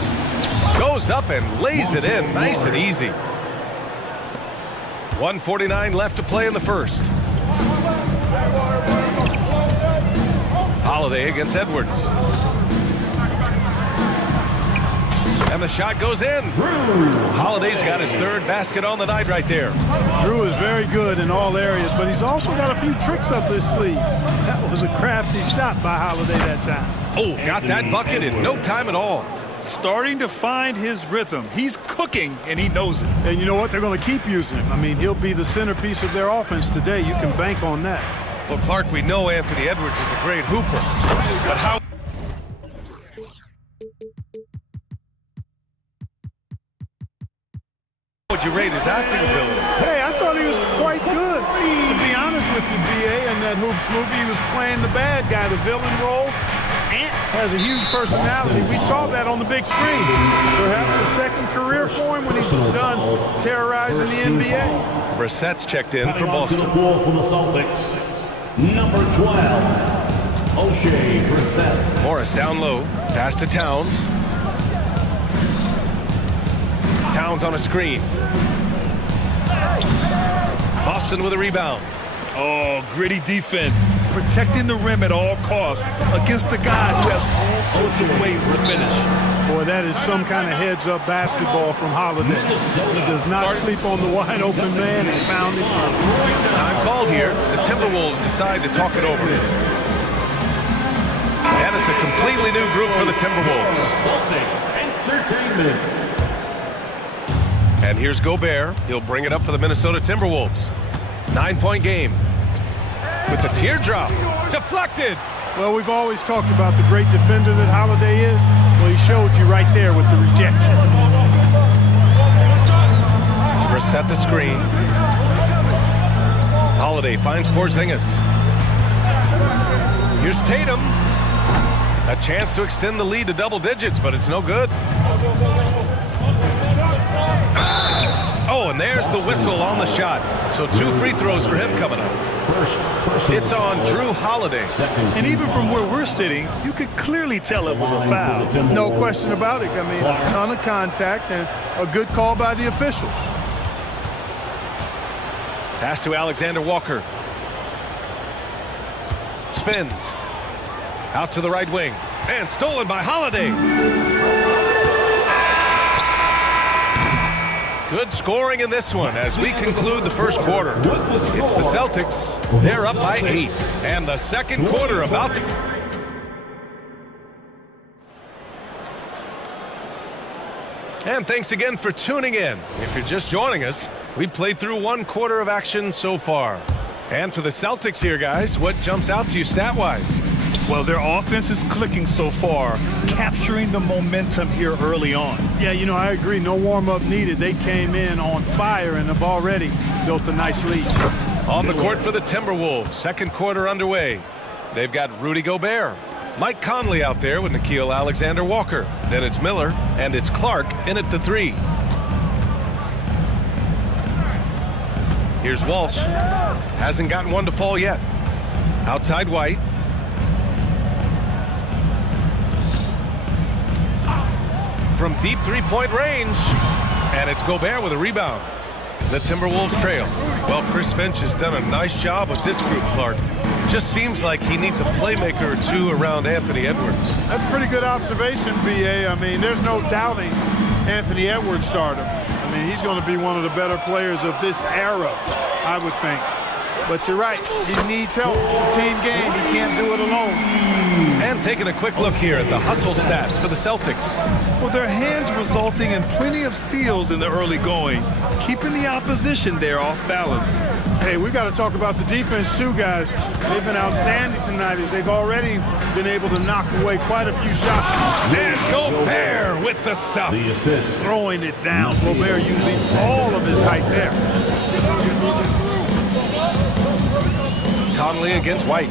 Goes up and lays it in. Nice and easy. 1:49 left to play in the first. Holiday against Edwards. And the shot goes in. Holiday's got his 3rd basket on the night right there. Drew is very good in all areas, but he's also got a few tricks up his sleeve. That was a crafty shot by Holiday that time. Oh, got that bucket in no time at all. Starting to find his rhythm. He's cooking, and he knows it. And you know what? They're going to keep using him. I mean, he'll be the centerpiece of their offense today. You can bank on that. Well, Clark, we know Anthony Edwards is a great hooper. But how would you rate his acting ability? Hey, I thought he was quite good. To be honest with you, BA, in that Hoops movie, he was playing the bad guy, the villain role. Ant has a huge personality. We saw that on the big screen. Perhaps a second career for him when he's done terrorizing the NBA. Brissett's checked in for Boston. For the Celtics, number 12, O'Shea Brissett. Morris down low. Pass to Towns. Towns on a screen. Boston with a rebound. Oh, gritty defense. Protecting the rim at all costs against a guy who has all sorts of ways to finish. Boy, that is some kind of heads-up basketball from Holiday. He does not sleep on the wide-open man and found him. Time called here. The Timberwolves decide to talk it over. And it's a completely new group for the Timberwolves. Celtics Entertainment. And here's Gobert. He'll bring it up for the Minnesota Timberwolves. 9-point game. with the teardrop. Deflected. Well, we've always talked about the great defender that Holiday is. Well, he showed you right there with the rejection. Reset the screen. Holiday finds Porzingis. Here's Tatum. A chance to extend the lead to double digits, but it's no good. Oh, and there's the whistle on the shot. So 2 free throws for him coming up. It's on Drew Holiday. And even from where we're sitting, you could clearly tell it was a foul. No question about it. I mean, a ton of contact and a good call by the officials. Pass to Alexander Walker. Spins. Out to the right wing. And stolen by Holiday. Good scoring in this one as we conclude the first quarter. It's the Celtics. They're up by 8. And the second quarter about to... And thanks again for tuning in. If you're just joining us, we played through 1 quarter of action so far. And for the Celtics here, guys, what jumps out to you stat-wise? Well, their offense is clicking so far, capturing the momentum here early on. Yeah, you know, I agree. No warm-up needed. They came in on fire and have already built a nice lead. On the court for the Timberwolves, second quarter underway. They've got Rudy Gobert, Mike Conley out there with Nickeil Alexander-Walker. Then it's Miller, and it's Clark in at the 3. Here's Walsh. Hasn't gotten one to fall yet. Outside White. From deep 3-point range. And it's Gobert with a rebound. The Timberwolves trail. Well, Chris Finch has done a nice job with this group, Clark. Just seems like he needs a playmaker or 2 around Anthony Edwards. That's a pretty good observation, B.A. I mean, there's no doubting Anthony Edwards stardom. I mean, he's going to be one of the better players of this era, I would think. But you're right, he needs help. It's a team game. He can't do it alone. And taking a quick look here at the hustle stats for the Celtics. Well, their hands resulting in plenty of steals in the early going, keeping the opposition there off balance. Hey, we got to talk about the defense too, guys. They've been outstanding tonight as they've already been able to knock away quite a few shots. And Gobert with the stuff. The assist. Throwing it down. Gobert using all of his height there. Conley against White.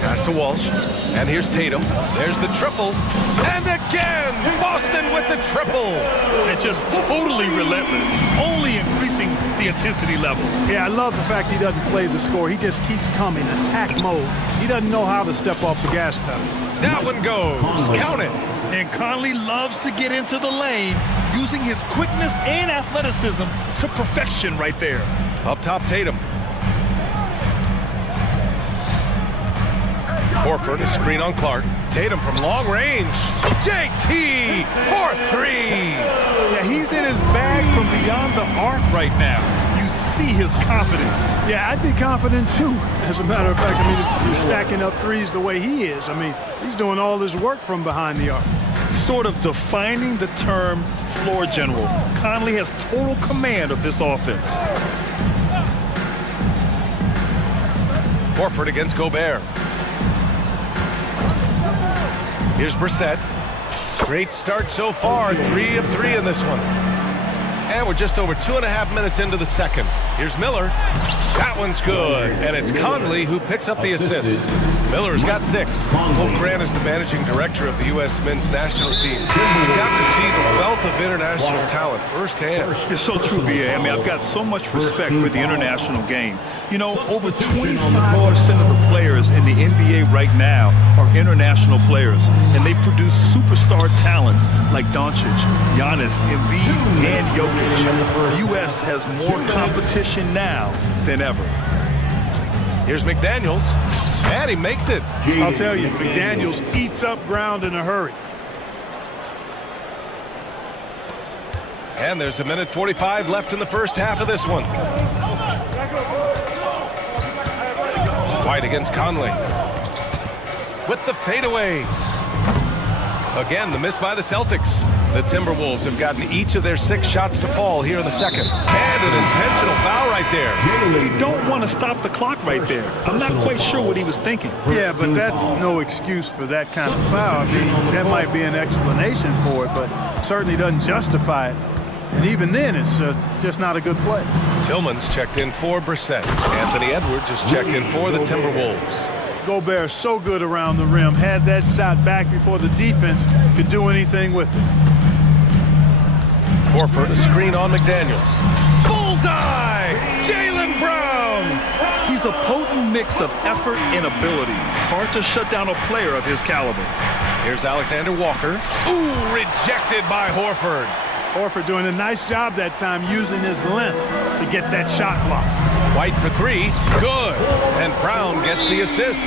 Pass to Walsh. And here's Tatum. There's the triple. And again, Boston with the triple. And just totally relentless, only increasing the intensity level. Yeah, I love the fact he doesn't play the score. He just keeps coming, attack mode. He doesn't know how to step off the gas pedal. That one goes. Count it. And Conley loves to get into the lane, using his quickness and athleticism to perfection right there. Up top, Tatum. Horford, a screen on Clark. Tatum from long range. JT for 3. Yeah, he's in his bag from beyond the arc right now. You see his confidence. Yeah, I'd be confident too. As a matter of fact, I mean, if you're stacking up threes the way he is, I mean, he's doing all this work from behind the arc. Sort of defining the term floor general. Conley has total command of this offense. Horford against Gobert. Here's Brissett. Great start so far. 3 of 3 in this one. And we're just over 2.5 minutes into the second. Here's Miller. That one's good. And it's Conley who picks up the assist. Miller's got 6. Hope Grant is the managing director of the U.S. men's national team. You've got to see the wealth of international talent firsthand. It's so true, B.A. I mean, I've got so much respect for the international game. You know, over 25% of the players in the NBA right now are international players, and they produce superstar talents like Doncic, Giannis, Embiid, and Jokic. The U.S. has more competition now than ever. Here's McDaniels, and he makes it. I'll tell you, McDaniels eats up ground in a hurry. And there's 1:45 left in the first half of this one. White against Conley. With the fadeaway. Again, the miss by the Celtics. The Timberwolves have gotten each of their 6 shots to fall here in the second. And an intentional foul right there. You don't want to stop the clock right there. I'm not quite sure what he was thinking. Yeah, but that's no excuse for that kind of foul. I mean, that might be an explanation for it, but certainly doesn't justify it. And even then, it's just not a good play. Tillman's checked in for Brissett. Anthony Edwards is checked in for the Timberwolves. Gobert so good around the rim. Had that shot back before the defense could do anything with it. Horford, a screen on McDaniels. Bullseye! Jaylen Brown! He's a potent mix of effort and ability. Hard to shut down a player of his caliber. Here's Alexander Walker. Ooh, rejected by Horford. Horford doing a nice job that time using his length to get that shot block. White for 3, good. And Brown gets the assist.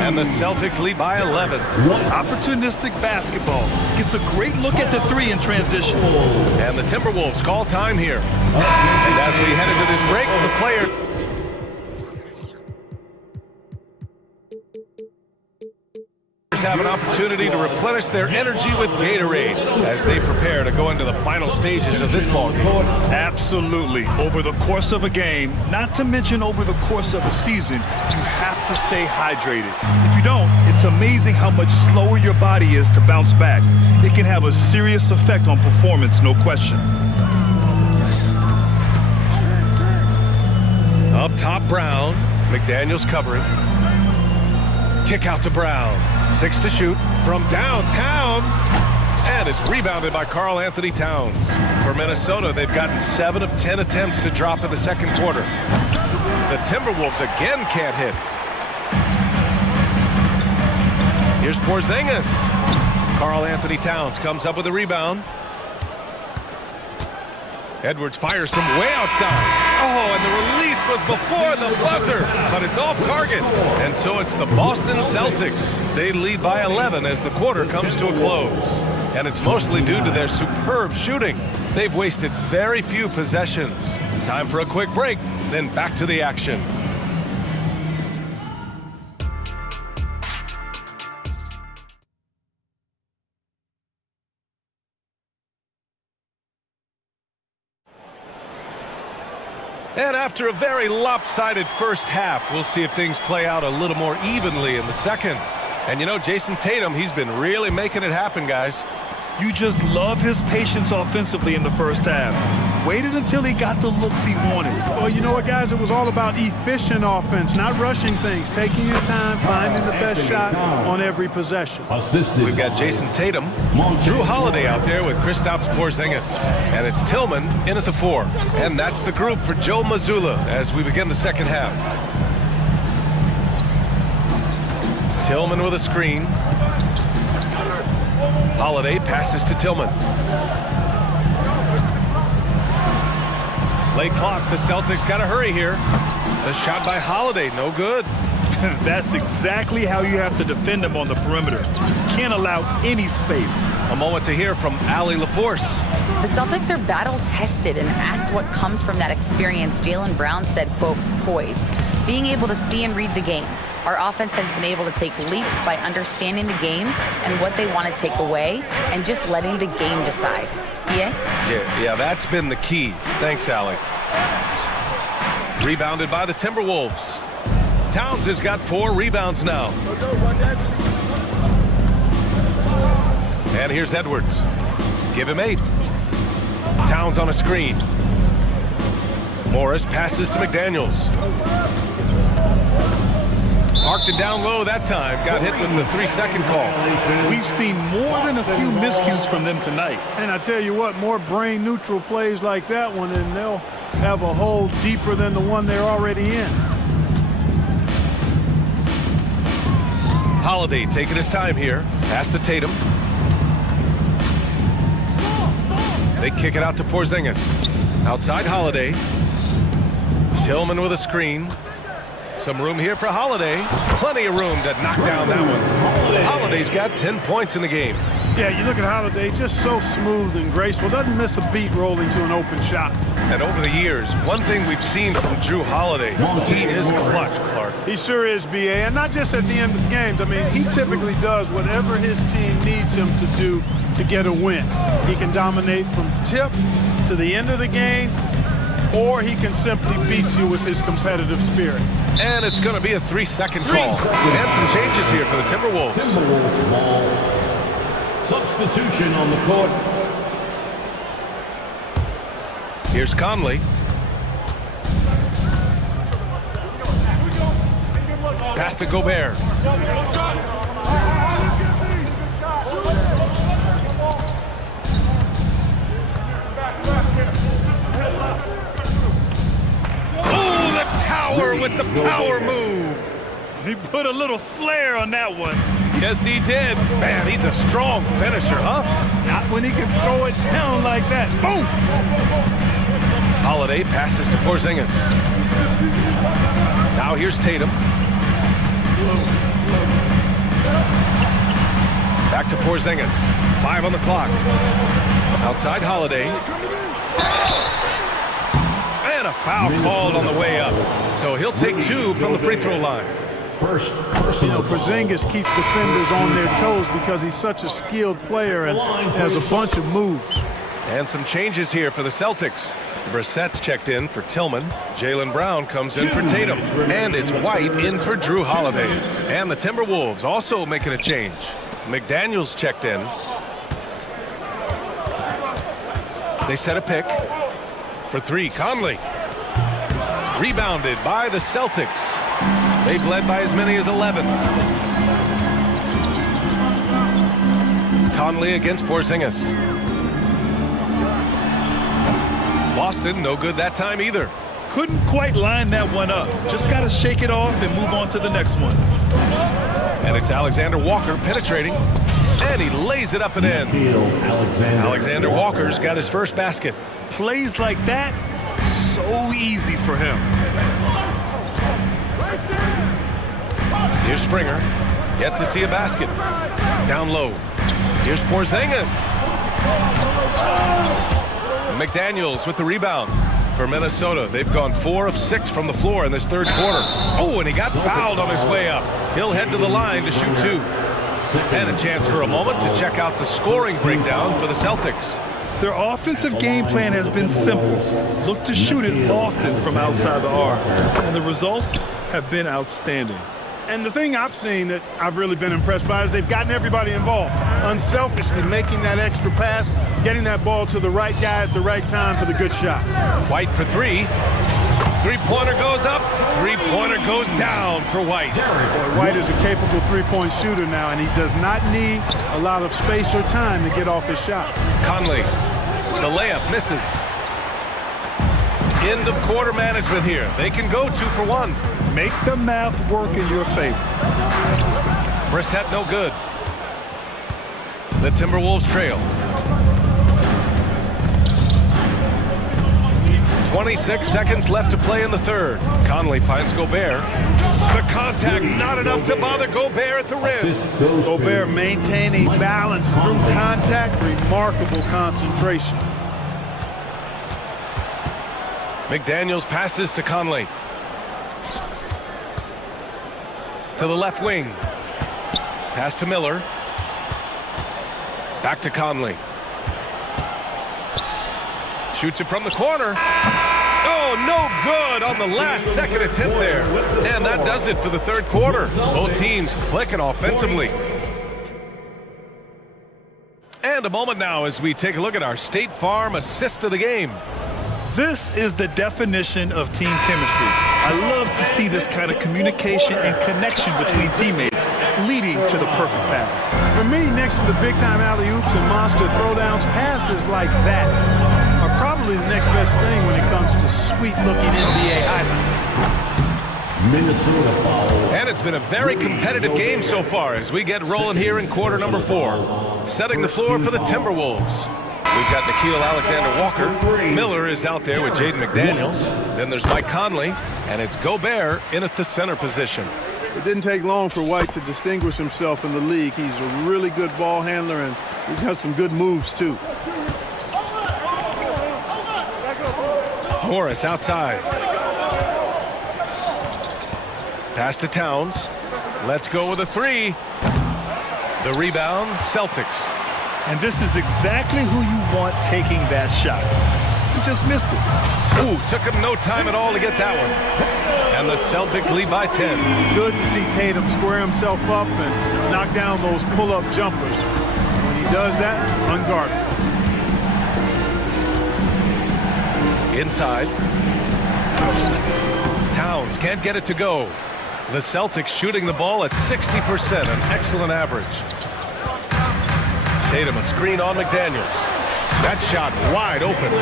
And the Celtics lead by 11. Opportunistic basketball. Gets a great look at the 3 in transition. And the Timberwolves call time here. And as we head into this break, the player... have an opportunity to replenish their energy with Gatorade as they prepare to go into the final stages of this ballgame. Absolutely. Over the course of a game, not to mention over the course of a season, you have to stay hydrated. If you don't, it's amazing how much slower your body is to bounce back. It can have a serious effect on performance, no question. Up top, Brown. McDaniels covering. Kick out to Brown. 6 to shoot from downtown. And it's rebounded by Karl Anthony Towns. For Minnesota, they've gotten 7 of 10 attempts to drop in the second quarter. The Timberwolves again can't hit. Here's Porzingis. Karl Anthony Towns comes up with a rebound. Edwards fires from way outside. Oh, and the release was before the buzzer, but it's off target. And so it's the Boston Celtics. They lead by 11 as the quarter comes to a close. And it's mostly due to their superb shooting. They've wasted very few possessions. Time for a quick break, then back to the action. And after a very lopsided first half, we'll see if things play out a little more evenly in the second. And you know, Jason Tatum, he's been really making it happen, guys. You just love his patience offensively in the first half. Waited until he got the looks he wanted. Well, you know what, guys? It was all about efficient offense, not rushing things, taking your time, finding the best shot on every possession. We've got Jason Tatum, Drew Holiday out there with Kristaps Porzingis. And it's Tillman in at the 4. And that's the group for Joe Mazzulla as we begin the second half. Tillman with a screen. Holiday passes to Tillman. Late clock, the Celtics got to hurry here. The shot by Holiday, no good. That's exactly how you have to defend him on the perimeter. Can't allow any space. A moment to hear from Allie LaForce. The Celtics are battle-tested, and asked what comes from that experience, Jaylen Brown said, quote, poise. Being able to see and read the game. Our offense has been able to take leaps by understanding the game and what they want to take away and just letting the game decide. Yeah, that's been the key. Thanks, Allie. Rebounded by the Timberwolves. Towns has got 4 rebounds now. And here's Edwards. Give him 8. Towns on a screen. Morris passes to McDaniels. Parked it down low that time. Got hit with the 3-second call. We've seen more than a few miscues from them tonight. And I tell you what, more brain-neutral plays like that one, and they'll have a hole deeper than the one they're already in. Holiday taking his time here. Pass to Tatum. They kick it out to Porzingis. Outside Holiday. Tillman with a screen. Some room here for Holiday. Plenty of room to knock down that one. Holiday's got 10 points in the game. Yeah, you look at Holiday, just so smooth and graceful. Doesn't miss a beat rolling to an open shot. And over the years, one thing we've seen from Drew Holiday, he is clutch, Clark. He sure is, B.A., and not just at the end of games. I mean, he typically does whatever his team needs him to do to get a win. He can dominate from tip to the end of the game, or he can simply beat you with his competitive spirit. And it's going to be a 3-second call. And some changes here for the Timberwolves. Timberwolves ball. Substitution on the court. Here's Conley. Pass to Gobert. Oh, the tower with the power move. He put a little flair on that one. Yes, he did. Man, he's a strong finisher, huh? Not when he can throw it down like that. Boom! Holiday passes to Porzingis. Now here's Tatum. Back to Porzingis. 5 on the clock. Outside Holiday. And a foul called on the way up. So he'll take 2 from the free throw line. First, you know, Porzingis keeps defenders on their toes because he's such a skilled player and has a bunch of moves. And some changes here for the Celtics. Brissett's checked in for Tillman. Jaylen Brown comes in for Tatum. And it's White in for Drew Holiday. And the Timberwolves also making a change. McDaniels checked in. They set a pick for 3. Conley. Rebounded by the Celtics. They've led by as many as 11. Conley against Porzingis. Boston, no good that time either. Couldn't quite line that one up. Just got to shake it off and move on to the next one. And it's Alexander Walker penetrating. And he lays it up and in. Alexander Walker's got his first basket. Plays like that, so easy for him. Here's Springer. Yet to see a basket. Down low. Here's Porzingis. McDaniels with the rebound for Minnesota. They've gone 4 of 6 from the floor in this third quarter. Oh, and he got fouled on his way up. He'll head to the line to shoot 2. And a chance for a moment to check out the scoring breakdown for the Celtics. Their offensive game plan has been simple. Look to shoot it often from outside the arc. And the results have been outstanding. And the thing I've seen that I've really been impressed by is they've gotten everybody involved. Unselfishly making that extra pass, getting that ball to the right guy at the right time for the good shot. White for 3. Three-pointer goes up. Three-pointer goes down for White. Boy, White is a capable three-point shooter now, and he does not need a lot of space or time to get off his shot. Conley, the layup misses. End of quarter management here. They can go 2 for 1. Make the math work in your favor. Brissett no good. The Timberwolves trail. 26 seconds left to play in the third. Conley finds Gobert. The contact not enough to bother Gobert at the rim. Gobert maintaining balance through contact. Remarkable concentration. McDaniels passes to Conley. To the left wing. Pass to Miller. Back to Conley. Shoots it from the corner. Oh, no good on the last second attempt there. And that does it for the third quarter. Both teams clicking offensively. And a moment now as we take a look at our State Farm assist of the game. This is the definition of team chemistry. I love to see this kind of communication and connection between teammates leading to the perfect pass. For me, next to the big-time alley-oops and monster throwdowns, passes like that are probably the next best thing when it comes to sweet-looking NBA highlights. Minnesota foul. And it's been a very competitive game so far as we get rolling here in quarter number 4. Setting the floor for the Timberwolves. We've got Nickeil Alexander-Walker. Miller is out there with Jaden McDaniels. Then there's Mike Conley, and it's Gobert in at the center position. It didn't take long for White to distinguish himself in the league. He's a really good ball handler, and he's got some good moves, too. Morris outside. Pass to Towns. Let's go with a three. The rebound, Celtics. And this is exactly who you want taking that shot. He just missed it. Ooh, took him no time at all to get that one. And the Celtics lead by 10. Good to see Tatum square himself up and knock down those pull-up jumpers. When he does that, unguarded. Inside. Towns can't get it to go. The Celtics shooting the ball at 60%, an excellent average. Tatum a screen on McDaniels. That shot wide open.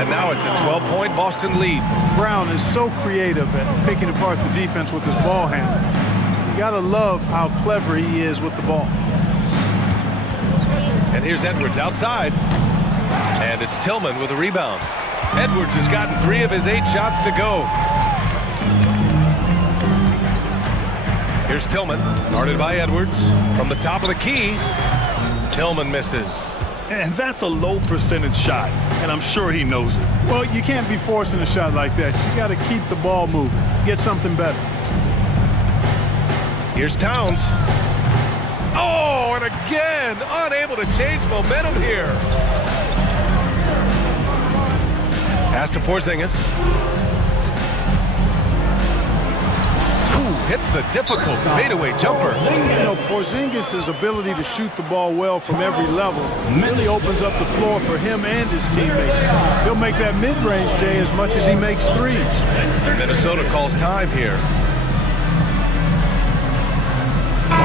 And now it's a 12-point Boston lead. Brown is so creative at picking apart the defense with his ball handling. You gotta love how clever he is with the ball. And here's Edwards outside. And it's Tillman with a rebound. Edwards has gotten 3 of his 8 shots to go. Here's Tillman, guarded by Edwards. From the top of the key, Tillman misses. And that's a low percentage shot, and I'm sure he knows it. Well, you can't be forcing a shot like that. You got to keep the ball moving. Get something better. Here's Towns. Oh, and again, unable to change momentum here. Pass to Porzingis. Ooh, hits the difficult fadeaway jumper. You know, Porzingis' ability to shoot the ball well from every level really opens up the floor for him and his teammates. He'll make that mid-range, Jay, as much as he makes threes. And Minnesota calls time here.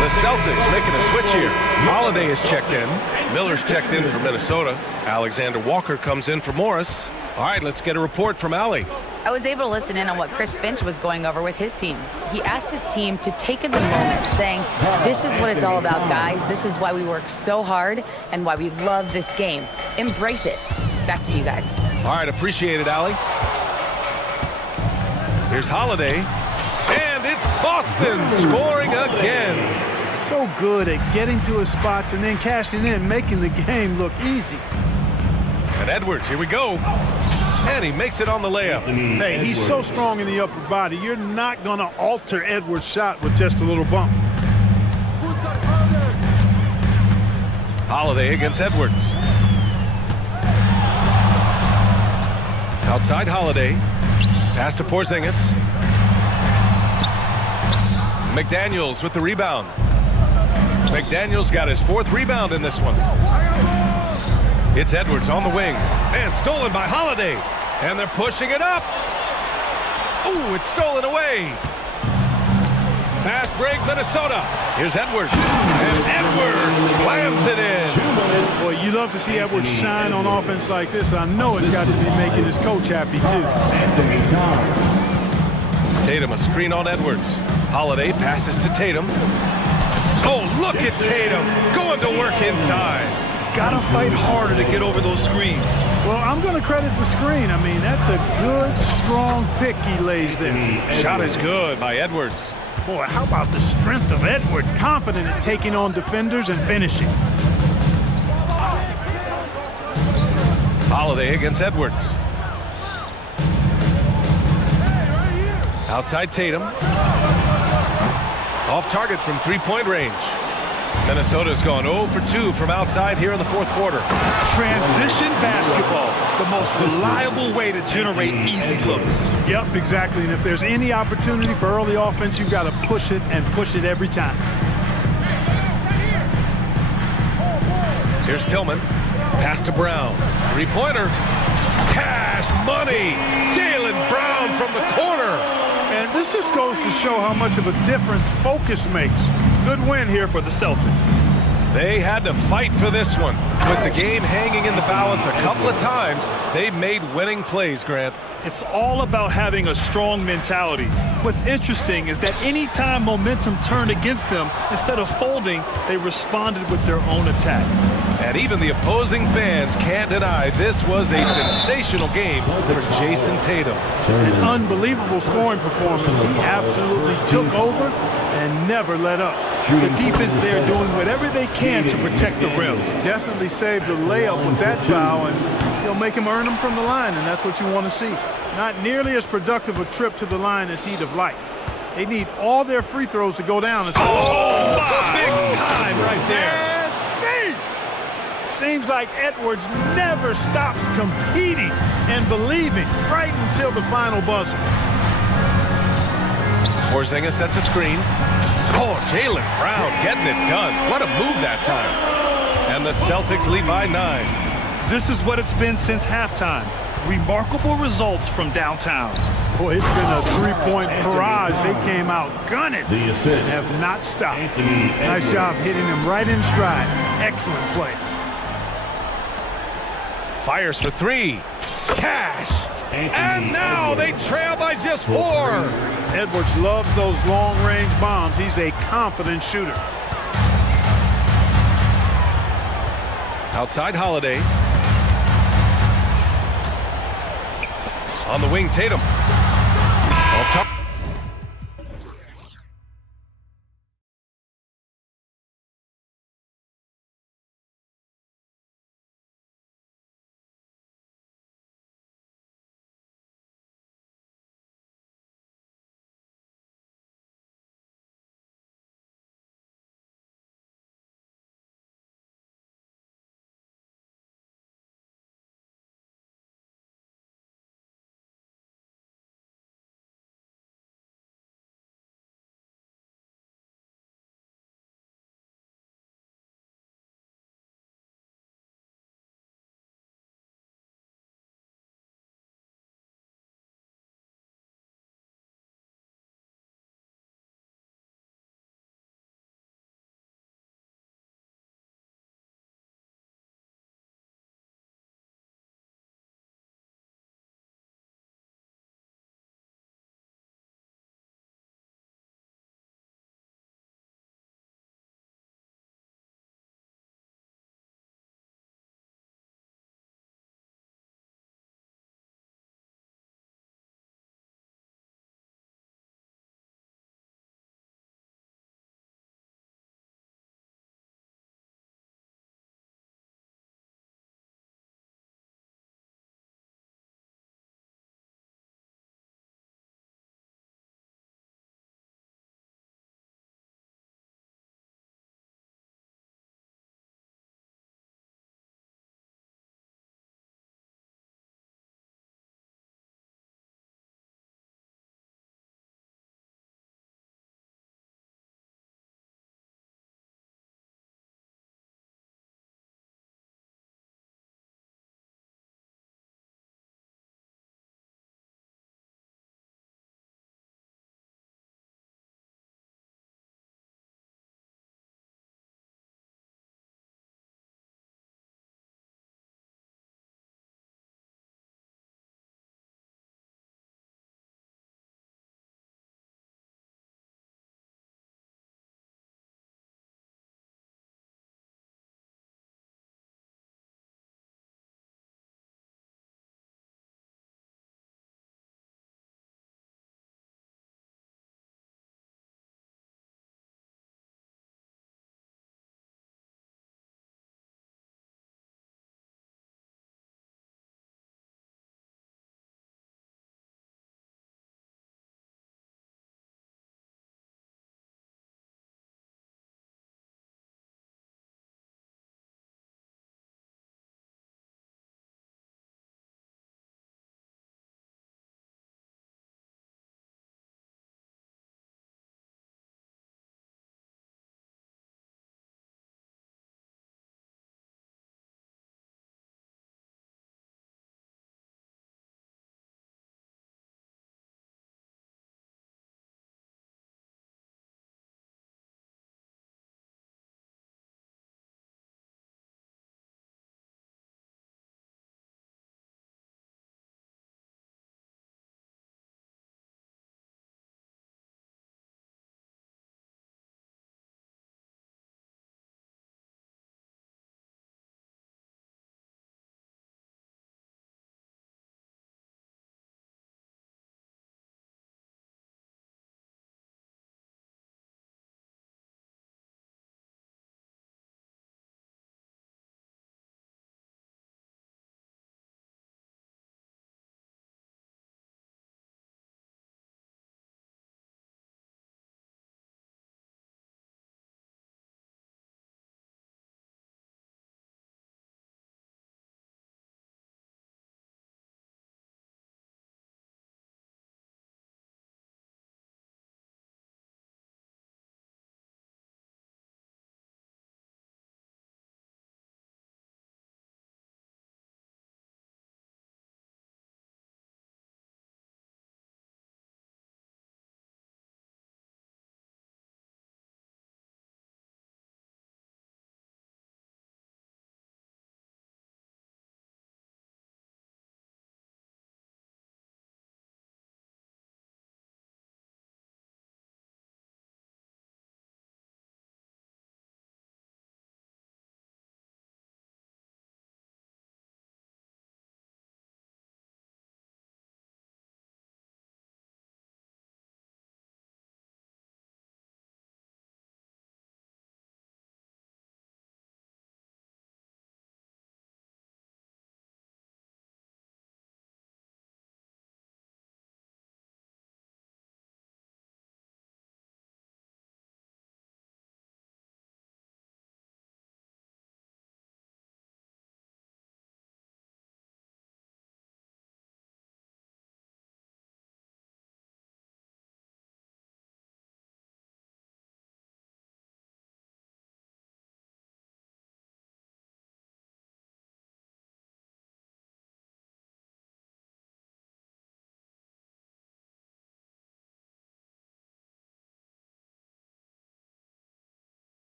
The Celtics making a switch here. Holiday is checked in. Miller's checked in for Minnesota. Alexander Walker comes in for Morris. All right, let's get a report from Allie. I was able to listen in on what Chris Finch was going over with his team. He asked his team to take in the moment, saying, this is what it's all about, guys. This is why we work so hard and why we love this game. Embrace it. Back to you guys. All right, appreciate it, Allie. Here's Holiday. And it's Boston scoring again. So good at getting to his spots and then cashing in, making the game look easy. And Edwards, here we go. And he makes it on the layup. Hey, he's so strong in the upper body. You're not going to alter Edwards' shot with just a little bump. Holiday against Edwards. Outside Holiday. Pass to Porzingis. McDaniels with the rebound. McDaniels got his 4th rebound in this one. It's Edwards on the wing. And stolen by Holiday. And they're pushing it up. Ooh, it's stolen away. Fast break, Minnesota. Here's Edwards. And Edwards slams it in. Boy, you love to see Edwards shine on offense like this. I know it's got to be making his coach happy, too. Tatum, a screen on Edwards. Holiday passes to Tatum. Oh, look at Tatum going to work inside. Gotta fight harder to get over those screens. Well, I'm going to credit the screen. I mean, that's a good, strong pick he lays there. Shot is good by Edwards. Boy, how about the strength of Edwards? Confident at taking on defenders and finishing. Holiday against Edwards. Outside Tatum. Off target from 3-point range. Minnesota's gone 0 for 2 from outside here in the 4th quarter. Transition basketball, the most reliable way to generate easy looks. Yep, exactly. And if there's any opportunity for early offense, you've got to push it and push it every time. Here's Tillman. Pass to Brown. 3-pointer. Cash money. Jaylen Brown from the corner. And this just goes to show how much of a difference focus makes. Good win here for the Celtics. They had to fight for this one. With the game hanging in the balance a couple of times, they've made winning plays, Grant. It's all about having a strong mentality. What's interesting is that any time momentum turned against them, instead of folding, they responded with their own attack. And even the opposing fans can't deny this was a sensational game for Jason Tatum. An unbelievable scoring performance. He absolutely took over and never let up. The defense there doing whatever they can to protect the rim. Definitely saved the layup with that foul, and he'll make him earn them from the line, and that's what you want to see. Not nearly as productive a trip to the line as he'd have liked. They need all their free throws to go down. Oh, big time right there. Nasty! Seems like Edwards never stops competing and believing right until the final buzzer. Porzingis sets a screen. Oh, Jaylen Brown getting it done. What a move that time. And the Celtics lead by 9. This is what it's been since halftime. Remarkable results from downtown. Boy, it's been a three-point barrage. They came out gunning The assist. and have not stopped. Nice job hitting him right in stride. Excellent play. Fires for 3. Cash. And now they trail by just 4. Edwards loves those long-range bombs. He's a confident shooter. Outside Holiday. On the wing, Tatum. Off top.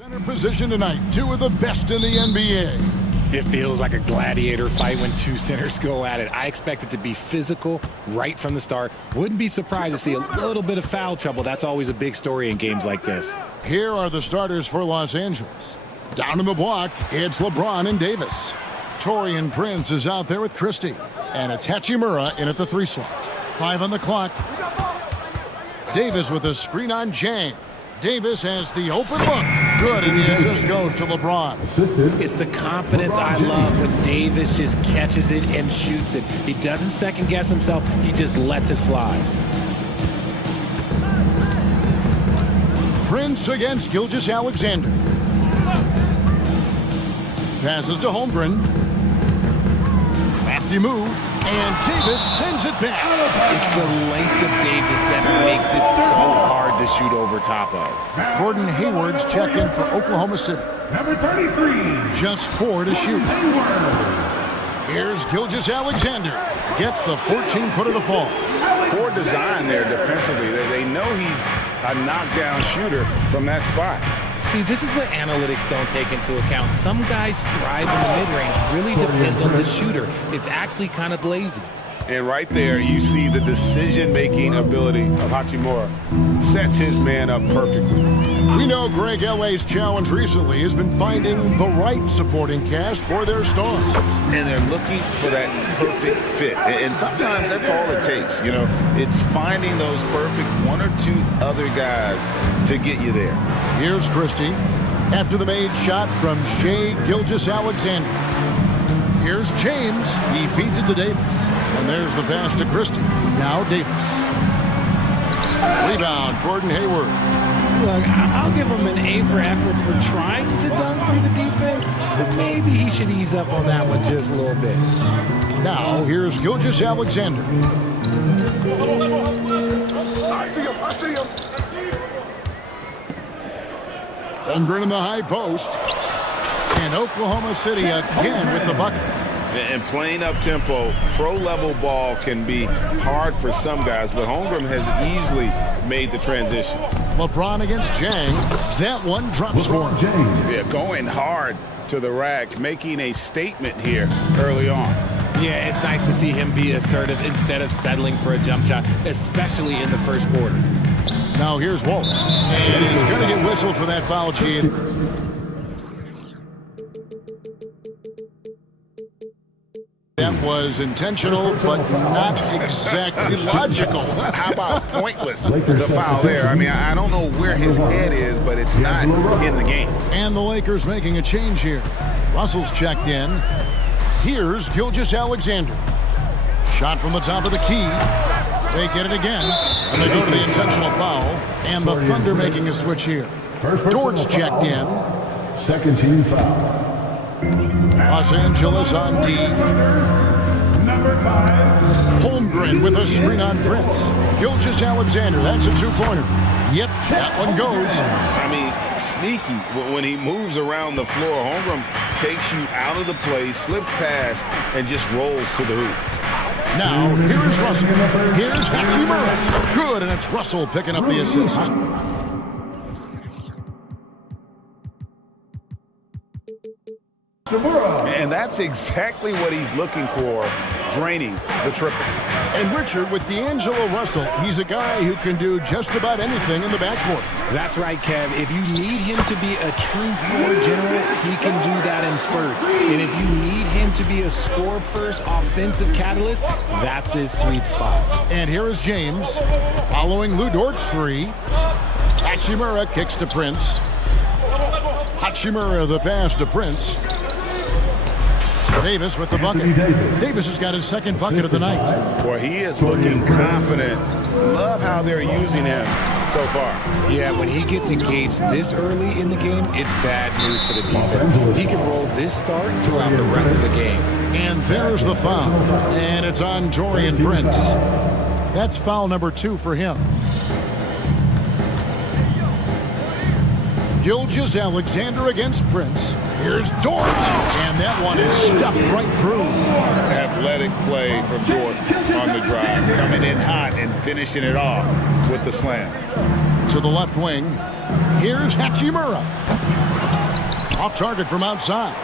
Center position tonight, two of the best in the NBA. It feels like a gladiator fight when two centers go at it. I expect it to be physical right from the start. Wouldn't be surprised to see a little bit of foul trouble. That's always a big story in games like this. Here are the starters for Los Angeles. Down in the block, it's LeBron and Davis. Taurean Prince is out there with Christie. And it's Hachimura in at the 3 slot. 5 on the clock. Davis with a screen on Jang. Davis has the open look. Good, and the assist goes to LeBron. It's the confidence I love when Davis just catches it and shoots it. He doesn't second guess himself. He just lets it fly. Prince against Gilgeous-Alexander. Passes to Holmgren. Crafty move, and Davis sends it back. It's the length of Davis that makes it so hard to shoot over top of. Gordon Hayward's checked in for Oklahoma City. Number 33. Just 4 to shoot. Here's Gilgeous-Alexander. Gets the 14-footer to fall. Poor design there defensively. They know he's a knockdown shooter from that spot. See, this is what analytics don't take into account. Some guys thrive in the mid-range. Really depends on the shooter. It's actually kind of lazy. And right there, you see the decision-making ability of Hachimura. Sets his man up perfectly. We know Greg L.A.'s challenge recently has been finding the right supporting cast for their stars. And they're looking for that perfect fit. And sometimes that's all it takes. You know, it's finding those perfect 1 or 2 other guys to get you there. Here's Christie after the made shot from Shai Gilgeous-Alexander. Here's James. He feeds it to Davis. And there's the pass to Christie. Now Davis. Rebound, Gordon Hayward. Look, I'll give him an A for effort for trying to dunk through the defense, but maybe he should ease up on that one just a little bit. Now, here's Gilgeous-Alexander. I see him. Holmgren in the high post. And Oklahoma City again with the bucket. And playing up-tempo, pro-level ball can be hard for some guys, but Holmgren has easily made the transition. LeBron against Jang. That one drops for him. Yeah, going hard to the rack, making a statement here early on. Yeah, it's nice to see him be assertive instead of settling for a jump shot, especially in the first quarter. Now here's Wallace. And he's going to get whistled for that foul, Gene. That was intentional, but not exactly logical. How about pointless to foul there? I mean, I don't know where his head is, but it's not in the game. And the Lakers making a change here. Russell's checked in. Here's Gilgeous-Alexander. Shot from the top of the key. They get it again, and they go to the intentional foul. And the Thunder making a switch here. Dort's checked in. Second team foul. Los Angeles on D. Number 5. Holmgren with a screen on Prince. Gilgeous-Alexander, that's a 2-pointer. Yep, that one goes. I mean, sneaky. When he moves around the floor, Holmgren takes you out of the play, slips past, and just rolls to the hoop. Now, here's Russell. Here's Hachimura. Good, and it's Russell picking up the assist. And that's exactly what he's looking for, draining the triple. And Richard, with D'Angelo Russell, he's a guy who can do just about anything in the backcourt. That's right, Kev. If you need him to be a true floor general, he can do that in spurts. And if you need him to be a score-first offensive catalyst, that's his sweet spot. And here is James, following Lou Dort's 3. Hachimura kicks to Prince. Hachimura the pass to Prince. Davis with the bucket. Davis has got his second bucket of the night. Boy, he is looking confident. Love how they're using him so far. Yeah, when he gets engaged this early in the game, it's bad news for the defense. He can roll this start throughout the rest of the game. And there's the foul. And it's on Taurean Prince. That's foul number 2 for him. Gilgeous-Alexander against Prince. Here's Dort. And that one is stuffed right through. Athletic play from Dort on the drive. Coming in hot and finishing it off with the slam. To the left wing. Here's Hachimura. Off target from outside.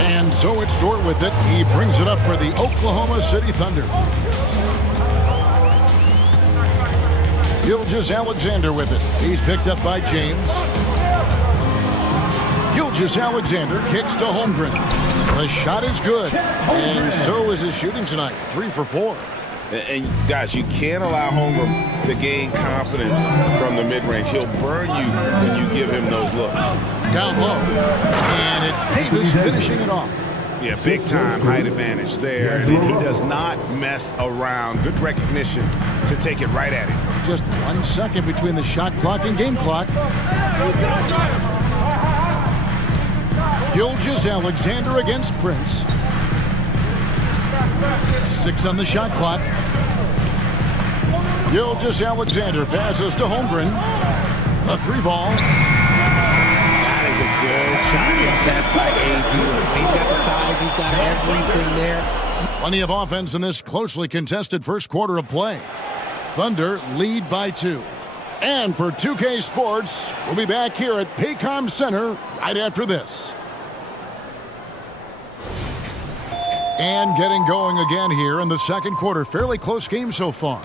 And so it's Dort with it. He brings it up for the Oklahoma City Thunder. Gilgeous-Alexander with it. He's picked up by James. Gilgeous-Alexander kicks to Holmgren. The shot is good. And so is his shooting tonight. 3 for 4. And guys, you can't allow Holmgren to gain confidence from the mid-range. He'll burn you when you give him those looks. Down low. And it's Davis finishing it off. Yeah, big time height advantage there. And he does not mess around. Good recognition to take it right at him. Just 1 second between the shot clock and game clock. Gilgeous-Alexander against Prince. 6 on the shot clock. Gilgeous-Alexander passes to Holmgren. A 3-ball. That is a good shot contest by AD. He's got the size. He's got everything there. Plenty of offense in this closely contested first quarter of play. Thunder lead by 2. And for 2K Sports, we'll be back here at Paycom Center right after this. And getting going again here in the second quarter. Fairly close game so far.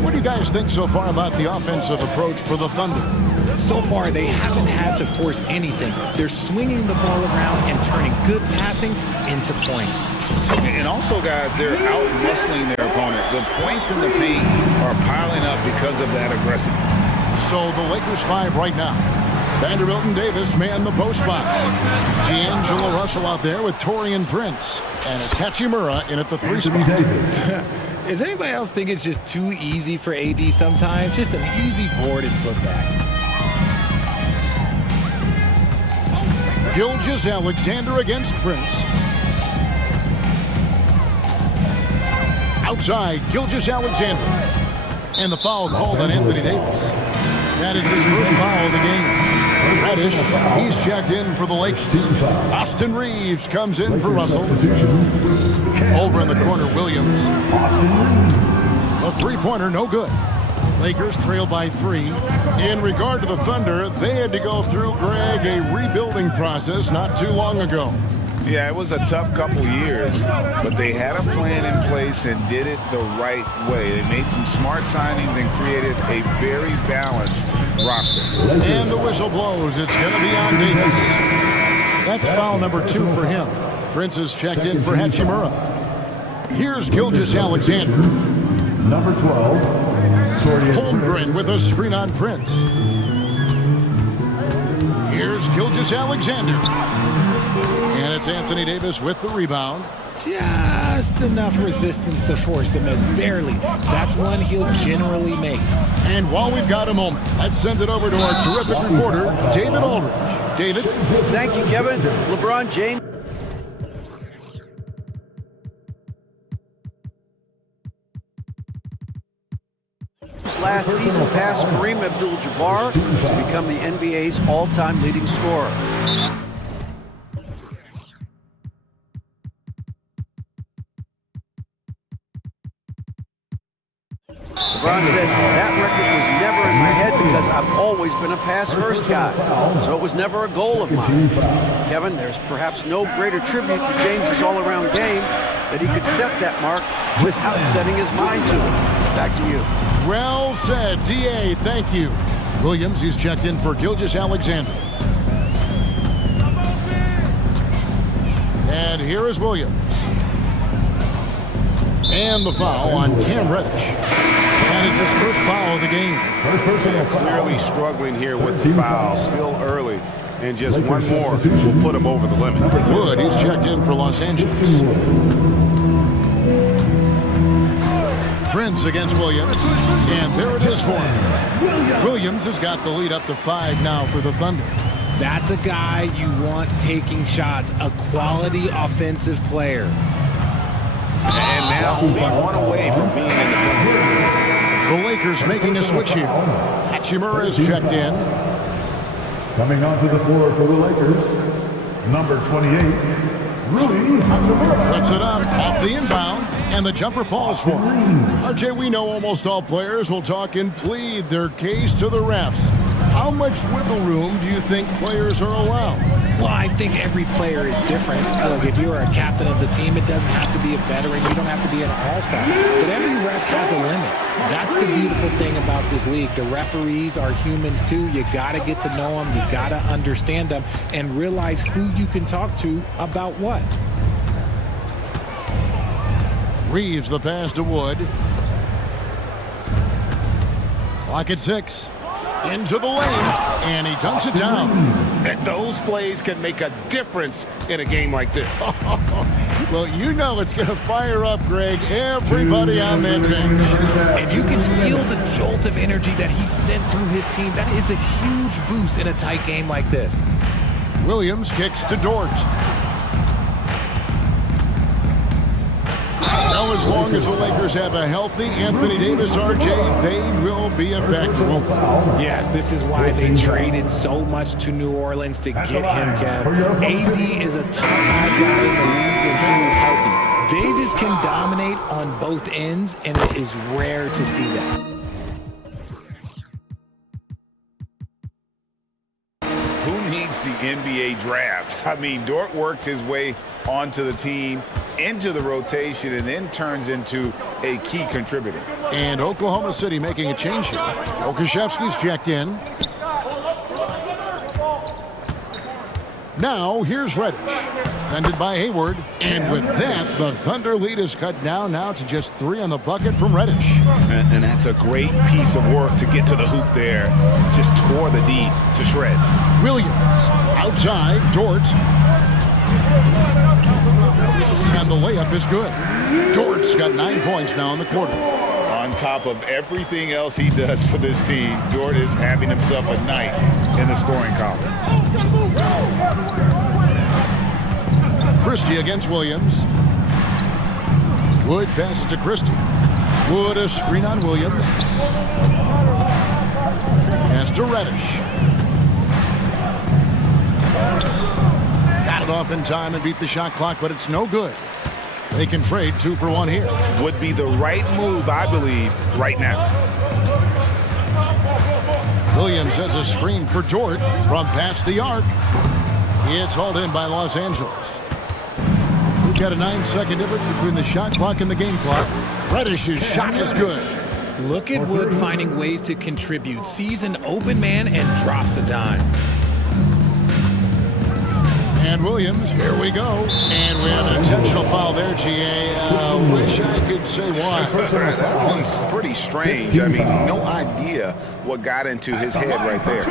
What do you guys think so far about the offensive approach for the Thunder? So far, they haven't had to force anything. They're swinging the ball around and turning good passing into points. And also, guys, they're out-muscling their opponent. The points in the paint are piling up because of that aggressiveness. So the Lakers 5 right now. Vanderbilt and Davis man the post box. D'Angelo Russell out there with Taurean Prince. And it's Hachimura in at the 3 spot. Does anybody else think it's just too easy for AD sometimes? Just an easy board and putback. Gilgeous-Alexander against Prince. Outside, Gilgeous-Alexander. And the foul called on Anthony Davis. That is his first foul of the game. Reddish, he's checked in for the Lakers. Austin Reeves comes in for Russell. Over in the corner, Williams. A 3-pointer, no good. Lakers trail by 3. In regard to the Thunder, they had to go through, Greg, a rebuilding process not too long ago. Yeah, it was a tough couple years, but they had a plan in place and did it the right way. They made some smart signings and created a very balanced roster. And the whistle blows. It's going to be on Davis. That's foul number 2 for him. Prince is checked in for Hachimura. Here's Gilgeous-Alexander. Number 12. Holmgren with a screen on Prince. Here's Gilgeous-Alexander. And it's Anthony Davis with the rebound. Just enough resistance to force the miss. Barely. That's one he'll generally make. And while we've got a moment, let's send it over to our terrific reporter, David Aldridge. David? Thank you, Kevin. LeBron James. Last season passed Kareem Abdul-Jabbar to become the NBA's all-time leading scorer. LeBron says, that record was never in my head because I've always been a pass-first guy, so it was never a goal of mine. Kevin, there's perhaps no greater tribute to James's all-around game that he could set that mark without setting his mind to it. Back to you. Well said, D.A., thank you. Williams, he's checked in for Gilgeous-Alexander. And here is Williams. And the foul on Cam Reddish. That is his first foul of the game. Clearly struggling here with the foul, still early. And just one more will put him over the limit. Wood, he's checked in for Los Angeles. Prince against Williams. And there it is for him. Williams has got the lead up to 5 now for the Thunder. That's a guy you want taking shots, a quality offensive player. And now only one away from being in the game. The Lakers making a switch here. Hachimura is checked in. Coming onto the floor for the Lakers, number 28, Rudy Hachimura. Puts it up off the inbound, and the jumper falls for him. RJ, we know almost all players will talk and plead their case to the refs. How much wiggle room do you think players are allowed? Well, I think every player is different. Look, if you're a captain of the team, it doesn't have to be a veteran. You don't have to be an all-star. But every ref has a limit. That's the beautiful thing about this league. The referees are humans too. You got to get to know them. You got to understand them and realize who you can talk to about what. Reeves the pass to Wood. Clock at 6. Into the lane, and he dunks it down. And those plays can make a difference in a game like this. Well, you know it's going to fire up, Greg, everybody on that bench. And you can feel the jolt of energy that he sent through his team. That is a huge boost in a tight game like this. Williams kicks to Dort. Now, as long as the Lakers have a healthy Anthony Davis, RJ, they will be effective. Yes, this is why they traded so much to New Orleans to get him, Kev. AD is a top-5 guy in the league when he is healthy. Davis can dominate on both ends, and it is rare to see that. Who needs the NBA draft? I mean, Dort worked his way onto the team, into the rotation, and then turns into a key contributor. And Oklahoma City making a change here. Okashevsky's checked in. Now, here's Reddish. Defended by Hayward. And with that, the Thunder lead is cut down now to just 3 on the bucket from Reddish. And that's a great piece of work to get to the hoop there. Just tore the D to shreds. Williams. Outside, Dort. And the layup is good. Dort's got 9 points now in the quarter. On top of everything else he does for this team, Dort is having himself a night in the scoring column. Christie against Williams. Wood passes to Christie. Wood a screen on Williams. Pass to Reddish. Got it off in time and beat the shot clock, but it's no good. They can trade 2 for 1 here. Would be the right move, I believe, right now. Williams has a screen for Dort from past the arc. It's hauled in by Los Angeles. We've got a 9-second difference between the shot clock and the game clock. Reddish's shot is good. Look at Wood finding ways to contribute. Sees an open man and drops a dime. And Williams, here we go. And we have an intentional foul there, GA. Wish I could say why. That one's pretty strange. I mean, no idea what got into his head right there.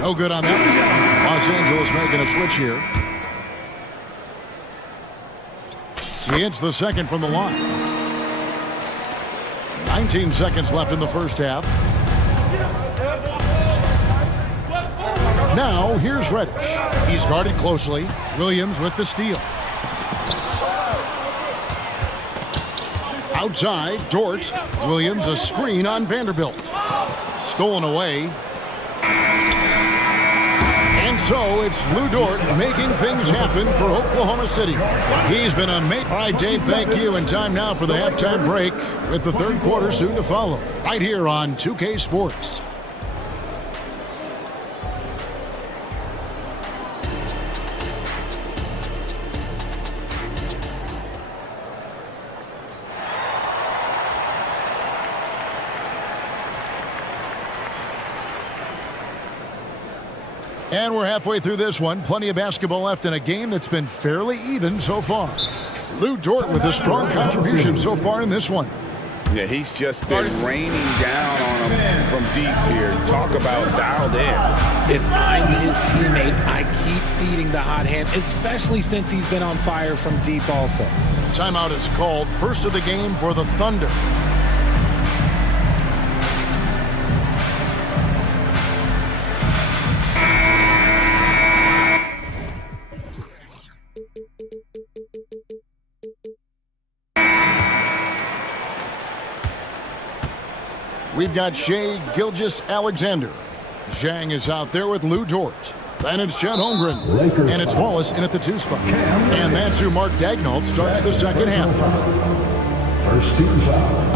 No good on that. Los Angeles making a switch here. He hits the second from the line. 19 seconds left in the first half. Now, here's Reddish. He's guarded closely. Williams with the steal. Outside, Dort. Williams a screen on Vanderbilt. Stolen away. And so it's Lou Dort making things happen for Oklahoma City. He's been amazing. All right, Dave, thank you. And time now for the halftime break with the third quarter soon to follow. Right here on 2K Sports. And we're halfway through this one. Plenty of basketball left in a game that's been fairly even so far. Lou Dort with a strong contribution so far in this one. Yeah, he's just been raining down on him from deep here. Talk about dialed in. If I'm his teammate, I keep feeding the hot hand, especially since he's been on fire from deep also. Timeout is called. First of the game for the Thunder. We've got Shai Gilgeous-Alexander. Zhang is out there with Lou Dort. Then it's Chet Holmgren. And it's Wallace in at the 2 spot. And that's who Mark Daigneault starts the second half. First team foul.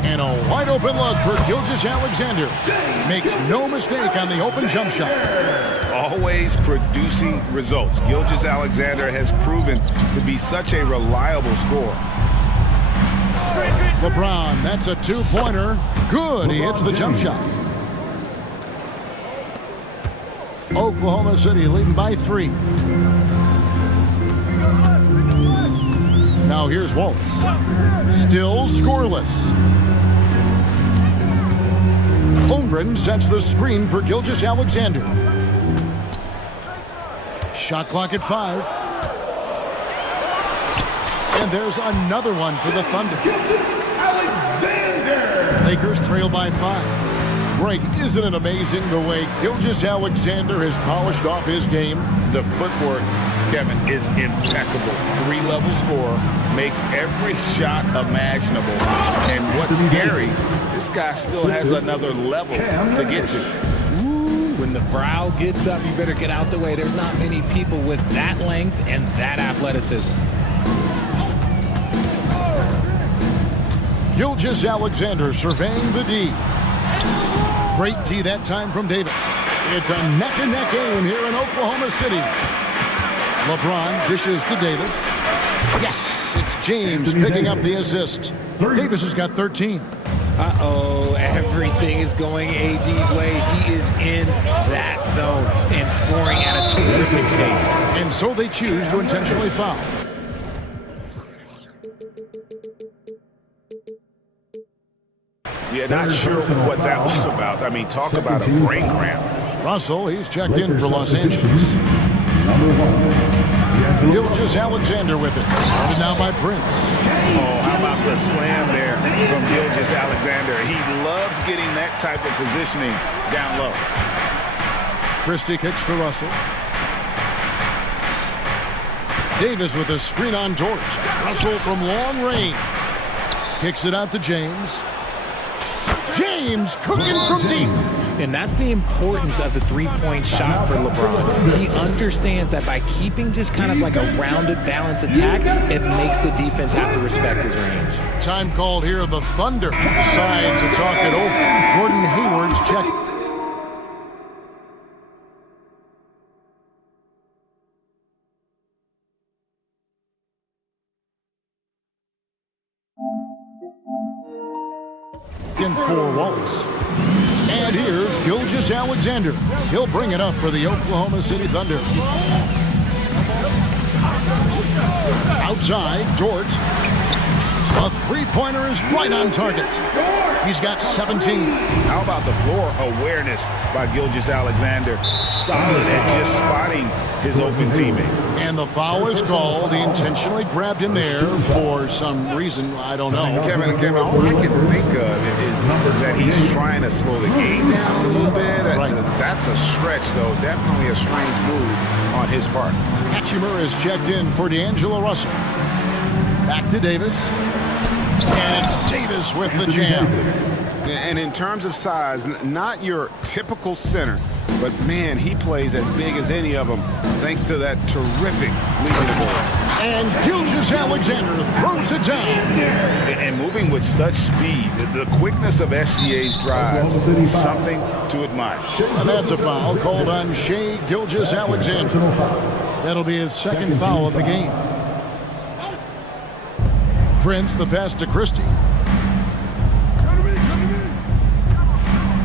And a wide open look for Gilgeous-Alexander. Makes no mistake on the open jump shot. Always producing results. Gilgeous-Alexander has proven to be such a reliable scorer. LeBron, that's a two-pointer. Good, he hits the jump shot. Oklahoma City leading by 3. Now here's Wallace. Still scoreless. Holmgren sets the screen for Gilgeous-Alexander. Shot clock at 5. And there's another one for the Thunder. Lakers trail by 5. Greg, isn't it amazing the way Gilgeous-Alexander has polished off his game? The footwork, Kevin, is impeccable. 3-level scorer, makes every shot imaginable. And what's scary, this guy still has another level to get to. When the brow gets up, you better get out the way. There's not many people with that length and that athleticism. Gilgeous-Alexander surveying the D. Great D that time from Davis. It's a neck-and-neck game here in Oklahoma City. LeBron dishes to Davis. Yes, it's James picking up the assist. Davis has got 13. Uh-oh, everything is going AD's way. He is in that zone and scoring at a terrific pace. And so they choose to intentionally foul. Yeah, not sure what that was about. I mean, talk about a brain cramp. Russell, he's checked in for Los Angeles. Gilgeous-Alexander with it. Guarded now by Prince. Oh, how about the slam there from Gilgeous-Alexander? He loves getting that type of positioning down low. Christie kicks to Russell. Davis with a screen on George. Russell from long range. Kicks it out to James. James cooking from deep. And that's the importance of the three-point shot for LeBron. He understands that by keeping just kind of like a rounded, balanced attack, it makes the defense have to respect his range. Time called here. The Thunder decide to talk it over. Gordon Hayward's check. In for Wallace. And here's Gilgeous-Alexander. He'll bring it up for the Oklahoma City Thunder. Outside, George. A three-pointer is right on target. He's got 17. How about the floor awareness by Gilgeous-Alexander? Solid at just spotting his open teammate. And the foul is called. He intentionally grabbed him there for some reason. I don't know. Kevin, all I can think of is that he's trying to slow the game down a little bit. Right. That's a stretch, though. Definitely a strange move on his part. Hatchimer is checked in for D'Angelo Russell. Back to Davis. And it's Davis with the jam. And in terms of size, not your typical center, but man, he plays as big as any of them thanks to that terrific leading the ball. And Gilgeous-Alexander throws it down. And moving with such speed, the quickness of SGA's drives is something to admire. And that's a foul called on Shai Gilgeous-Alexander. That'll be his second foul of the game. Prince, the pass to Christie.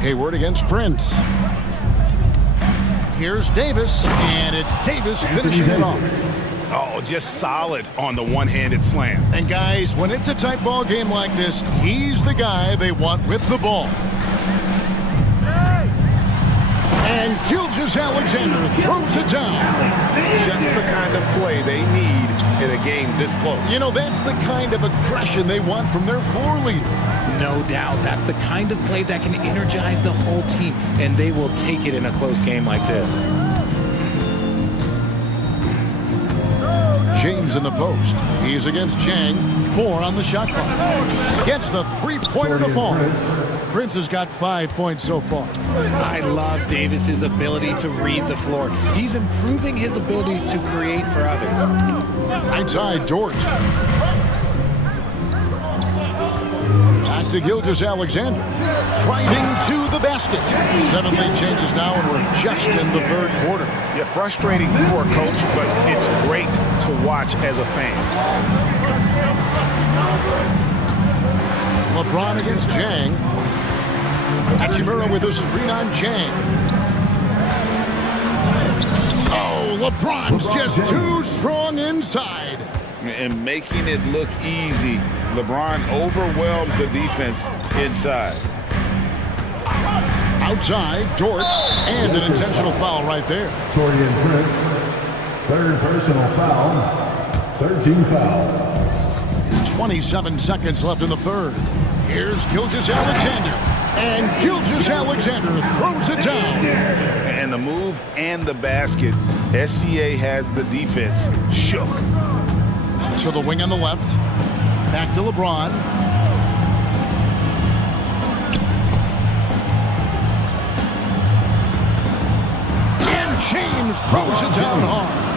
Hayward against Prince. Here's Davis, and it's Davis finishing it off. Oh, just solid on the one-handed slam. And guys, when it's a tight ball game like this, he's the guy they want with the ball. And Gilgeous-Alexander throws it down. Just the kind of play they need in a game this close. You know, that's the kind of aggression they want from their floor leader. No doubt. That's the kind of play that can energize the whole team, and they will take it in a close game like this. James in the post. He's against Chang. 4 on the shot clock. Gets the three-pointer to fall. Prince has got 5 points so far. I love Davis's ability to read the floor. He's improving his ability to create for others. Outside, George. Back to Gilgeous-Alexander. Driving to the basket. 7 lead changes now, and we're just in the third quarter. Yeah, frustrating for a coach, but it's great to watch as a fan. LeBron against Jang. Hachimura with a screen on Jang. Oh, LeBron's just too strong inside. And making it look easy. LeBron overwhelms the defense inside. Outside, Dort, and an intentional foul right there. Torian Prince, third personal foul, 13 foul. 27 seconds left in the third. Here's Gilgeous-Alexander. And Gilgeous-Alexander throws it down. And the move and the basket. SGA has the defense shook. To the wing on the left. Back to LeBron. And James throws it down hard.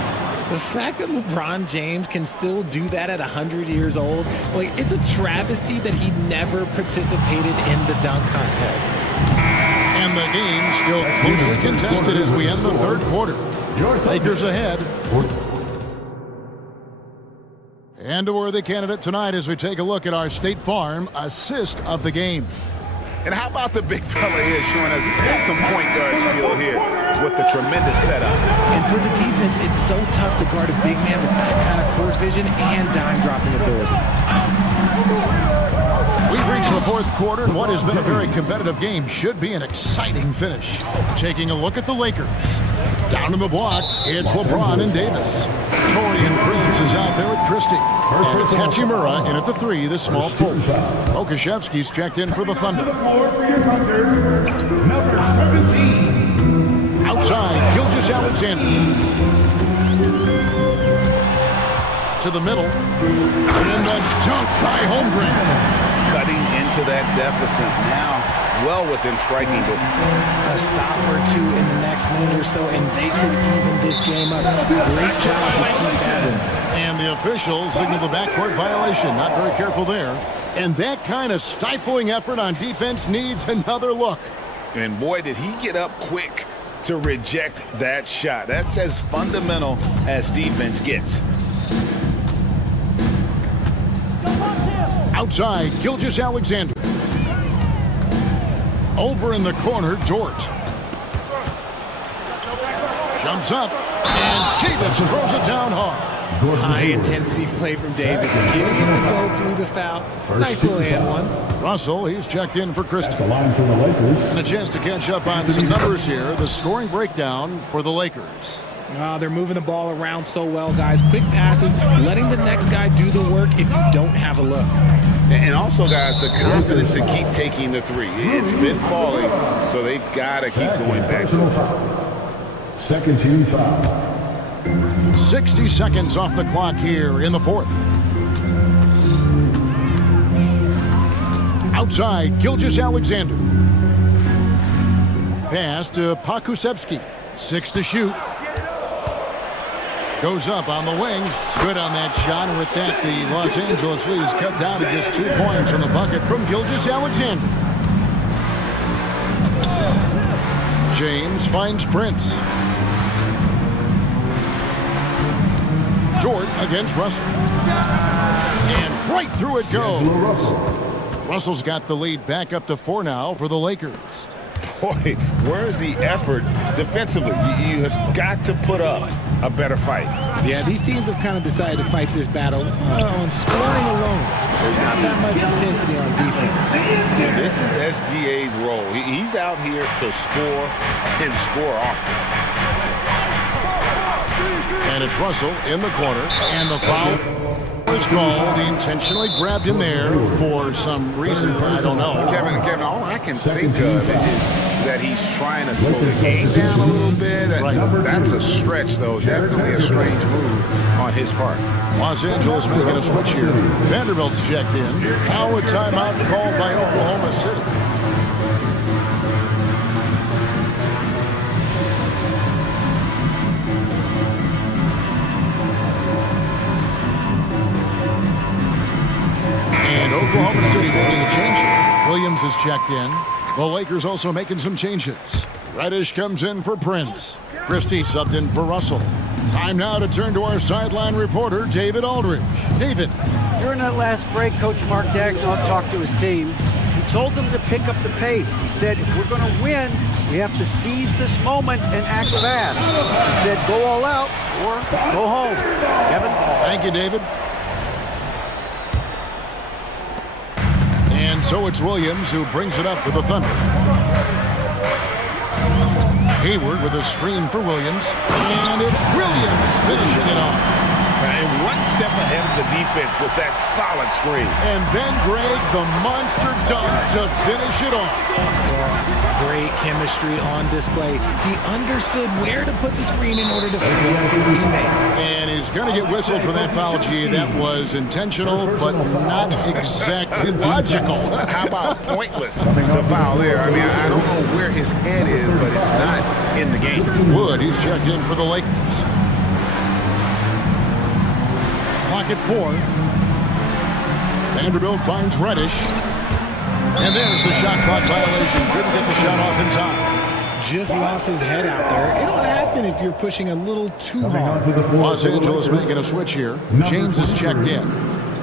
The fact that LeBron James can still do that at 100 years old, like, it's a travesty that he never participated in the dunk contest. And the game still closely contested as we end the third quarter. Lakers ahead. And a worthy candidate tonight as we take a look at our State Farm assist of the game. And how about the big fella here showing us he's got some point guard skill here with the tremendous setup. And for the defense, it's so tough to guard a big man with that kind of court vision and dime dropping ability. We've reached the fourth quarter, and what has been a very competitive game should be an exciting finish. Taking a look at the Lakers. Down in the block, it's LeBron and Davis. Torian Prince is out there with Christie. And it's Hachimura in at the 3, the small forward. Okashevsky's checked in for the Thunder. Number 17. Outside, Gilgeous-Alexander. To the middle. And the dunk by Holmgren. Cutting into that deficit now, well within striking distance. A stop or two in the next minute or so, and they could even this game up. Great job to keep that in. And the officials signal the backcourt violation. Not very careful there. And that kind of stifling effort on defense needs another look. And boy, did he get up quick to reject that shot. That's as fundamental as defense gets. Outside, Gilgeous-Alexander. Over in the corner, Dort. Jumps up, and Davis throws it down hard. High-intensity play from Davis. Getting it to go through the foul. Nice little hand one. Russell, he's checked in for Christie. The line for the Lakers. And a chance to catch up on some numbers here. The scoring breakdown for the Lakers. They're moving the ball around so well, guys. Quick passes, letting the next guy do the work if you don't have a look. And also, guys, the confidence to keep taking the 3. It's been falling, so they've got to keep going back. Second team foul. 60 seconds off the clock here in the fourth. Outside, Gilgeous-Alexander. Pass to Pakusevsky. 6 to shoot. Goes up on the wing. Good on that shot. And with that, the Los Angeles lead is cut down to just 2 points from the bucket from Gilgeous-Alexander. James finds Prince. Dort against Russell. And right through it goes. Russell's got the lead back up to 4 now for the Lakers. Boy, where's the effort defensively? You have got to put up a better fight. Yeah, these teams have kind of decided to fight this battle on scoring alone. There's not that much intensity on defense. Yeah, this is SGA's role. He's out here to score and score often. And it's Russell in the corner, and the foul is called. He intentionally grabbed him there for some reason, I don't know. Kevin, all I can think of is that he's trying to slow the game down a little bit. That's a stretch, though. Definitely a strange move on his part. Los Angeles making a switch here. Vanderbilt's checked in. Now a timeout called by Oklahoma City. And Oklahoma City making a change is checked in. The Lakers also making some changes. Reddish comes in for Prince. Christie subbed in for Russell. Time now to turn to our sideline reporter, David Aldridge. David. During that last break, Coach Mark Daigneault talked to his team. He told them to pick up the pace. He said, if we're going to win, we have to seize this moment and act fast. He said, go all out or go home. Kevin? Thank you, David. And so it's Williams who brings it up for the Thunder. Hayward with a screen for Williams. And it's Williams finishing it off. And one step ahead of the defense with that solid screen. And then Greg, the monster dunk to finish it off. Great chemistry on display. He understood where to put the screen in order to find his teammate. And he's going to get whistled for that foul, G. That was intentional, but not exactly logical. How about pointless to foul there? I mean, I don't know where his head is, but it's not in the game. Wood, he's checked in for the Lakers. Clock at 4. Vanderbilt finds Reddish. And there's the shot clock violation. Couldn't get the shot off in time. Just lost his head out there. It'll happen if you're pushing a little too hard. Los Angeles making a switch here. James is checked in.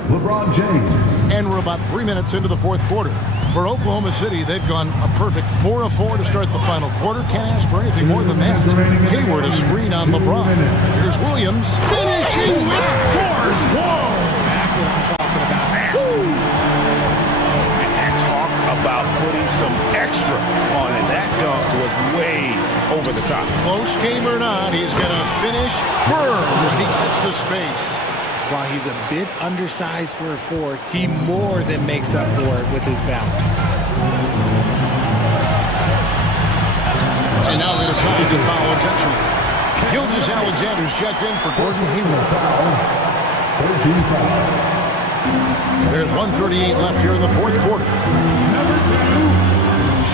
LeBron James. And we're about 3 minutes into the fourth quarter. For Oklahoma City, they've gone a perfect 4 of 4 to start the final quarter. Can't ask for anything more than that. Hayward a screen on LeBron. Here's Williams finishing with force. Whoa! That's what I'm talking about. Nasty. And talk about putting some extra on it. That dunk was way over the top. Close game or not, he's going to finish firm when he gets the space. While he's a bit undersized for a 4, he more than makes up for it with his bounce. And now they decide to foul intentionally. Gilgeous-Alexander's checked in for Gordon Hayward. 13 foul. There's 1:38 left here in the fourth quarter. Number 2,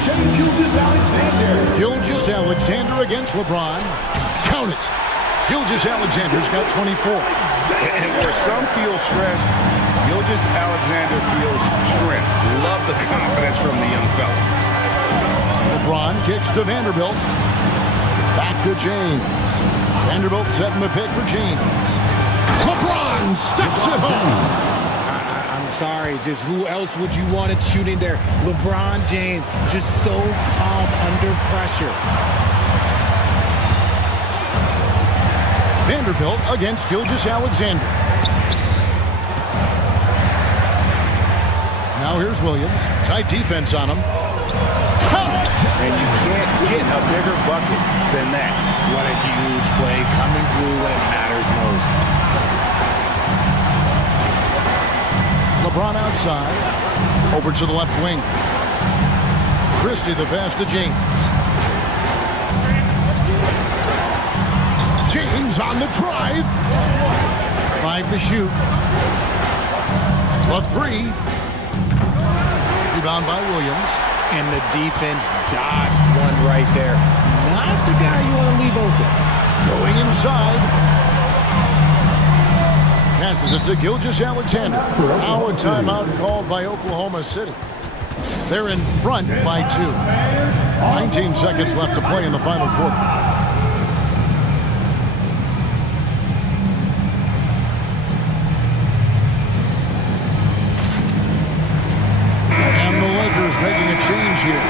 Shai Gilgeous-Alexander. Gilgeous-Alexander against LeBron. Count it. Gilgeous-Alexander's got 24. And where some feel stressed, Gilgeous-Alexander feels strength. Love the confidence from the young fella. LeBron kicks to Vanderbilt. Back to James. Vanderbilt setting the pick for James. LeBron steps it home. I'm sorry, just who else would you want it shooting there? LeBron James, just so calm under pressure. Vanderbilt against Gilgeous-Alexander. Now here's Williams. Tight defense on him. And you can't get a bigger bucket than that. What a huge play coming through when it matters most. LeBron outside. Over to the left wing. Christie the pass to James. James on the drive. 5 to shoot. The 3. Rebound by Williams. And the defense dodged one right there. Not the guy you want to leave open. Going inside. Passes it to Gilgeous-Alexander. Now a timeout called by Oklahoma City. They're in front by 2. 19 seconds left to play in the final quarter. Making a change here.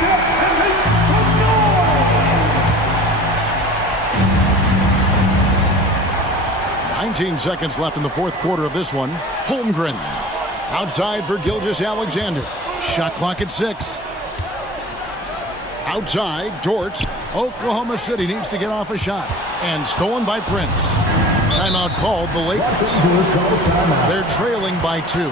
"19 seconds left in the fourth quarter of this one. Holmgren outside for Gilgeous-Alexander. Shot clock at 6. Outside, Dort. Oklahoma City needs to get off a shot. And stolen by Prince. Timeout called the Lakers. They're trailing by 2.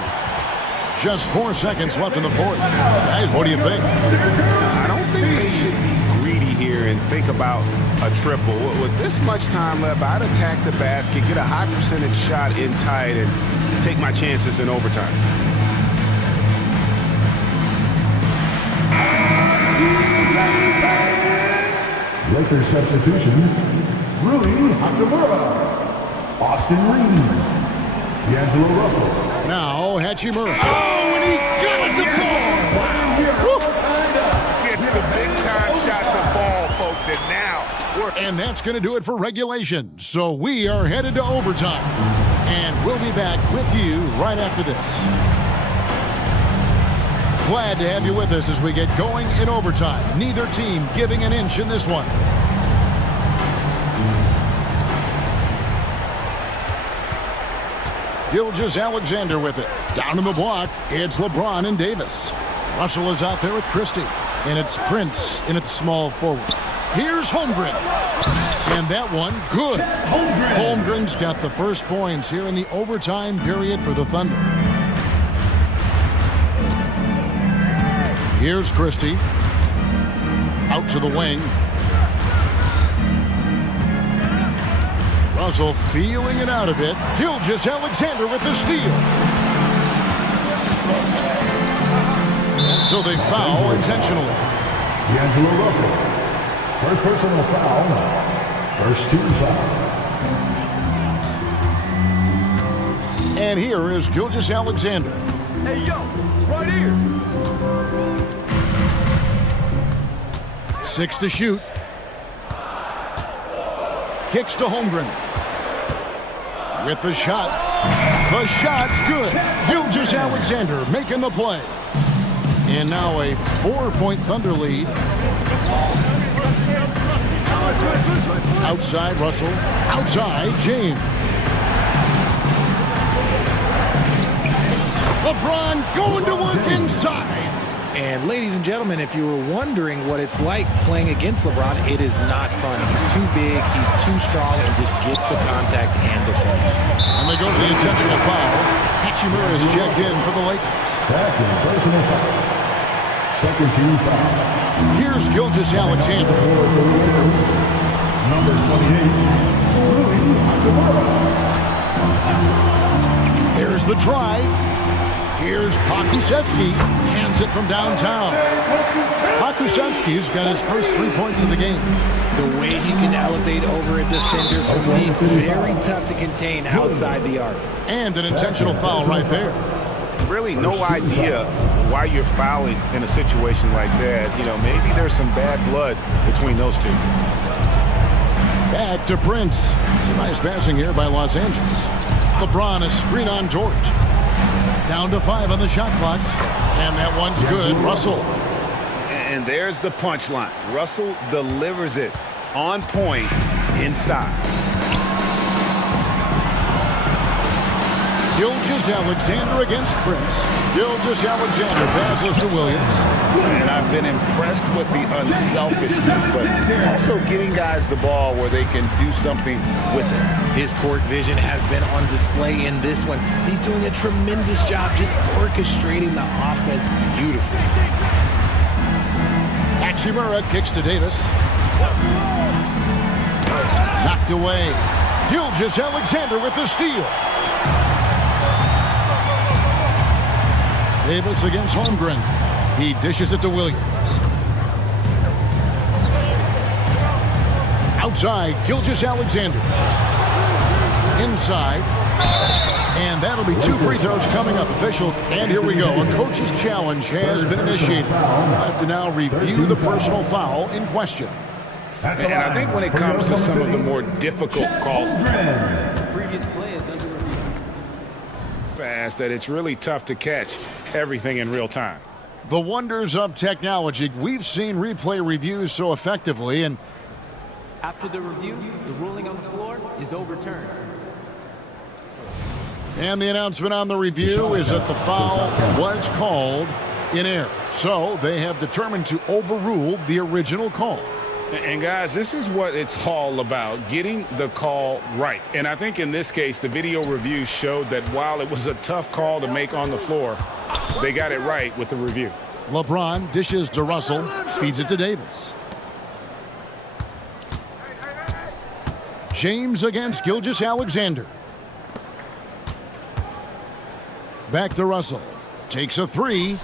Just 4 seconds left in the fourth. Guys, what do you think? I don't think they should be greedy here and think about a triple. With this much time left, I'd attack the basket, get a high percentage shot in tight, and take my chances in overtime. Lakers substitution. Rui Hachimura. Austin Reeves. D'Angelo Russell. Now, Hachimura. Oh, and he got it to fall! Wow. And that's going to do it for regulation. So we are headed to overtime. And we'll be back with you right after this. Glad to have you with us as we get going in overtime. Neither team giving an inch in this one. Gilgeous-Alexander with it. Down in the block, it's LeBron and Davis. Russell is out there with Christie. And it's Prince in its small forward. Here's Holmgren. And that one, good. Holmgren's got the first points here in the overtime period for the Thunder. Here's Christie. Out to the wing. Russell feeling it out a bit. Gilgeous-Alexander with the steal. And so they foul intentionally. D'Angelo Russell. First personal foul. First team foul. And here is Gilgeous-Alexander. Hey, yo, right here. 6 to shoot. Kicks to Holmgren. With the shot. The shot's good. Gilgeous-Alexander making the play. And now a 4-point Thunder lead. Outside Russell. Outside James. LeBron going to work inside. And ladies and gentlemen, if you were wondering what it's like playing against LeBron, it is not fun. He's too big, he's too strong, and just gets the contact and the finish. And they go to the intentional foul. Hachimura is checked in for the Lakers. Second personal foul. Second team foul. Here's Gilgeous-Alexander. Number 28. There's the drive. Here's Pokusevski. Hands it from downtown. Pokusevski's got his first 3 points of the game. The way he can elevate over a defender from deep, very tough to contain outside the arc. And an intentional foul right there. Really no idea why you're fouling in a situation like that. You know, maybe there's some bad blood between those two. Back to Prince. Some nice passing here by Los Angeles. LeBron a screen on George. Down to 5 on the shot clock. And that one's good. Russell. And there's the punchline. Russell delivers it on point in style. Gilgeous-Alexander against Prince. Gilgeous-Alexander passes to Williams. And I've been impressed with the unselfishness, but also getting guys the ball where they can do something with it. His court vision has been on display in this one. He's doing a tremendous job just orchestrating the offense beautifully. Hachimura kicks to Davis. Knocked away. Gilgeous-Alexander with the steal. Davis against Holmgren. He dishes it to Williams. Outside, Gilgeous-Alexander. Inside. And that'll be 2 free throws coming up. Official. And here we go. A coach's challenge has been initiated. We'll have to now review the personal foul in question. And I think when it comes to some of the more difficult calls, The previous play is under review. fast, that it's really tough to catch everything in real time. The wonders of technology. We've seen replay reviews so effectively, and After the review, the ruling on the floor is overturned. And the announcement on the review is that the foul was called in error. So they have determined to overrule the original call. And guys, this is what it's all about, getting the call right. And I think in this case, the video review showed that while it was a tough call to make on the floor, they got it right with the review. LeBron dishes to Russell, feeds it to Davis. James against Gilgeous-Alexander. Back to Russell. Takes a 3.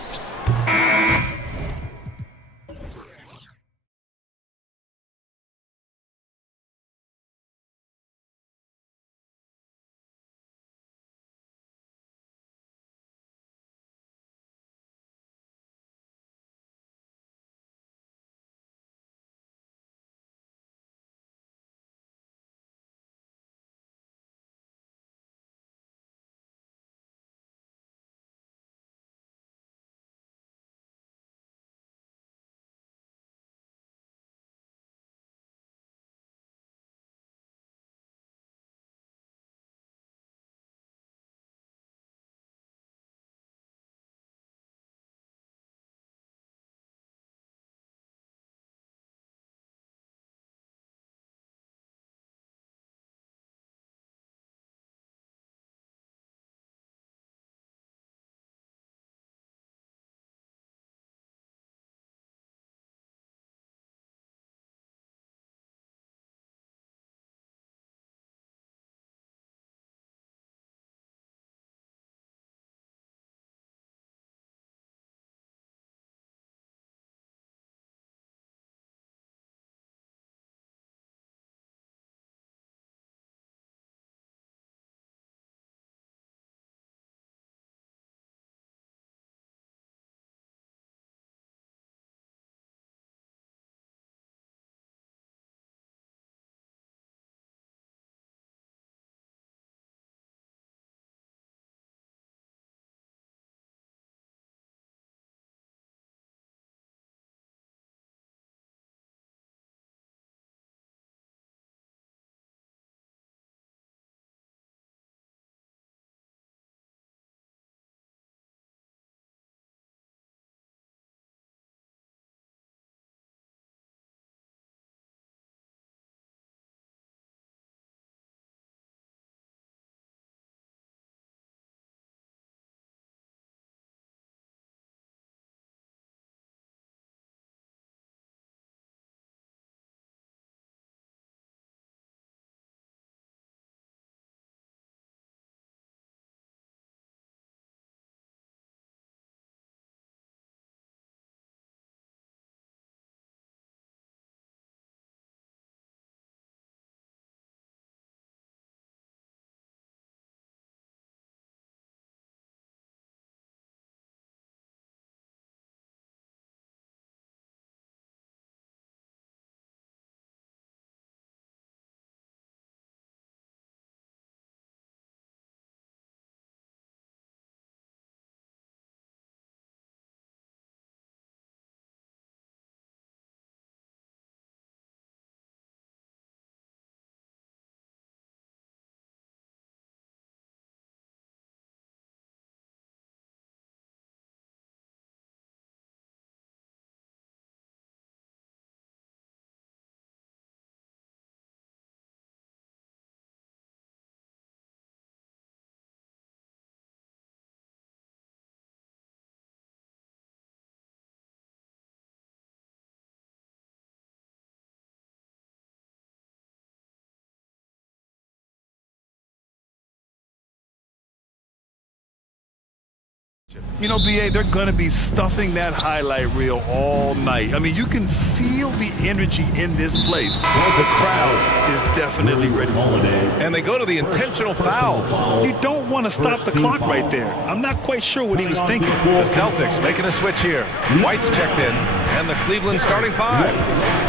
You know, BA, they're going to be stuffing that highlight reel all night. I mean, you can feel the energy in this place. The crowd is definitely ready for it. And they go to the intentional foul. You don't want to stop the clock right there. I'm not quite sure what he was thinking. The Celtics making a switch here. White's checked in, and the Cleveland starting five.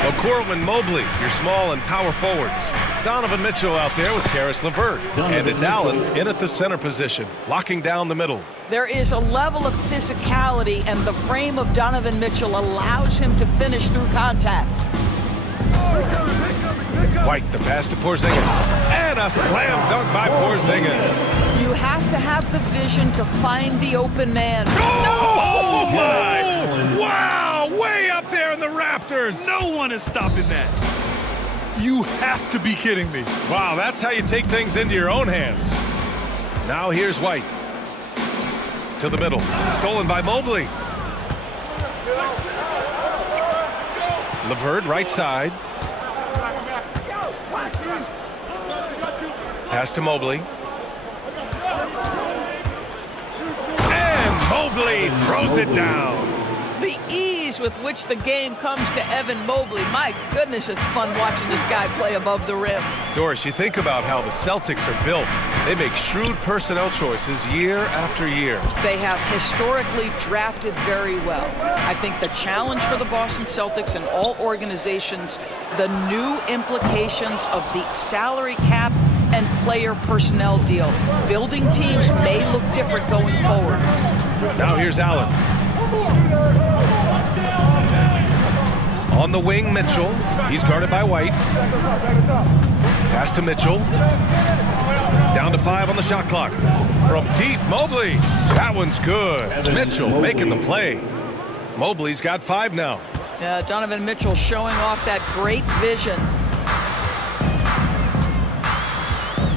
Okoro and Mobley, your small and power forwards. Donovan Mitchell out there with Karis LeVert. And it's Allen in at the center position, locking down the middle. There is a level of physicality, and the frame of Donovan Mitchell allows him to finish through contact. White, the pass to Porzingis. And a slam dunk by Porzingis. You have to have the vision to find the open man. Oh, my! Wow, way up there in the rafters. No one is stopping that. You have to be kidding me. Wow, that's how you take things into your own hands. Now here's White. To the middle. Stolen by Mobley. LeVert, right side. Pass to Mobley. And Mobley throws it down. The ease with which the game comes to Evan Mobley. My goodness, it's fun watching this guy play above the rim. Doris, you think about how the Celtics are built. They make shrewd personnel choices year after year. They have historically drafted very well. I think the challenge for the Boston Celtics and all organizations, the new implications of the salary cap and player personnel deal. Building teams may look different going forward. Now here's Allen. On the wing, Mitchell. He's guarded by White. Pass to Mitchell. Down to 5 on the shot clock. From deep, Mobley. That one's good. Mitchell making the play. Mobley's got 5 now. Donovan Mitchell showing off that great vision.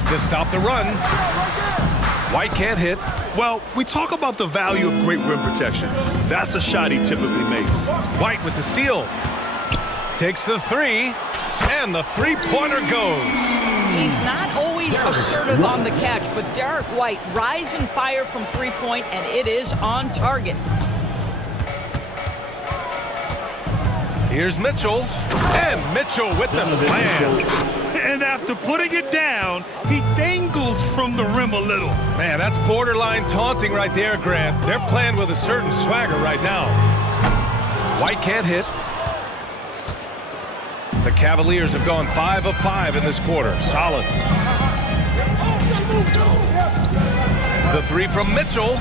To stop the run. White can't hit. Well, we talk about the value of great rim protection. That's a shot he typically makes. White with the steal. Takes the 3, and the three-pointer goes. He's not always assertive on the catch, but Derek White rise and fire from three-point, and it is on target. Here's Mitchell, and Mitchell with the slam. And after putting it down, he dangles from the rim a little. Man, that's borderline taunting right there, Grant. They're playing with a certain swagger right now. White can't hit. The Cavaliers have gone 5 of 5 in this quarter. Solid. The 3 from Mitchell.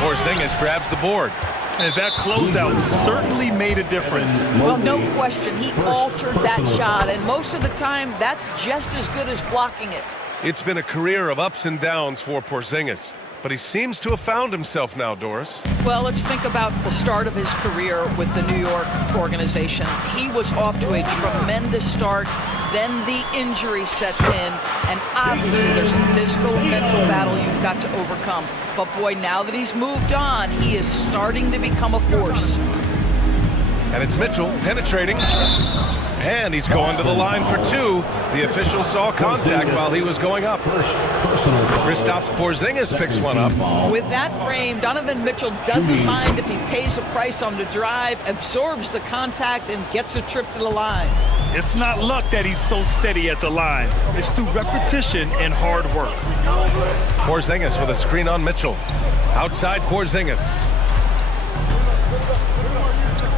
Porzingis grabs the board. And that closeout certainly made a difference. Well, no question. He altered that shot, and most of the time, that's just as good as blocking it. It's been a career of ups and downs for Porzingis, but he seems to have found himself now, Doris. Well, let's think about the start of his career with the New York organization. He was off to a tremendous start. Then the injury sets in, and obviously there's a physical and mental battle you've got to overcome. But boy, now that he's moved on, he is starting to become a force. And it's Mitchell penetrating. And he's going to the line for 2. The official saw contact while he was going up. Kristaps Porzingis picks one up. With that frame, Donovan Mitchell doesn't mind if he pays a price on the drive, absorbs the contact, and gets a trip to the line. It's not luck that he's so steady at the line. It's through repetition and hard work. Porzingis with a screen on Mitchell. Outside Porzingis.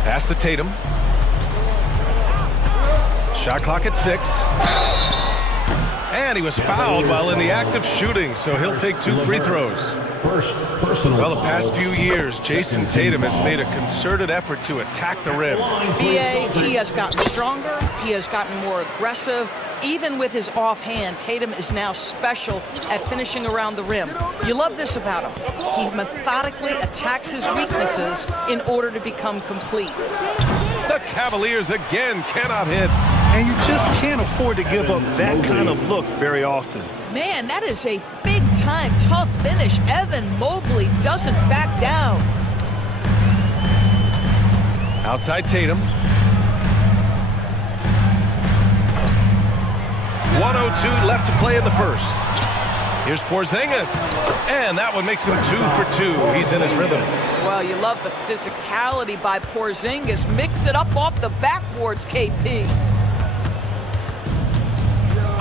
Pass to Tatum. Shot clock at 6. And he was fouled while in the act of shooting, so he'll take 2 free throws. Well, the past few years, Jason Tatum has made a concerted effort to attack the rim. BA, he has gotten stronger. He has gotten more aggressive. Even with his offhand, Tatum is now special at finishing around the rim. You love this about him. He methodically attacks his weaknesses in order to become complete. The Cavaliers again cannot hit. And you just can't afford to give up that kind of look very often. Man, that is a big-time tough finish. Evan Mobley doesn't back down. Outside Tatum. 1:02 left to play in the first. Here's Porzingis. And that one makes him 2 for 2. He's in his rhythm. Well, you love the physicality by Porzingis. Mix it up off the backboards, KP.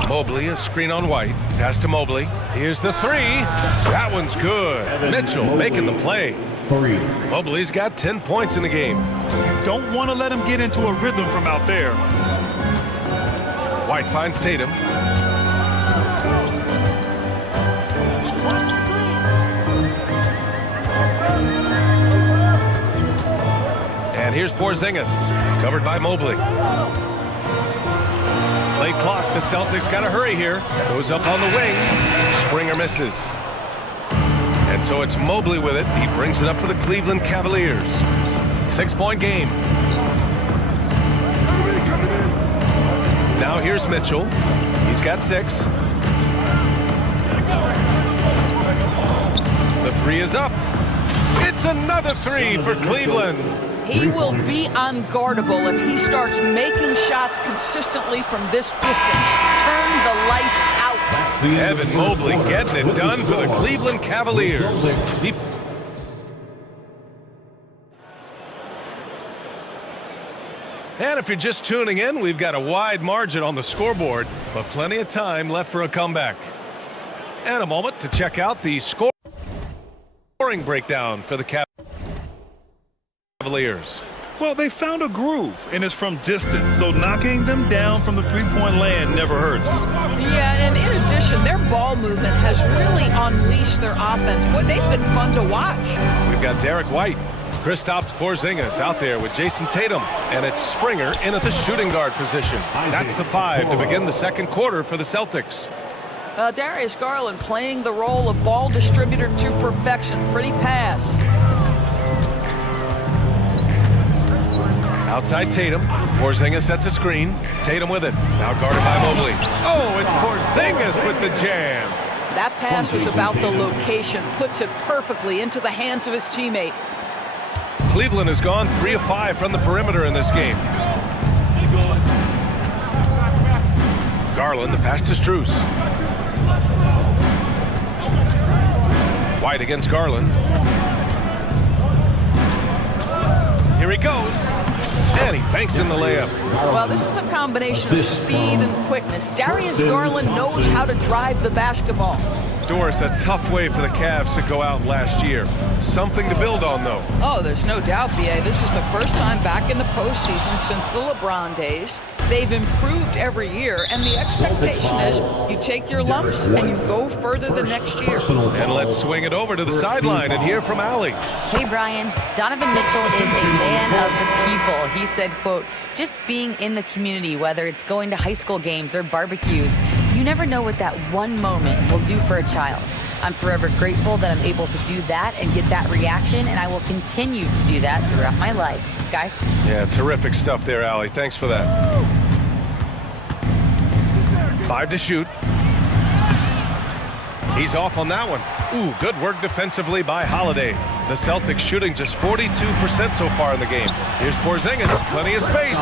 Mobley, a screen on White. Pass to Mobley. Here's the three. That one's good. Mitchell making the play. Mobley's got 10 points in the game. Don't want to let him get into a rhythm from out there. White finds Tatum. And here's Porzingis, covered by Mobley. Late clock, the Celtics got to hurry here. Goes up on the wing. Springer misses. And so it's Mobley with it. He brings it up for the Cleveland Cavaliers. 6-point game. Now here's Mitchell. He's got 6. The three is up. It's another three for Cleveland. He will be unguardable if he starts making shots consistently from this distance. Turn the lights out. Evan Mobley getting it done for the Cleveland Cavaliers. And if you're just tuning in, we've got a wide margin on the scoreboard, but plenty of time left for a comeback. And a moment to check out the scoring breakdown for the Cavaliers. Well, they found a groove, and it's from distance, so knocking them down from the three-point land never hurts. Yeah, and in addition, their ball movement has really unleashed their offense. Boy, they've been fun to watch. We've got Derek White. Kristaps Porzingis out there with Jason Tatum, and it's Springer in at the shooting guard position. That's the 5 to begin the second quarter for the Celtics. Darius Garland playing the role of ball distributor to perfection. Pretty pass. Outside Tatum. Porzingis sets a screen. Tatum with it. Now guarded by Mobley. Oh, it's Porzingis with the jam. That pass was about the location. Puts it perfectly into the hands of his teammate. Cleveland has gone 3 of 5 from the perimeter in this game. Garland, the pass to Strus. White against Garland. Here he goes. And he banks in the layup. Well, this is a combination of speed and quickness. Darius Garland knows how to drive the basketball. Doris, a tough way for the Cavs to go out last year. Something to build on, though. Oh, there's no doubt, B.A. This is the first time back in the postseason since the LeBron days. They've improved every year, and the expectation is you take your lumps and you go further the next year. And let's swing it over to the sideline and hear from Allie. Hey, Brian. Donovan Mitchell is a man of the people. He said, quote, just being in the community, whether it's going to high school games or barbecues, you never know what that one moment will do for a child. I'm forever grateful that I'm able to do that and get that reaction, and I will continue to do that throughout my life. Guys? Yeah, terrific stuff there, Allie. Thanks for that. 5 to shoot. He's off on that one. Ooh, good work defensively by Holiday. The Celtics shooting just 42% so far in the game. Here's Porzingis, plenty of space.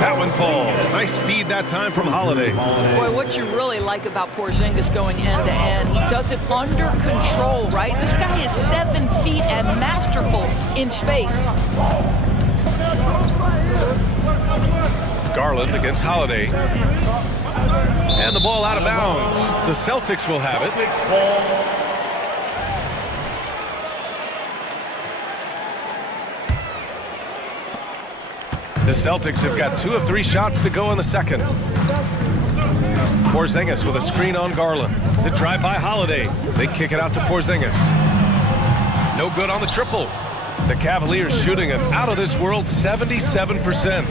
That one falls. Nice feed that time from Holiday. Boy, what you really like about Porzingis going end-to-end, he does it under control, right? This guy is 7 feet and masterful in space. Garland against Holiday. And the ball out of bounds. The Celtics will have it. The Celtics have got 2 of 3 shots to go in the second. Porzingis with a screen on Garland. The drive by Holiday. They kick it out to Porzingis. No good on the triple. The Cavaliers shooting an out-of-this-world 77%.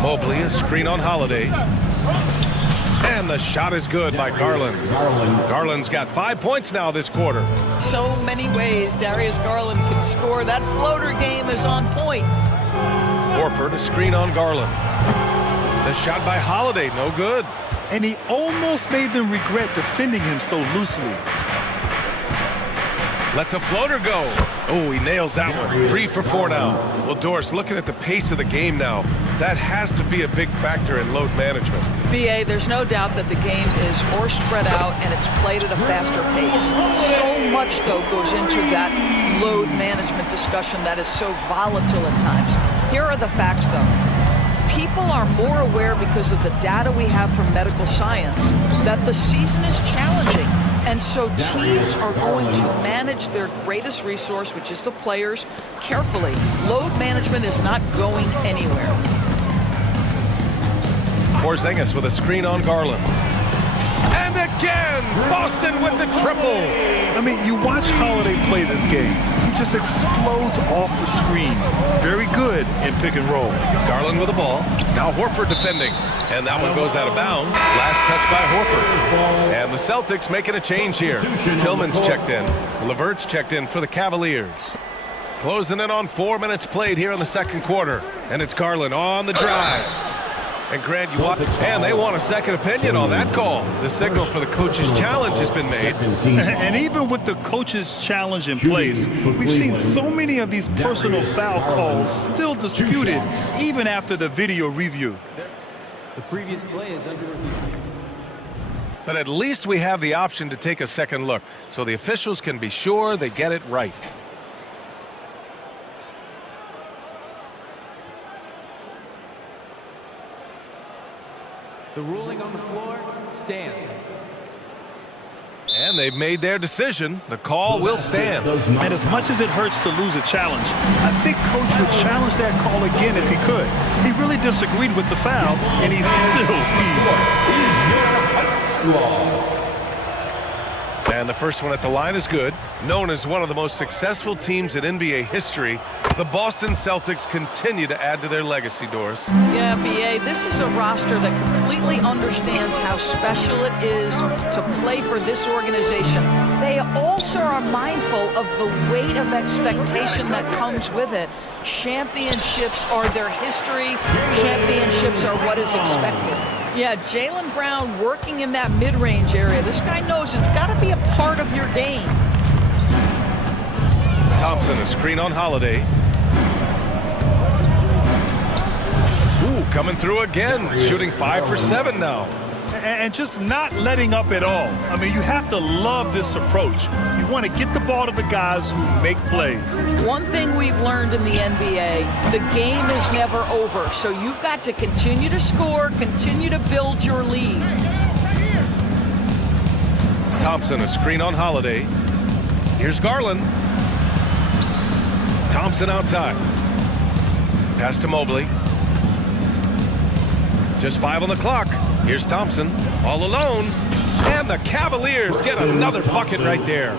Mobley, a screen on Holiday. And the shot is good by Garland. Garland's got 5 points now this quarter. So many ways Darius Garland can score. That floater game is on point. Horford, a screen on Garland. The shot by Holiday, no good. And he almost made them regret defending him so loosely. Lets a floater go. Oh, he nails that one. 3 for 4 now. Well, Doris, looking at the pace of the game now, that has to be a big factor in load management. BA, there's no doubt that the game is more spread out and it's played at a faster pace. So much, though, goes into that load management discussion that is so volatile at times. Here are the facts, though. People are more aware because of the data we have from medical science that the season is challenging. And so teams are going to manage their greatest resource, which is the players, carefully. Load management is not going anywhere. Porzingis with a screen on Garland. And again, Boston with the triple. I mean, you watch Holiday play this game. He just explodes off the screens. Very good in pick and roll. Garland with the ball. Now Horford defending. And that one goes out of bounds. Last touch by Horford. And the Celtics making a change here. Tillman's checked in. LeVert's checked in for the Cavaliers. Closing in on 4 minutes played here in the second quarter. And it's Garland on the drive. And Grant, you watch, and they want a second opinion on that call. The signal for the coach's challenge has been made. And even with the coach's challenge in place, we've seen so many of these personal foul calls still disputed even after the video review. The previous play is under review. But at least we have the option to take a second look, so the officials can be sure they get it right. The ruling on the floor stands. And they've made their decision. The call will stand. And as much as it hurts to lose a challenge, I think Coach would challenge that call again if he could. He really disagreed with the foul, and he's still And the first one at the line is good. Known as one of the most successful teams in NBA history, the Boston Celtics continue to add to their legacy, Doris. Yeah, BA, this is a roster that completely understands how special it is to play for this organization. They also are mindful of the weight of expectation that comes with it. Championships are their history. Championships are what is expected. Yeah, Jaylen Brown working in that mid-range area. This guy knows it's got to be a part of your game. Thompson, a screen on Holiday. Ooh, coming through again, shooting 5 for 7 now. And just not letting up at all. I mean, you have to love this approach. You want to get the ball to the guys who make plays. One thing we've learned in the NBA, the game is never over. So you've got to continue to score, continue to build your lead. Thompson, a screen on Holiday. Here's Garland. Thompson outside. Pass to Mobley. Just 5 on the clock. Here's Thompson, all alone. And the Cavaliers get another bucket right there.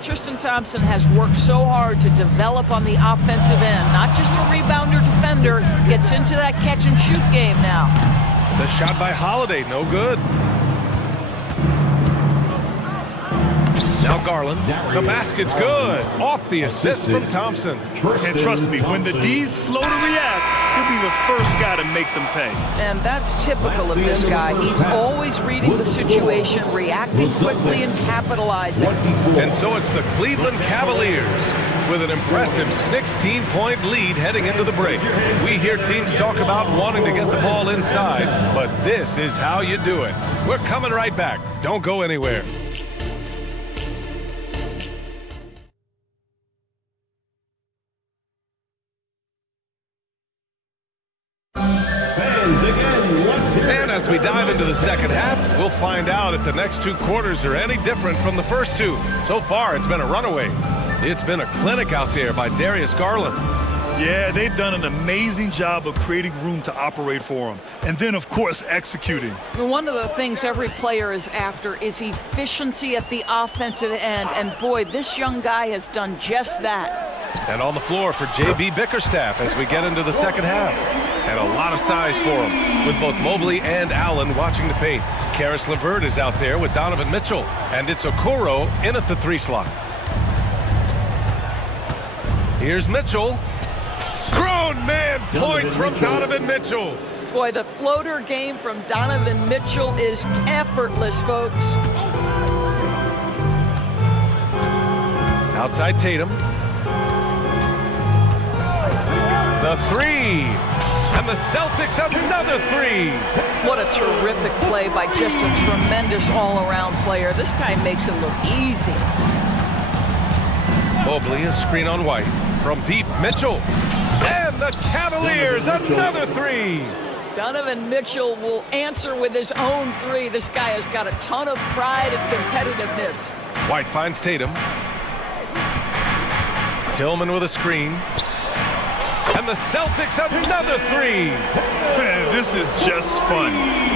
Tristan Thompson has worked so hard to develop on the offensive end. Not just a rebounder defender, gets into that catch-and-shoot game now. The shot by Holiday, no good. Now Garland, the basket's good. Off the assist from Thompson. And trust me, when the D's slow to react, he'll be the first guy to make them pay. And that's typical of this guy. He's always reading the situation, reacting quickly and capitalizing. And so it's the Cleveland Cavaliers with an impressive 16-point lead heading into the break. We hear teams talk about wanting to get the ball inside, but this is how you do it. We're coming right back. Don't go anywhere. And as we dive into the second half, we'll find out if the next 2 quarters are any different from the first 2. So far, it's been a runaway. It's been a clinic out there by Darius Garland. Yeah, they've done an amazing job of creating room to operate for him. And then, of course, executing. One of the things every player is after is efficiency at the offensive end. And boy, this young guy has done just that. And on the floor for J.B. Bickerstaff as we get into the second half. And a lot of size for him, with both Mobley and Allen watching the paint. Karis LeVert is out there with Donovan Mitchell. And it's Okoro in at the 3 slot. Here's Mitchell. Grown man points from Donovan Mitchell. Boy, the floater game from Donovan Mitchell is effortless, folks. Outside Tatum. The three. And the Celtics another three. What a terrific play by just a tremendous all-around player. This guy makes it look easy. Mobley, a screen on White. From deep, Mitchell. And the Cavaliers another three. Donovan Mitchell will answer with his own three. This guy has got a ton of pride and competitiveness. White finds Tatum. Tillman with a screen. And the Celtics another three. Man, this is just fun.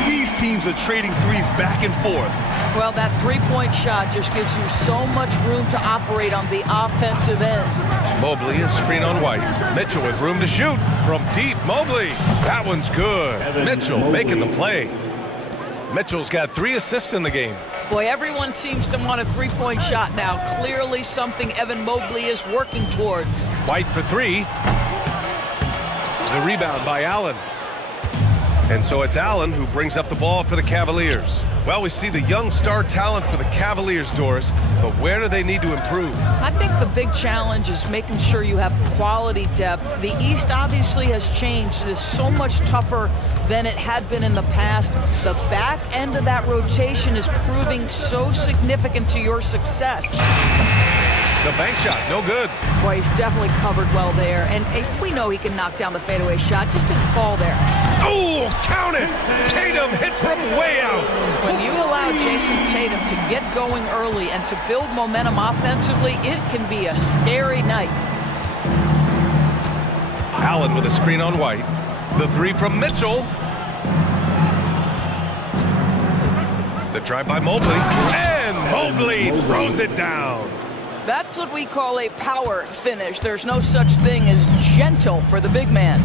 These teams are trading threes back and forth. Well, that three-point shot just gives you so much room to operate on the offensive end. Mobley, a screen on White. Mitchell with room to shoot. From deep, Mobley. That one's good. Mitchell making the play. Mitchell's got 3 assists in the game. Boy, everyone seems to want a three-point shot now. Clearly something Evan Mobley is working towards. White for 3. The rebound by Allen. And so it's Allen who brings up the ball for the Cavaliers. Well, we see the young star talent for the Cavaliers, Doris, but where do they need to improve? I think the big challenge is making sure you have quality depth. The East obviously has changed. It is so much tougher than it had been in the past. The back end of that rotation is proving so significant to your success. The bank shot, no good. Boy, he's definitely covered well there. And we know he can knock down the fadeaway shot, just didn't fall there. Oh, count it! Tatum hits from way out. When you allow Jason Tatum to get going early and to build momentum offensively, it can be a scary night. Allen with a screen on White. The three from Mitchell. The drive by Mobley. And Mobley throws it down. That's what we call a power finish. There's no such thing as gentle for the big man.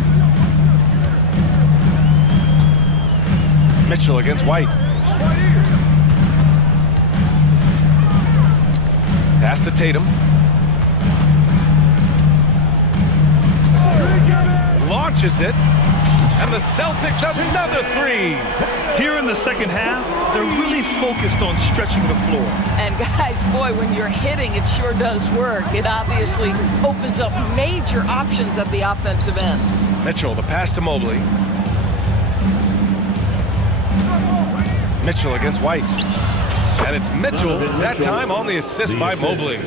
Mitchell against White. Pass to Tatum. Launches it. And the Celtics another three. Here in the second half, they're really focused on stretching the floor. And guys, boy, when you're hitting, it sure does work. It obviously opens up major options at the offensive end. Mitchell, the pass to Mobley. Mitchell against White. And it's Mitchell, that time on the assist by Mobley.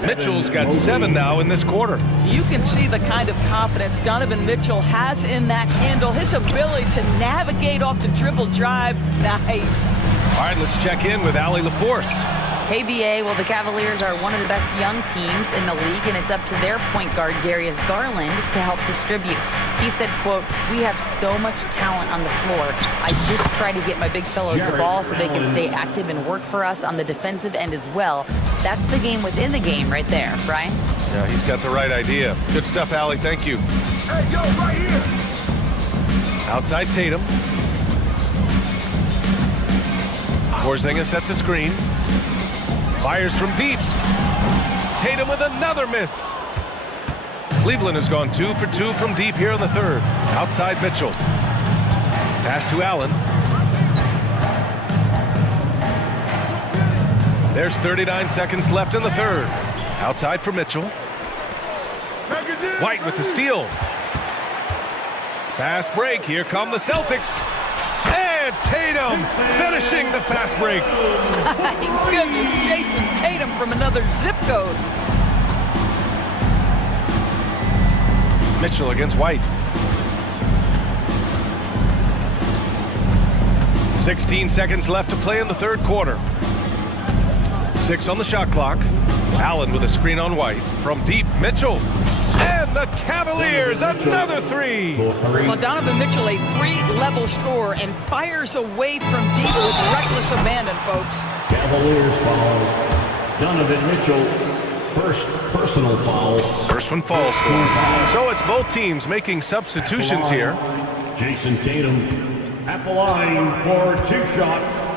Mitchell's got 7 now in this quarter. You can see the kind of confidence Donovan Mitchell has in that handle. His ability to navigate off the dribble drive, nice. All right, let's check in with Allie LaForce. Hey, BA. Well, the Cavaliers are one of the best young teams in the league, and it's up to their point guard, Darius Garland, to help distribute. He said, quote, "We have so much talent on the floor. I just try to get my big fellows the ball so they can stay active and work for us on the defensive end as well." That's the game within the game right there, Brian. Yeah, he's got the right idea. Good stuff, Allie. Thank you. Hey, yo, right here. Outside Tatum. Porzingis sets a screen. Fires from deep. Tatum with another miss. Cleveland has gone 2 for 2 from deep here in the third. Outside Mitchell. Pass to Allen. There's 39 seconds left in the third. Outside for Mitchell. White with the steal. Fast break. Here come the Celtics. And Tatum finishing the fast break. My goodness, Jason Tatum from another zip code. Mitchell against White. 16 seconds left to play in the third quarter. 6 on the shot clock. Allen with a screen on White. From deep, Mitchell. And the Cavaliers, another three. Well, Donovan Mitchell, a 3-level scorer, and fires away from deep with reckless abandon, folks. Cavaliers foul. Donovan Mitchell, first personal foul. First one falls for him. So it's both teams making substitutions here. Jason Tatum at the line for 2 shots.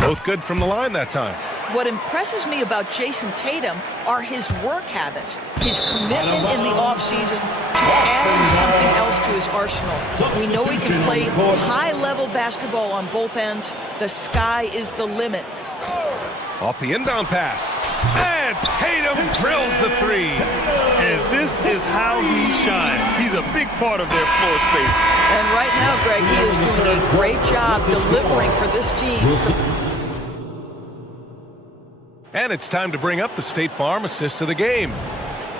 Both good from the line that time. What impresses me about Jason Tatum are his work habits, his commitment in the offseason to adding something else to his arsenal. We know he can play high-level basketball on both ends. The sky is the limit. Off the inbound pass. And Tatum drills the three. And this is how he shines. He's a big part of their floor space. And right now, Greg, he is doing a great job delivering for this team. And it's time to bring up the State Farm assist of the game.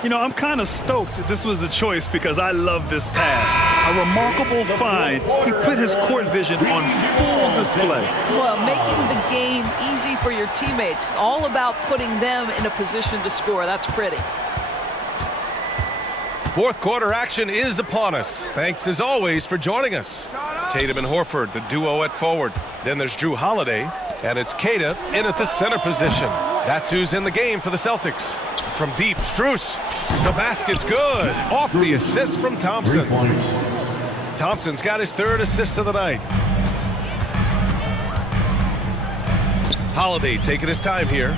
You know, I'm kind of stoked that this was a choice because I love this pass. A remarkable find. He put his court vision on full display. Well, making the game easy for your teammates. All about putting them in a position to score. That's pretty. Fourth quarter action is upon us. Thanks as always for joining us. Tatum and Horford, the duo at forward. Then there's Drew Holiday, and it's Keita in at the center position. That's who's in the game for the Celtics. From deep, Strus. The basket's good. Off the assist from Thompson. Thompson's got his third assist of the night. Holiday taking his time here.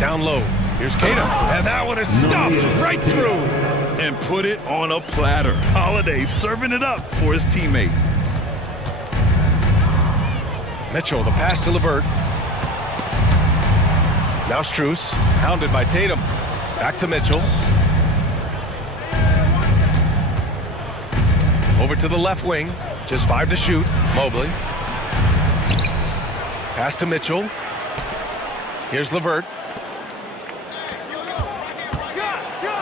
Down low. Here's Keita. And that one is stuffed right through. And put it on a platter. Holiday serving it up for his teammate. Mitchell, the pass to LeVert. Now Strus, hounded by Tatum. Back to Mitchell. Over to the left wing. Just 5 to shoot. Mobley. Pass to Mitchell. Here's LeVert.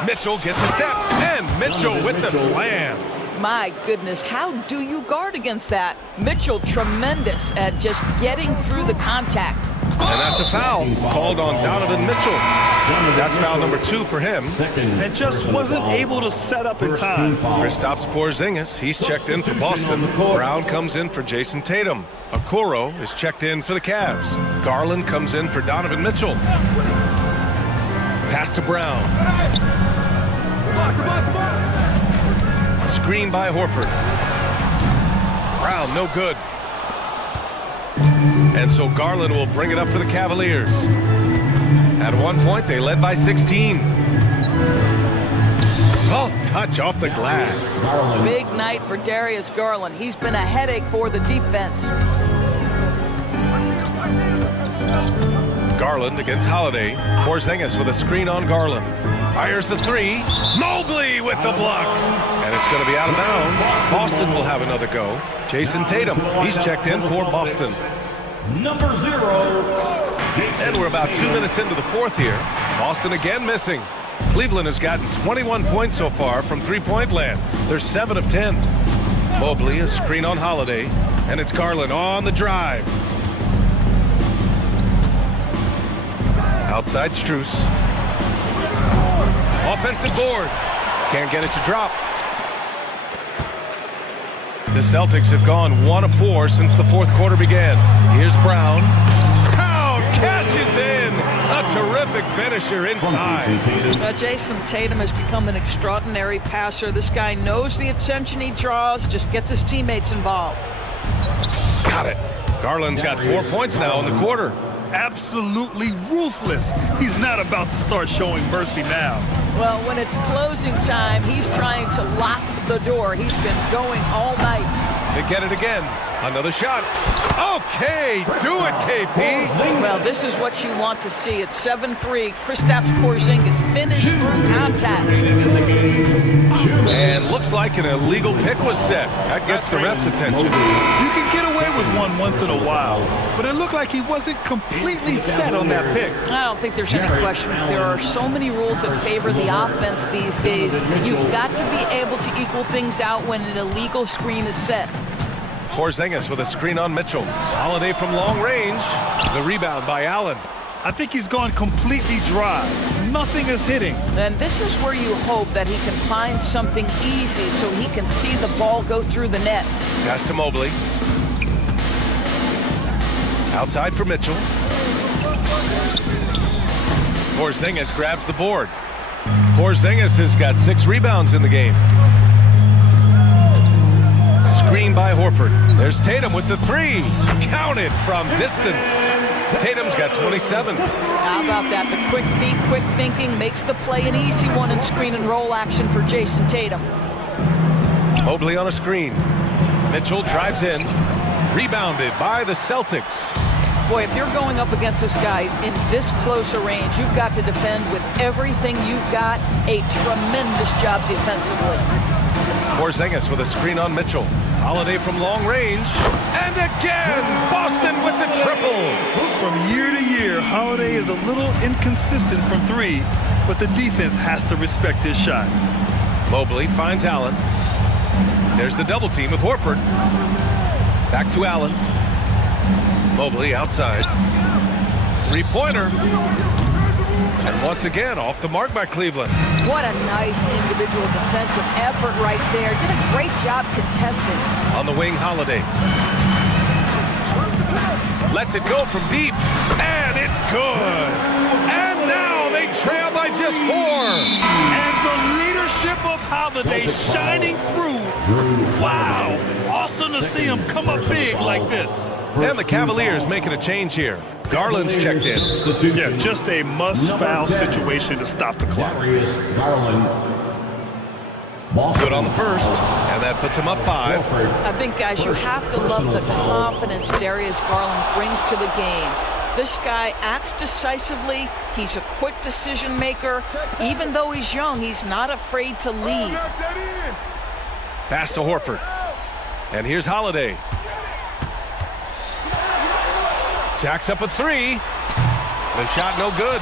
Mitchell gets a step. And Mitchell with the slam. My goodness, how do you guard against that? Mitchell, tremendous at just getting through the contact. And that's a foul called on Donovan Mitchell. That's foul number 2 for him. And just wasn't able to set up in time. Kristaps Porzingis, he's checked in for Boston. Brown comes in for Jason Tatum. Okoro is checked in for the Cavs. Garland comes in for Donovan Mitchell. Pass to Brown. Screen by Horford. Brown, no good. And so Garland will bring it up for the Cavaliers. At one point, they led by 16. Soft touch off the glass. Big night for Darius Garland. He's been a headache for the defense. Garland against Holiday. Porzingis with a screen on Garland. Fires the three. Mobley with the block. And it's going to be out of bounds. Boston will have another go. Jason Tatum, he's checked in for Boston. Number 0. And we're about 2 minutes into the fourth here. Boston again missing. Cleveland has gotten 21 points so far from three-point land. They're 7 of 10. Mobley, a screen on Holiday. And it's Garland on the drive. Outside Strus. Offensive board. Can't get it to drop. The Celtics have gone 1 of 4 since the fourth quarter began. Here's Brown. Brown cashes in. A terrific finisher inside. Jason Tatum has become an extraordinary passer. This guy knows the attention he draws, just gets his teammates involved. Got it. Garland's got 4 points now in the quarter. Absolutely ruthless. He's not about to start showing mercy now. Well, when it's closing time, he's trying to lock the door. He's been going all night. They get it again. Another shot. Okay, do it, KP. Well, this is what you want to see. It's 7-3. Kristaps Porzingis finished through contact. And looks like an illegal pick was set. That gets the ref's attention. You can get away with one once in a while, but it looked like he wasn't completely set on that pick. I don't think there's any question. There are so many rules that favor the offense these days. You've got to be able to equal things out when an illegal screen is set. Porzingis with a screen on Mitchell. Holiday from long range. The rebound by Allen. I think he's gone completely dry. Nothing is hitting. And this is where you hope that he can find something easy so he can see the ball go through the net. Pass to Mobley. Outside for Mitchell. Porzingis grabs the board. Porzingis has got 6 rebounds in the game. Screen by Horford. There's Tatum with the 3. Counted from distance. Tatum's got 27. How about that? The quick feet, quick thinking makes the play an easy one in screen and roll action for Jason Tatum. Mobley on a screen. Mitchell drives in. Rebounded by the Celtics. Boy, if you're going up against this guy in this close a range, you've got to defend with everything you've got. A tremendous job defensively. Porzingis with a screen on Mitchell. Holiday from long range. And again, Boston with the triple. From year to year, Holiday is a little inconsistent from three, but the defense has to respect his shot. Mobley finds Allen. There's the double team with Horford. Back to Allen. Mobley outside. Three-pointer. And once again, off the mark by Cleveland. What a nice individual defensive effort right there. Did a great job contesting. On the wing, Holiday. Lets it go from deep. And it's good. And now they trail by just 4. And the leadership of Holiday shining through. Wow. Awesome to see him come up big like this. And the Cavaliers making a change here. Garland's checked in. Yeah, just a must-foul situation to stop the clock. Good on the first, and that puts him up 5. I think, guys, you have to love the confidence Darius Garland brings to the game. This guy acts decisively. He's a quick decision maker. Even though he's young, he's not afraid to lead. Pass to Horford. And here's Holiday. Jacks up a 3. The shot no good.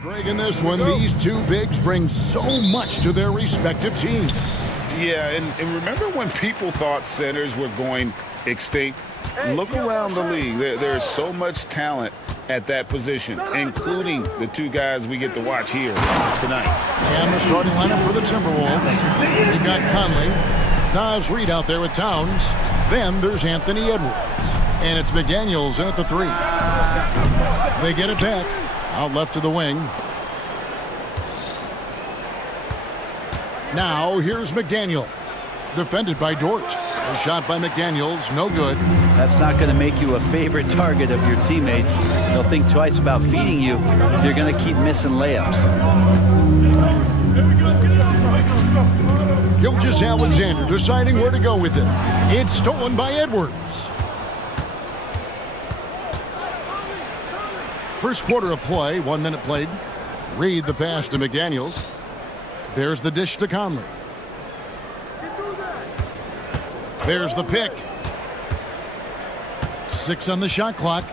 Greg, in this one, these two bigs bring so much to their respective teams. Yeah, and remember when people thought centers were going extinct? Look around the league. There's so much talent at that position, including the two guys we get to watch here tonight. And the starting lineup for the Timberwolves. We've got Conley, Nas Reed out there with Towns. Then there's Anthony Edwards. And it's McDaniels in at the 3. They get it back. Out left to the wing. Now here's McDaniels. Defended by Dort. A shot by McDaniels, no good. That's not going to make you a favorite target of your teammates. They'll think twice about feeding you if you're going to keep missing layups. Gilgeous Alexander deciding where to go with it. It's stolen by Edwards. First quarter of play, 1 minute played. Reed the pass to McDaniels. There's the dish to Conley. There's the pick. 6 on the shot clock.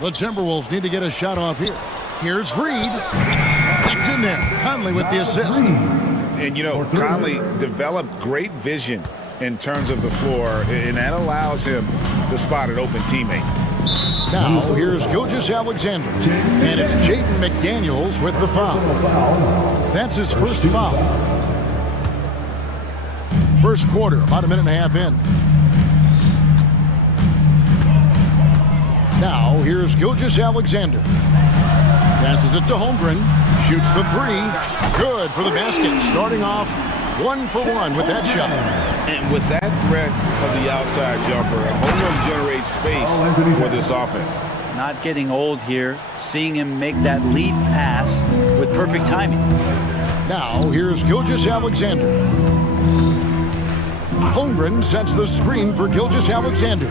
The Timberwolves need to get a shot off here. Here's Reed. That's in there. Conley with the assist. And, you know, Conley developed great vision in terms of the floor, and that allows him to spot an open teammate. Now, here's Gilgeous Alexander. And it's Jaden McDaniels with the foul. That's his first foul. First quarter, about a minute and a half in. Now, here's Gilgeous Alexander. Passes it to Holmgren. Shoots the 3. Good for the basket. Starting off 1 for 1 with that shot. And with that threat of the outside jumper, Holmgren generates space for this offense. Not getting old here. Seeing him make that lead pass with perfect timing. Now, here's Gilgeous Alexander. Holmgren sets the screen for Gilgeous Alexander.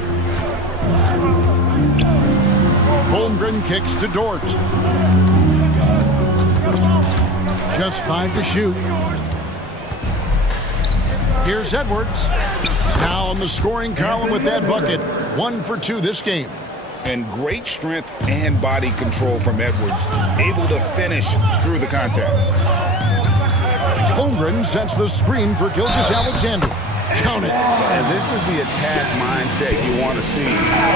Holmgren kicks to Dort. Just 5 to shoot. Here's Edwards. Now on the scoring column with that bucket. 1 for 2 this game. And great strength and body control from Edwards. Able to finish through the contact. Holmgren sets the screen for Gilgeous Alexander. Count it. And this is the attack mindset you want to see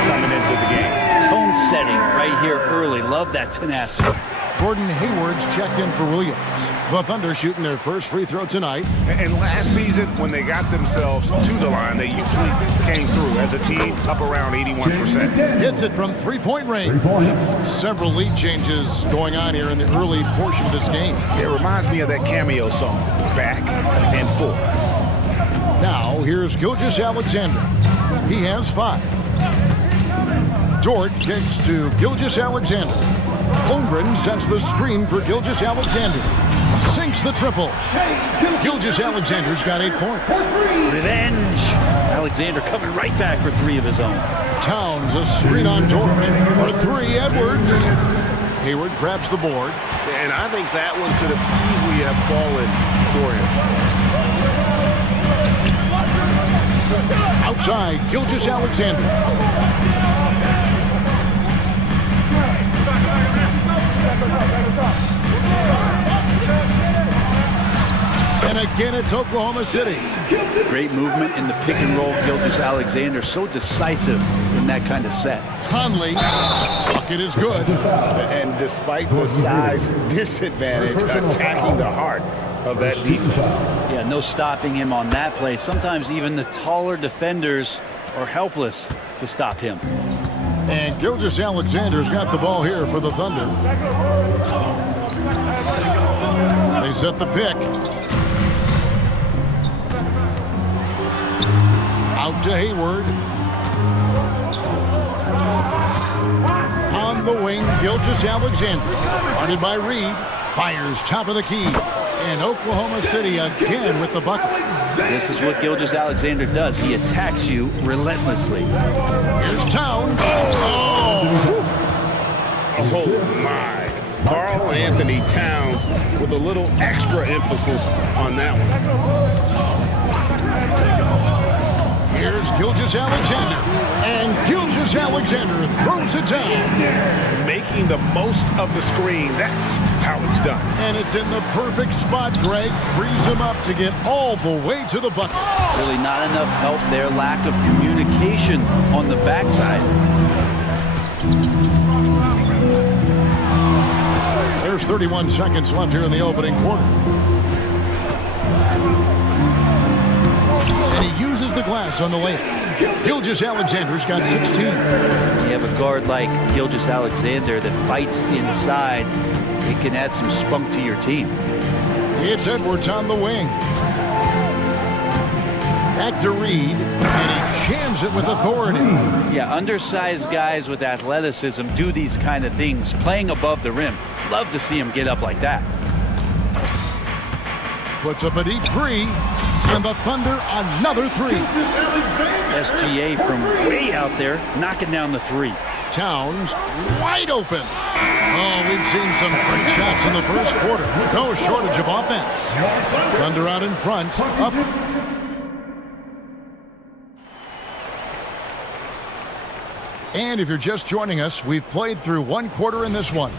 coming into the game. Tone setting right here early. Love that tenacity. Gordon Hayward's checked in for Williams. The Thunder shooting their first free throw tonight. And last season, when they got themselves to the line, they usually came through as a team up around 81%. Hits it from three-point range. Several lead changes going on here in the early portion of this game. It reminds me of that cameo song, Back and Forth. Now, here's Gilgeous Alexander. He has 5. Dort kicks to Gilgeous Alexander. Holmgren sets the screen for Gilgeous Alexander. Sinks the triple. Gilgeous Alexander's got 8 points. Revenge. Alexander coming right back for 3 of his own. Towns a screen on Dort. For 3, Edwards. Hayward grabs the board. And I think that one could have easily have fallen for him. Outside, Gilgeous Alexander. And again, it's Oklahoma City. Great movement in the pick and roll. Gilgeous Alexander so decisive in that kind of set. Conley, bucket is good. And despite the size disadvantage, attacking the heart of that defense. Yeah, no stopping him on that play. Sometimes even the taller defenders are helpless to stop him. And Gilgeous Alexander's got the ball here for the Thunder. They set the pick. Out to Hayward. On the wing, Gilgeous Alexander. Guarded by Reed. Fires top of the key. And Oklahoma City again with the bucket. This is what Gilgeous Alexander does. He attacks you relentlessly. Here's Towns. Oh my. Karl Anthony Towns with a little extra emphasis on that one. Here's Gilgeous-Alexander. And Gilgeous-Alexander throws it down. Making the most of the screen. That's how it's done. And it's in the perfect spot, Greg. Frees him up to get all the way to the bucket. Really not enough help there. Lack of communication on the backside. There's 31 seconds left here in the opening quarter. And he uses the glass on the layup. Gilgeous-Alexander's got 16. You have a guard like Gilgeous-Alexander that fights inside. It can add some spunk to your team. It's Edwards on the wing. Back to Reed, and he jams it with authority. Yeah, undersized guys with athleticism do these kind of things, playing above the rim. Love to see him get up like that. Puts up a deep three, and the Thunder another three. SGA from way out there, knocking down the three. Towns wide open. Oh, we've seen some great shots in the first quarter. No shortage of offense. Thunder out in front. Up. And if you're just joining us, we've played through one quarter in this one.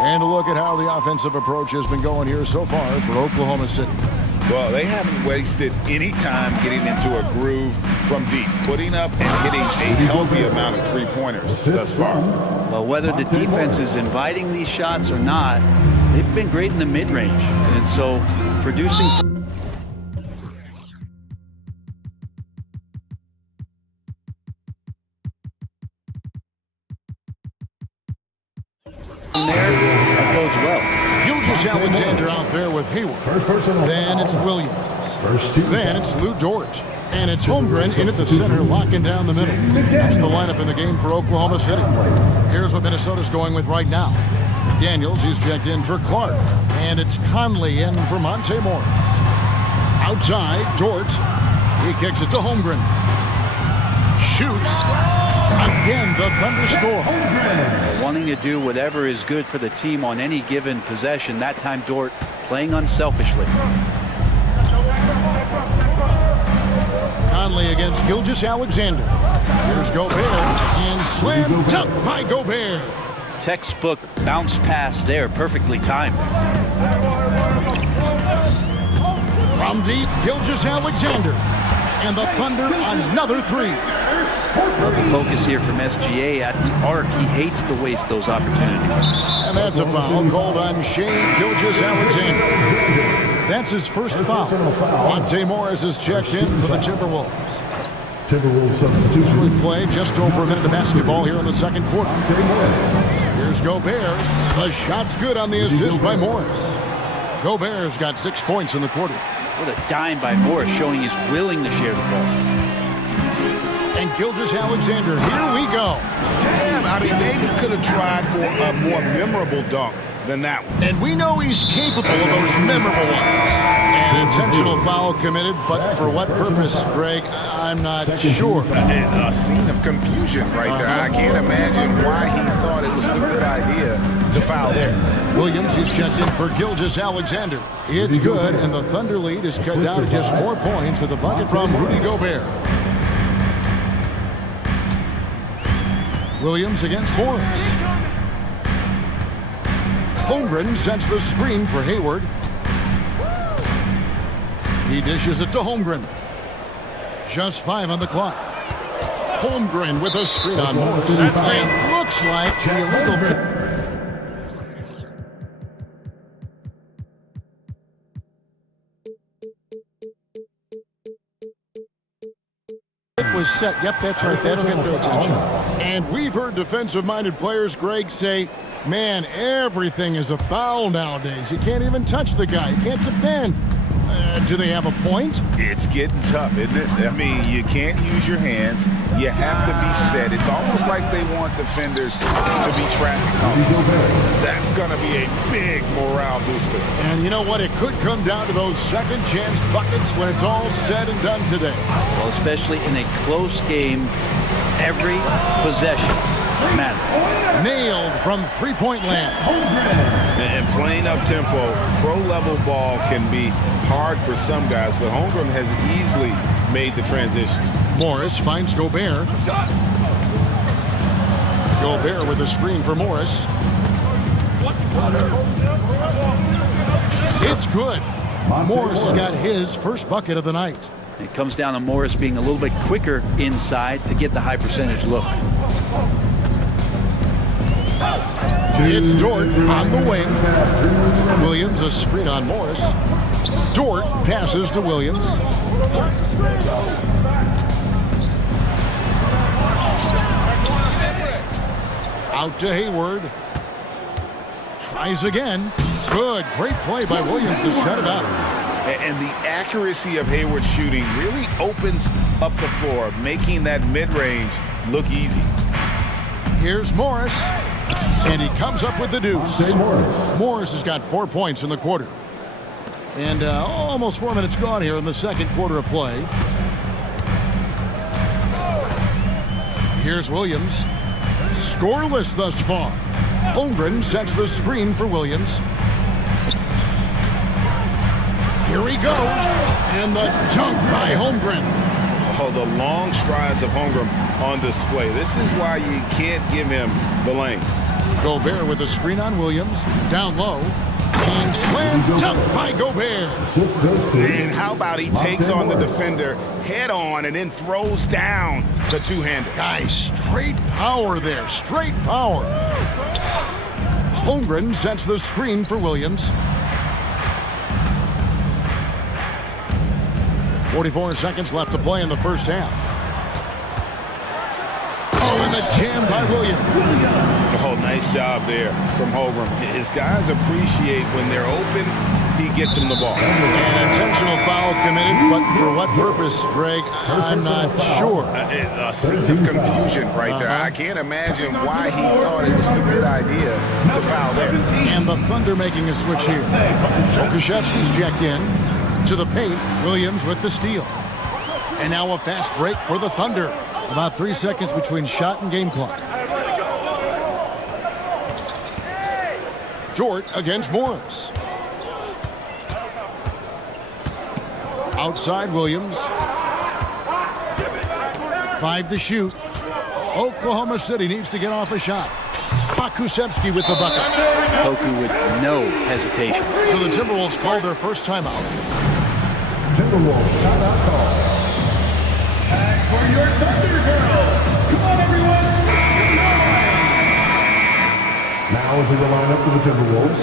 And a look at how the offensive approach has been going here so far for Oklahoma City. Well, they haven't wasted any time getting into a groove from deep, putting up and hitting a healthy amount of three-pointers thus far. Well, whether the defense is inviting these shots or not, they've been great in the mid-range. And so producing... there, that bodes well. Gilgeous-Alexander out there with Hayward. Then it's Williams. Then it's Lou Dort. And it's Holmgren in at the center, locking down the middle. That's the lineup in the game for Oklahoma City. Here's what Minnesota's going with right now. Daniels, he's checked in for Clark. And it's Conley in for Monte Morris. Outside, Dort. He kicks it to Holmgren. Shoots. Again, the Thunder score. Wanting to do whatever is good for the team on any given possession. That time, Dort playing unselfishly. Conley against Gilgeous-Alexander. Here's Gobert. And slam dunk by Gobert. Textbook bounce pass there, perfectly timed. From deep, Gilgeous-Alexander. And the Thunder another three. Love the focus here from SGA at the arc. He hates to waste those opportunities. And that's a foul called on Shane Gilgeous-Alexander. That's his first foul. Monte Morris is checked in for the Timberwolves. We play just over a minute of basketball here in the second quarter. Here's Gobert. The shot's good on the assist by Morris. Gobert's got 6 points in the quarter. What a dime by Morris, showing he's willing to share the ball. And Gilgeous-Alexander, here we go. Damn, I mean, maybe could have tried for a more memorable dunk than that one. And we know he's capable of those memorable ones. An intentional foul committed, but for what purpose, Greg, I'm not sure. A scene of confusion right there. I can't imagine why he thought it was a good idea to foul there. Williams, he's checked in for Gilgeous-Alexander. It's good, and the Thunder lead is cut down to just 4 points with a bucket from Rudy Gobert. Williams against Morris. Holmgren sets the screen for Hayward. He dishes it to Holmgren. Just 5 on the clock. Holmgren with a screen on Morris. It looks like the illegal... was set. Yep, that's right. That'll get their attention. And we've heard defensive-minded players, Greg, say, man, everything is a foul nowadays. You can't even touch the guy. You can't defend. Do they have a point? It's getting tough, isn't it? I mean, you can't use your hands. You have to be set. It's almost like they want defenders to be traffic cones. That's going to be a big morale booster. And you know what? It could come down to those second chance buckets when it's all said and done today. Well, especially in a close game, every possession matter. Nailed from three-point land. And playing up-tempo, pro-level ball can be hard for some guys, but Holmgren has easily made the transition. Morris finds Gobert. Gobert with a screen for Morris. It's good. Morris has got his first bucket of the night. It comes down to Morris being a little bit quicker inside to get the high percentage look. It's Dort on the wing. Williams a screen on Morris. Dort passes to Williams. Out to Hayward. Tries again. Good. Great play by Williams to set it up. And the accuracy of Hayward's shooting really opens up the floor, making that mid-range look easy. Here's Morris. And he comes up with the deuce. Morris has got 4 points in the quarter. And almost 4 minutes gone here in the second quarter of play. Here's Williams. Scoreless thus far. Holmgren sets the screen for Williams. Here he goes. And the dunk by Holmgren. Oh, the long strides of Holmgren on display. This is why you can't give him the lane. Gobert with a screen on Williams. Down low. And slam dunk by Gobert. And how about he takes on the defender head on and then throws down the two-hander. Guys, straight power there. Straight power. Holmgren sets the screen for Williams. 44 seconds left to play in the first half. Oh, and the jam by Williams. Oh, nice job there from Holmgren. His guys appreciate when they're open, he gets them the ball. An intentional foul committed, but for what purpose, Greg? I'm not sure. A scene of confusion right there. I can't imagine why he thought it was a good idea to foul there. And the Thunder making a switch here. Okashevsky's checked in. To the paint, Williams with the steal. And now a fast break for the Thunder. About 3 seconds between shot and game clock. Dort against Morris. Outside Williams. 5 to shoot. Oklahoma City needs to get off a shot. Pokusevski with the bucket. Poku with no hesitation. So the Timberwolves call their first timeout. Timberwolves timeout call. And for your Thunder girls, come on everyone. Now into the lineup for the Timberwolves,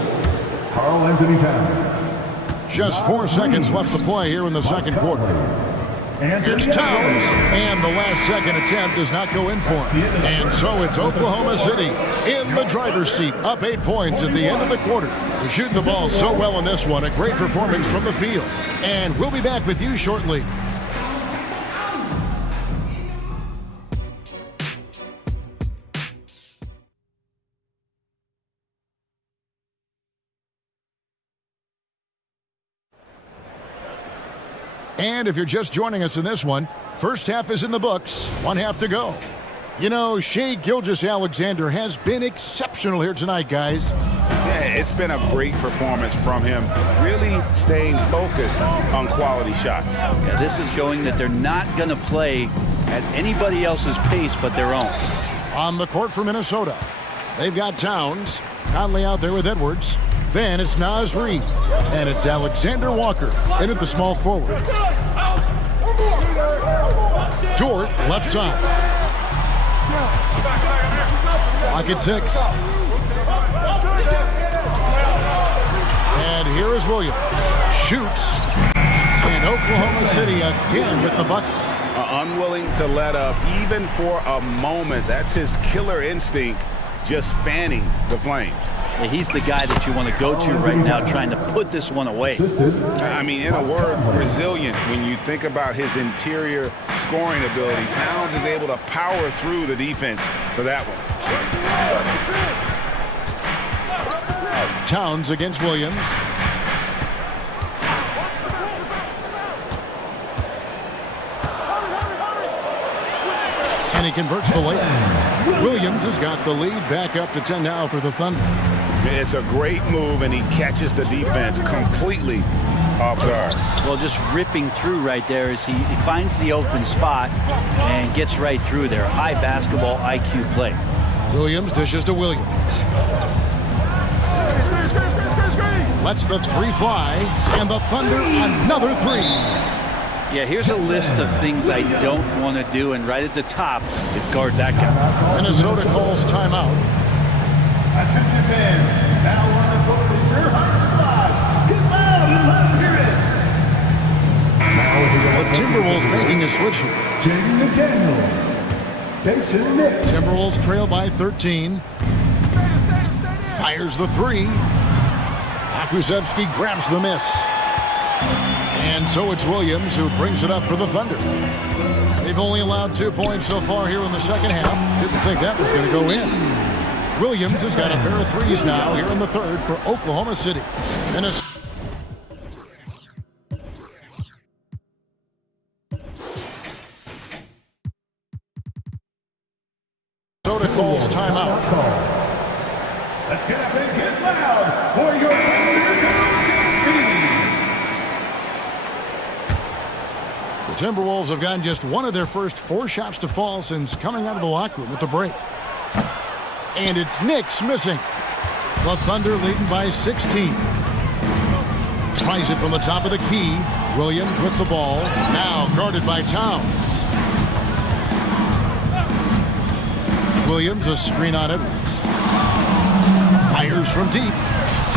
Karl Anthony Towns. Just 4 seconds left to play here in the second quarter. Here's Towns, and the last second attempt does not go in for him. And so it's Oklahoma City in the driver's seat, up 8 points at the end of the quarter. They're shooting the ball so well in this one, a great performance from the field. And we'll be back with you shortly. And if you're just joining us in this one, first half is in the books, 1 half to go. You know, Shai Gilgeous-Alexander has been exceptional here tonight, guys. Yeah, it's been a great performance from him, really staying focused on quality shots. Yeah, this is showing that they're not going to play at anybody else's pace but their own. On the court for Minnesota, they've got Towns, Conley out there with Edwards. Then it's Naz Reid, and it's Alexander Walker in at the small forward. Dort, left side. Clock at 6. And here is Williams. Shoots. And Oklahoma City again with the bucket. Unwilling to let up even for a moment. That's his killer instinct, just fanning the flames. Yeah, he's the guy that you want to go to right now, trying to put this one away. I mean, in a word, resilient. When you think about his interior scoring ability, Towns is able to power through the defense for that one. Towns against Williams. And he converts the layup. Williams has got the lead back up to 10 now for the Thunder. It's a great move, and he catches the defense completely off guard. Well, just ripping through right there as he finds the open spot and gets right through there. High basketball IQ play. Williams dishes to Williams. Lets the three fly, and the Thunder another three. Yeah, here's a list of things I don't want to do, and right at the top is guard that guy. Minnesota calls timeout. Attention fans, now on the court is your hot spot. Get loud and let them hear it. The Timberwolves making a switch here. Jaden McDaniels. Jason Nick. Timberwolves trail by 13. Fires the three. Akusevsky grabs the miss. And so it's Williams who brings it up for the Thunder. They've only allowed 2 points so far here in the second half. Didn't think that was going to go in. Williams has got a pair of threes now here in the third for Oklahoma City. Minnesota calls timeout. Let's get up and get loud for your The Timberwolves have gotten just one of their first 4 shots to fall since coming out of the locker room at the break. And it's Knicks missing. The Thunder leading by 16. Tries it from the top of the key. Williams with the ball. Now guarded by Towns. Williams a screen on Edwards. Fires from deep.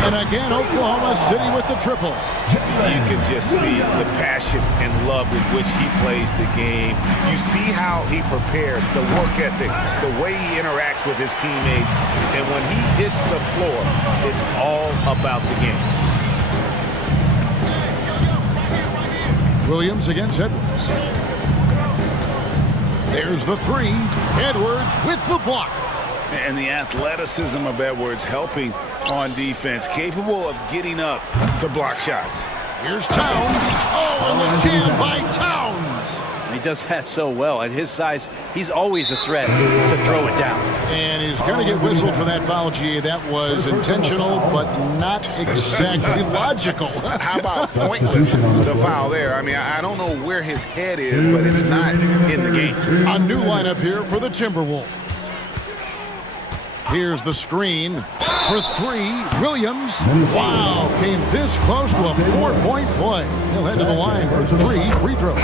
And again, Oklahoma City with the triple. You can just see the passion and love with which he plays the game. You see how he prepares, the work ethic, the way he interacts with his teammates. And when he hits the floor, it's all about the game. Williams against Edwards. There's the three. Edwards with the block. And the athleticism of Edwards helping on defense, capable of getting up to block shots. Here's Towns. Oh, and the jam by Towns. He does that so well. At his size, he's always a threat to throw it down. And he's going to get whistled for that foul, G. That was intentional, but not exactly logical. How about pointless to foul there? I mean, I don't know where his head is, but it's not in the game. A new lineup here for the Timberwolves. Here's the screen for three. Williams, wow, came this close to a 4-point play. He'll head to the line for 3 free throws.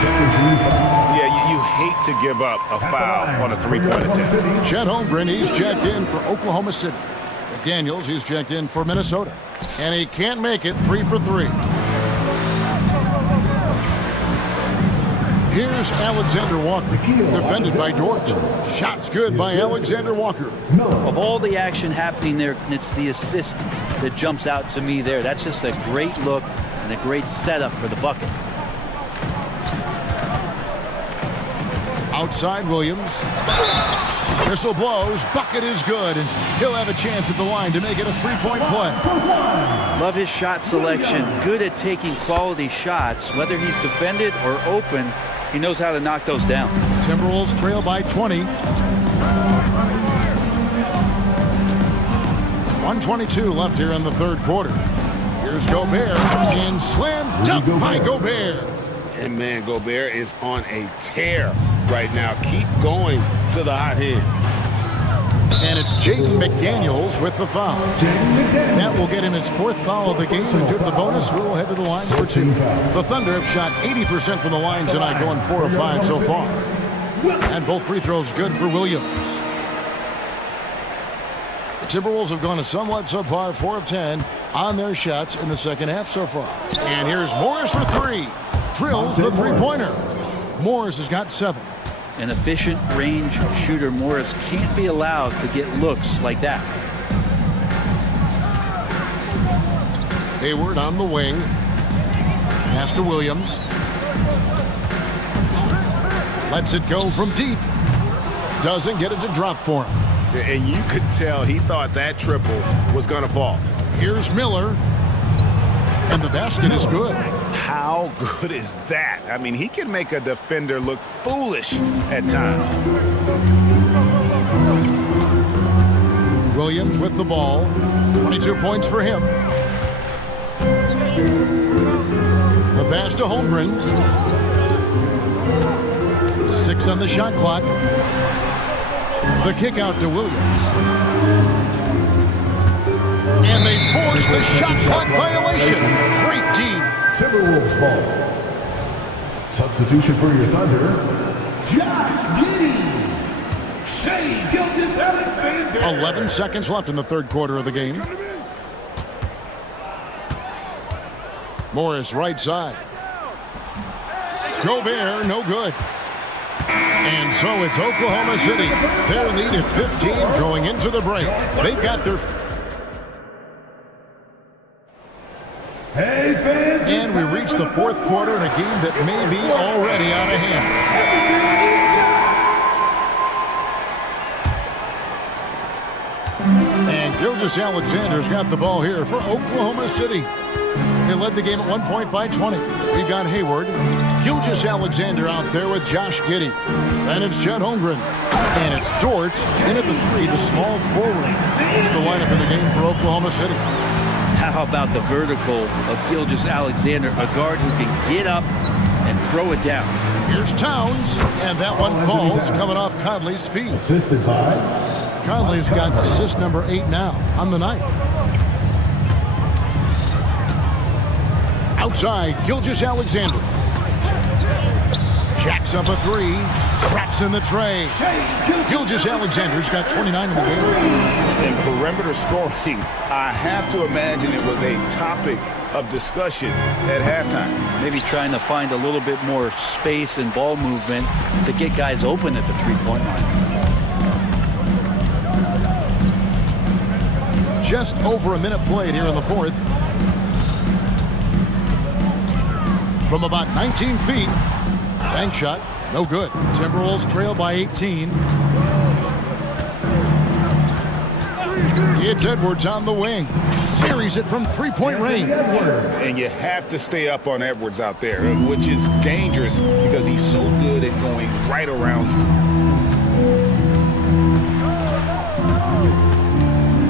Yeah, you hate to give up a foul on a 3-point attempt. Chet Holmgren, he's checked in for Oklahoma City. McDaniels, he's checked in for Minnesota. And he can't make it 3 for 3. Here's Alexander Walker, defended by Dort. Shots good by Alexander Walker. Of all the action happening there, it's the assist that jumps out to me there. That's just a great look and a great setup for the bucket. Outside Williams. Whistle blows. Bucket is good, and he'll have a chance at the line to make it a 3-point play. Love his shot selection. Good at taking quality shots. Whether he's defended or open, he knows how to knock those down. Timberwolves trail by 20. 1:22 left here in the third quarter. Here's Gobert, and slam dunk by Gobert. And man, Gobert is on a tear right now. Keep going to the hot hand. And it's Jaden McDaniels with the foul. That will get him his 4th foul of the game, and due to the bonus, we'll head to the line for 2. The Thunder have shot 80% from the line tonight, going 4 of 5 so far. And both free throws good for Williams. The Timberwolves have gone a somewhat subpar 4 of 10 on their shots in the second half so far. And here's Morris for 3. Drills the three-pointer. Morris has got 7. An efficient range shooter, Morris, can't be allowed to get looks like that. Hayward on the wing. Pass to Williams. Lets it go from deep. Doesn't get it to drop for him. And you could tell he thought that triple was going to fall. Here's Miller. And the basket is good. How good is that? I mean, he can make a defender look foolish at times. Williams with the ball. 22 points for him. The pass to Holmgren. 6 on the shot clock. The kick out to Williams. And they force the shot clock violation. Great D. Timberwolves ball. Substitution for your Thunder, Josh Giddey. Shea Gilgeous-Alexander. 11 seconds left in the third quarter of the game. Morris right side. Gobert, no good. And so it's Oklahoma City. Their lead at 15 going into the break. They've got their... Hey, fans. And we reach the fourth quarter in a game that may be already out of hand. And Gilgeous-Alexander's got the ball here for Oklahoma City. They led the game at 1 point by 20. We've got Hayward. Gilgeous-Alexander out there with Josh Giddey. And it's Chet Holmgren. And it's Dort in at the 3, the small forward. It's the lineup in the game for Oklahoma City. How about the vertical of Gilgeous-Alexander, a guard who can get up and throw it down. Here's Towns, and that one falls coming off Conley's feet. Assisted by Conley's got assist number 8 now on the night. Outside, Gilgeous-Alexander. Jacks up a 3. Traps in the tray. Gilgeous-Alexander's got 29 in the game. In perimeter scoring, I have to imagine it was a topic of discussion at halftime. Maybe trying to find a little bit more space and ball movement to get guys open at the three-point line. Just over a minute played here in the fourth. From about 19 feet. Bank shot, no good. Timberwolves trail by 18. It's Edwards on the wing. Carries it from three-point range. And you have to stay up on Edwards out there, which is dangerous because he's so good at going right around you.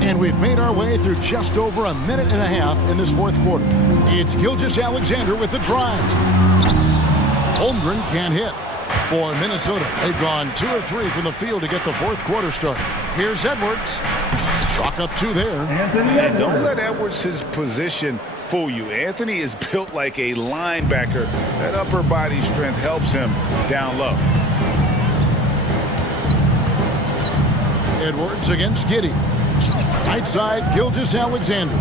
And we've made our way through just over a minute and a half in this fourth quarter. It's Gilgeous-Alexander with the drive. Holmgren can't hit. For Minnesota, they've gone 2 of 3 from the field to get the fourth quarter started. Here's Edwards. Chalk up 2 there. And don't let Edwards' position fool you. Anthony is built like a linebacker. That upper body strength helps him down low. Edwards against Giddey. Right side, Gilgeous-Alexander.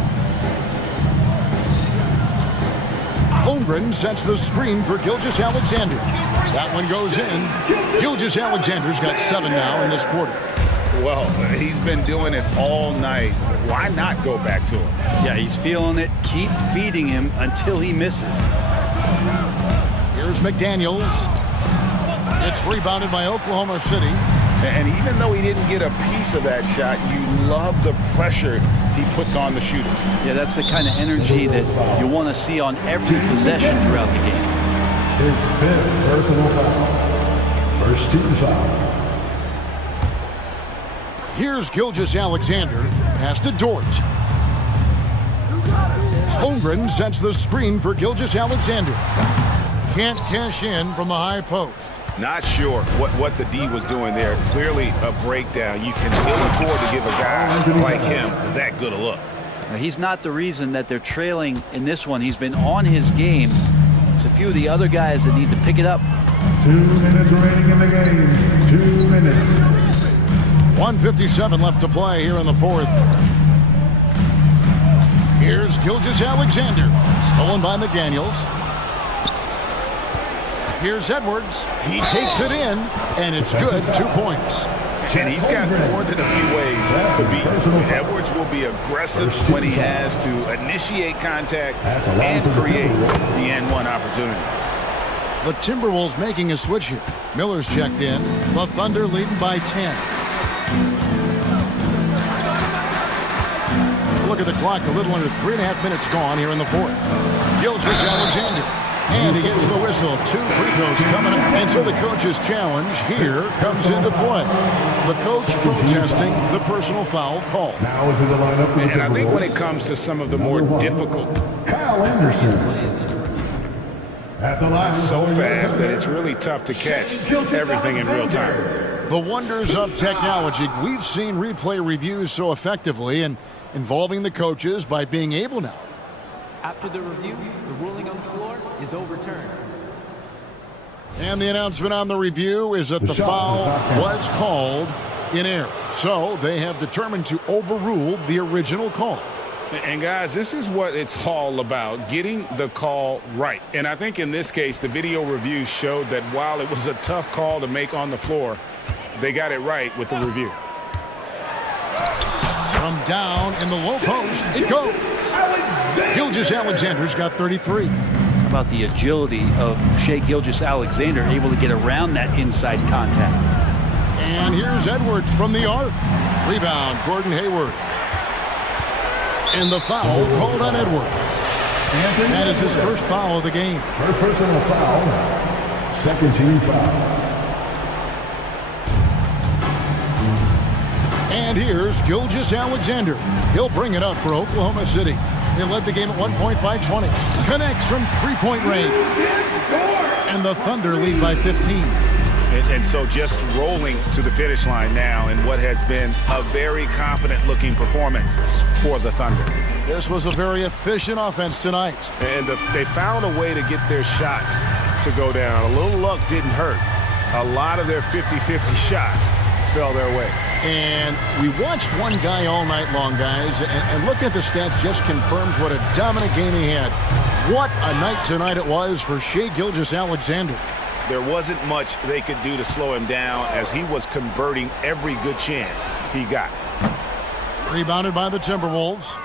Holmgren sets the screen for Gilgeous-Alexander. That one goes in. Gilgeous-Alexander's got 7 now in this quarter. Well, he's been doing it all night. Why not go back to him? Yeah, he's feeling it. Keep feeding him until he misses. Here's McDaniels. It's rebounded by Oklahoma City. And even though he didn't get a piece of that shot, you love the pressure he puts on the shooter. Yeah, that's the kind of energy that you want to see on every possession throughout the game. His 5th personal foul. First team foul. Here's Gilgeous-Alexander. Pass to Dort. Holmgren sets the screen for Gilgeous-Alexander. Can't cash in from the high post. Not sure what the D was doing there. Clearly a breakdown. You can ill afford to give a guy like him that good a look. Now, he's not the reason that they're trailing in this one. He's been on his game. It's a few of the other guys that need to pick it up. 2 minutes remaining in the game. 2 minutes. 1:57 left to play here in the fourth. Here's Gilgeous-Alexander. Stolen by McDaniels. Here's Edwards. He takes it in, and it's good. 2 points. And he's got more than a few ways to beat. Edwards will be aggressive when he has to initiate contact and create the N1 opportunity. The Timberwolves making a switch here. Miller's checked in. The Thunder leading by 10. Look at the clock. A little under 3.5 minutes gone here in the fourth. Gilgeous-Alexander. And he gets the whistle. 2 free throws coming up. And so the coach's challenge here comes into play. The coach protesting the personal foul call. Now into the lineup. And I think when it comes to some of the more difficult, Kyle Anderson. At the line. so fast that it's really tough to catch everything in real time. The wonders of technology. We've seen replay reviews so effectively and involving the coaches by being able now. After the review, the ruling on the floor is overturned. And the announcement on the review is that the foul was called in error. So they have determined to overrule the original call. And guys, this is what it's all about, getting the call right. And I think in this case, the video review showed that while it was a tough call to make on the floor, they got it right with the review. From down in the low post, it goes. Gilgeous-Alexander's got 33. How about the agility of Shai Gilgeous-Alexander, able to get around that inside contact? And here's Edwards from the arc. Rebound, Gordon Hayward. And the foul called on Edwards. That is his first foul of the game. First personal foul. Second team foul. And here's Gilgeous-Alexander. He'll bring it up for Oklahoma City. They led the game at 1 point by 20. Connects from three-point range. And the Thunder lead by 15. And so just rolling to the finish line now in what has been a very confident-looking performance for the Thunder. This was a very efficient offense tonight. And they found a way to get their shots to go down. A little luck didn't hurt. A lot of their 50-50 shots fell their way. And we watched one guy all night long, guys, and looking at the stats just confirms what a dominant game he had. What a night tonight it was for Shai Gilgeous-Alexander. There wasn't much they could do to slow him down as he was converting every good chance he got. Rebounded by the Timberwolves.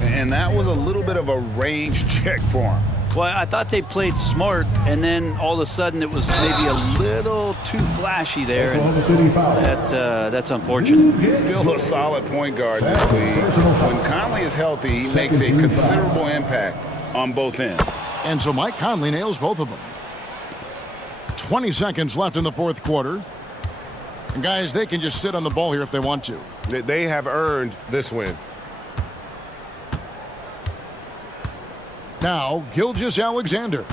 And that was a little bit of a range check for him. Well, I thought they played smart, and then all of a sudden it was maybe a little too flashy there. And that's unfortunate. Still a solid point guard in this league. When Conley is healthy, he makes a considerable impact on both ends. And so Mike Conley nails both of them. 20 seconds left in the fourth quarter. And guys, they can just sit on the ball here if they want to. They have earned this win. Now, Gilgeous-Alexander.